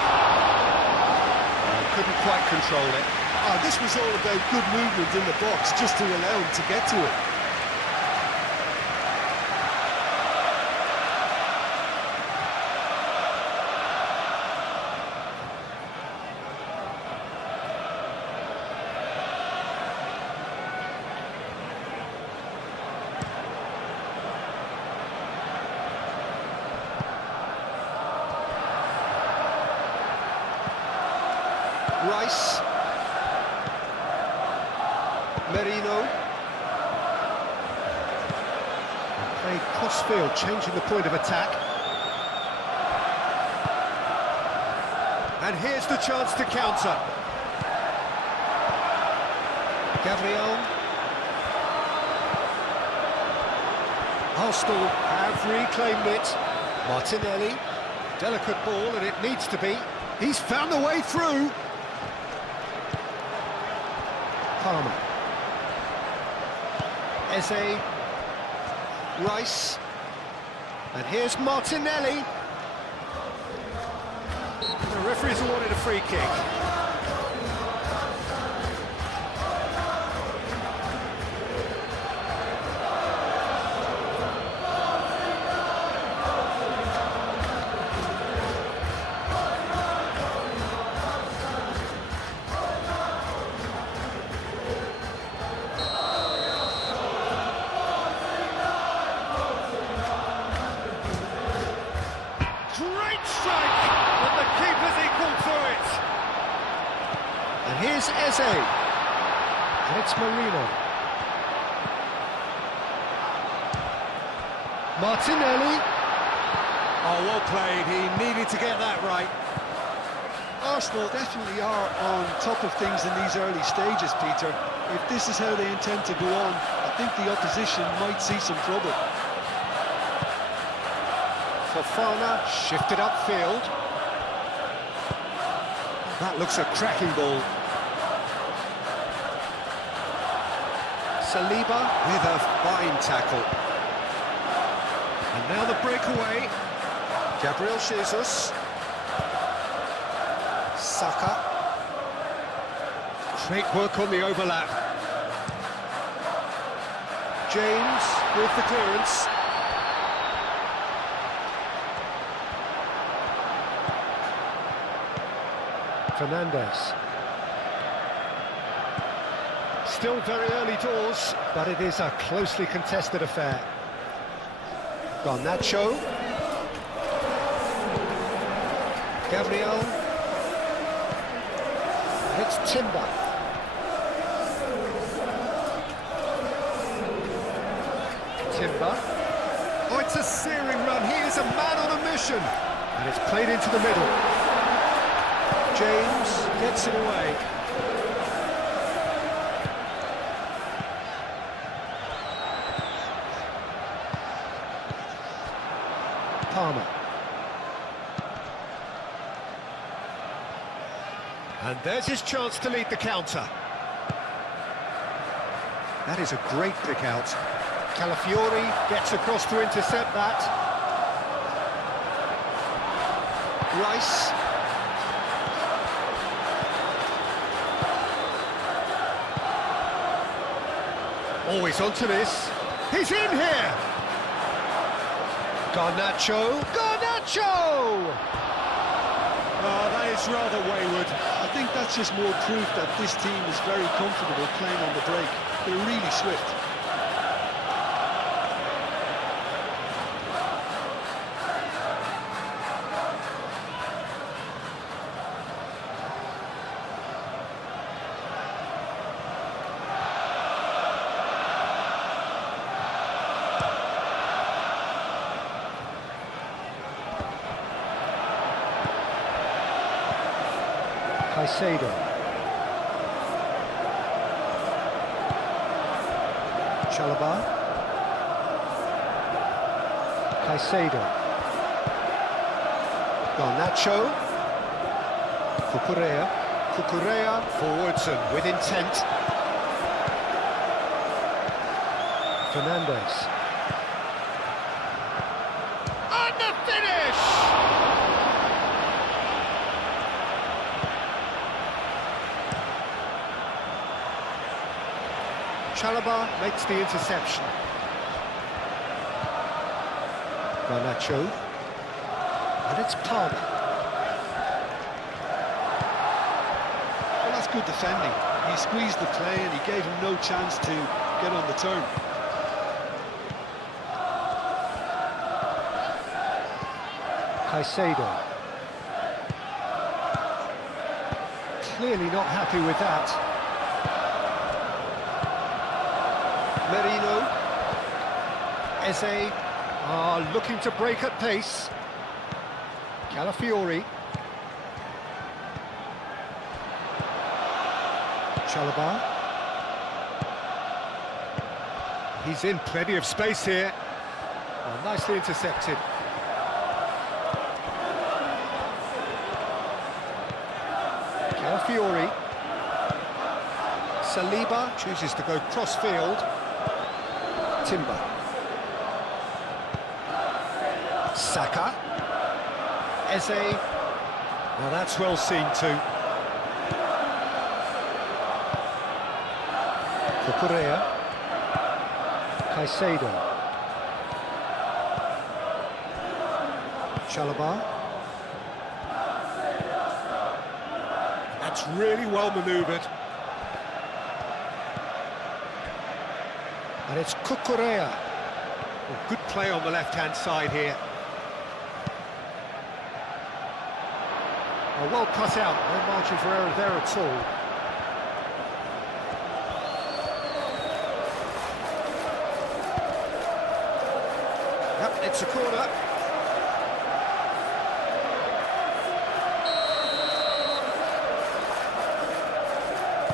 Couldn't quite control it. Oh, this was all about good movement in the box, just to allow him to get to it. Rice. Merino. Played cross-field, changing the point of attack. And here's the chance to counter. Gabriel. Arsenal have reclaimed it. Martinelli, delicate ball, and it needs to be. He's found the way through. Palmer. Eze. Rice. And here's Martinelli. The referee's awarded a free kick. Great strike, but the keeper's equal to it. And here's Eze. And it's Marino. Martinelli. Oh, well played. He needed to get that right. Arsenal definitely are on top of things in these early stages, Peter. If this is how they intend to go on, I think the opposition might see some trouble. Fofana shifted upfield. That looks a cracking ball. Saliba with a fine tackle. And now the breakaway. Gabriel Jesus. Saka. Great work on the overlap. James with the clearance. Fernandes. Still very early doors, but it is a closely contested affair. Garnacho. Gabriel. It's Timber. Timber. Oh, it's a searing run. He is a man on a mission. And it's played into the middle. James gets it away. Palmer. And there's his chance to lead the counter. That is a great pick out. Calafiori gets across to intercept that. Rice. Always onto this. He's in here! Garnacho! Garnacho! Oh, that is rather wayward. I think that's just more proof that this team is very comfortable playing on the break. They're really swift. Caicedo. Chalobah. Caicedo. Garnacho. Cucurella. Cucurella forwards and with intent. Fernandes. And the finish! Chalobah makes the interception. Garnacho. And it's Palmer. Well, that's good defending. He squeezed the play and he gave him no chance to get on the turn. Caicedo. Clearly not happy with that. Merino. Eze looking to break at pace. Calafiori. Chalobah. He's in plenty of space here. Oh, nicely intercepted. Calafiori. Saliba chooses to go cross-field. Timber. Saka. Eze. Now that's well seen too. Cucurella. Caicedo. Chalobah. That's really well manoeuvred. And it's Cucurella. Well, good play on the left-hand side here. Oh, well cut out, no margin for error there at all. Yep, it's a corner.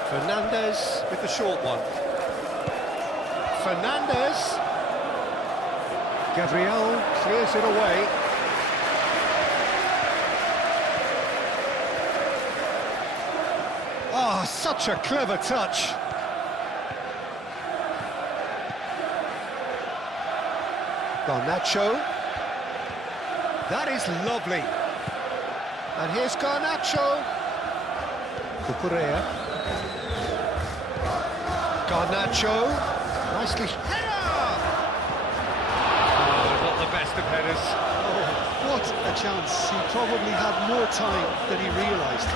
Fernandez with the short one. Fernandez. Gabriel clears it away. Oh, such a clever touch. Garnacho. That is lovely. And here's Garnacho. Cucurella. Garnacho. Nicely. Header! Oh, not the best of headers. Oh, what a chance. He probably had more time than he realised.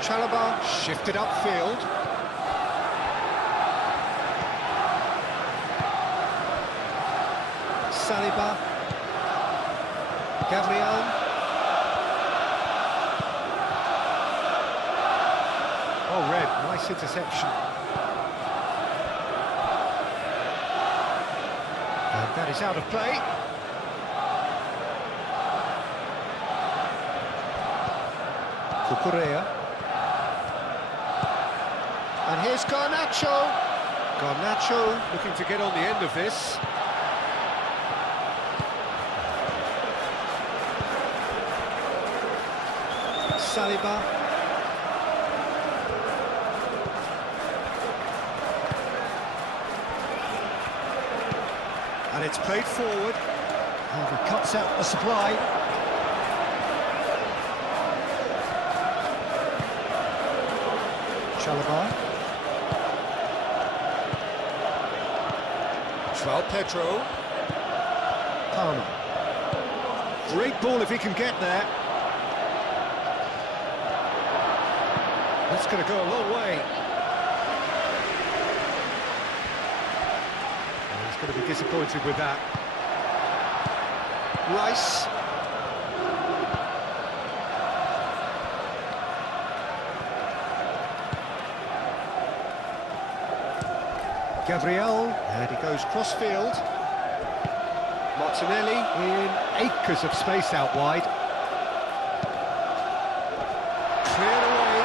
Chalobah shifted upfield. Saliba. Gabriel. Oh, red, nice interception. And that is out of play. Cucurella. And here's Garnacho. Garnacho looking to get on the end of this. Saliba. And it's played forward. And he cuts out the supply. Chalobah. João Pedro. Palmer. Great ball if he can get there. That's going to go a long way. And he's going to be disappointed with that. Rice. Gabriel, and he goes cross-field. Martinelli in acres of space out wide. Cleared away.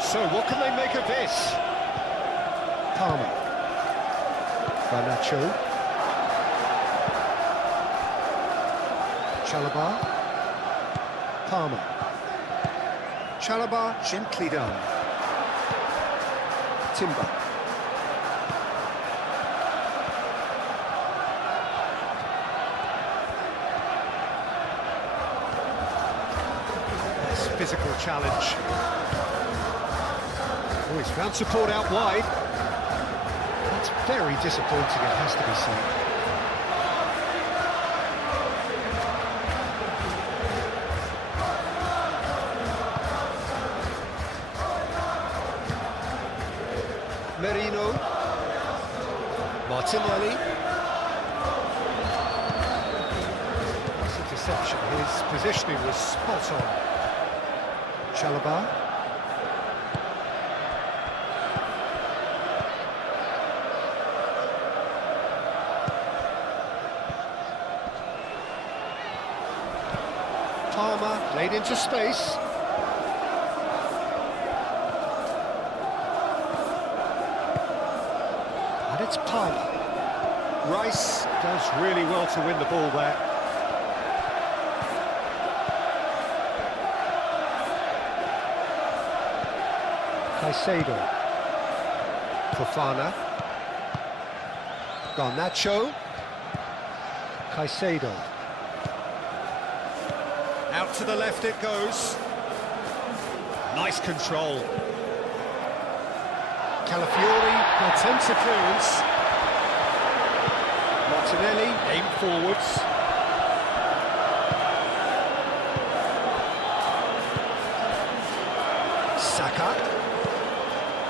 So what can they make of this? Palmer. Garnacho. Chalobah. Palmer. Chalobah gently done. Timber. Nice physical challenge. Oh, he's found support out wide. That's very disappointing, it has to be said. Merino. Martinelli. That's a deception. His positioning was spot on. Chalobah. Palmer laid into space. And it's Palmer. Rice does really well to win the ball there. Caicedo. Fofana. Garnacho. Caicedo. Out to the left it goes. Nice control. Calafiori attempts a clearance. Martinelli aimed forwards. Saka.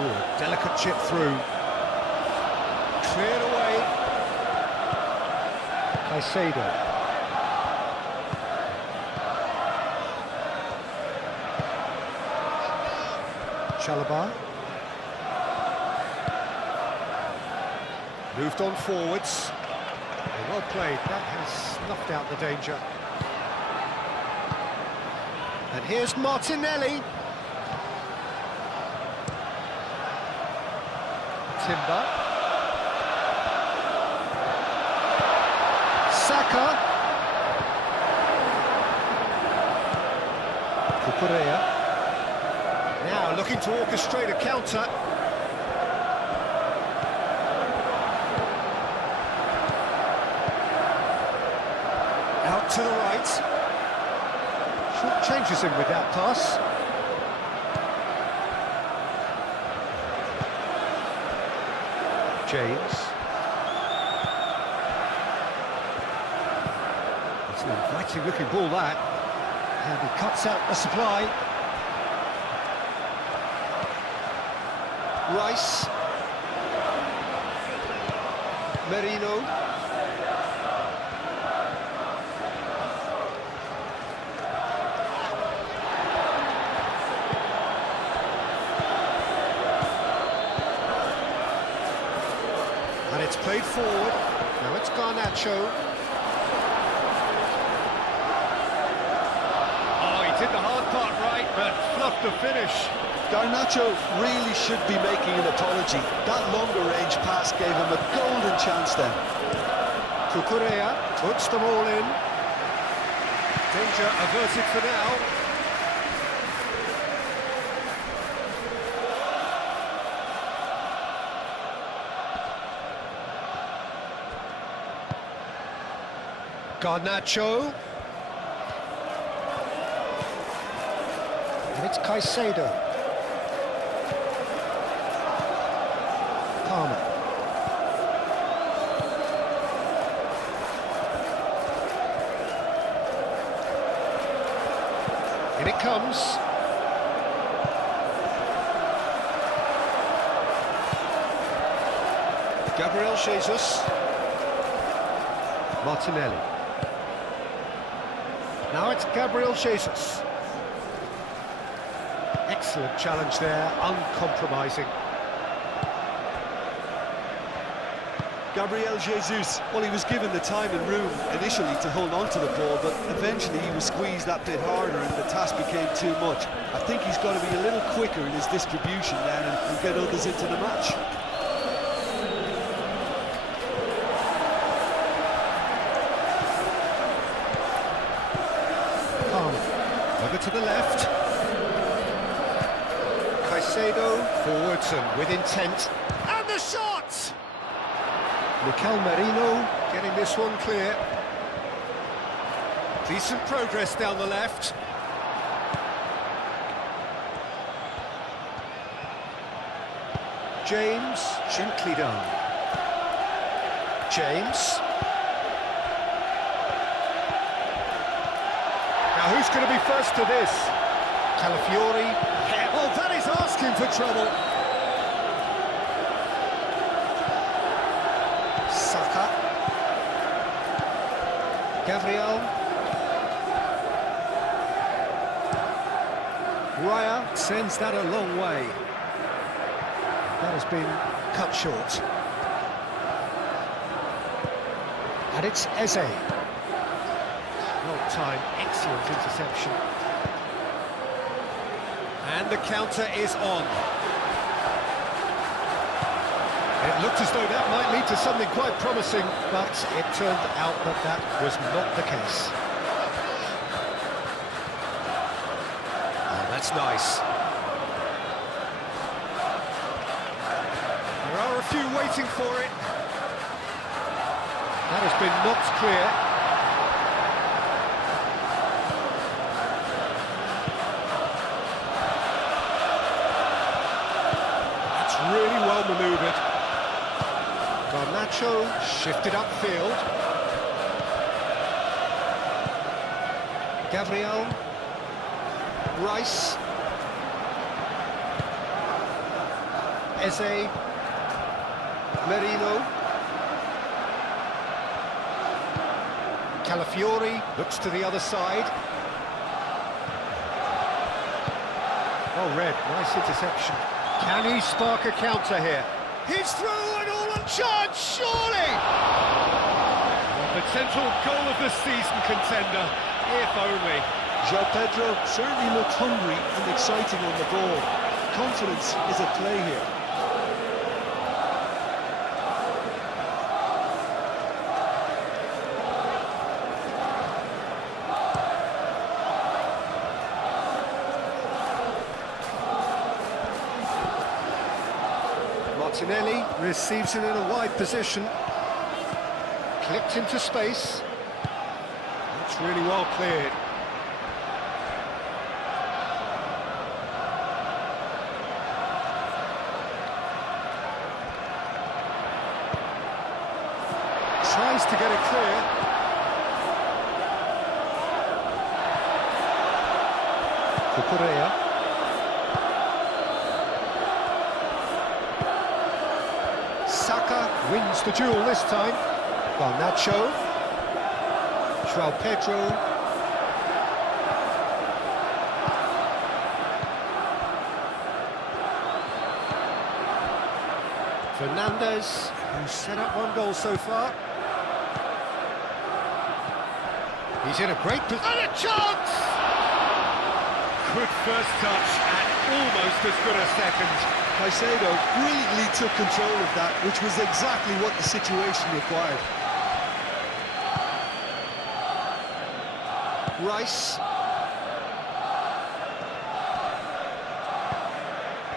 Ooh, delicate chip through. Cleared away. Caicedo. Chalobah. Moved on forwards. Well played, that has snuffed out the danger. And here's Martinelli. Timber. Saka. Cucurella. Now looking to orchestrate a counter. Out to the right. Short changes him with that pass. James. It's an inviting looking ball that. And he cuts out the supply. Rice. Merino. And it's played forward. Now it's Garnacho. Oh, he did the hard part right, but fluffed the finish. Garnacho really should be making an apology. That longer range pass gave him a golden chance then. Cucurella puts them all in. Danger averted for now. Garnacho. And it's Caicedo. Palmer. In it comes. Gabriel Jesus. Martinelli. Now it's Gabriel Jesus. Excellent challenge there, uncompromising. Gabriel Jesus, well, he was given the time and room initially to hold on to the ball, but eventually he was squeezed that bit harder and the task became too much. I think he's got to be a little quicker in his distribution then and get others into the match. Over to the left. Caicedo forwards and with intent. And the shot! Mikel Merino getting this one clear. Decent progress down the left. James, gently done. James. Now who's going to be first to this? Calafiori. Oh, that is asking for trouble. Gabriel. Raya sends that a long way. That has been cut short. And it's Eze. Well timed, excellent interception. And the counter is on. It looked as though that might lead to something quite promising, but it turned out that that was not the case. Oh, that's nice. There are a few waiting for it. That has been knocked clear. That's really well manoeuvred. Garnacho shifted upfield. Gabriel. Rice. Eze. Merino. Calafiori looks to the other side. Oh, Red, nice interception. Can he spark a counter here? He's through and all on charge, surely! A potential goal of the season contender, if only. João Pedro certainly looked hungry and exciting on the ball. Confidence is at play here. Martinelli receives it in a wide position. Clipped into space. That's really well cleared. Tries to get it clear. Cucurella. Saka wins the duel this time. Garnacho. João Pedro. Fernandez, who's set up one goal so far. He's in a great position. And a chance! Good first touch and almost as good a second. Caicedo brilliantly took control of that, which was exactly what the situation required. Rice.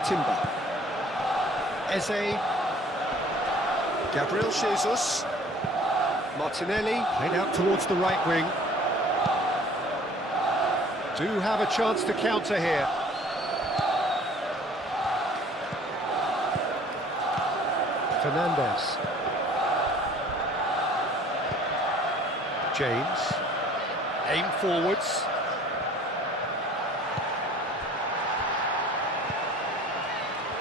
Timber. Eze. Gabriel Jesus. Martinelli played out towards the right wing. Do have a chance to counter here. Fernandez. James. Aim forwards.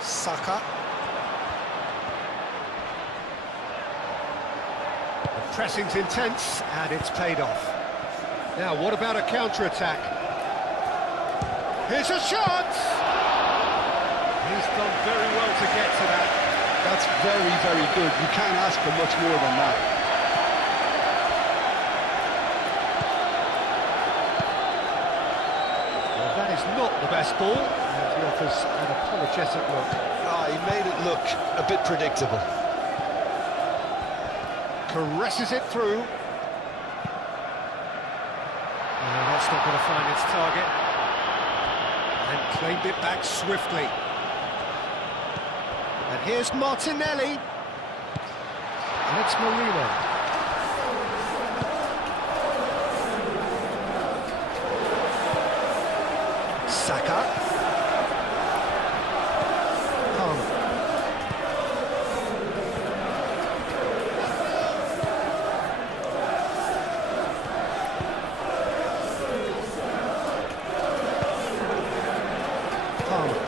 Saka. The pressing's intense and it's paid off. Now, what about a counter-attack? Here's a shot! He's done very well to get to that. That's very, very good. You can't ask for much more than that. Well, that is not the best ball, and he offers an apologetic look. He made it look a bit predictable. Caresses it through. That's not going to find its target. And claimed it back swiftly. And here's Martinelli. And it's Marino. Saka. Palmer.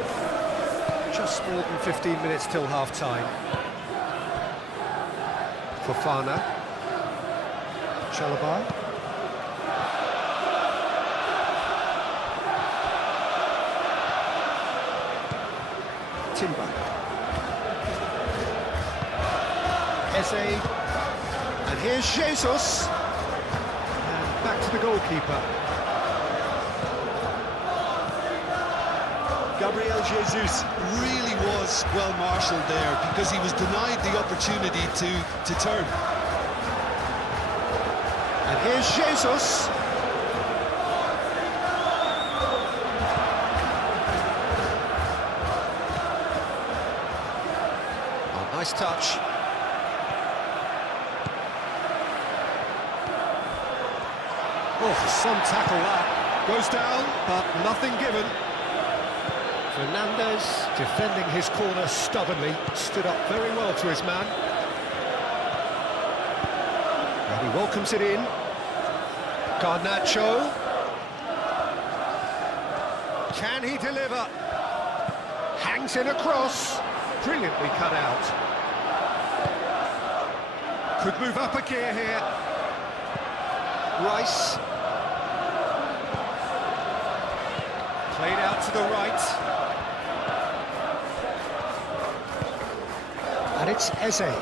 Just more than 15 minutes till half-time. Fofana. Chalobah. Timber. Eze. And here's Jesus. And back to the goalkeeper. Gabriel Jesus really was well marshalled there because he was denied the opportunity to turn. And here's Jesus. Oh, nice touch. Oh, some tackle that. Goes down, but nothing given. Fernandez defending his corner stubbornly, stood up very well to his man. And he welcomes it in. Garnacho. Can he deliver? Hangs in a cross. Brilliantly cut out. Could move up a gear here. Rice. Played out to the right. And it's Eze.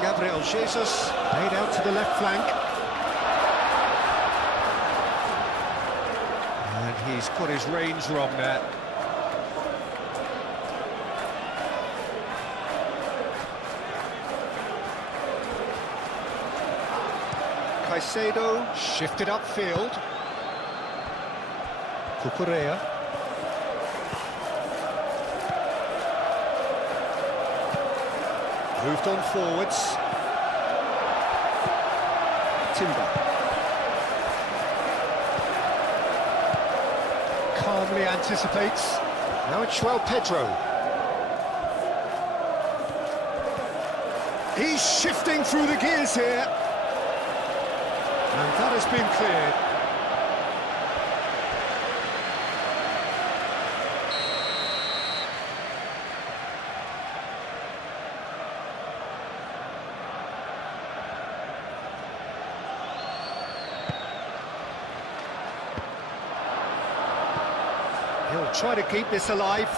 Gabriel Jesus laid out to the left flank. And he's got his range wrong there. Caicedo shifted upfield. Cucurella. Moved on forwards. Timber. Calmly anticipates. Now it's João Pedro. He's shifting through the gears here. And that has been cleared. He'll try to keep this alive.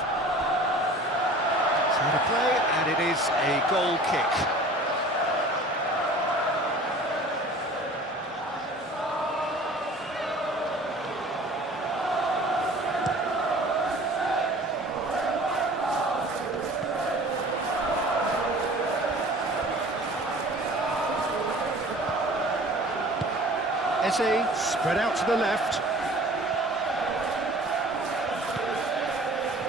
So to play, and it is a goal kick. Eze spread out to the left.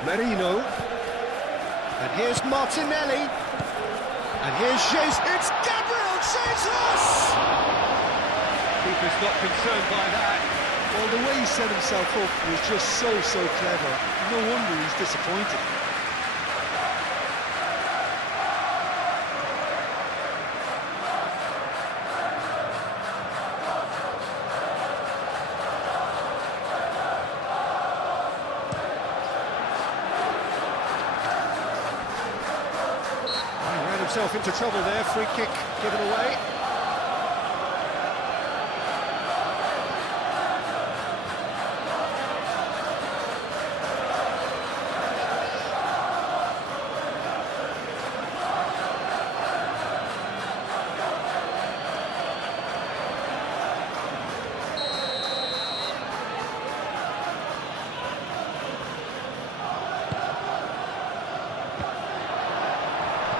Merino. And here's Martinelli. And here's Jesus. It's Gabriel Jesus! Keeper's not concerned by that. Well, the way he set himself up was just so clever. No wonder he's disappointed. Himself into trouble there, free kick given away.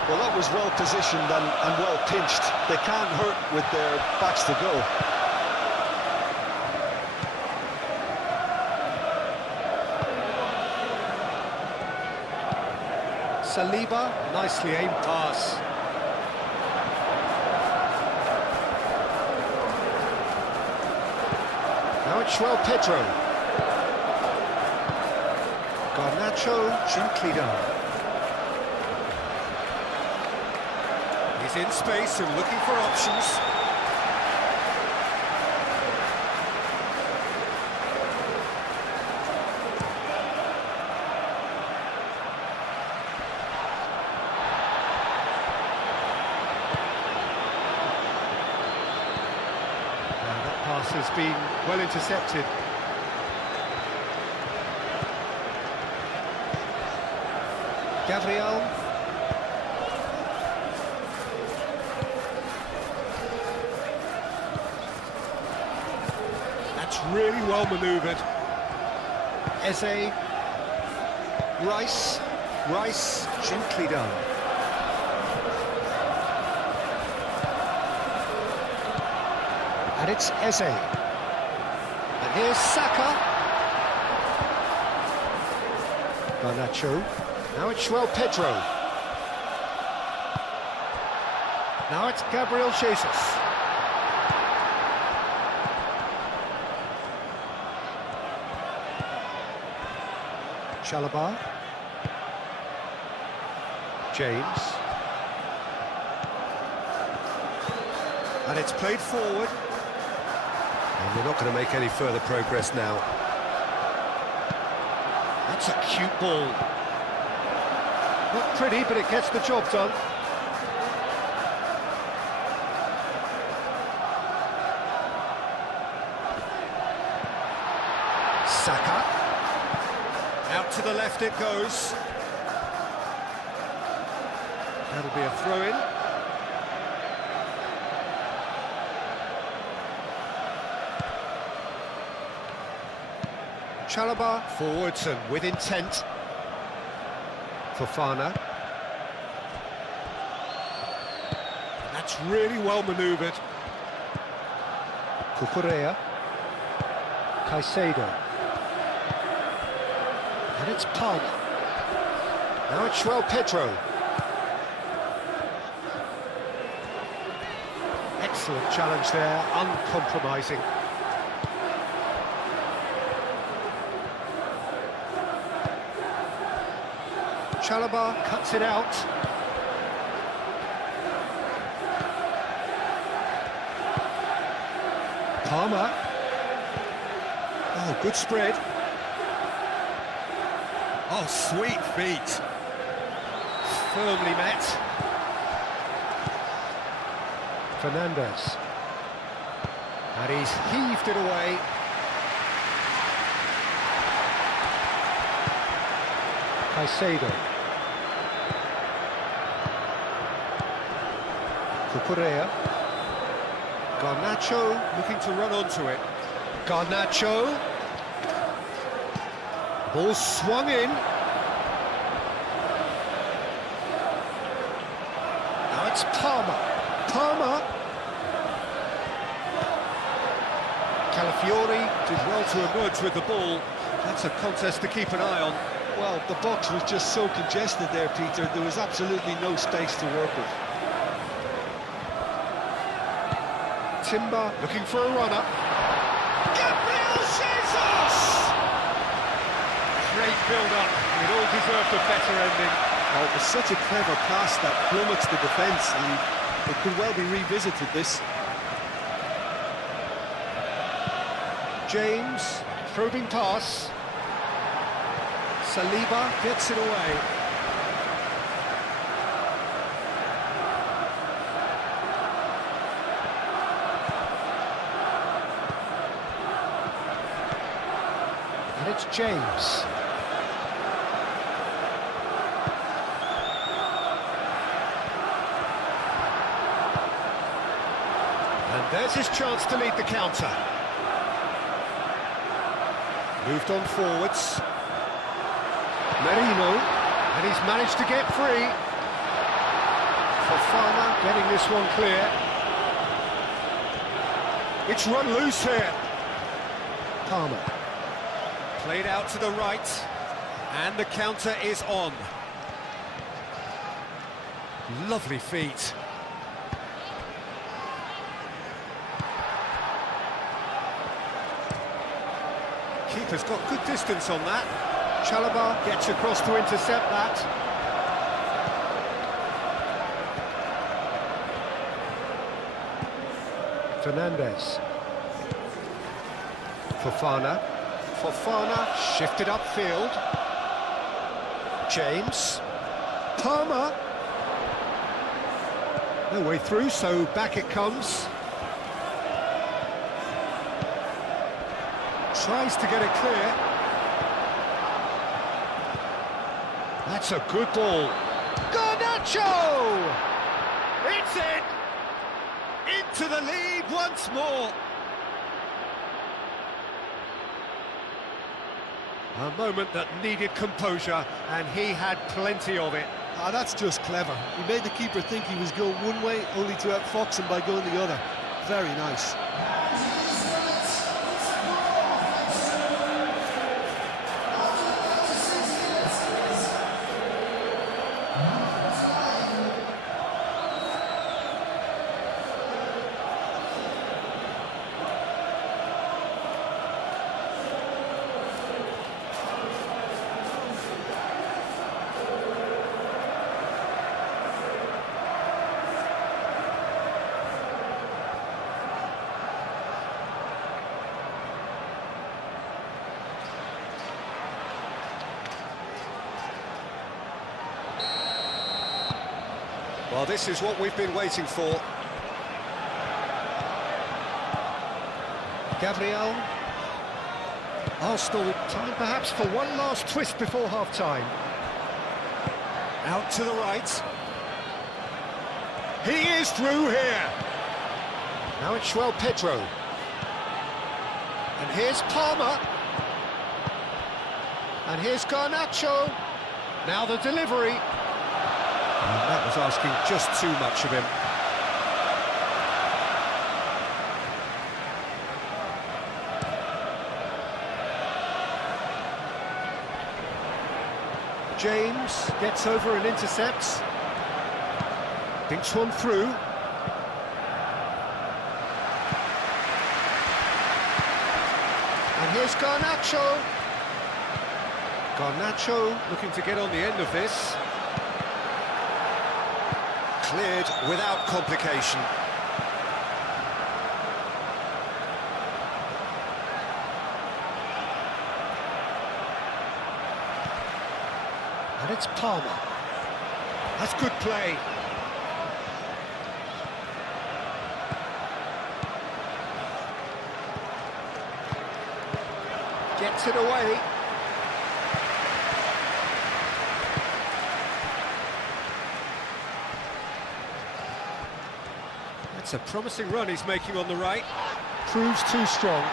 Well, that was well positioned and well pinched. They can't hurt with their backs to go. Saliba, nicely aimed pass. Now it's João Pedro. Garnacho, gently done. He's in space and looking for options. That pass has been well intercepted. Gabriel. That's really well manoeuvred. Eze. Rice. Rice, gently done. And it's Eze. And here's Saka. Garnacho. Now it's João Pedro. Now it's Gabriel Jesus. Chalobah. James. And it's played forward. And we're not going to make any further progress now. That's a cute ball. Not pretty, but it gets the job done. Saka. Out to the left it goes. That'll be a throw-in. Chalobah forwards and with intent. Fofana. That's really well manoeuvred. Cucurella. Caicedo. And it's Palmer. Now it's João Pedro. Excellent challenge there, uncompromising. Chalobah cuts it out. Palmer. Oh, good spread. Oh, sweet feet. Firmly met. Fernandez. And he's heaved it away. Caicedo. Cucurella. Garnacho looking to run onto it. Garnacho. Ball swung in. Now it's Palmer. Palmer. Calafiori did well to emerge with the ball. That's a contest to keep an eye on. Well, the box was just so congested there, Peter. There was absolutely no space to work with. Timber looking for a runner. Gabriel Jesus! Great build-up. It all deserved a better ending. Oh, it was such a clever pass that plummets the defence, and it could well be revisited, this. James, probing pass. Saliba gets it away. And it's James. And there's his chance to lead the counter. Moved on forwards. Merino, and he's managed to get free. Fofana getting this one clear. It's run loose here. Palmer. Played out to the right, and the counter is on. Lovely feet. Keeper's got good distance on that. Chalobah gets across to intercept that. Fernandez. Fofana. Fofana shifted upfield. James. Palmer. No way through, so back it comes. Tries to get it clear. That's a good ball. Garnacho! It's in! Into the lead once more. A moment that needed composure, and he had plenty of it. Ah, that's just clever. He made the keeper think he was going one way, only to outfox him by going the other. Very nice. Well, this is what we've been waiting for. Gabriel. Arsenal with time perhaps for one last twist before half-time. Out to the right. He is through here. Now it's João Pedro. And here's Palmer. And here's Garnacho. Now the delivery. And that was asking just too much of him. James gets over and intercepts. Thinks one through. And here's Garnacho. Garnacho looking to get on the end of this. Cleared without complication. And it's Palmer. That's good play. Gets it away. It's a promising run he's making on the right. Proves too strong.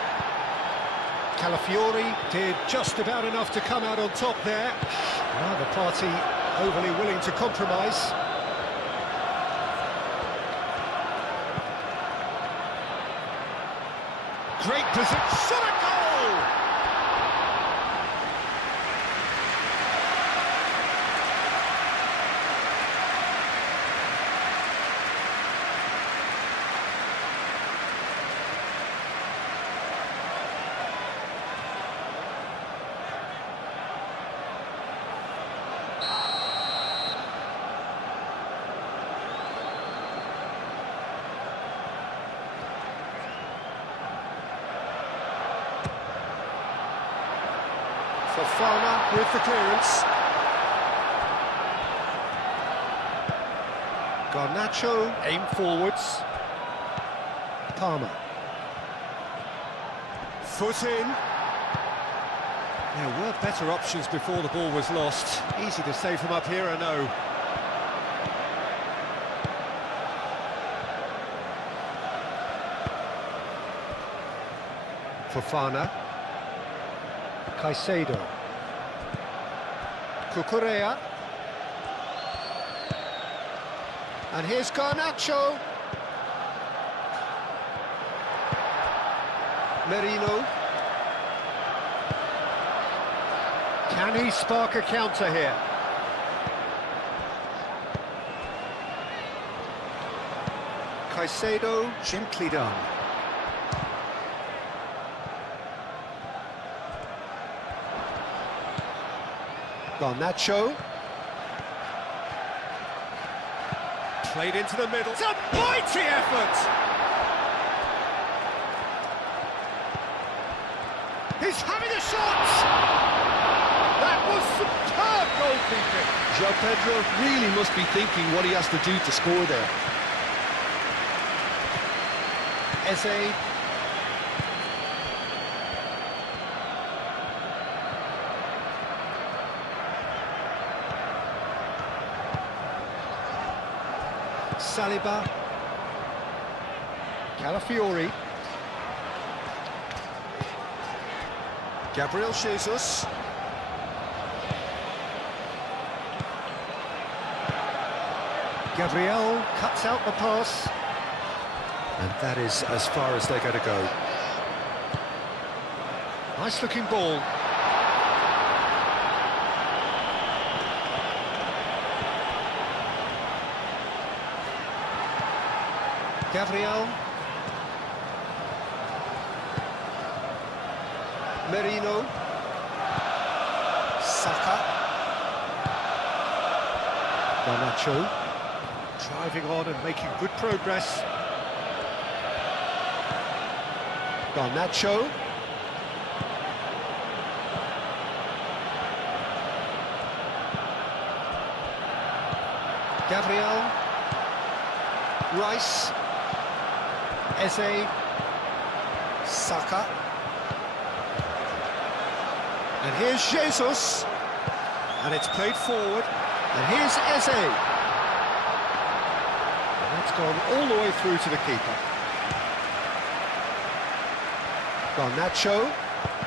Calafiori did just about enough to come out on top there. Neither party overly willing to compromise. Great position. Shot a goal! Fofana with the clearance. Garnacho, aim forwards. Palmer. Foot in. There were better options before the ball was lost. Easy to say from up here, I know. Fofana. Caicedo. Cucurella. And here's Garnacho. Merino. Can he spark a counter here? Caicedo, gently done. Garnacho. Played into the middle. It's a mighty effort! He's having a shot! That was superb goalkeeping! João Pedro really must be thinking what he has to do to score there. Eze. Saliba. Calafiori. Gabriel Jesus. Gabriel cuts out the pass. And that is as far as they're going to go. Nice looking ball. Gabriel. Merino. Saka. Garnacho. Driving on and making good progress. Garnacho. Gabriel. Rice. Eze. Saka. And here's Jesus. And it's played forward. And here's Eze. And that's gone all the way through to the keeper. Garnacho.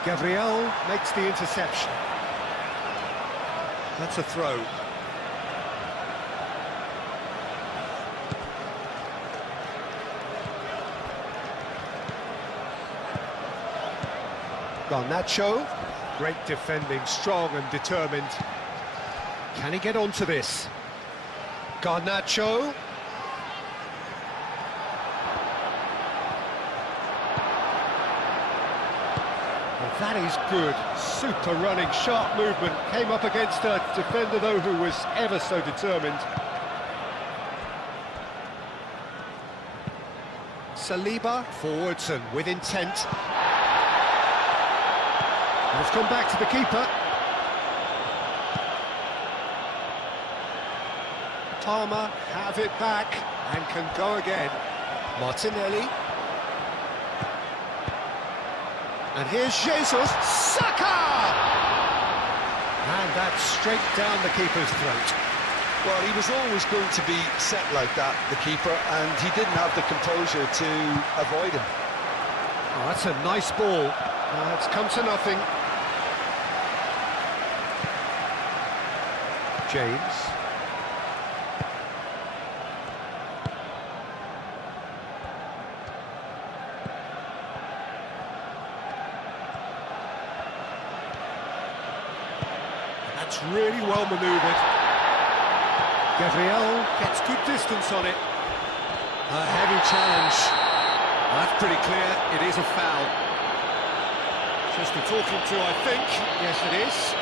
Gabriel makes the interception. That's a throw. Garnacho. Great defending, strong and determined. Can he get onto this? Garnacho. Well, that is good. Super running, sharp movement. Came up against a defender, though, who was ever so determined. Saliba, forwards and with intent. It's come back to the keeper. Palmer have it back and can go again. Martinelli. And here's Jesus. Saka! And that's straight down the keeper's throat. Well, he was always going to be set like that, the keeper, and he didn't have the composure to avoid him. Oh, that's a nice ball. It's come to nothing. James. That's really well manoeuvred. Gabriel gets good distance on it. A heavy challenge. That's pretty clear, it is a foul. Just a talking to, I think. Yes, it is.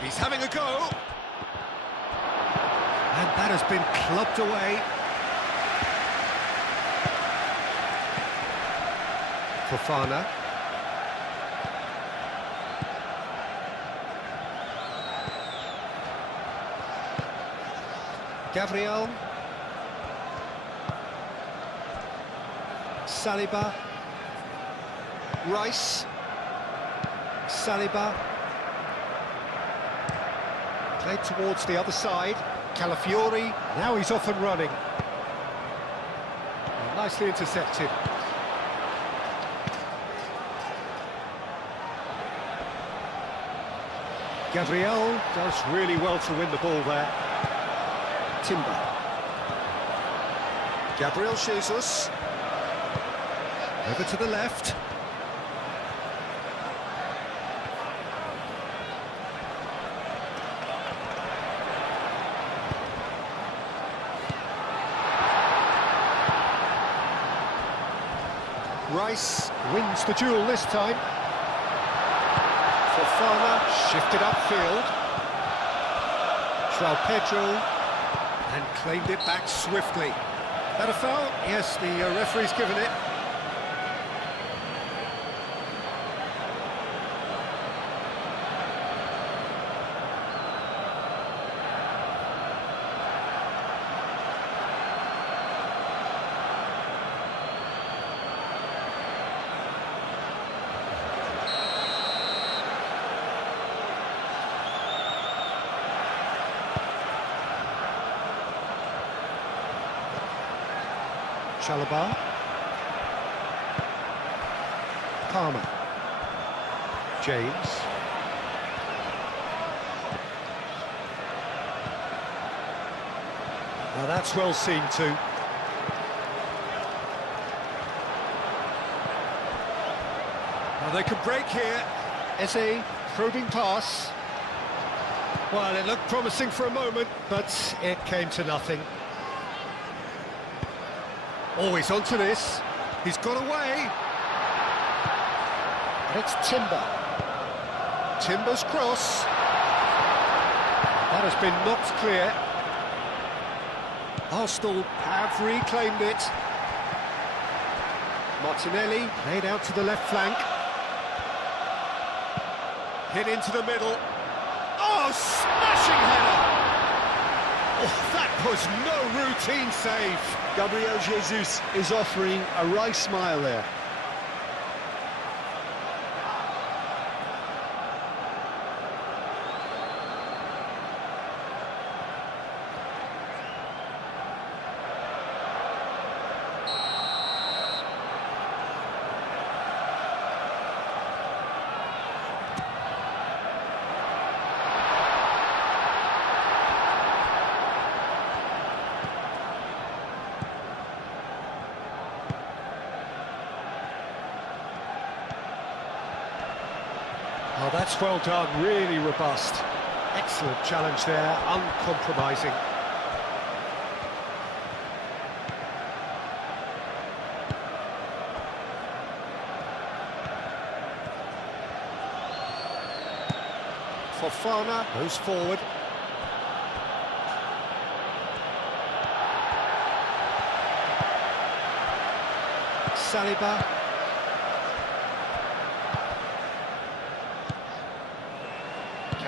He's having a go. And that has been clubbed away. Fofana. Gabriel. Saliba. Rice. Saliba. Played towards the other side. Calafiori, now he's off and running. Well, nicely intercepted. Gabriel does really well to win the ball there. Timber. Gabriel Jesus. Over to the left. Rice wins the duel this time. Fofana shifted upfield. João Pedro and claimed it back swiftly. That a foul? Yes, the referee's given it. Chalobah. Palmer. James. Now that's well seen too. Now they can break here. Eze, probing pass. Well, it looked promising for a moment, but it came to nothing. Oh, he's onto this. He's got away. And it's Timber. Timber's cross. That has been knocked clear. Arsenal have reclaimed it. Martinelli laid out to the left flank. Hit into the middle. Oh, smashing header! Oh, that was no routine save. Gabriel Jesus is offering a wry smile there. Oh, that's well done, really robust. Excellent challenge there, uncompromising. Fofana goes forward. Saliba.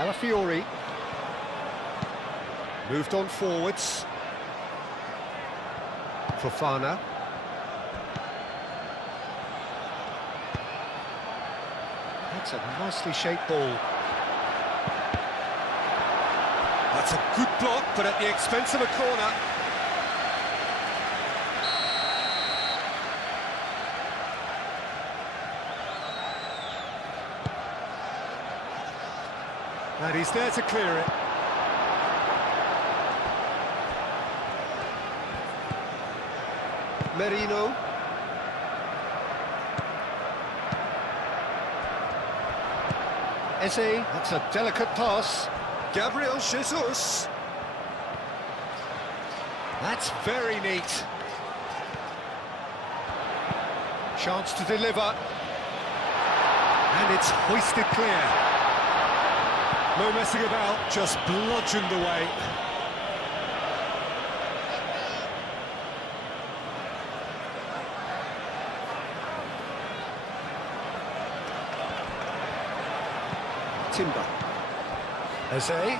Calafiori moved on forwards. Fofana. That's a nicely shaped ball. That's a good block, but at the expense of a corner. And he's there to clear it. Merino. Eze, that's a delicate pass. Gabriel Jesus. That's very neat. Chance to deliver. And it's hoisted clear. No messing about, just bludgeoned away. Timber. Eze.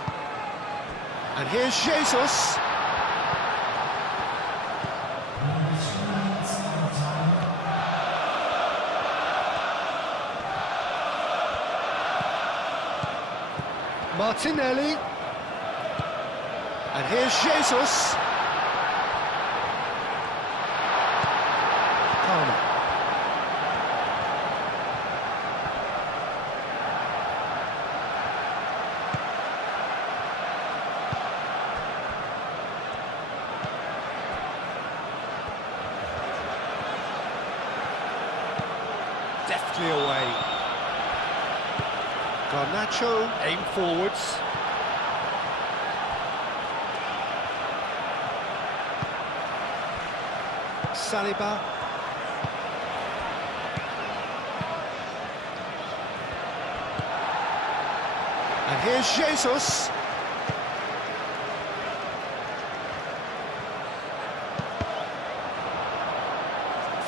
And here's Jesus. Martinelli. And here's Jesus. Palmer. Deftly away. Garnacho, aim forwards. Saliba. And here's Jesus.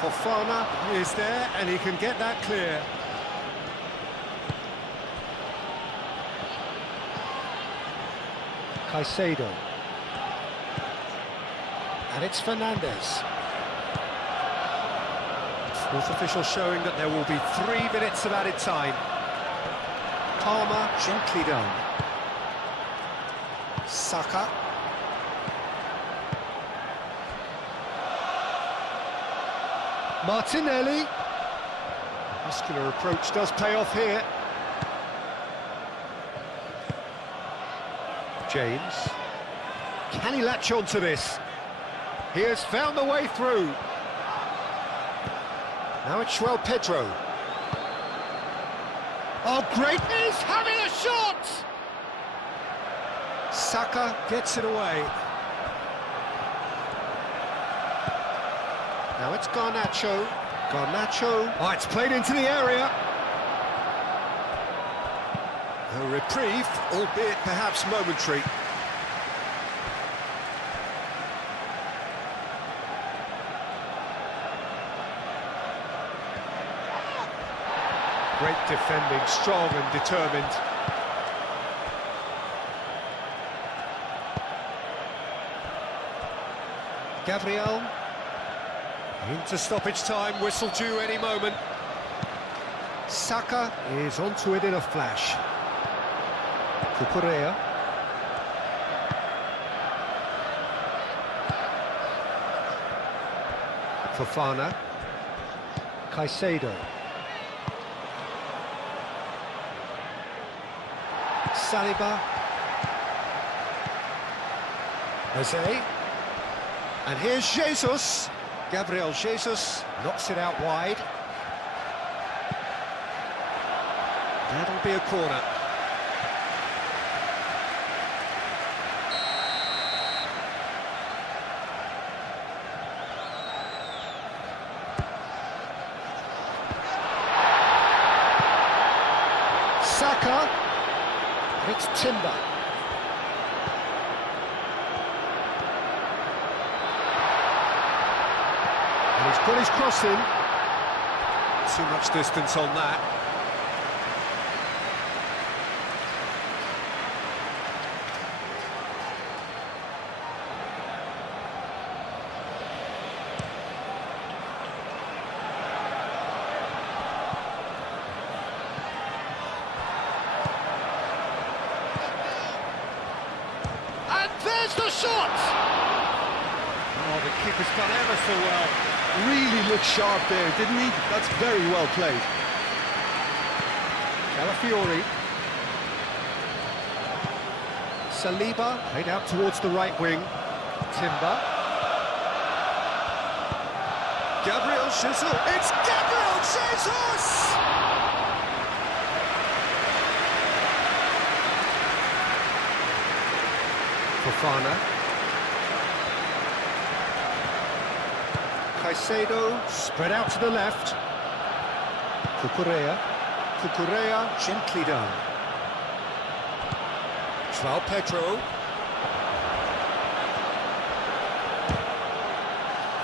Fofana is there, and he can get that clear. Caicedo. And it's Fernandez. Fourth official showing that there will be 3 minutes of added time. Palmer gently done. Saka. Martinelli. Muscular approach does pay off here. James. Can he latch on to this? He has found the way through. Now it's Pedro. Oh, great! He's having a shot! Saka gets it away. Now it's Garnacho. Garnacho. Oh, it's played into the area. A reprieve, albeit perhaps momentary. Great defending, strong and determined. Gabriel. Into stoppage time, whistle due any moment. Saka is onto it in a flash. Cucurella. Fofana. Caicedo. Saliba. Jose. And here's Jesus. Gabriel Jesus knocks it out wide. That'll be a corner. Saka. And it's Timber. And he's got his cross in. Too much distance on that. And there's the shot! Oh, the keeper's done ever so well. Really looked sharp there, didn't he? That's very well played. Calafiori. Saliba, played out towards the right wing. Timber. Gabriel Jesus. It's Gabriel Jesus! Fofana. Caicedo, spread out to the left. Cucurella. Cucurella, gently done. Pedro.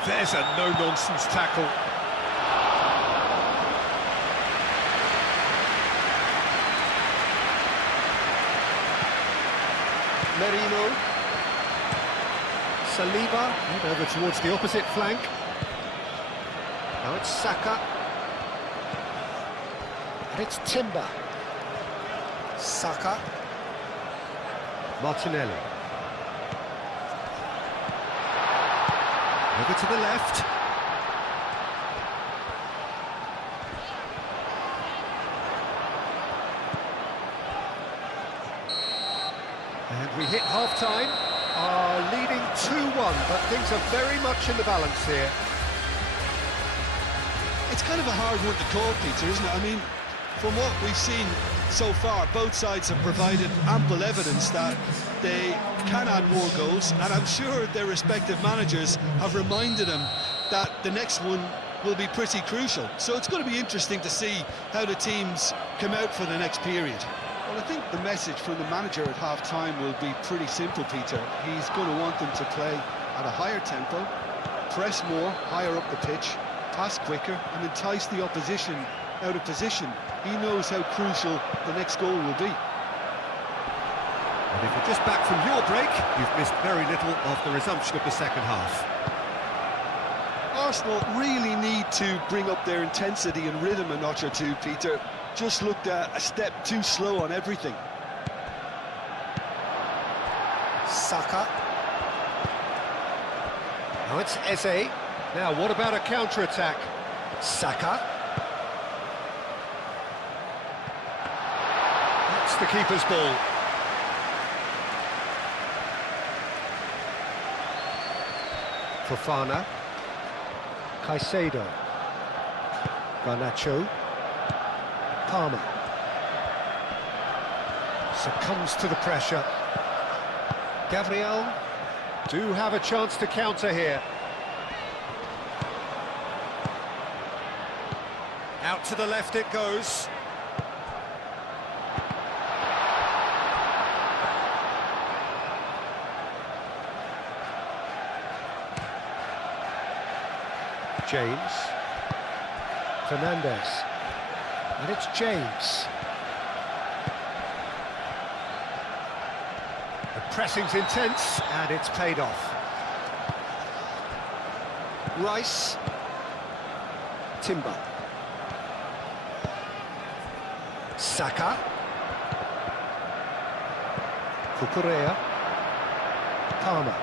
There's a no-nonsense tackle. Merino. Saliba, head over towards the opposite flank. Now it's Saka. And it's Timber. Saka. Martinelli. Over to the left. And we hit half-time, are leading 2-1, but things are very much in the balance here. It's kind of a hard one to call, Peter, isn't it? I mean, from what we've seen so far, both sides have provided ample evidence that they can add more goals, and I'm sure their respective managers have reminded them that the next one will be pretty crucial. So it's going to be interesting to see how the teams come out for the next period. Well, I think the message from the manager at half-time will be pretty simple, Peter. He's going to want them to play at a higher tempo, press more, higher up the pitch, pass quicker, and entice the opposition out of position. He knows how crucial the next goal will be. And if you're just back from your break, you've missed very little of the resumption of the second half. Arsenal really need to bring up their intensity and rhythm a notch or two, Peter. Just looked a step too slow on everything. Saka. Now it's Eze. Now, what about a counter-attack? Saka. That's the keeper's ball. Fofana. Caicedo. Garnacho. Palmer. Succumbs to the pressure. Gabriel do have a chance to counter here. Out to the left it goes. James. Fernandez. And it's James. The pressing's intense, and it's paid off. Rice. Timber. Saka. Cucurella. Palmer.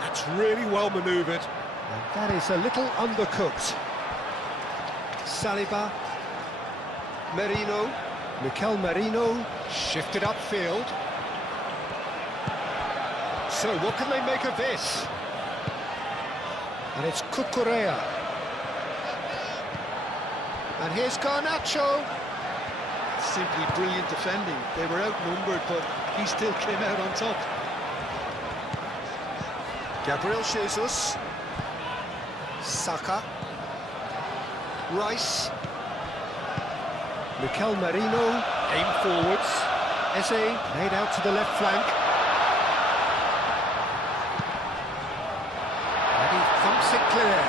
That's really well manoeuvred. And that is a little undercooked. Saliba. Merino. Mikel Merino shifted upfield. So what can they make of this? And it's Cucurella. And here's Garnacho. Simply brilliant defending. They were outnumbered, but he still came out on top. Gabriel Jesus. Saka. Rice. Mikel Merino, aim forwards. Eze laid out to the left flank. And he thumps it clear.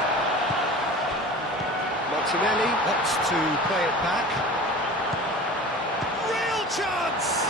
Martinelli opts to play it back. Real chance!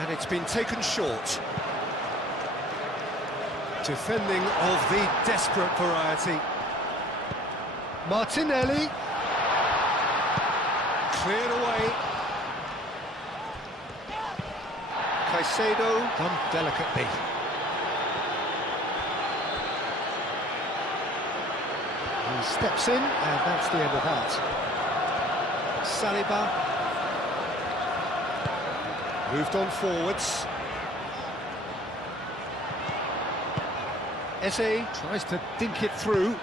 And it's been taken short. Defending of the desperate variety. Martinelli. Cleared away. Caicedo done delicately. He steps in, and that's the end of that. Saliba. Moved on forwards. Eze tries to dink it through.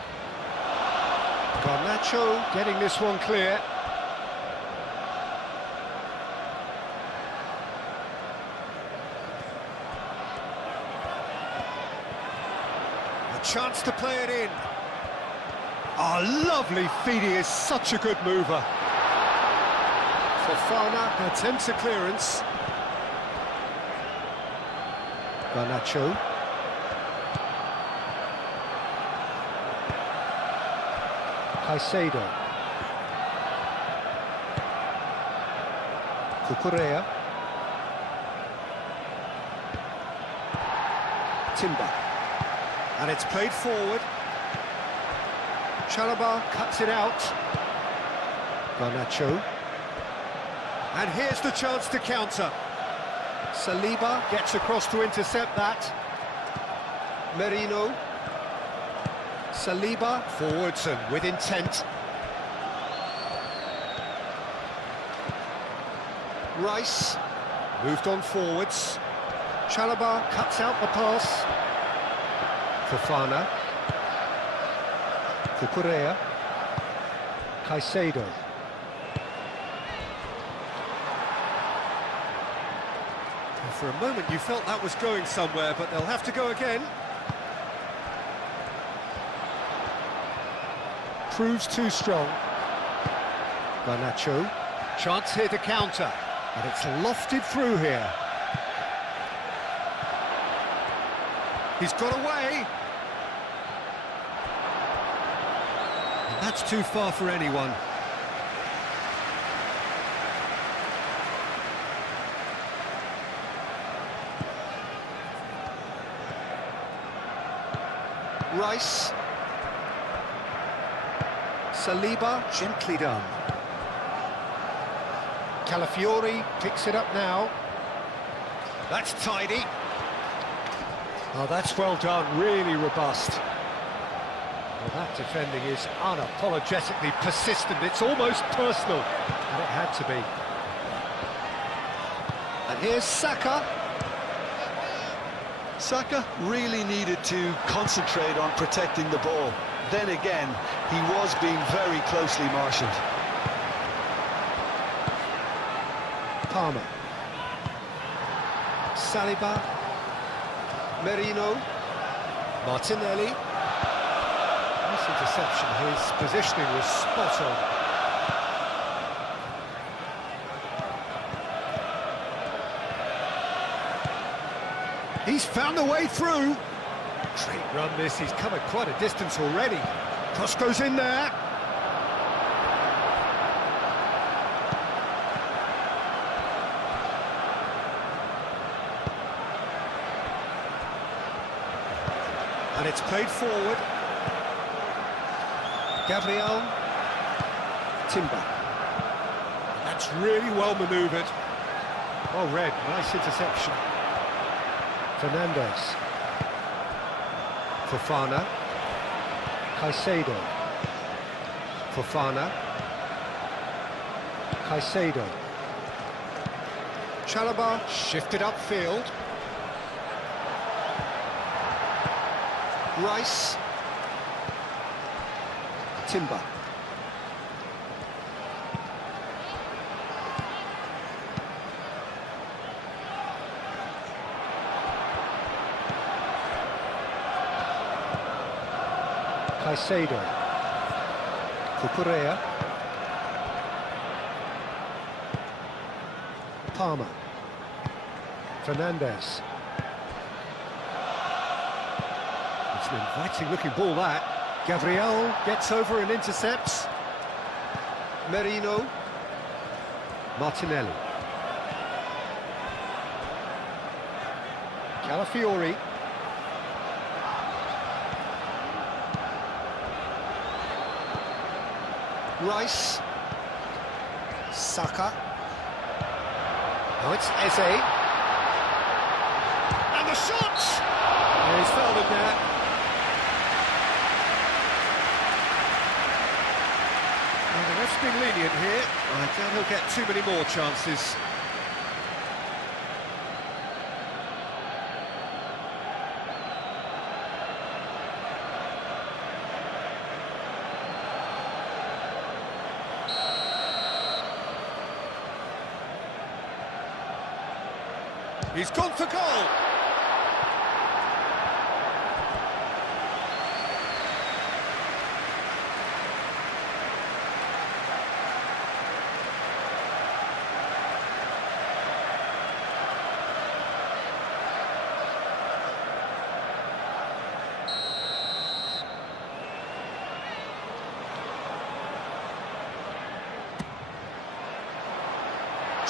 Garnacho getting this one clear. A chance to play it in. Oh, lovely feet, he is such a good mover. Fofana attempts a clearance. Garnacho. Caicedo. Cucurella. Timber. And it's played forward. Chalobah cuts it out. Garnacho. And here's the chance to counter. Saliba gets across to intercept that. Merino. Saliba forwards and with intent. Rice moved on forwards. Chalobah cuts out the pass. Fofana. Cucurella. Caicedo. For a moment you felt that was going somewhere, but they'll have to go again. Proves too strong. Garnacho. Chance here to counter, but it's lofted through here. He's got away. And that's too far for anyone. Rice. Saliba, gently done. Calafiori picks it up now. That's tidy. Oh, that's well done, really robust. Well, that defending is unapologetically persistent. It's almost personal, and it had to be. And here's Saka. Saka really needed to concentrate on protecting the ball. Then again, he was being very closely marshalled. Palmer. Saliba. Merino. Martinelli. Nice interception. His positioning was spot on. He's found a way through. Great run this, he's covered quite a distance already. Cross goes in there. And it's played forward. Gabriel. Timber. That's really well manoeuvred. Well read, nice interception. Fernandez. Fofana. Caicedo. Fofana. Caicedo. Chalobah shifted upfield. Rice. Timber. Caicedo. Cucurella. Palmer. Fernandez. It's an inviting looking ball that. Gabriel gets over and intercepts. Merino. Martinelli. Calafiori. Rice. Saka. Now it's Eze. And the shot! Oh, he's fouled him there. Well, the ref's been lenient here. I doubt he'll get too many more chances. He's gone for goal!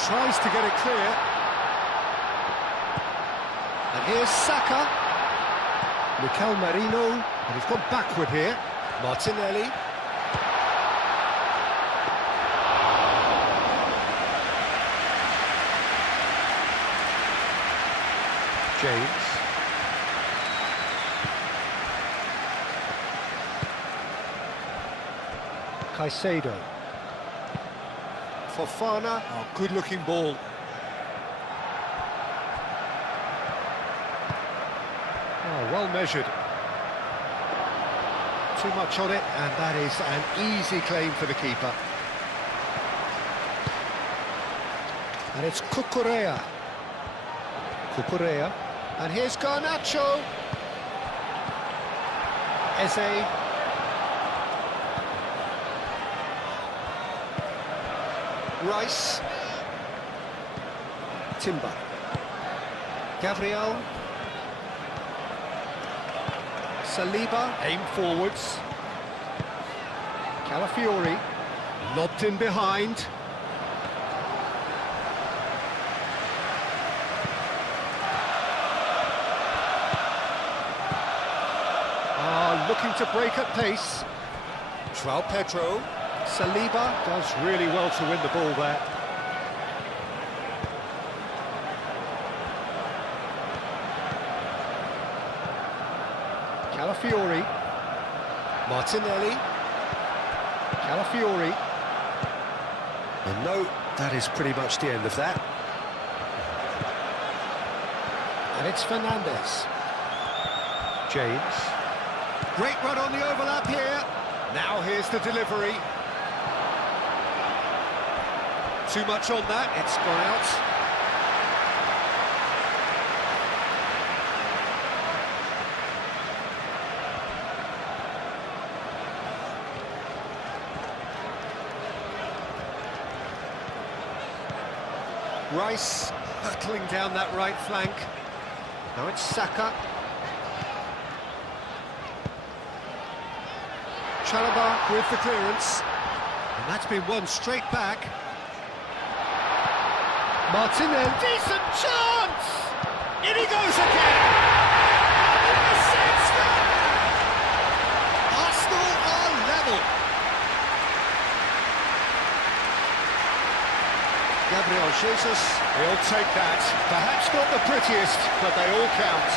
Tries to get it clear. And here's Saka. Mikel Merino, and he's gone backward here. Martinelli. James. Caicedo. Fofana. Oh, good-looking ball. Oh, well measured. Too much on it, and that is an easy claim for the keeper. And it's Cucurella. Cucurella. And here's Garnacho. Eze. Rice. Timber. Gabriel. Saliba, aim forwards. Calafiori, lobbed in behind. Looking to break at pace. João Pedro. Saliba does really well to win the ball there. Calafiori. Martinelli. Calafiori. And no, that is pretty much the end of that. And it's Fernandes. James. Great run on the overlap here. Now here's the delivery. Too much on that, it's gone out. Rice hurtling down that right flank. Now it's Saka. Chalobah with the clearance, and that's been won straight back. Martinelli, decent chance! In he goes again! Arsenal are level. Gabriel Jesus, he'll take that. Perhaps not the prettiest, but they all count.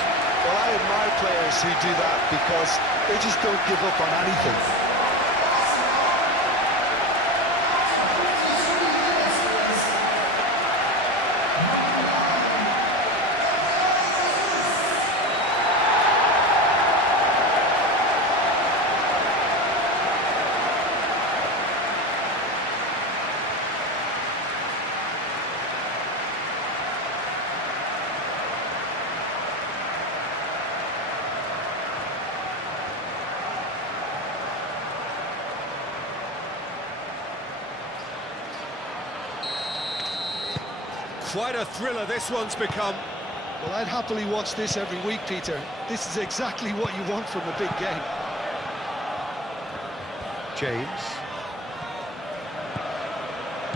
Well, I admire players who do that because they just don't give up on anything. Quite a thriller this one's become. Well, I'd happily watch this every week, Peter. This is exactly what you want from a big game.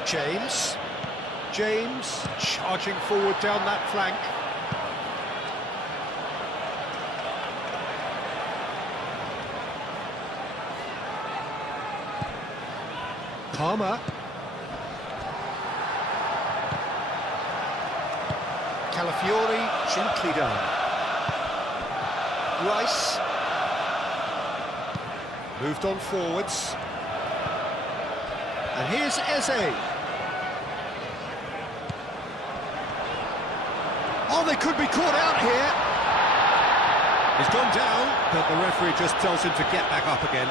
James. James charging forward down that flank. Palmer. Calafiori, gently done. Rice. Moved on forwards. And here's Eze. Oh, they could be caught out here. He's gone down, but the referee just tells him to get back up again.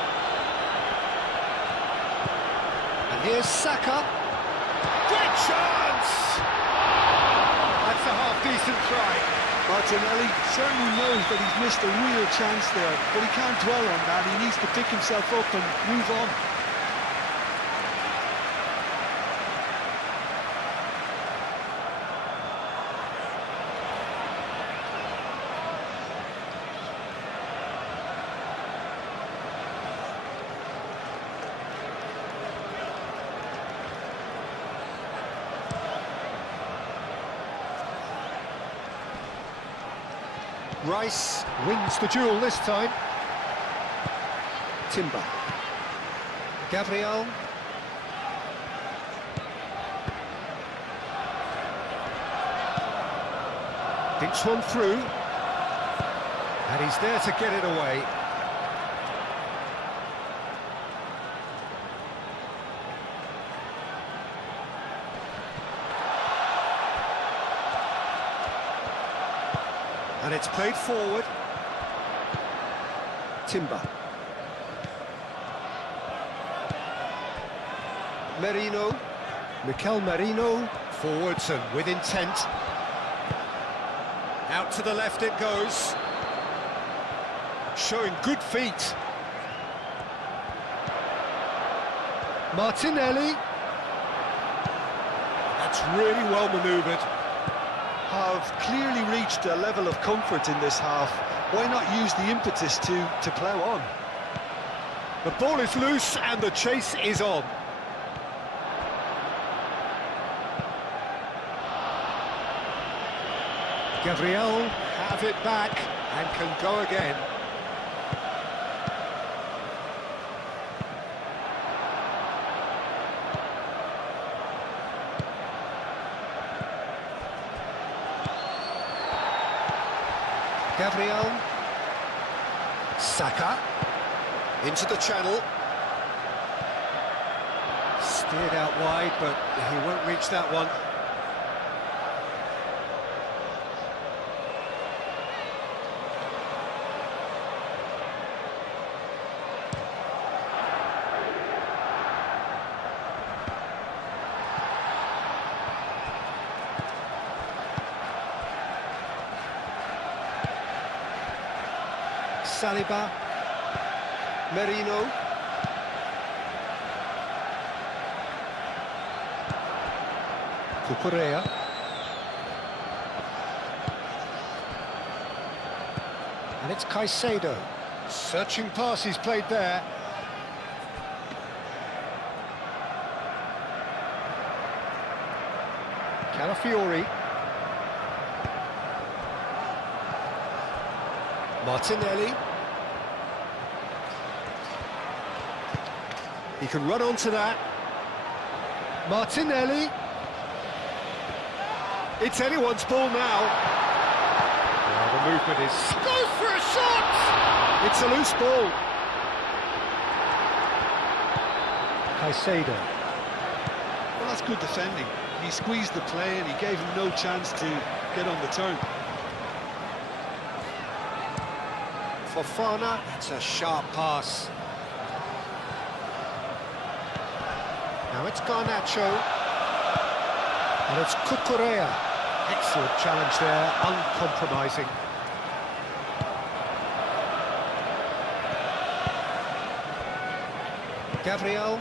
And here's Saka. Great chance! That's a half-decent try. Martinelli certainly knows that he's missed a real chance there, but he can't dwell on that. He needs to pick himself up and move on. Rice wins the duel this time. Timber. Gabriel. Thinks one through. And he's there to get it away. And it's played forward. Timber. Merino. Mikel Merino. Forwards and with intent. Out to the left it goes. Showing good feet. Martinelli. That's really well manoeuvred. have clearly reached a level of comfort in this half. Why not use the impetus to plough on? The ball is loose and the chase is on. Gabriel have it back and can go again. Gabriel. Saka. Into the channel. Steered out wide, but he won't reach that one. Saliba, Merino, Cucurella, and it's Caicedo. Searching pass he's played there. Calafiori. Martinelli. He can run onto that. Martinelli. It's anyone's ball now. Oh, the movement is... Goes for a shot! It's a loose ball. Caicedo. Well, that's good defending. He squeezed the play and he gave him no chance to get on the turn. Fofana, it's a sharp pass. Now it's Garnacho. And it's Cucurella. Excellent challenge there, uncompromising. Gabriel.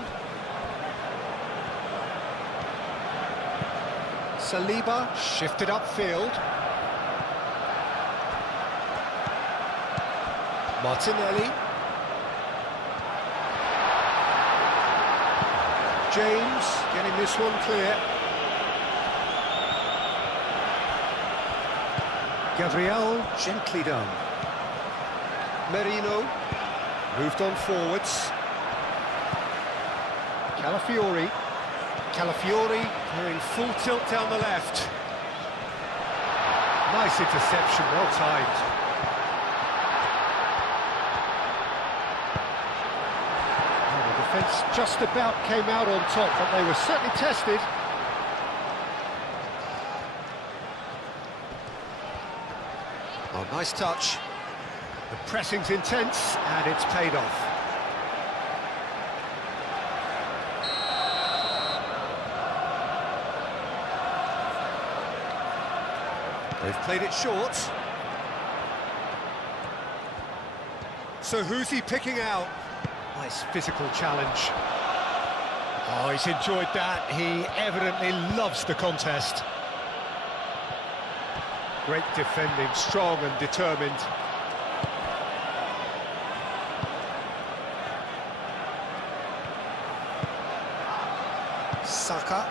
Saliba, shifted upfield. Martinelli. James getting this one clear. Gabriel, gently done. Merino, moved on forwards. Calafiori. Calafiori going full tilt down the left. Nice interception, well timed. Defence just about came out on top, but they were certainly tested. Oh, nice touch. The pressing's intense, and it's paid off. They've played it short. So who's he picking out? Nice physical challenge. Oh, he's enjoyed that. He evidently loves the contest. Great defending, strong and determined. Saka.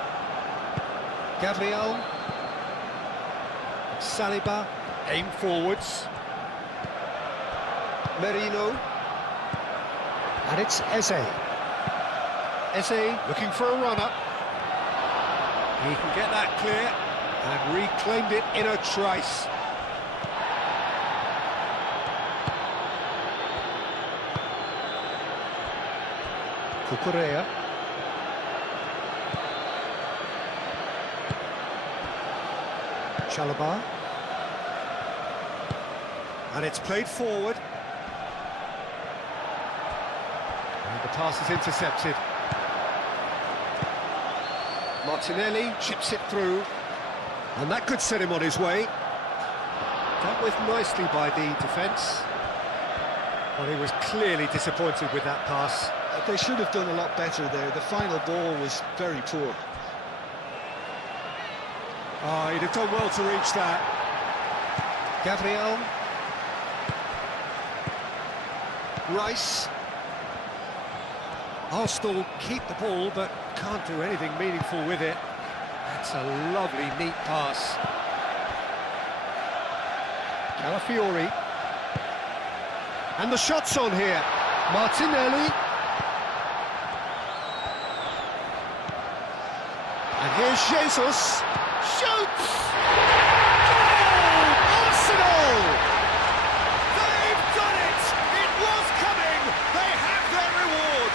Gabriel. Saliba. Aim forwards. Merino. And it's Eze. Eze looking for a run-up. He can get that clear and reclaimed it in a trice. Cucurella. Chalobah. And it's played forward. And the pass is intercepted. Martinelli chips it through. And that could set him on his way. Dealt with nicely by the defence. Well, he was clearly disappointed with that pass. They should have done a lot better there. The final ball was very poor. Oh, he'd have done well to reach that. Gabriel. Rice. Arsenal keep the ball, but can't do anything meaningful with it. That's a lovely, neat pass. Calafiori. And the shot's on here. Martinelli. And here's Jesus. Shoots! Goal! Arsenal! They've done it! It was coming! They have their reward!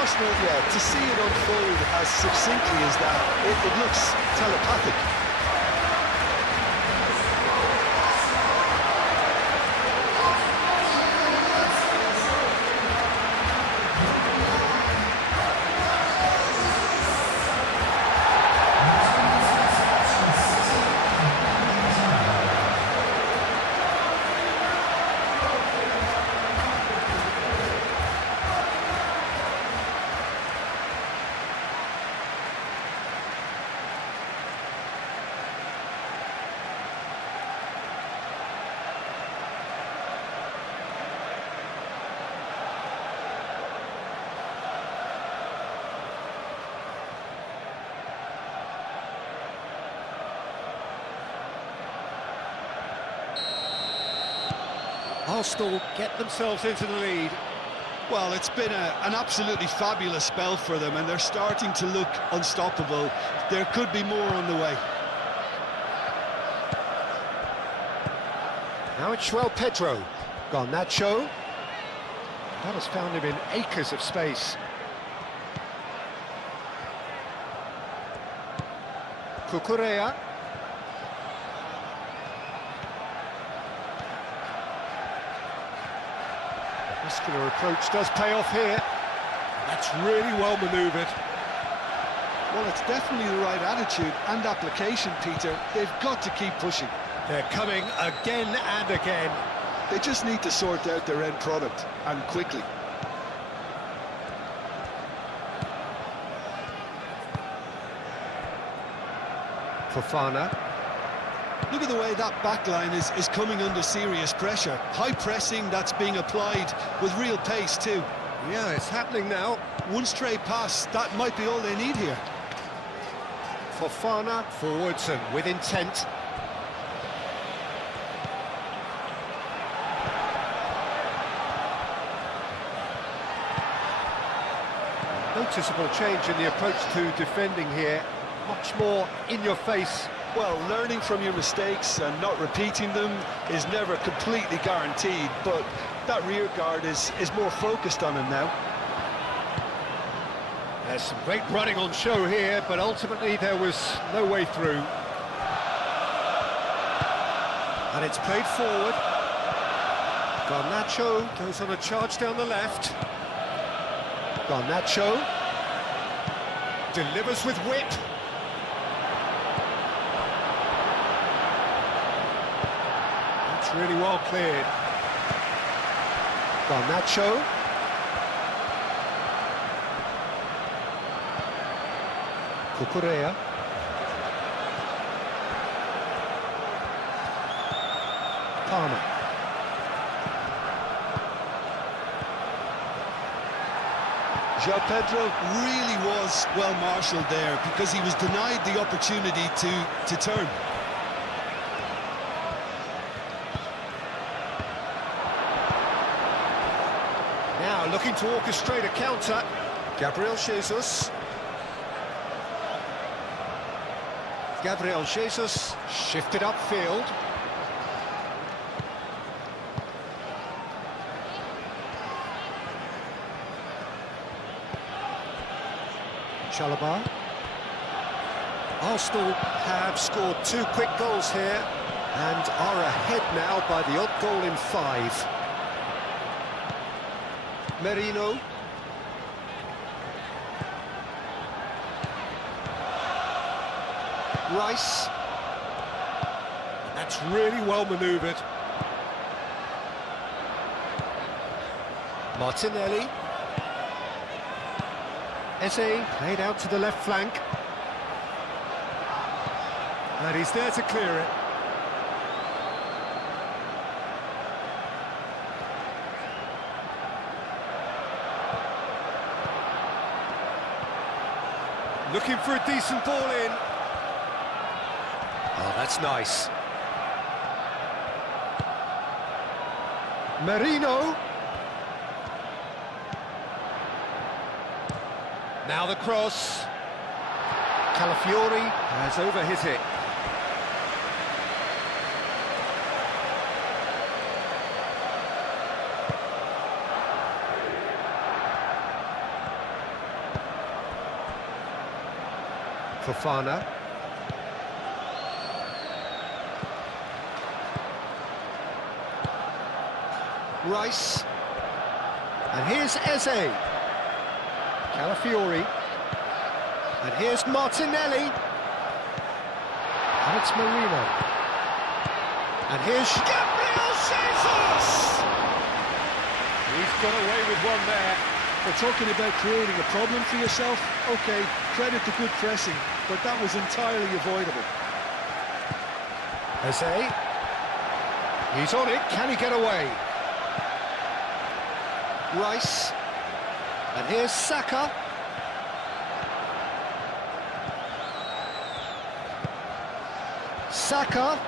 Arsenal, yeah, to see it unfold as succinctly as that, it looks telepathic. Arsenal get themselves into the lead. Well, it's been an absolutely fabulous spell for them, and they're starting to look unstoppable. There could be more on the way. Now it's João Pedro. Garnacho. That has found him in acres of space. Cucurella. Muscular approach does pay off here. That's really well manoeuvred. Well, it's definitely the right attitude and application, Peter. They've got to keep pushing. They're coming again and again. They just need to sort out their end product, and quickly. Fofana. Look at the way that backline is coming under serious pressure. High pressing that's being applied with real pace too. Yeah, it's happening now. One stray pass, that might be all they need here. Fofana forwards and with intent. Noticeable change in the approach to defending here. Much more in your face. Well, learning from your mistakes and not repeating them is never completely guaranteed, but that rear guard is more focused on him now. There's some great running on show here, but ultimately there was no way through. And it's played forward. Garnacho goes on a charge down the left. Garnacho delivers with whip. That's really well cleared. Garnacho. Cucurella. Palmer. João Pedro really was well marshalled there because he was denied the opportunity to turn. Now looking to orchestrate a counter. Gabriel Jesus. Gabriel Jesus shifted upfield. Chalobah. Arsenal have scored 2 quick goals here and are ahead now by the odd goal in 5. Merino. Rice. That's really well manoeuvred. Eze played out to the left flank. And he's there to clear it. Looking for a decent ball in. Oh, that's nice. Merino. Now the cross. Calafiori has overhit it. Fofana. Rice. And here's Eze. Calafiori. And here's Martinelli. And it's Marino. And here's Gabriel Jesus! He's got away with one there. We're talking about creating a problem for yourself. OK, credit to good pressing, but that was entirely avoidable. Eze. He's on it. Can he get away? Rice. And here's Saka. Saka.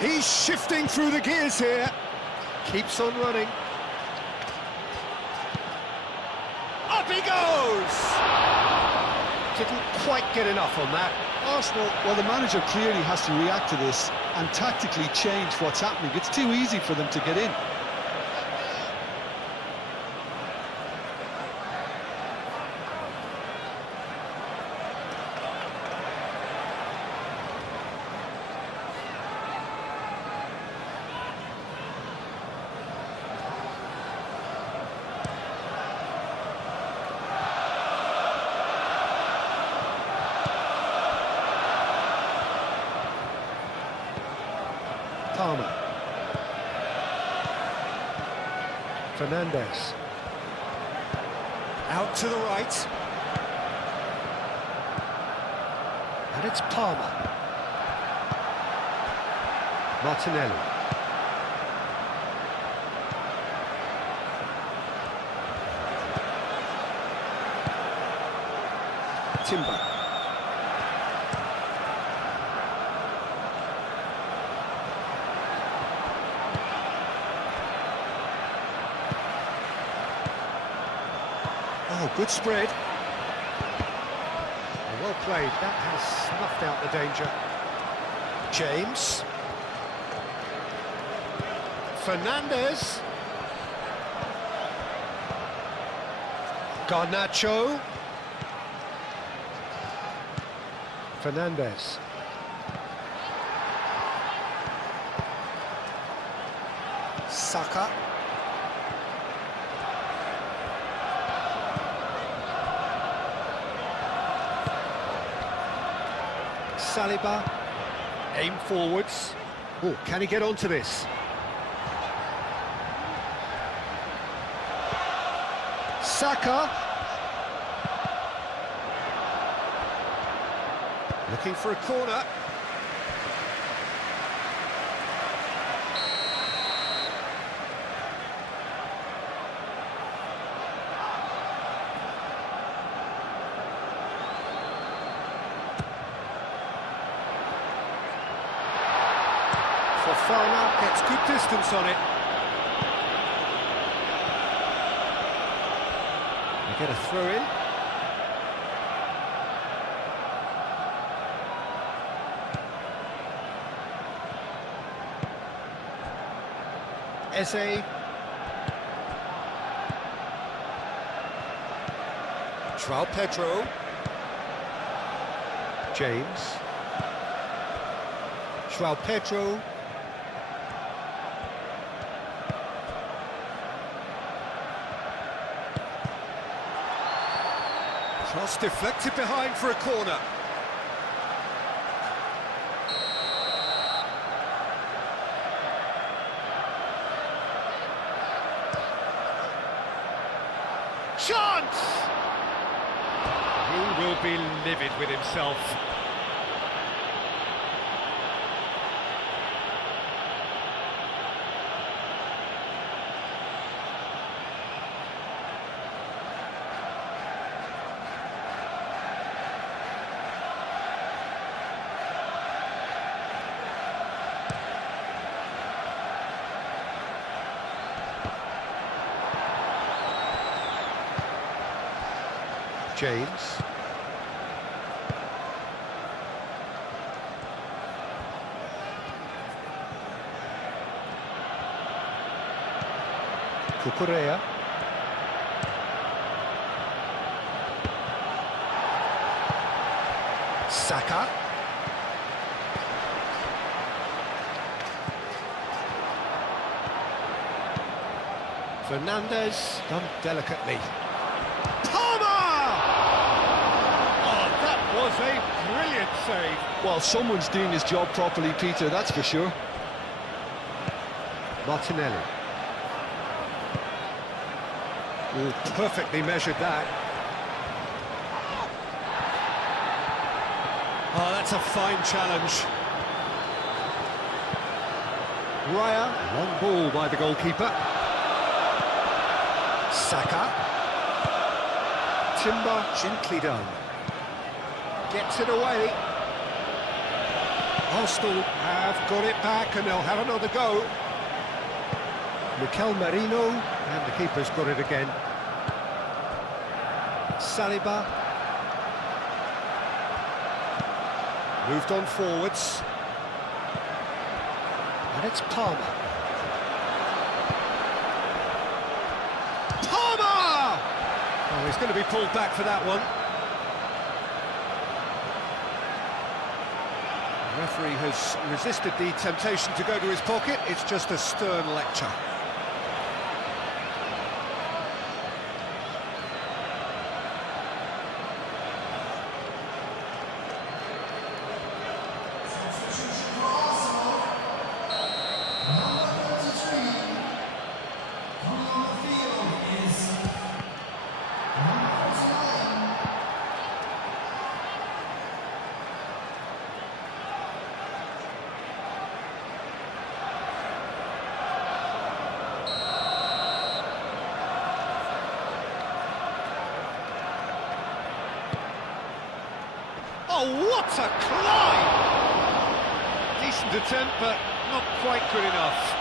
He's shifting through the gears here. Keeps on running. Up he goes! Didn't quite get enough on that. Arsenal, well, the manager clearly has to react to this and tactically change what's happening. It's too easy for them to get in. Palmer. Fernandez. Out to the right. And it's Palmer. Martinelli. Timber. Oh, good spread. Well played. That has snuffed out the danger. James. Fernandez. Garnacho. Fernandez. Saka. Saliba, aim forwards. Oh, can he get onto this? Saka. Looking for a corner. Fofana gets good distance on it. They get a throw in. Eze. João Pedro. James. João Pedro. Cross deflected behind for a corner. Chance! He will be livid with himself. James. Cucurella. Saka. Fernandez, done delicately. Was a brilliant save. Well, someone's doing his job properly, Peter, that's for sure. Martinelli. Oh, perfectly measured that. Oh, that's a fine challenge. Raya, long ball by the goalkeeper. Saka. Timber, gently done. Gets it away. Arsenal have got it back and they'll have another go. Mikel Merino, and the keeper's got it again. Saliba. Moved on forwards. And it's Palmer. Palmer! Oh, he's going to be pulled back for that one. The referee has resisted the temptation to go to his pocket. It's just a stern lecture. Oh, what a climb! Decent attempt, but not quite good enough.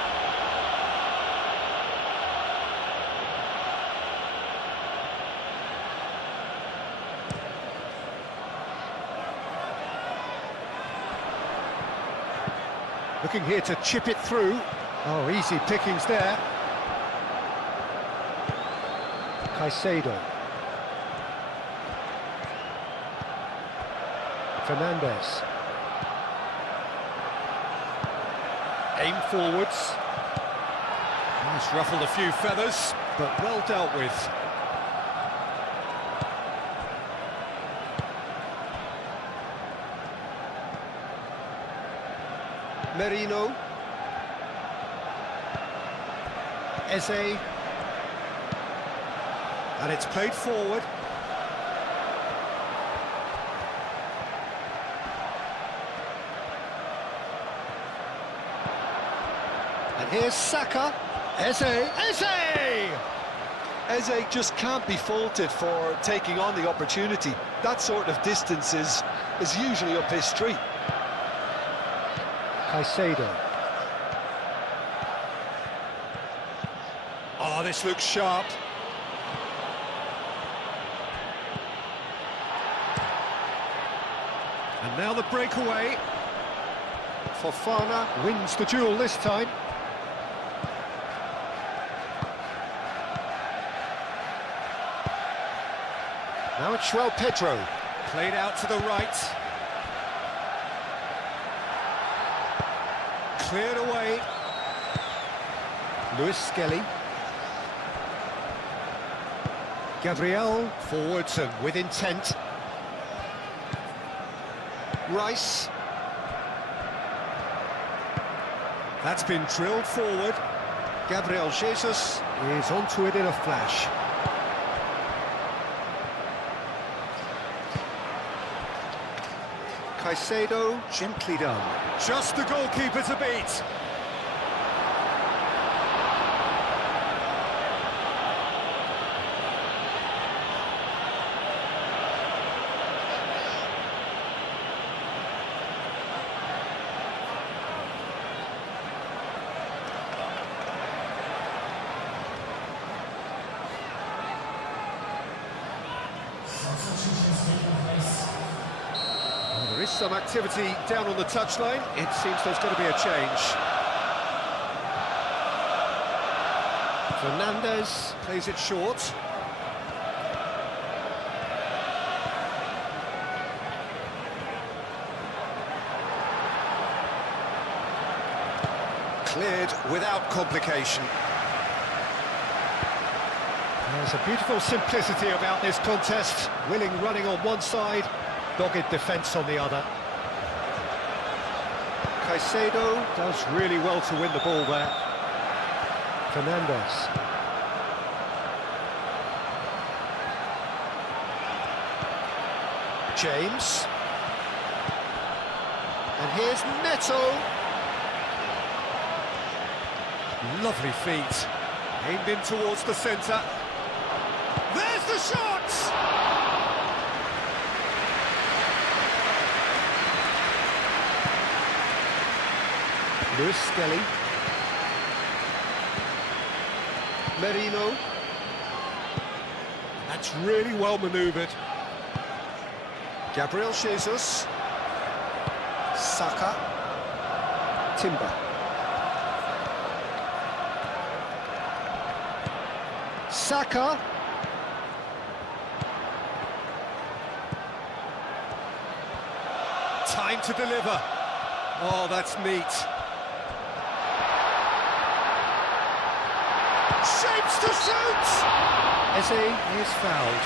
Looking here to chip it through. Oh, easy pickings there. Caicedo. Fernandez. Aim forwards. He's ruffled a few feathers, but well dealt with. Merino. Eze. And it's played forward. And here's Saka. Eze. Eze! Eze just can't be faulted for taking on the opportunity. That sort of distance is usually up his street. Caicedo. Oh, this looks sharp. And now the breakaway. Fofana wins the duel this time. Now it's João Pedro. Played out to the right. Cleared away. Lewis Skelly. Gabriel, forwards and with intent. Rice. That's been drilled forward. Gabriel Jesus is onto it in a flash. Caicedo, gently done. Just the goalkeeper to beat. There is some activity down on the touchline. It seems there's going to be a change. Fernandez plays it short. Cleared without complication. There's a beautiful simplicity about this contest. Willing running on one side, dogged defence on the other. Caicedo does really well to win the ball there. Fernandez. James. And here's Neto. Lovely feet. Aimed in towards the centre. There's the shot! Lewis Skelly. Merino. That's really well manoeuvred. Gabriel Jesus. Saka. Timber. Saka. Time to deliver. Oh, that's neat. Shapes to shoot! Eze is fouled.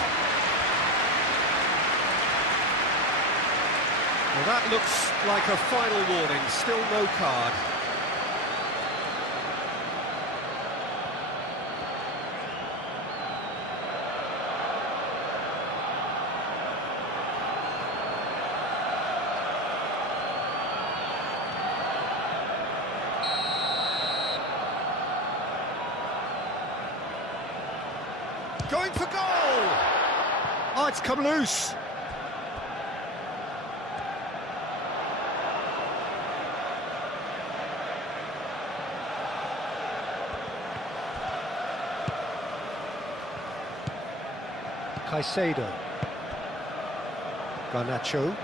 Well, that looks like a final warning, still no card. Going for goal! Oh, it's come loose. Caicedo. Garnacho.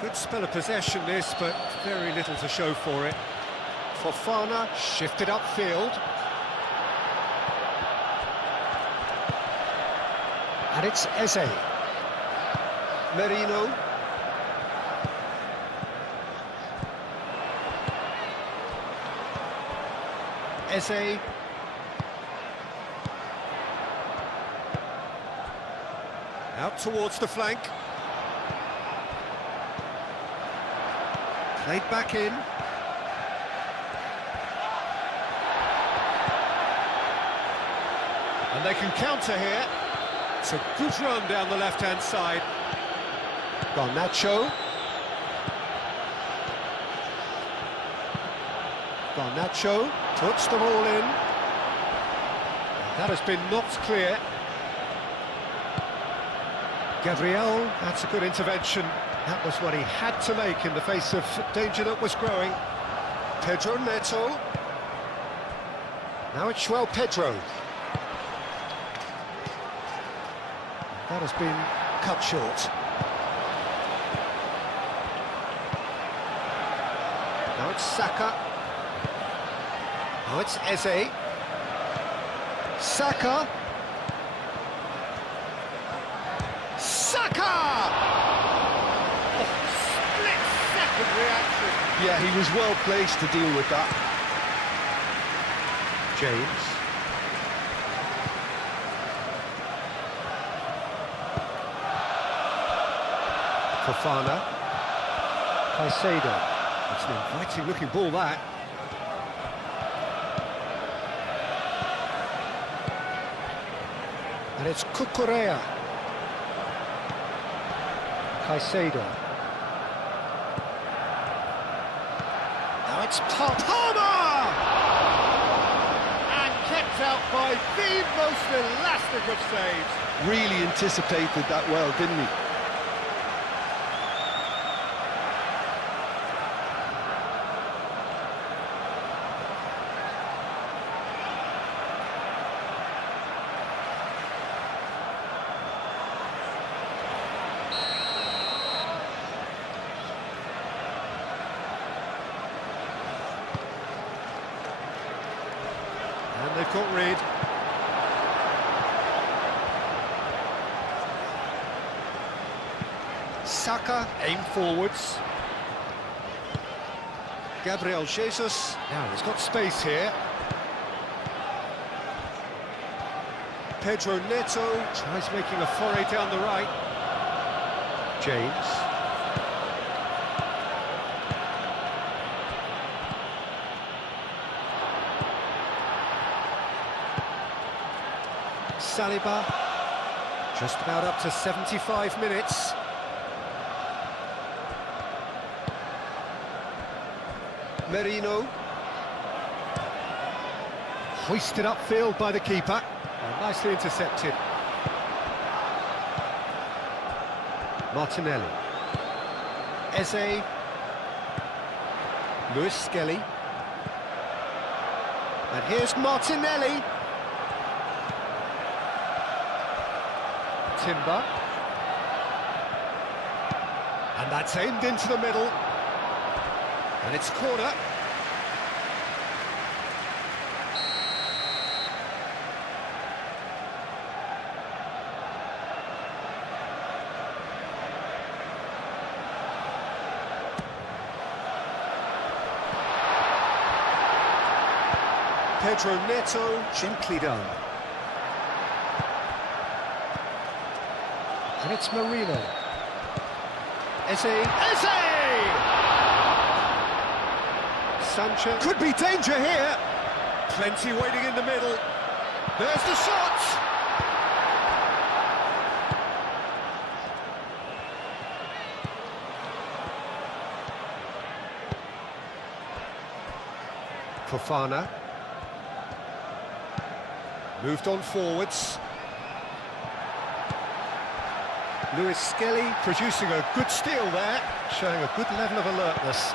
Good spell of possession this, but very little to show for it. Fofana shifted upfield. And it's Eze. Merino. Eze. Out towards the flank. Played back in. And they can counter here. It's a good run down the left-hand side. Garnacho. Garnacho puts the ball in. That has been knocked clear. Gabriel, that's a good intervention. That was what he had to make in the face of danger that was growing. Pedro Neto. Now it's João Pedro. That has been cut short. Now it's Saka. Now it's Eze. Saka. Saka! Oh, split-second reaction. Yeah, he was well placed to deal with that. James. Fofana. Caicedo. It's an inviting looking ball, that. And it's Cucurella. Caicedo. Now it's Palmer! And kept out by the most elastic of saves. Really anticipated that well, didn't he? And they've got rid. Saka, aim forwards. Gabriel Jesus. Now he's got space here. Pedro Neto tries making a foray down the right. James. Saliba, just about up to 75 minutes. Merino. Hoisted upfield by the keeper. Oh, nicely intercepted. Martinelli. Eze. Lewis Skelly. And here's Martinelli. Timber. And that's aimed into the middle. And it's corner. Pedro Neto, gently done. And it's Marino. Eze! Sanchez. Could be danger here. Plenty waiting in the middle. There's the shot! Fofana. Moved on forwards. Lewis Skelly producing a good steal there, showing a good level of alertness.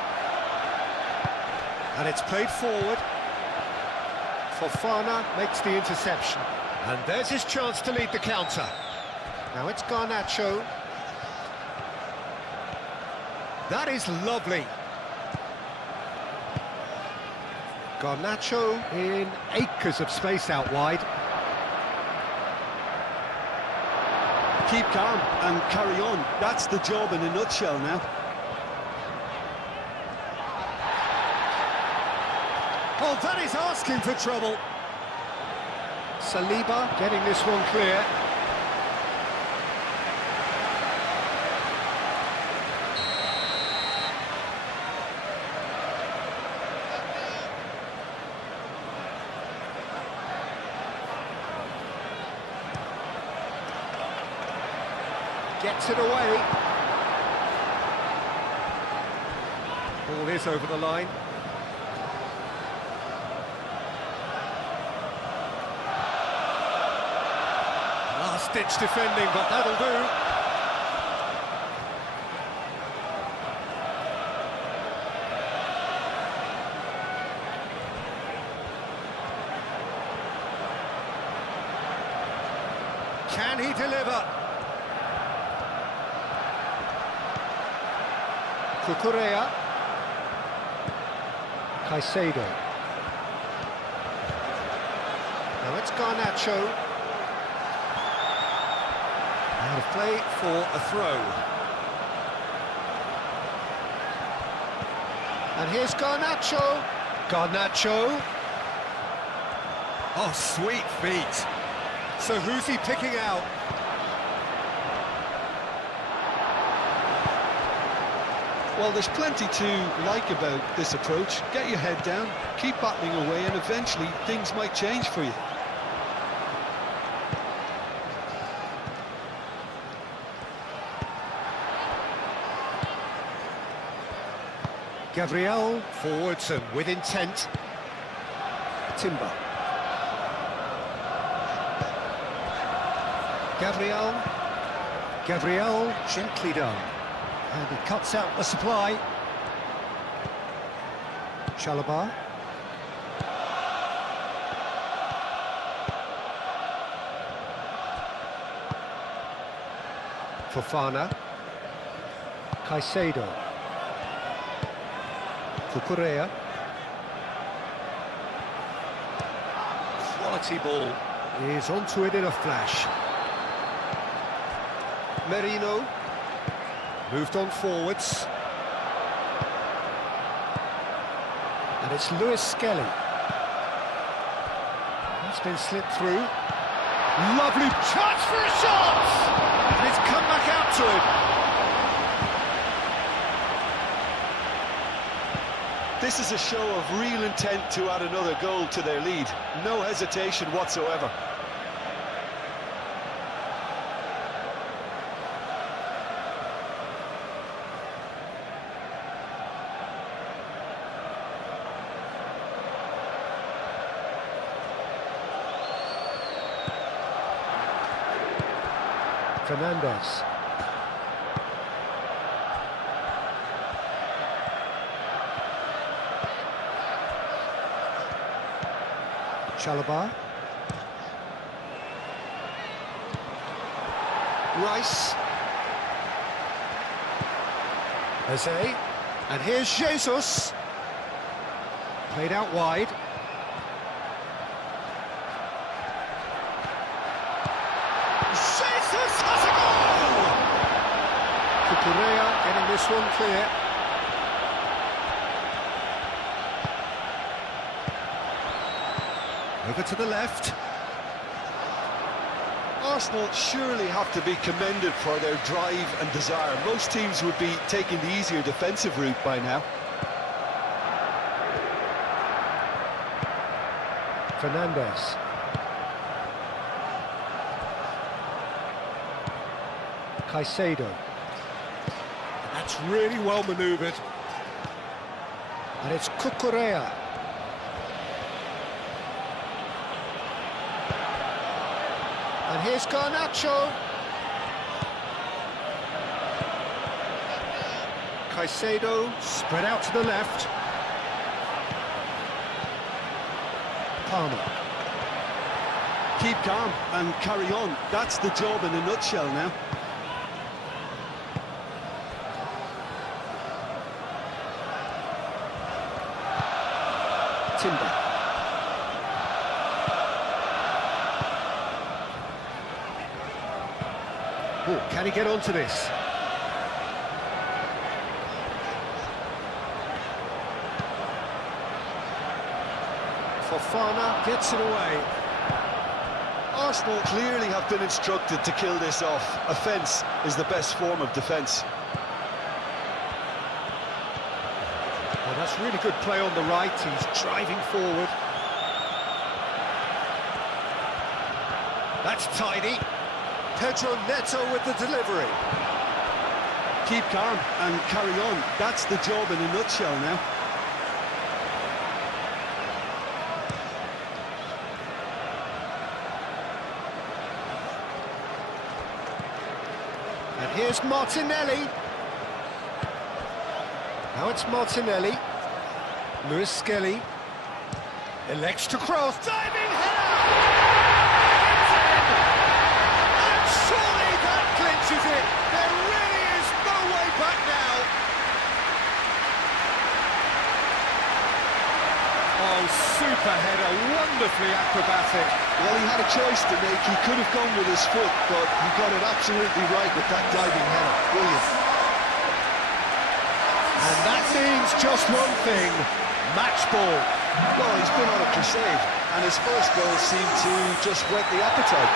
And it's played forward. Fofana makes the interception. And there's his chance to lead the counter. Now it's Garnacho. That is lovely. Garnacho in acres of space out wide. Keep calm and carry on. That's the job in a nutshell now. Oh, that is asking for trouble. Saliba getting this one clear. Gets it away. Ball is over the line. Last-ditch defending, but that'll do. Can he deliver? Cucurella. Caicedo. Now it's Garnacho. Out of play for a throw. And here's Garnacho. Garnacho. Oh, sweet feet. So who's he picking out? Well, there's plenty to like about this approach. Get your head down, keep battling away, and eventually things might change for you. Gabriel forwards and with intent. Timber. Gabriel, gently done. And he cuts out the supply. Chalobah. Fofana. Caicedo. Cucurella. Quality ball. He's onto it in a flash. Merino. Moved on forwards. And it's Lewis Skelly. That's been slipped through. Lovely chance for a shot! And it's come back out to him. This is a show of real intent to add another goal to their lead. No hesitation whatsoever. Fernandez. Chalobah. Rice. Jose. And here's Jesus. Played out wide. Jesus has a goal! Cucurella getting this one clear. Over to the left. Arsenal surely have to be commended for their drive and desire. Most teams would be taking the easier defensive route by now. Fernandez. Caicedo. That's really well manoeuvred. And it's Cucurella. And here's Garnacho. Caicedo spread out to the left. Palmer. Keep calm and carry on. That's the job in a nutshell now. Timber. Oh, can he get onto this? Fofana gets it away. Arsenal clearly have been instructed to kill this off. Offence is the best form of defence. Well, that's really good play on the right. He's driving forward. That's tidy. Pedro Neto with the delivery. Keep calm and carry on. That's the job in a nutshell now. And here's Martinelli. Now it's Martinelli. Lewis Skelly elects to cross. Diving header! And surely that clinches it. There really is no way back now. Oh, super header, wonderfully acrobatic. Well, he had a choice to make. He could have gone with his foot, but he got it absolutely right with that diving header. Brilliant. And that means just one thing, match ball. Well, he's been on a crusade, and his first goal seemed to just whet the appetite.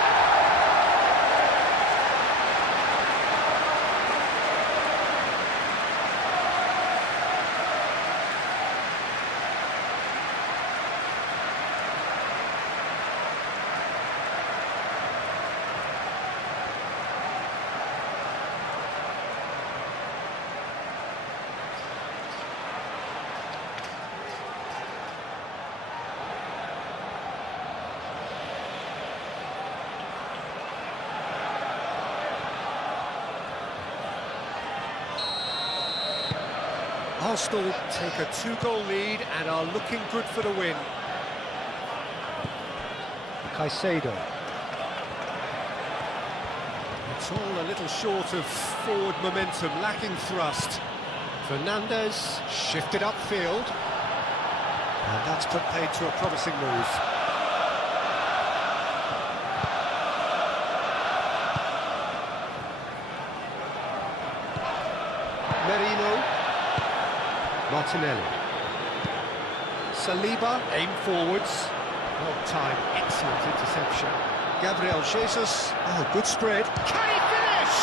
Arsenal take a 2-goal lead and are looking good for the win. Caicedo. It's all a little short of forward momentum, lacking thrust. Fernandez shifted upfield. And that's put paid to a promising move. Merino. Martinelli. Saliba, aim forwards. Well timed, excellent interception. Gabriel Jesus. Oh, good spread. Can he finish?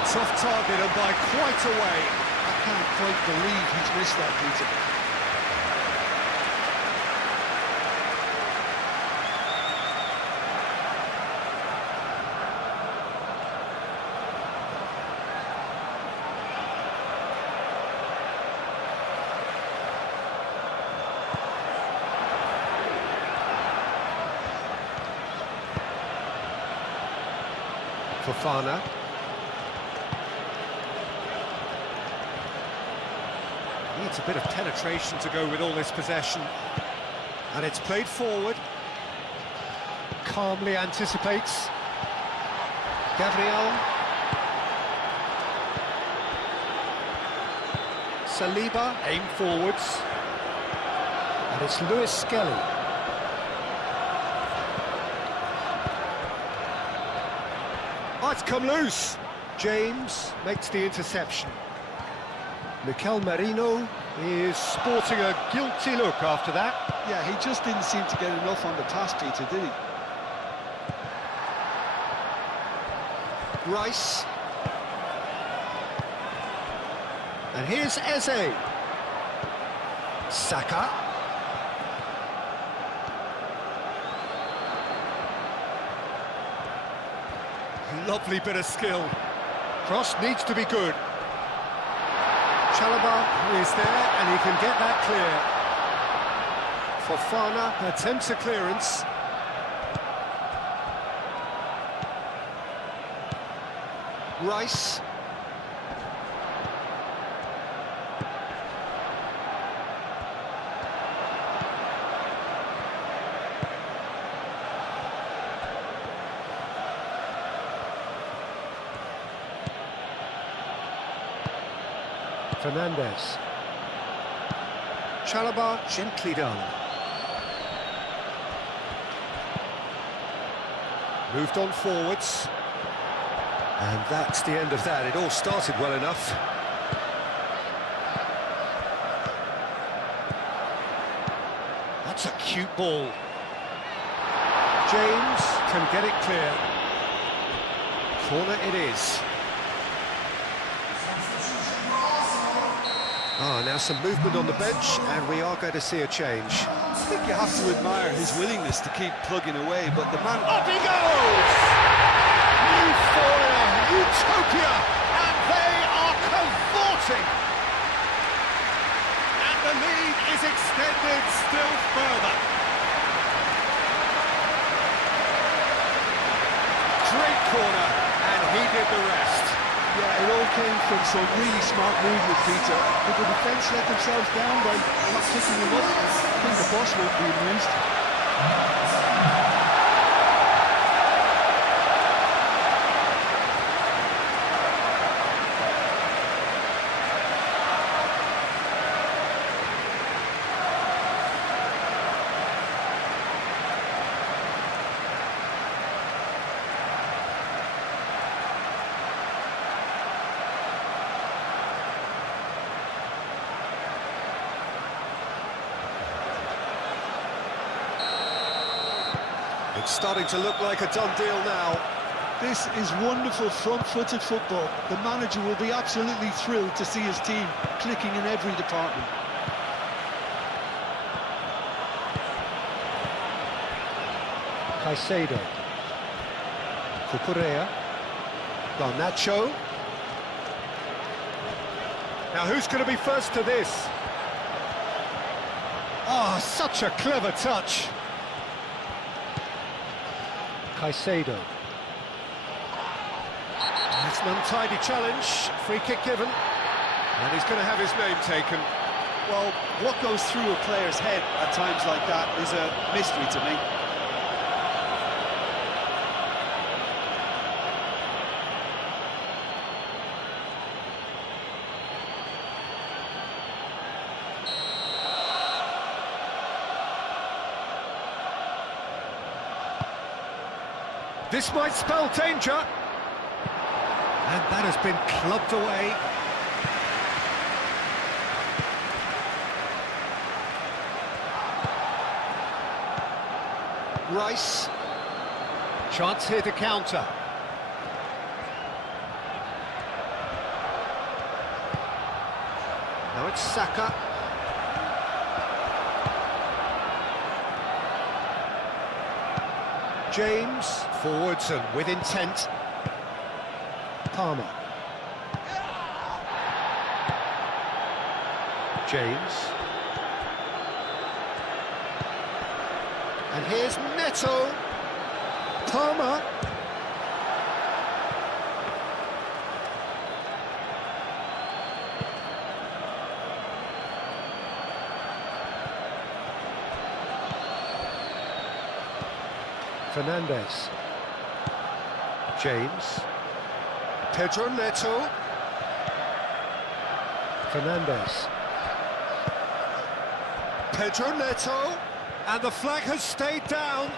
It's off target and by quite a way. I can't quite believe he's missed that, Peter. Fofana. Needs a bit of penetration to go with all this possession. And it's played forward. Calmly anticipates. Gabriel. Saliba, aim forwards. And it's Lewis Skelly. Oh, it's come loose. James makes the interception. Mikel Merino Is sporting a guilty look after that. Yeah, he just didn't seem to get enough on the pass, Peter, did he? Rice. And here's Eze. Saka. Lovely bit of skill. Cross needs to be good. Chalobah Is there, and he can get that clear. Fofana. Attempts a clearance. Rice. Fernandez. Chalobah gently done. Moved on forwards. And that's the end of that. It all started well enough. That's a cute ball. James can get it clear. Corner it is. Now some movement on the bench, and we are going to see a change. I think you have to admire his willingness to keep plugging away, but the man... Up he goes! Euphoria, utopia, and they are cavorting! And the lead is extended still further. Great corner, and he did the rest. Yeah, it all came from some really smart movement, Peter. Did the defence let themselves down by not picking him up? I think the boss won't be amused. It's starting to look like a done deal now. This is wonderful front-footed football. The manager will be absolutely thrilled to see his team clicking in every department. Caicedo. Cucurella. Garnacho. Now who's going to be first to this? Oh, such a clever touch. Caicedo. It's an untidy challenge. Free kick given. And he's going to have his name taken. Well, what goes through a player's head at times like that is a mystery to me. This might spell danger. And that has been clubbed away. Rice. Chance here to counter. Now it's Saka. James, forwards and with intent. Palmer. James. And here's Neto. Palmer. Fernandez. James. Pedro Neto. Fernandez. Pedro Neto. And the flag has stayed down.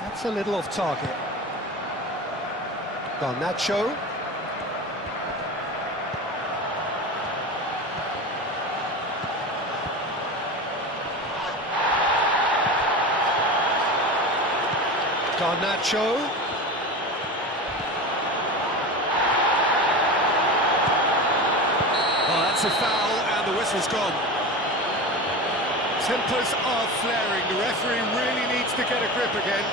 That's a little off target. Garnacho. Garnacho. Oh, that's a foul, and the whistle's gone. Tempers are flaring. The referee really needs to get a grip again.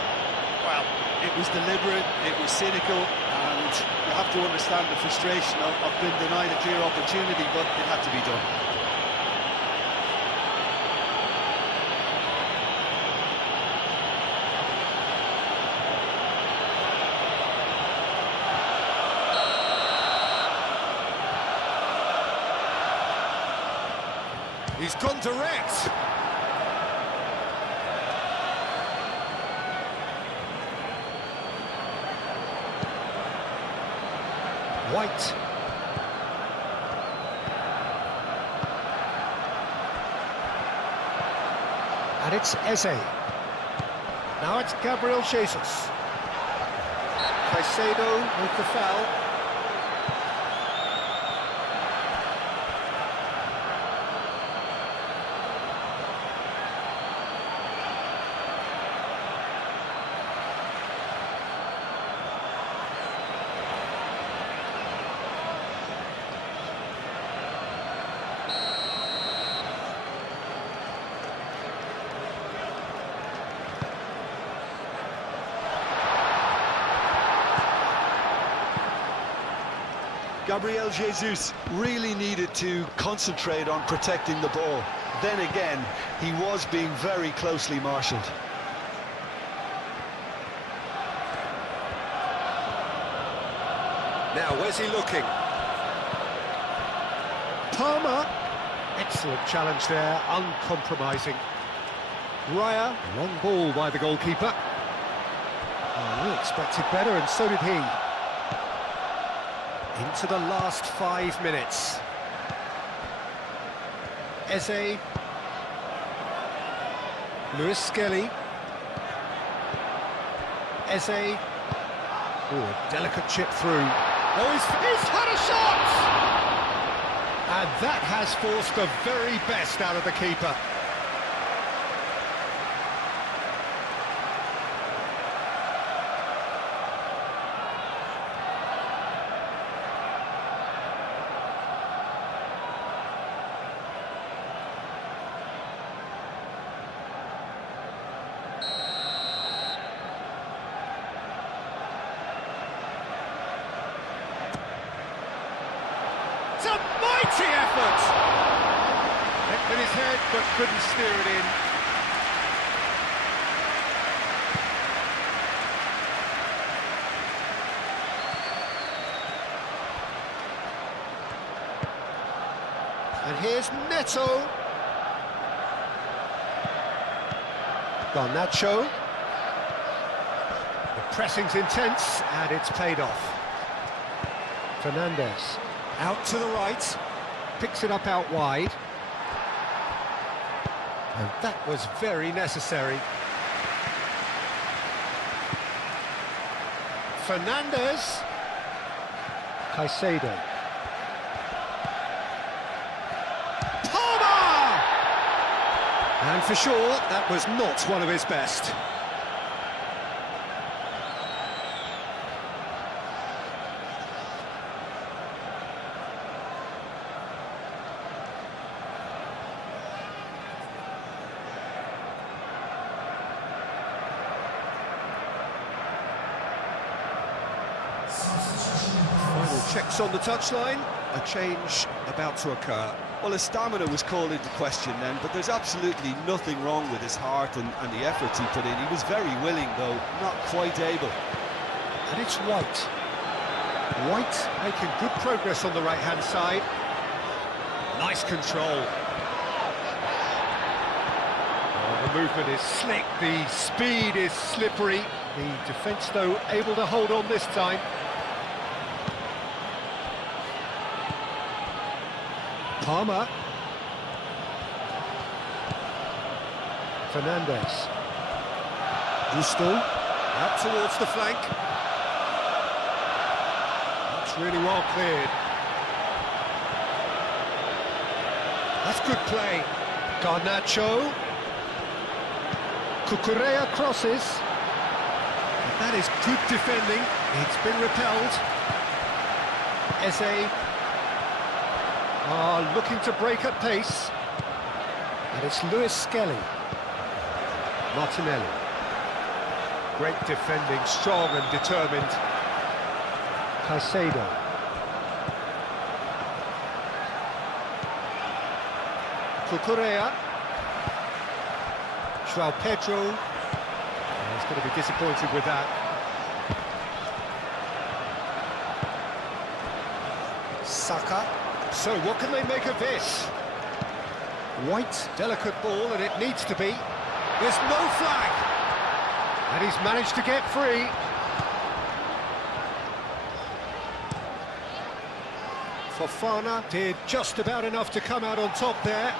Well, it was deliberate, it was cynical, and you have to understand the frustration of being denied a clear opportunity, but it had to be done. He's gone direct. White. And it's Eze. Now it's Gabriel Jesus. Caicedo with the foul. Gabriel Jesus really needed to concentrate on protecting the ball. Then again, he was being very closely marshalled. Now, where's he looking? Palmer. Excellent challenge there, uncompromising. Raya, long ball by the goalkeeper. Oh, we expected better, and so did he. Into the last 5 minutes. Eze. Lewis Skelly. Eze. Oh, delicate chip through. Oh, he's had a shot! And that has forced the very best out of the keeper. What a mighty effort! Hit with his head, but couldn't steer it in. And here's Neto. Garnacho. The pressing's intense, and it's paid off. Fernandez. Out to the right. Picks it up out wide. And that was very necessary. Fernandez. Caicedo. And for sure, that was not one of his best. Final checks on the touchline. A change about to occur. Well, his stamina was called into question then, but there's absolutely nothing wrong with his heart and the efforts he put in. He was very willing, though, not quite able. And it's White. White making good progress on the right-hand side. Nice control. Oh, the movement is slick, the speed is slippery. The defence, though, able to hold on this time. Palmer. Fernandez. Gusto. Out towards the flank. That's really well cleared. That's good play. Garnacho. Cucurella crosses. That is good defending. It's been repelled. Eze. Looking to break at pace. And it's Lewis Skelly. Martinelli. Great defending, strong and determined. Caicedo. Cucurella. João Pedro. He's going to be disappointed with that. Saka. So what can they make of this? White, delicate ball, and it needs to be. There's no flag! And he's managed to get free. Fofana did just about enough to come out on top there.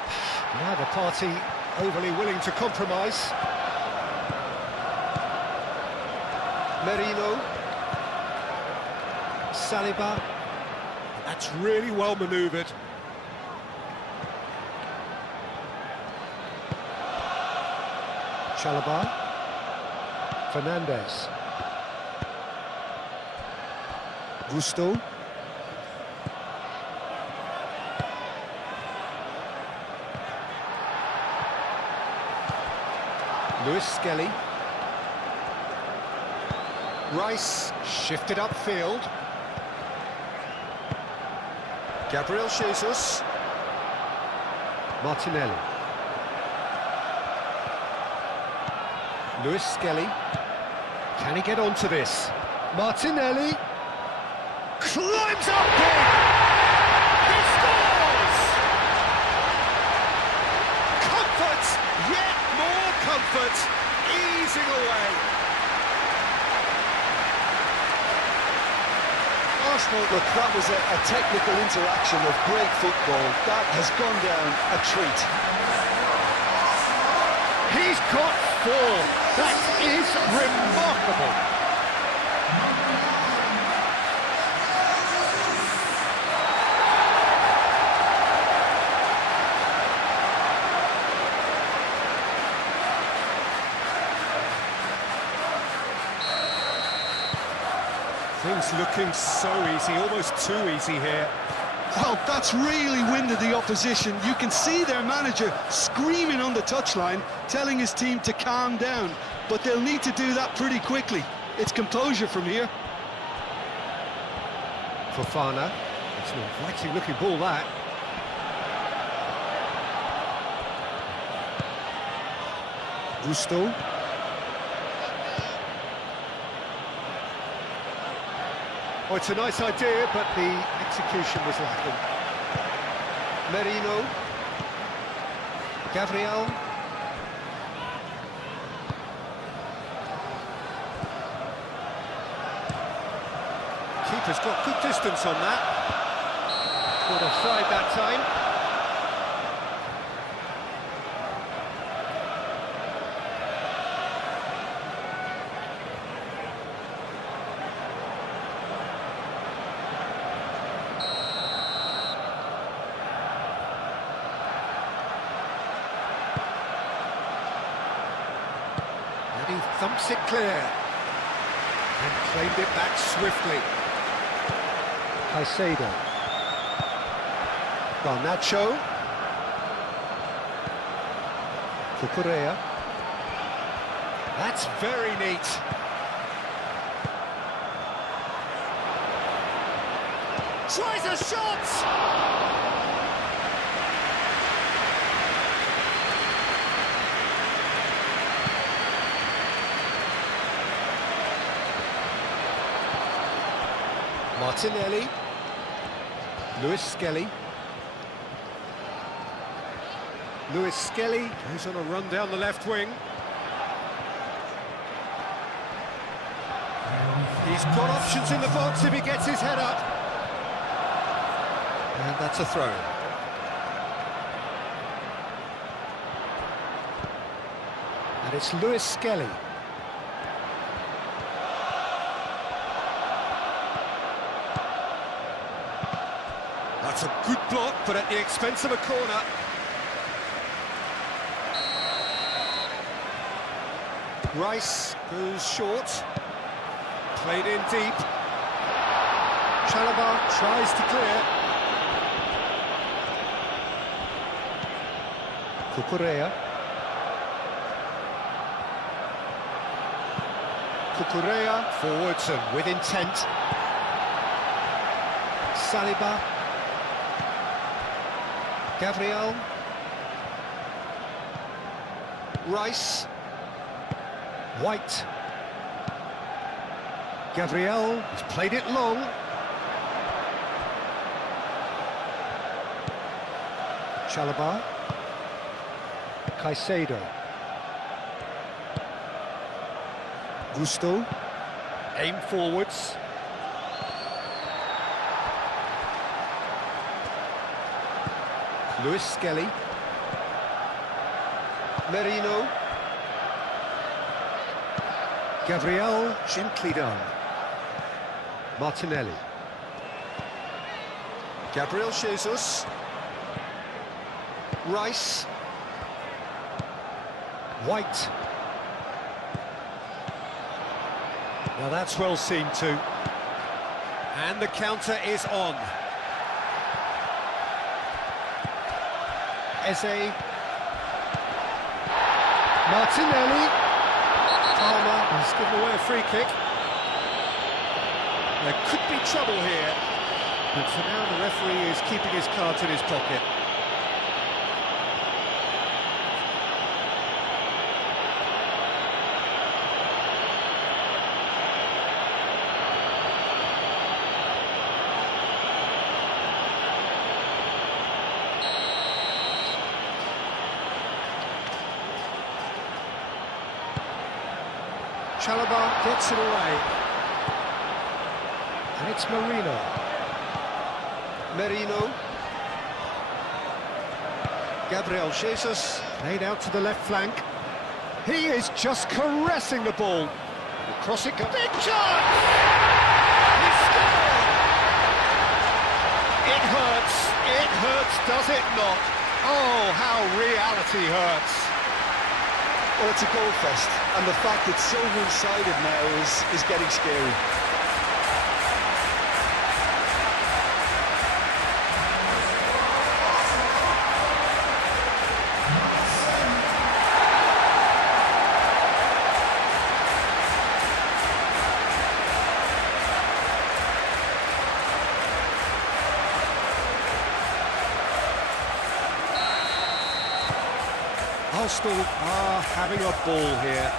Neither party overly willing to compromise. Merino. Saliba. That's really well manoeuvred. Chalobah. Fernandez. Gusto. Lewis Skelly. Rice shifted upfield. Gabriel Jesus. Martinelli. Lewis Skelly. Can he get onto this? Martinelli. Climbs up big! He scores! Comfort! Yet more comfort! Easing away. Arsenal, look, that was a technical interaction of great football. That has gone down a treat. He's got 4. That is remarkable. Things looking so easy, almost too easy here. Well, that's really winded the opposition. You can see their manager screaming on the touchline, telling his team to calm down, but they'll need to do that pretty quickly. It's composure from here. Fofana, It's an inviting looking ball, that. Gusto. Oh, it's a nice idea, but the execution was lacking. Merino. Gabriel. Keeper's got good distance on that. Caught offside that time. And he thumps it clear. And claimed it back swiftly. Caicedo. Garnacho. Cucurella. That's very neat. Tries a shot! Martinelli. Lewis Skelly. Lewis Skelly goes on a run down the left wing. He's got options in the box if he gets his head up. And that's a throw. And it's Lewis Skelly. That's a good block, but at the expense of a corner. Rice goes short. Played in deep. Chalobah tries to clear. Cucurella. Cucurella forwards and with intent. Saliba. Gabriel. Rice. White. Gabriel has played it long. Chalobah. Caicedo. Gusto. Aim forwards. Lewis Skelly. Merino. Gabriel, gently done. Martinelli. Gabriel Jesus. Rice. White. Now that's well seen too. And the counter is on. Eze. Martinelli. Palmer has given away a free kick. There could be trouble here, but for now the referee is keeping his cards in his pocket. Chalobah gets it away. And it's Merino. Merino. Gabriel Jesus laid out to the left flank. He is just caressing the ball. Across it goes. Big chance! He scored! It hurts, does it not? Oh, how reality hurts. Well, it's a goal fest, and the fact it's so one-sided now is getting scary. Arsenal are having a ball here.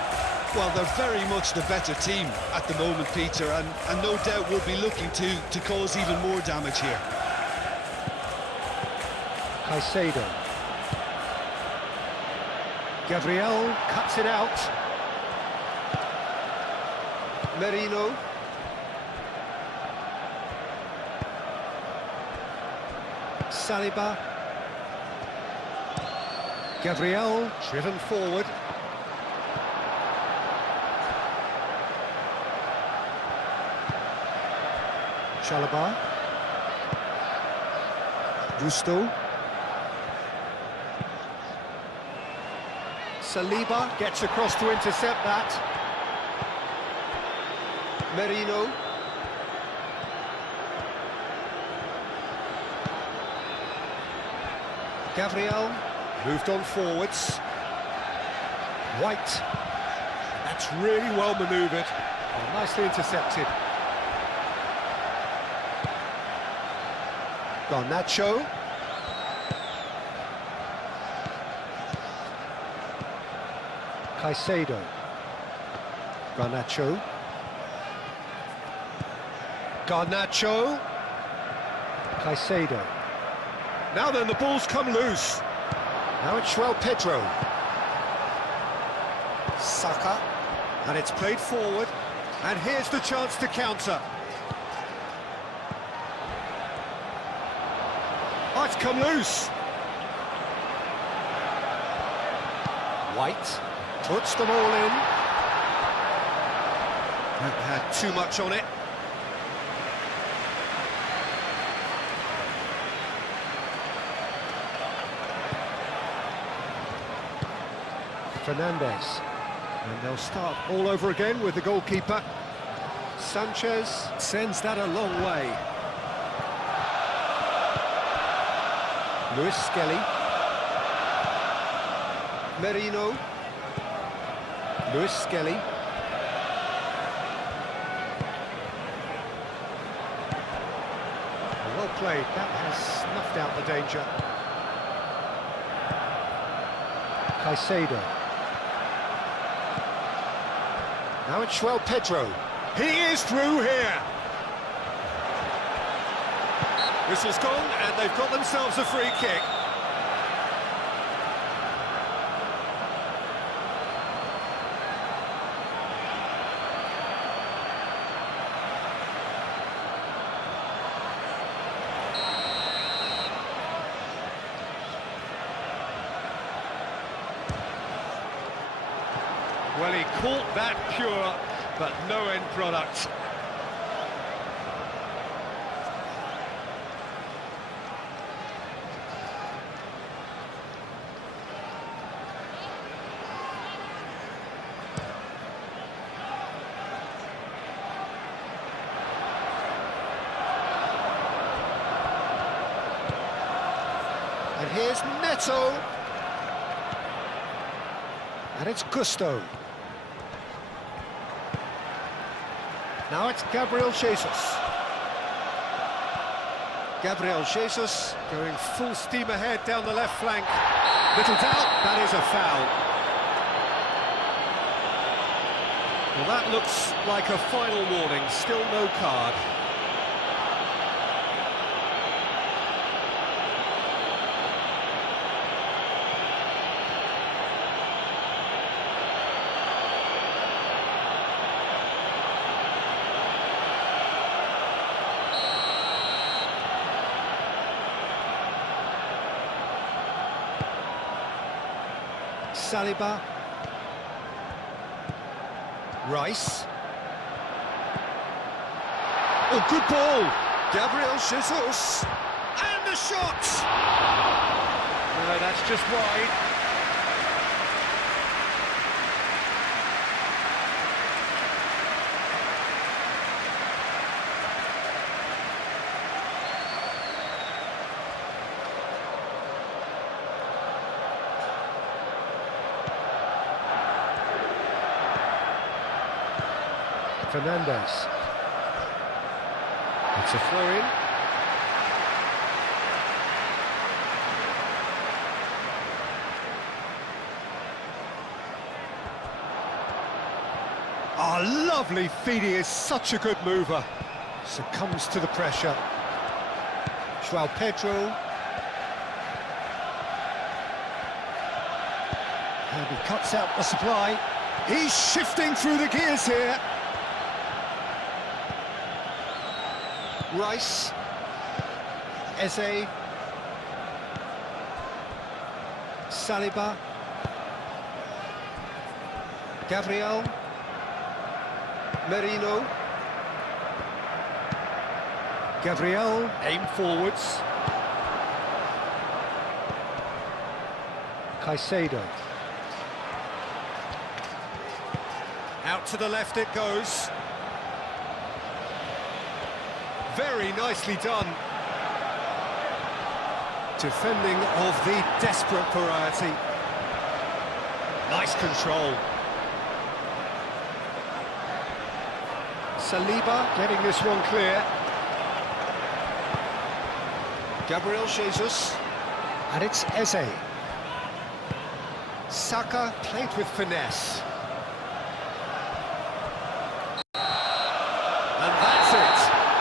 Well, they're very much the better team at the moment, Peter, and no doubt will be looking to cause even more damage here. Caicedo. Gabriel cuts it out. Merino. Saliba. Gabriel driven forward. Chalobah. Gusto. Saliba gets across to intercept that. Merino. Gabriel moved on forwards. White. That's really well manoeuvred. Oh, nicely intercepted. Garnacho. Caicedo. Garnacho. Garnacho. Caicedo. Now then, the ball's come loose. Now it's Pedro. Saka. And it's played forward. And here's the chance to counter. Oh, it's come loose. White puts them all in. That had too much on it. Fernandez. And they'll start all over again with the goalkeeper. Sanchez sends that a long way. Luis Skelly. Merino. Luis Skelly. Well played, that has snuffed out the danger. Caicedo. Now it's Pedro. He is through here. Whistle's gone, and they've got themselves a free kick. Well, he caught that pure, but no end product. And here's Neto. And it's Gusto. Now it's Gabriel Jesus. Gabriel Jesus going full steam ahead down the left flank. Little doubt, that is a foul. Well, that looks like a final warning, still no card. Saliba. Rice. Oh, good ball. Gabriel Jesus. And the shot! No, that's just wide. Fernandez. It's a throw-in. Oh, lovely feed, he is such a good mover. Succumbs to the pressure. João Pedro. And he cuts out the supply. He's shifting through the gears here. Rice. Eze. Saliba. Gabriel. Merino. Gabriel, aim forwards. Caicedo. Out to the left it goes. Very nicely done. Defending of the desperate variety. Nice control. Saliba getting this one clear. Gabriel Jesus. And it's Eze. Saka played with finesse. And that's it.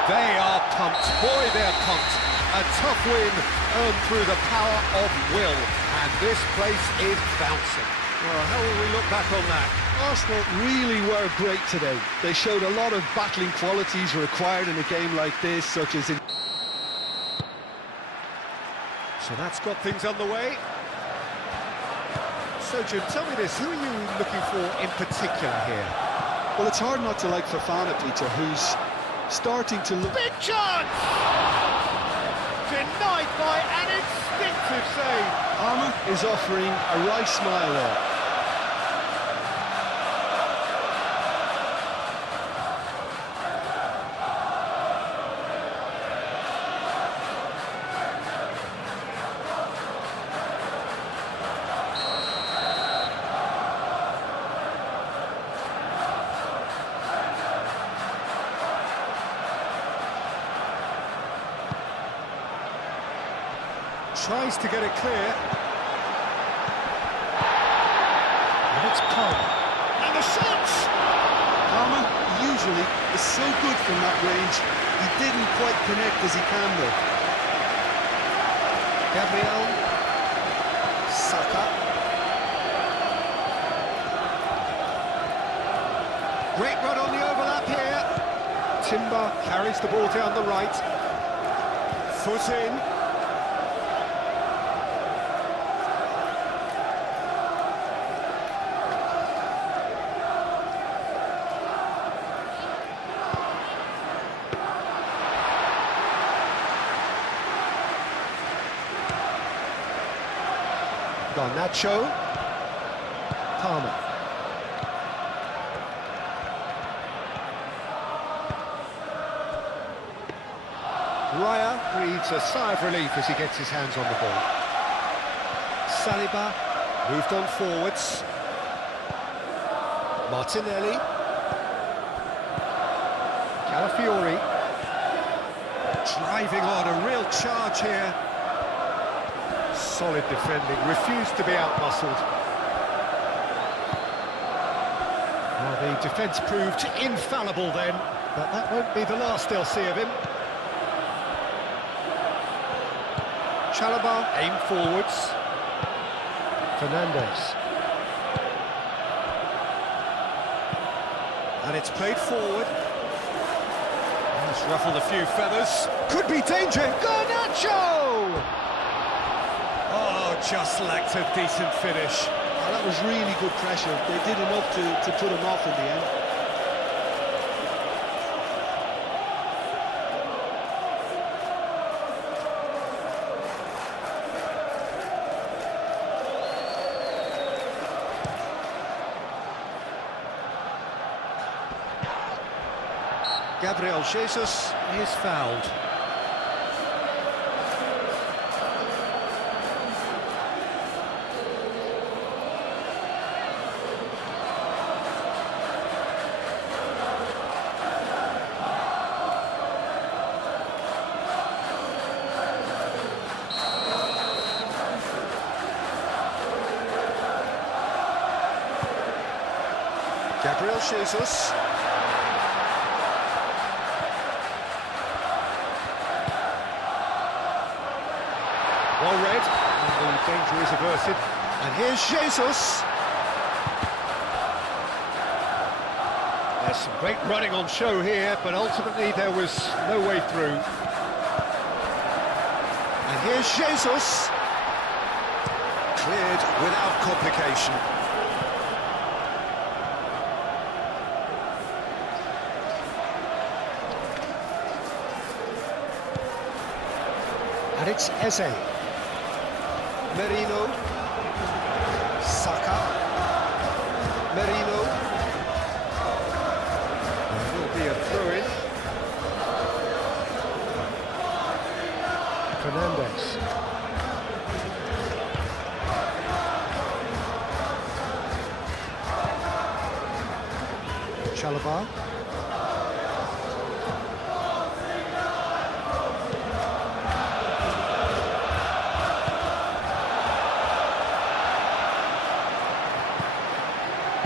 They are pumped. Boy, they're pumped. A tough win earned through the power of will. And this place is bouncing. Well, how will we look back on that? Arsenal really were great today. They showed a lot of battling qualities required in a game like this, such as in... So that's got things underway. So, Jim, tell me this, who are you looking for in particular here? Well, it's hard not to like Fofana, Peter, who's starting to look... Big chance! Denied by an instinctive save. Armour is offering a wry smile there. Tries to get it clear. And it's Palmer. And the shots! Palmer usually is so good from that range. He didn't quite connect as he can though. Gabriel. Saka. Great run on the overlap here. Timber carries the ball down the right. Foot in. Garnacho. Palmer. Raya breathes a sigh of relief as he gets his hands on the ball. Saliba moved on forwards. Martinelli. Calafiori. Driving on, a real charge here. Solid defending, refused to be out-muscled. Well, the defence proved infallible then, but that won't be the last they'll see of him. Chalobah, aim forwards. Fernandes. And it's played forward. It's ruffled a few feathers. Could be danger. Garnacho! Oh, just lacked a decent finish. Oh, that was really good pressure. They did enough to put him off in the end. Gabriel Jesus is fouled. Gabriel Jesus. well read, and the danger is averted. And here's Jesus. There's some great running on show here, but ultimately there was no way through. And here's Jesus. Cleared without complication. And it's Eze. Merino. Saka. Merino. There will be a throw-in. Fernandez. Chalobah.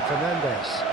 Fernandez.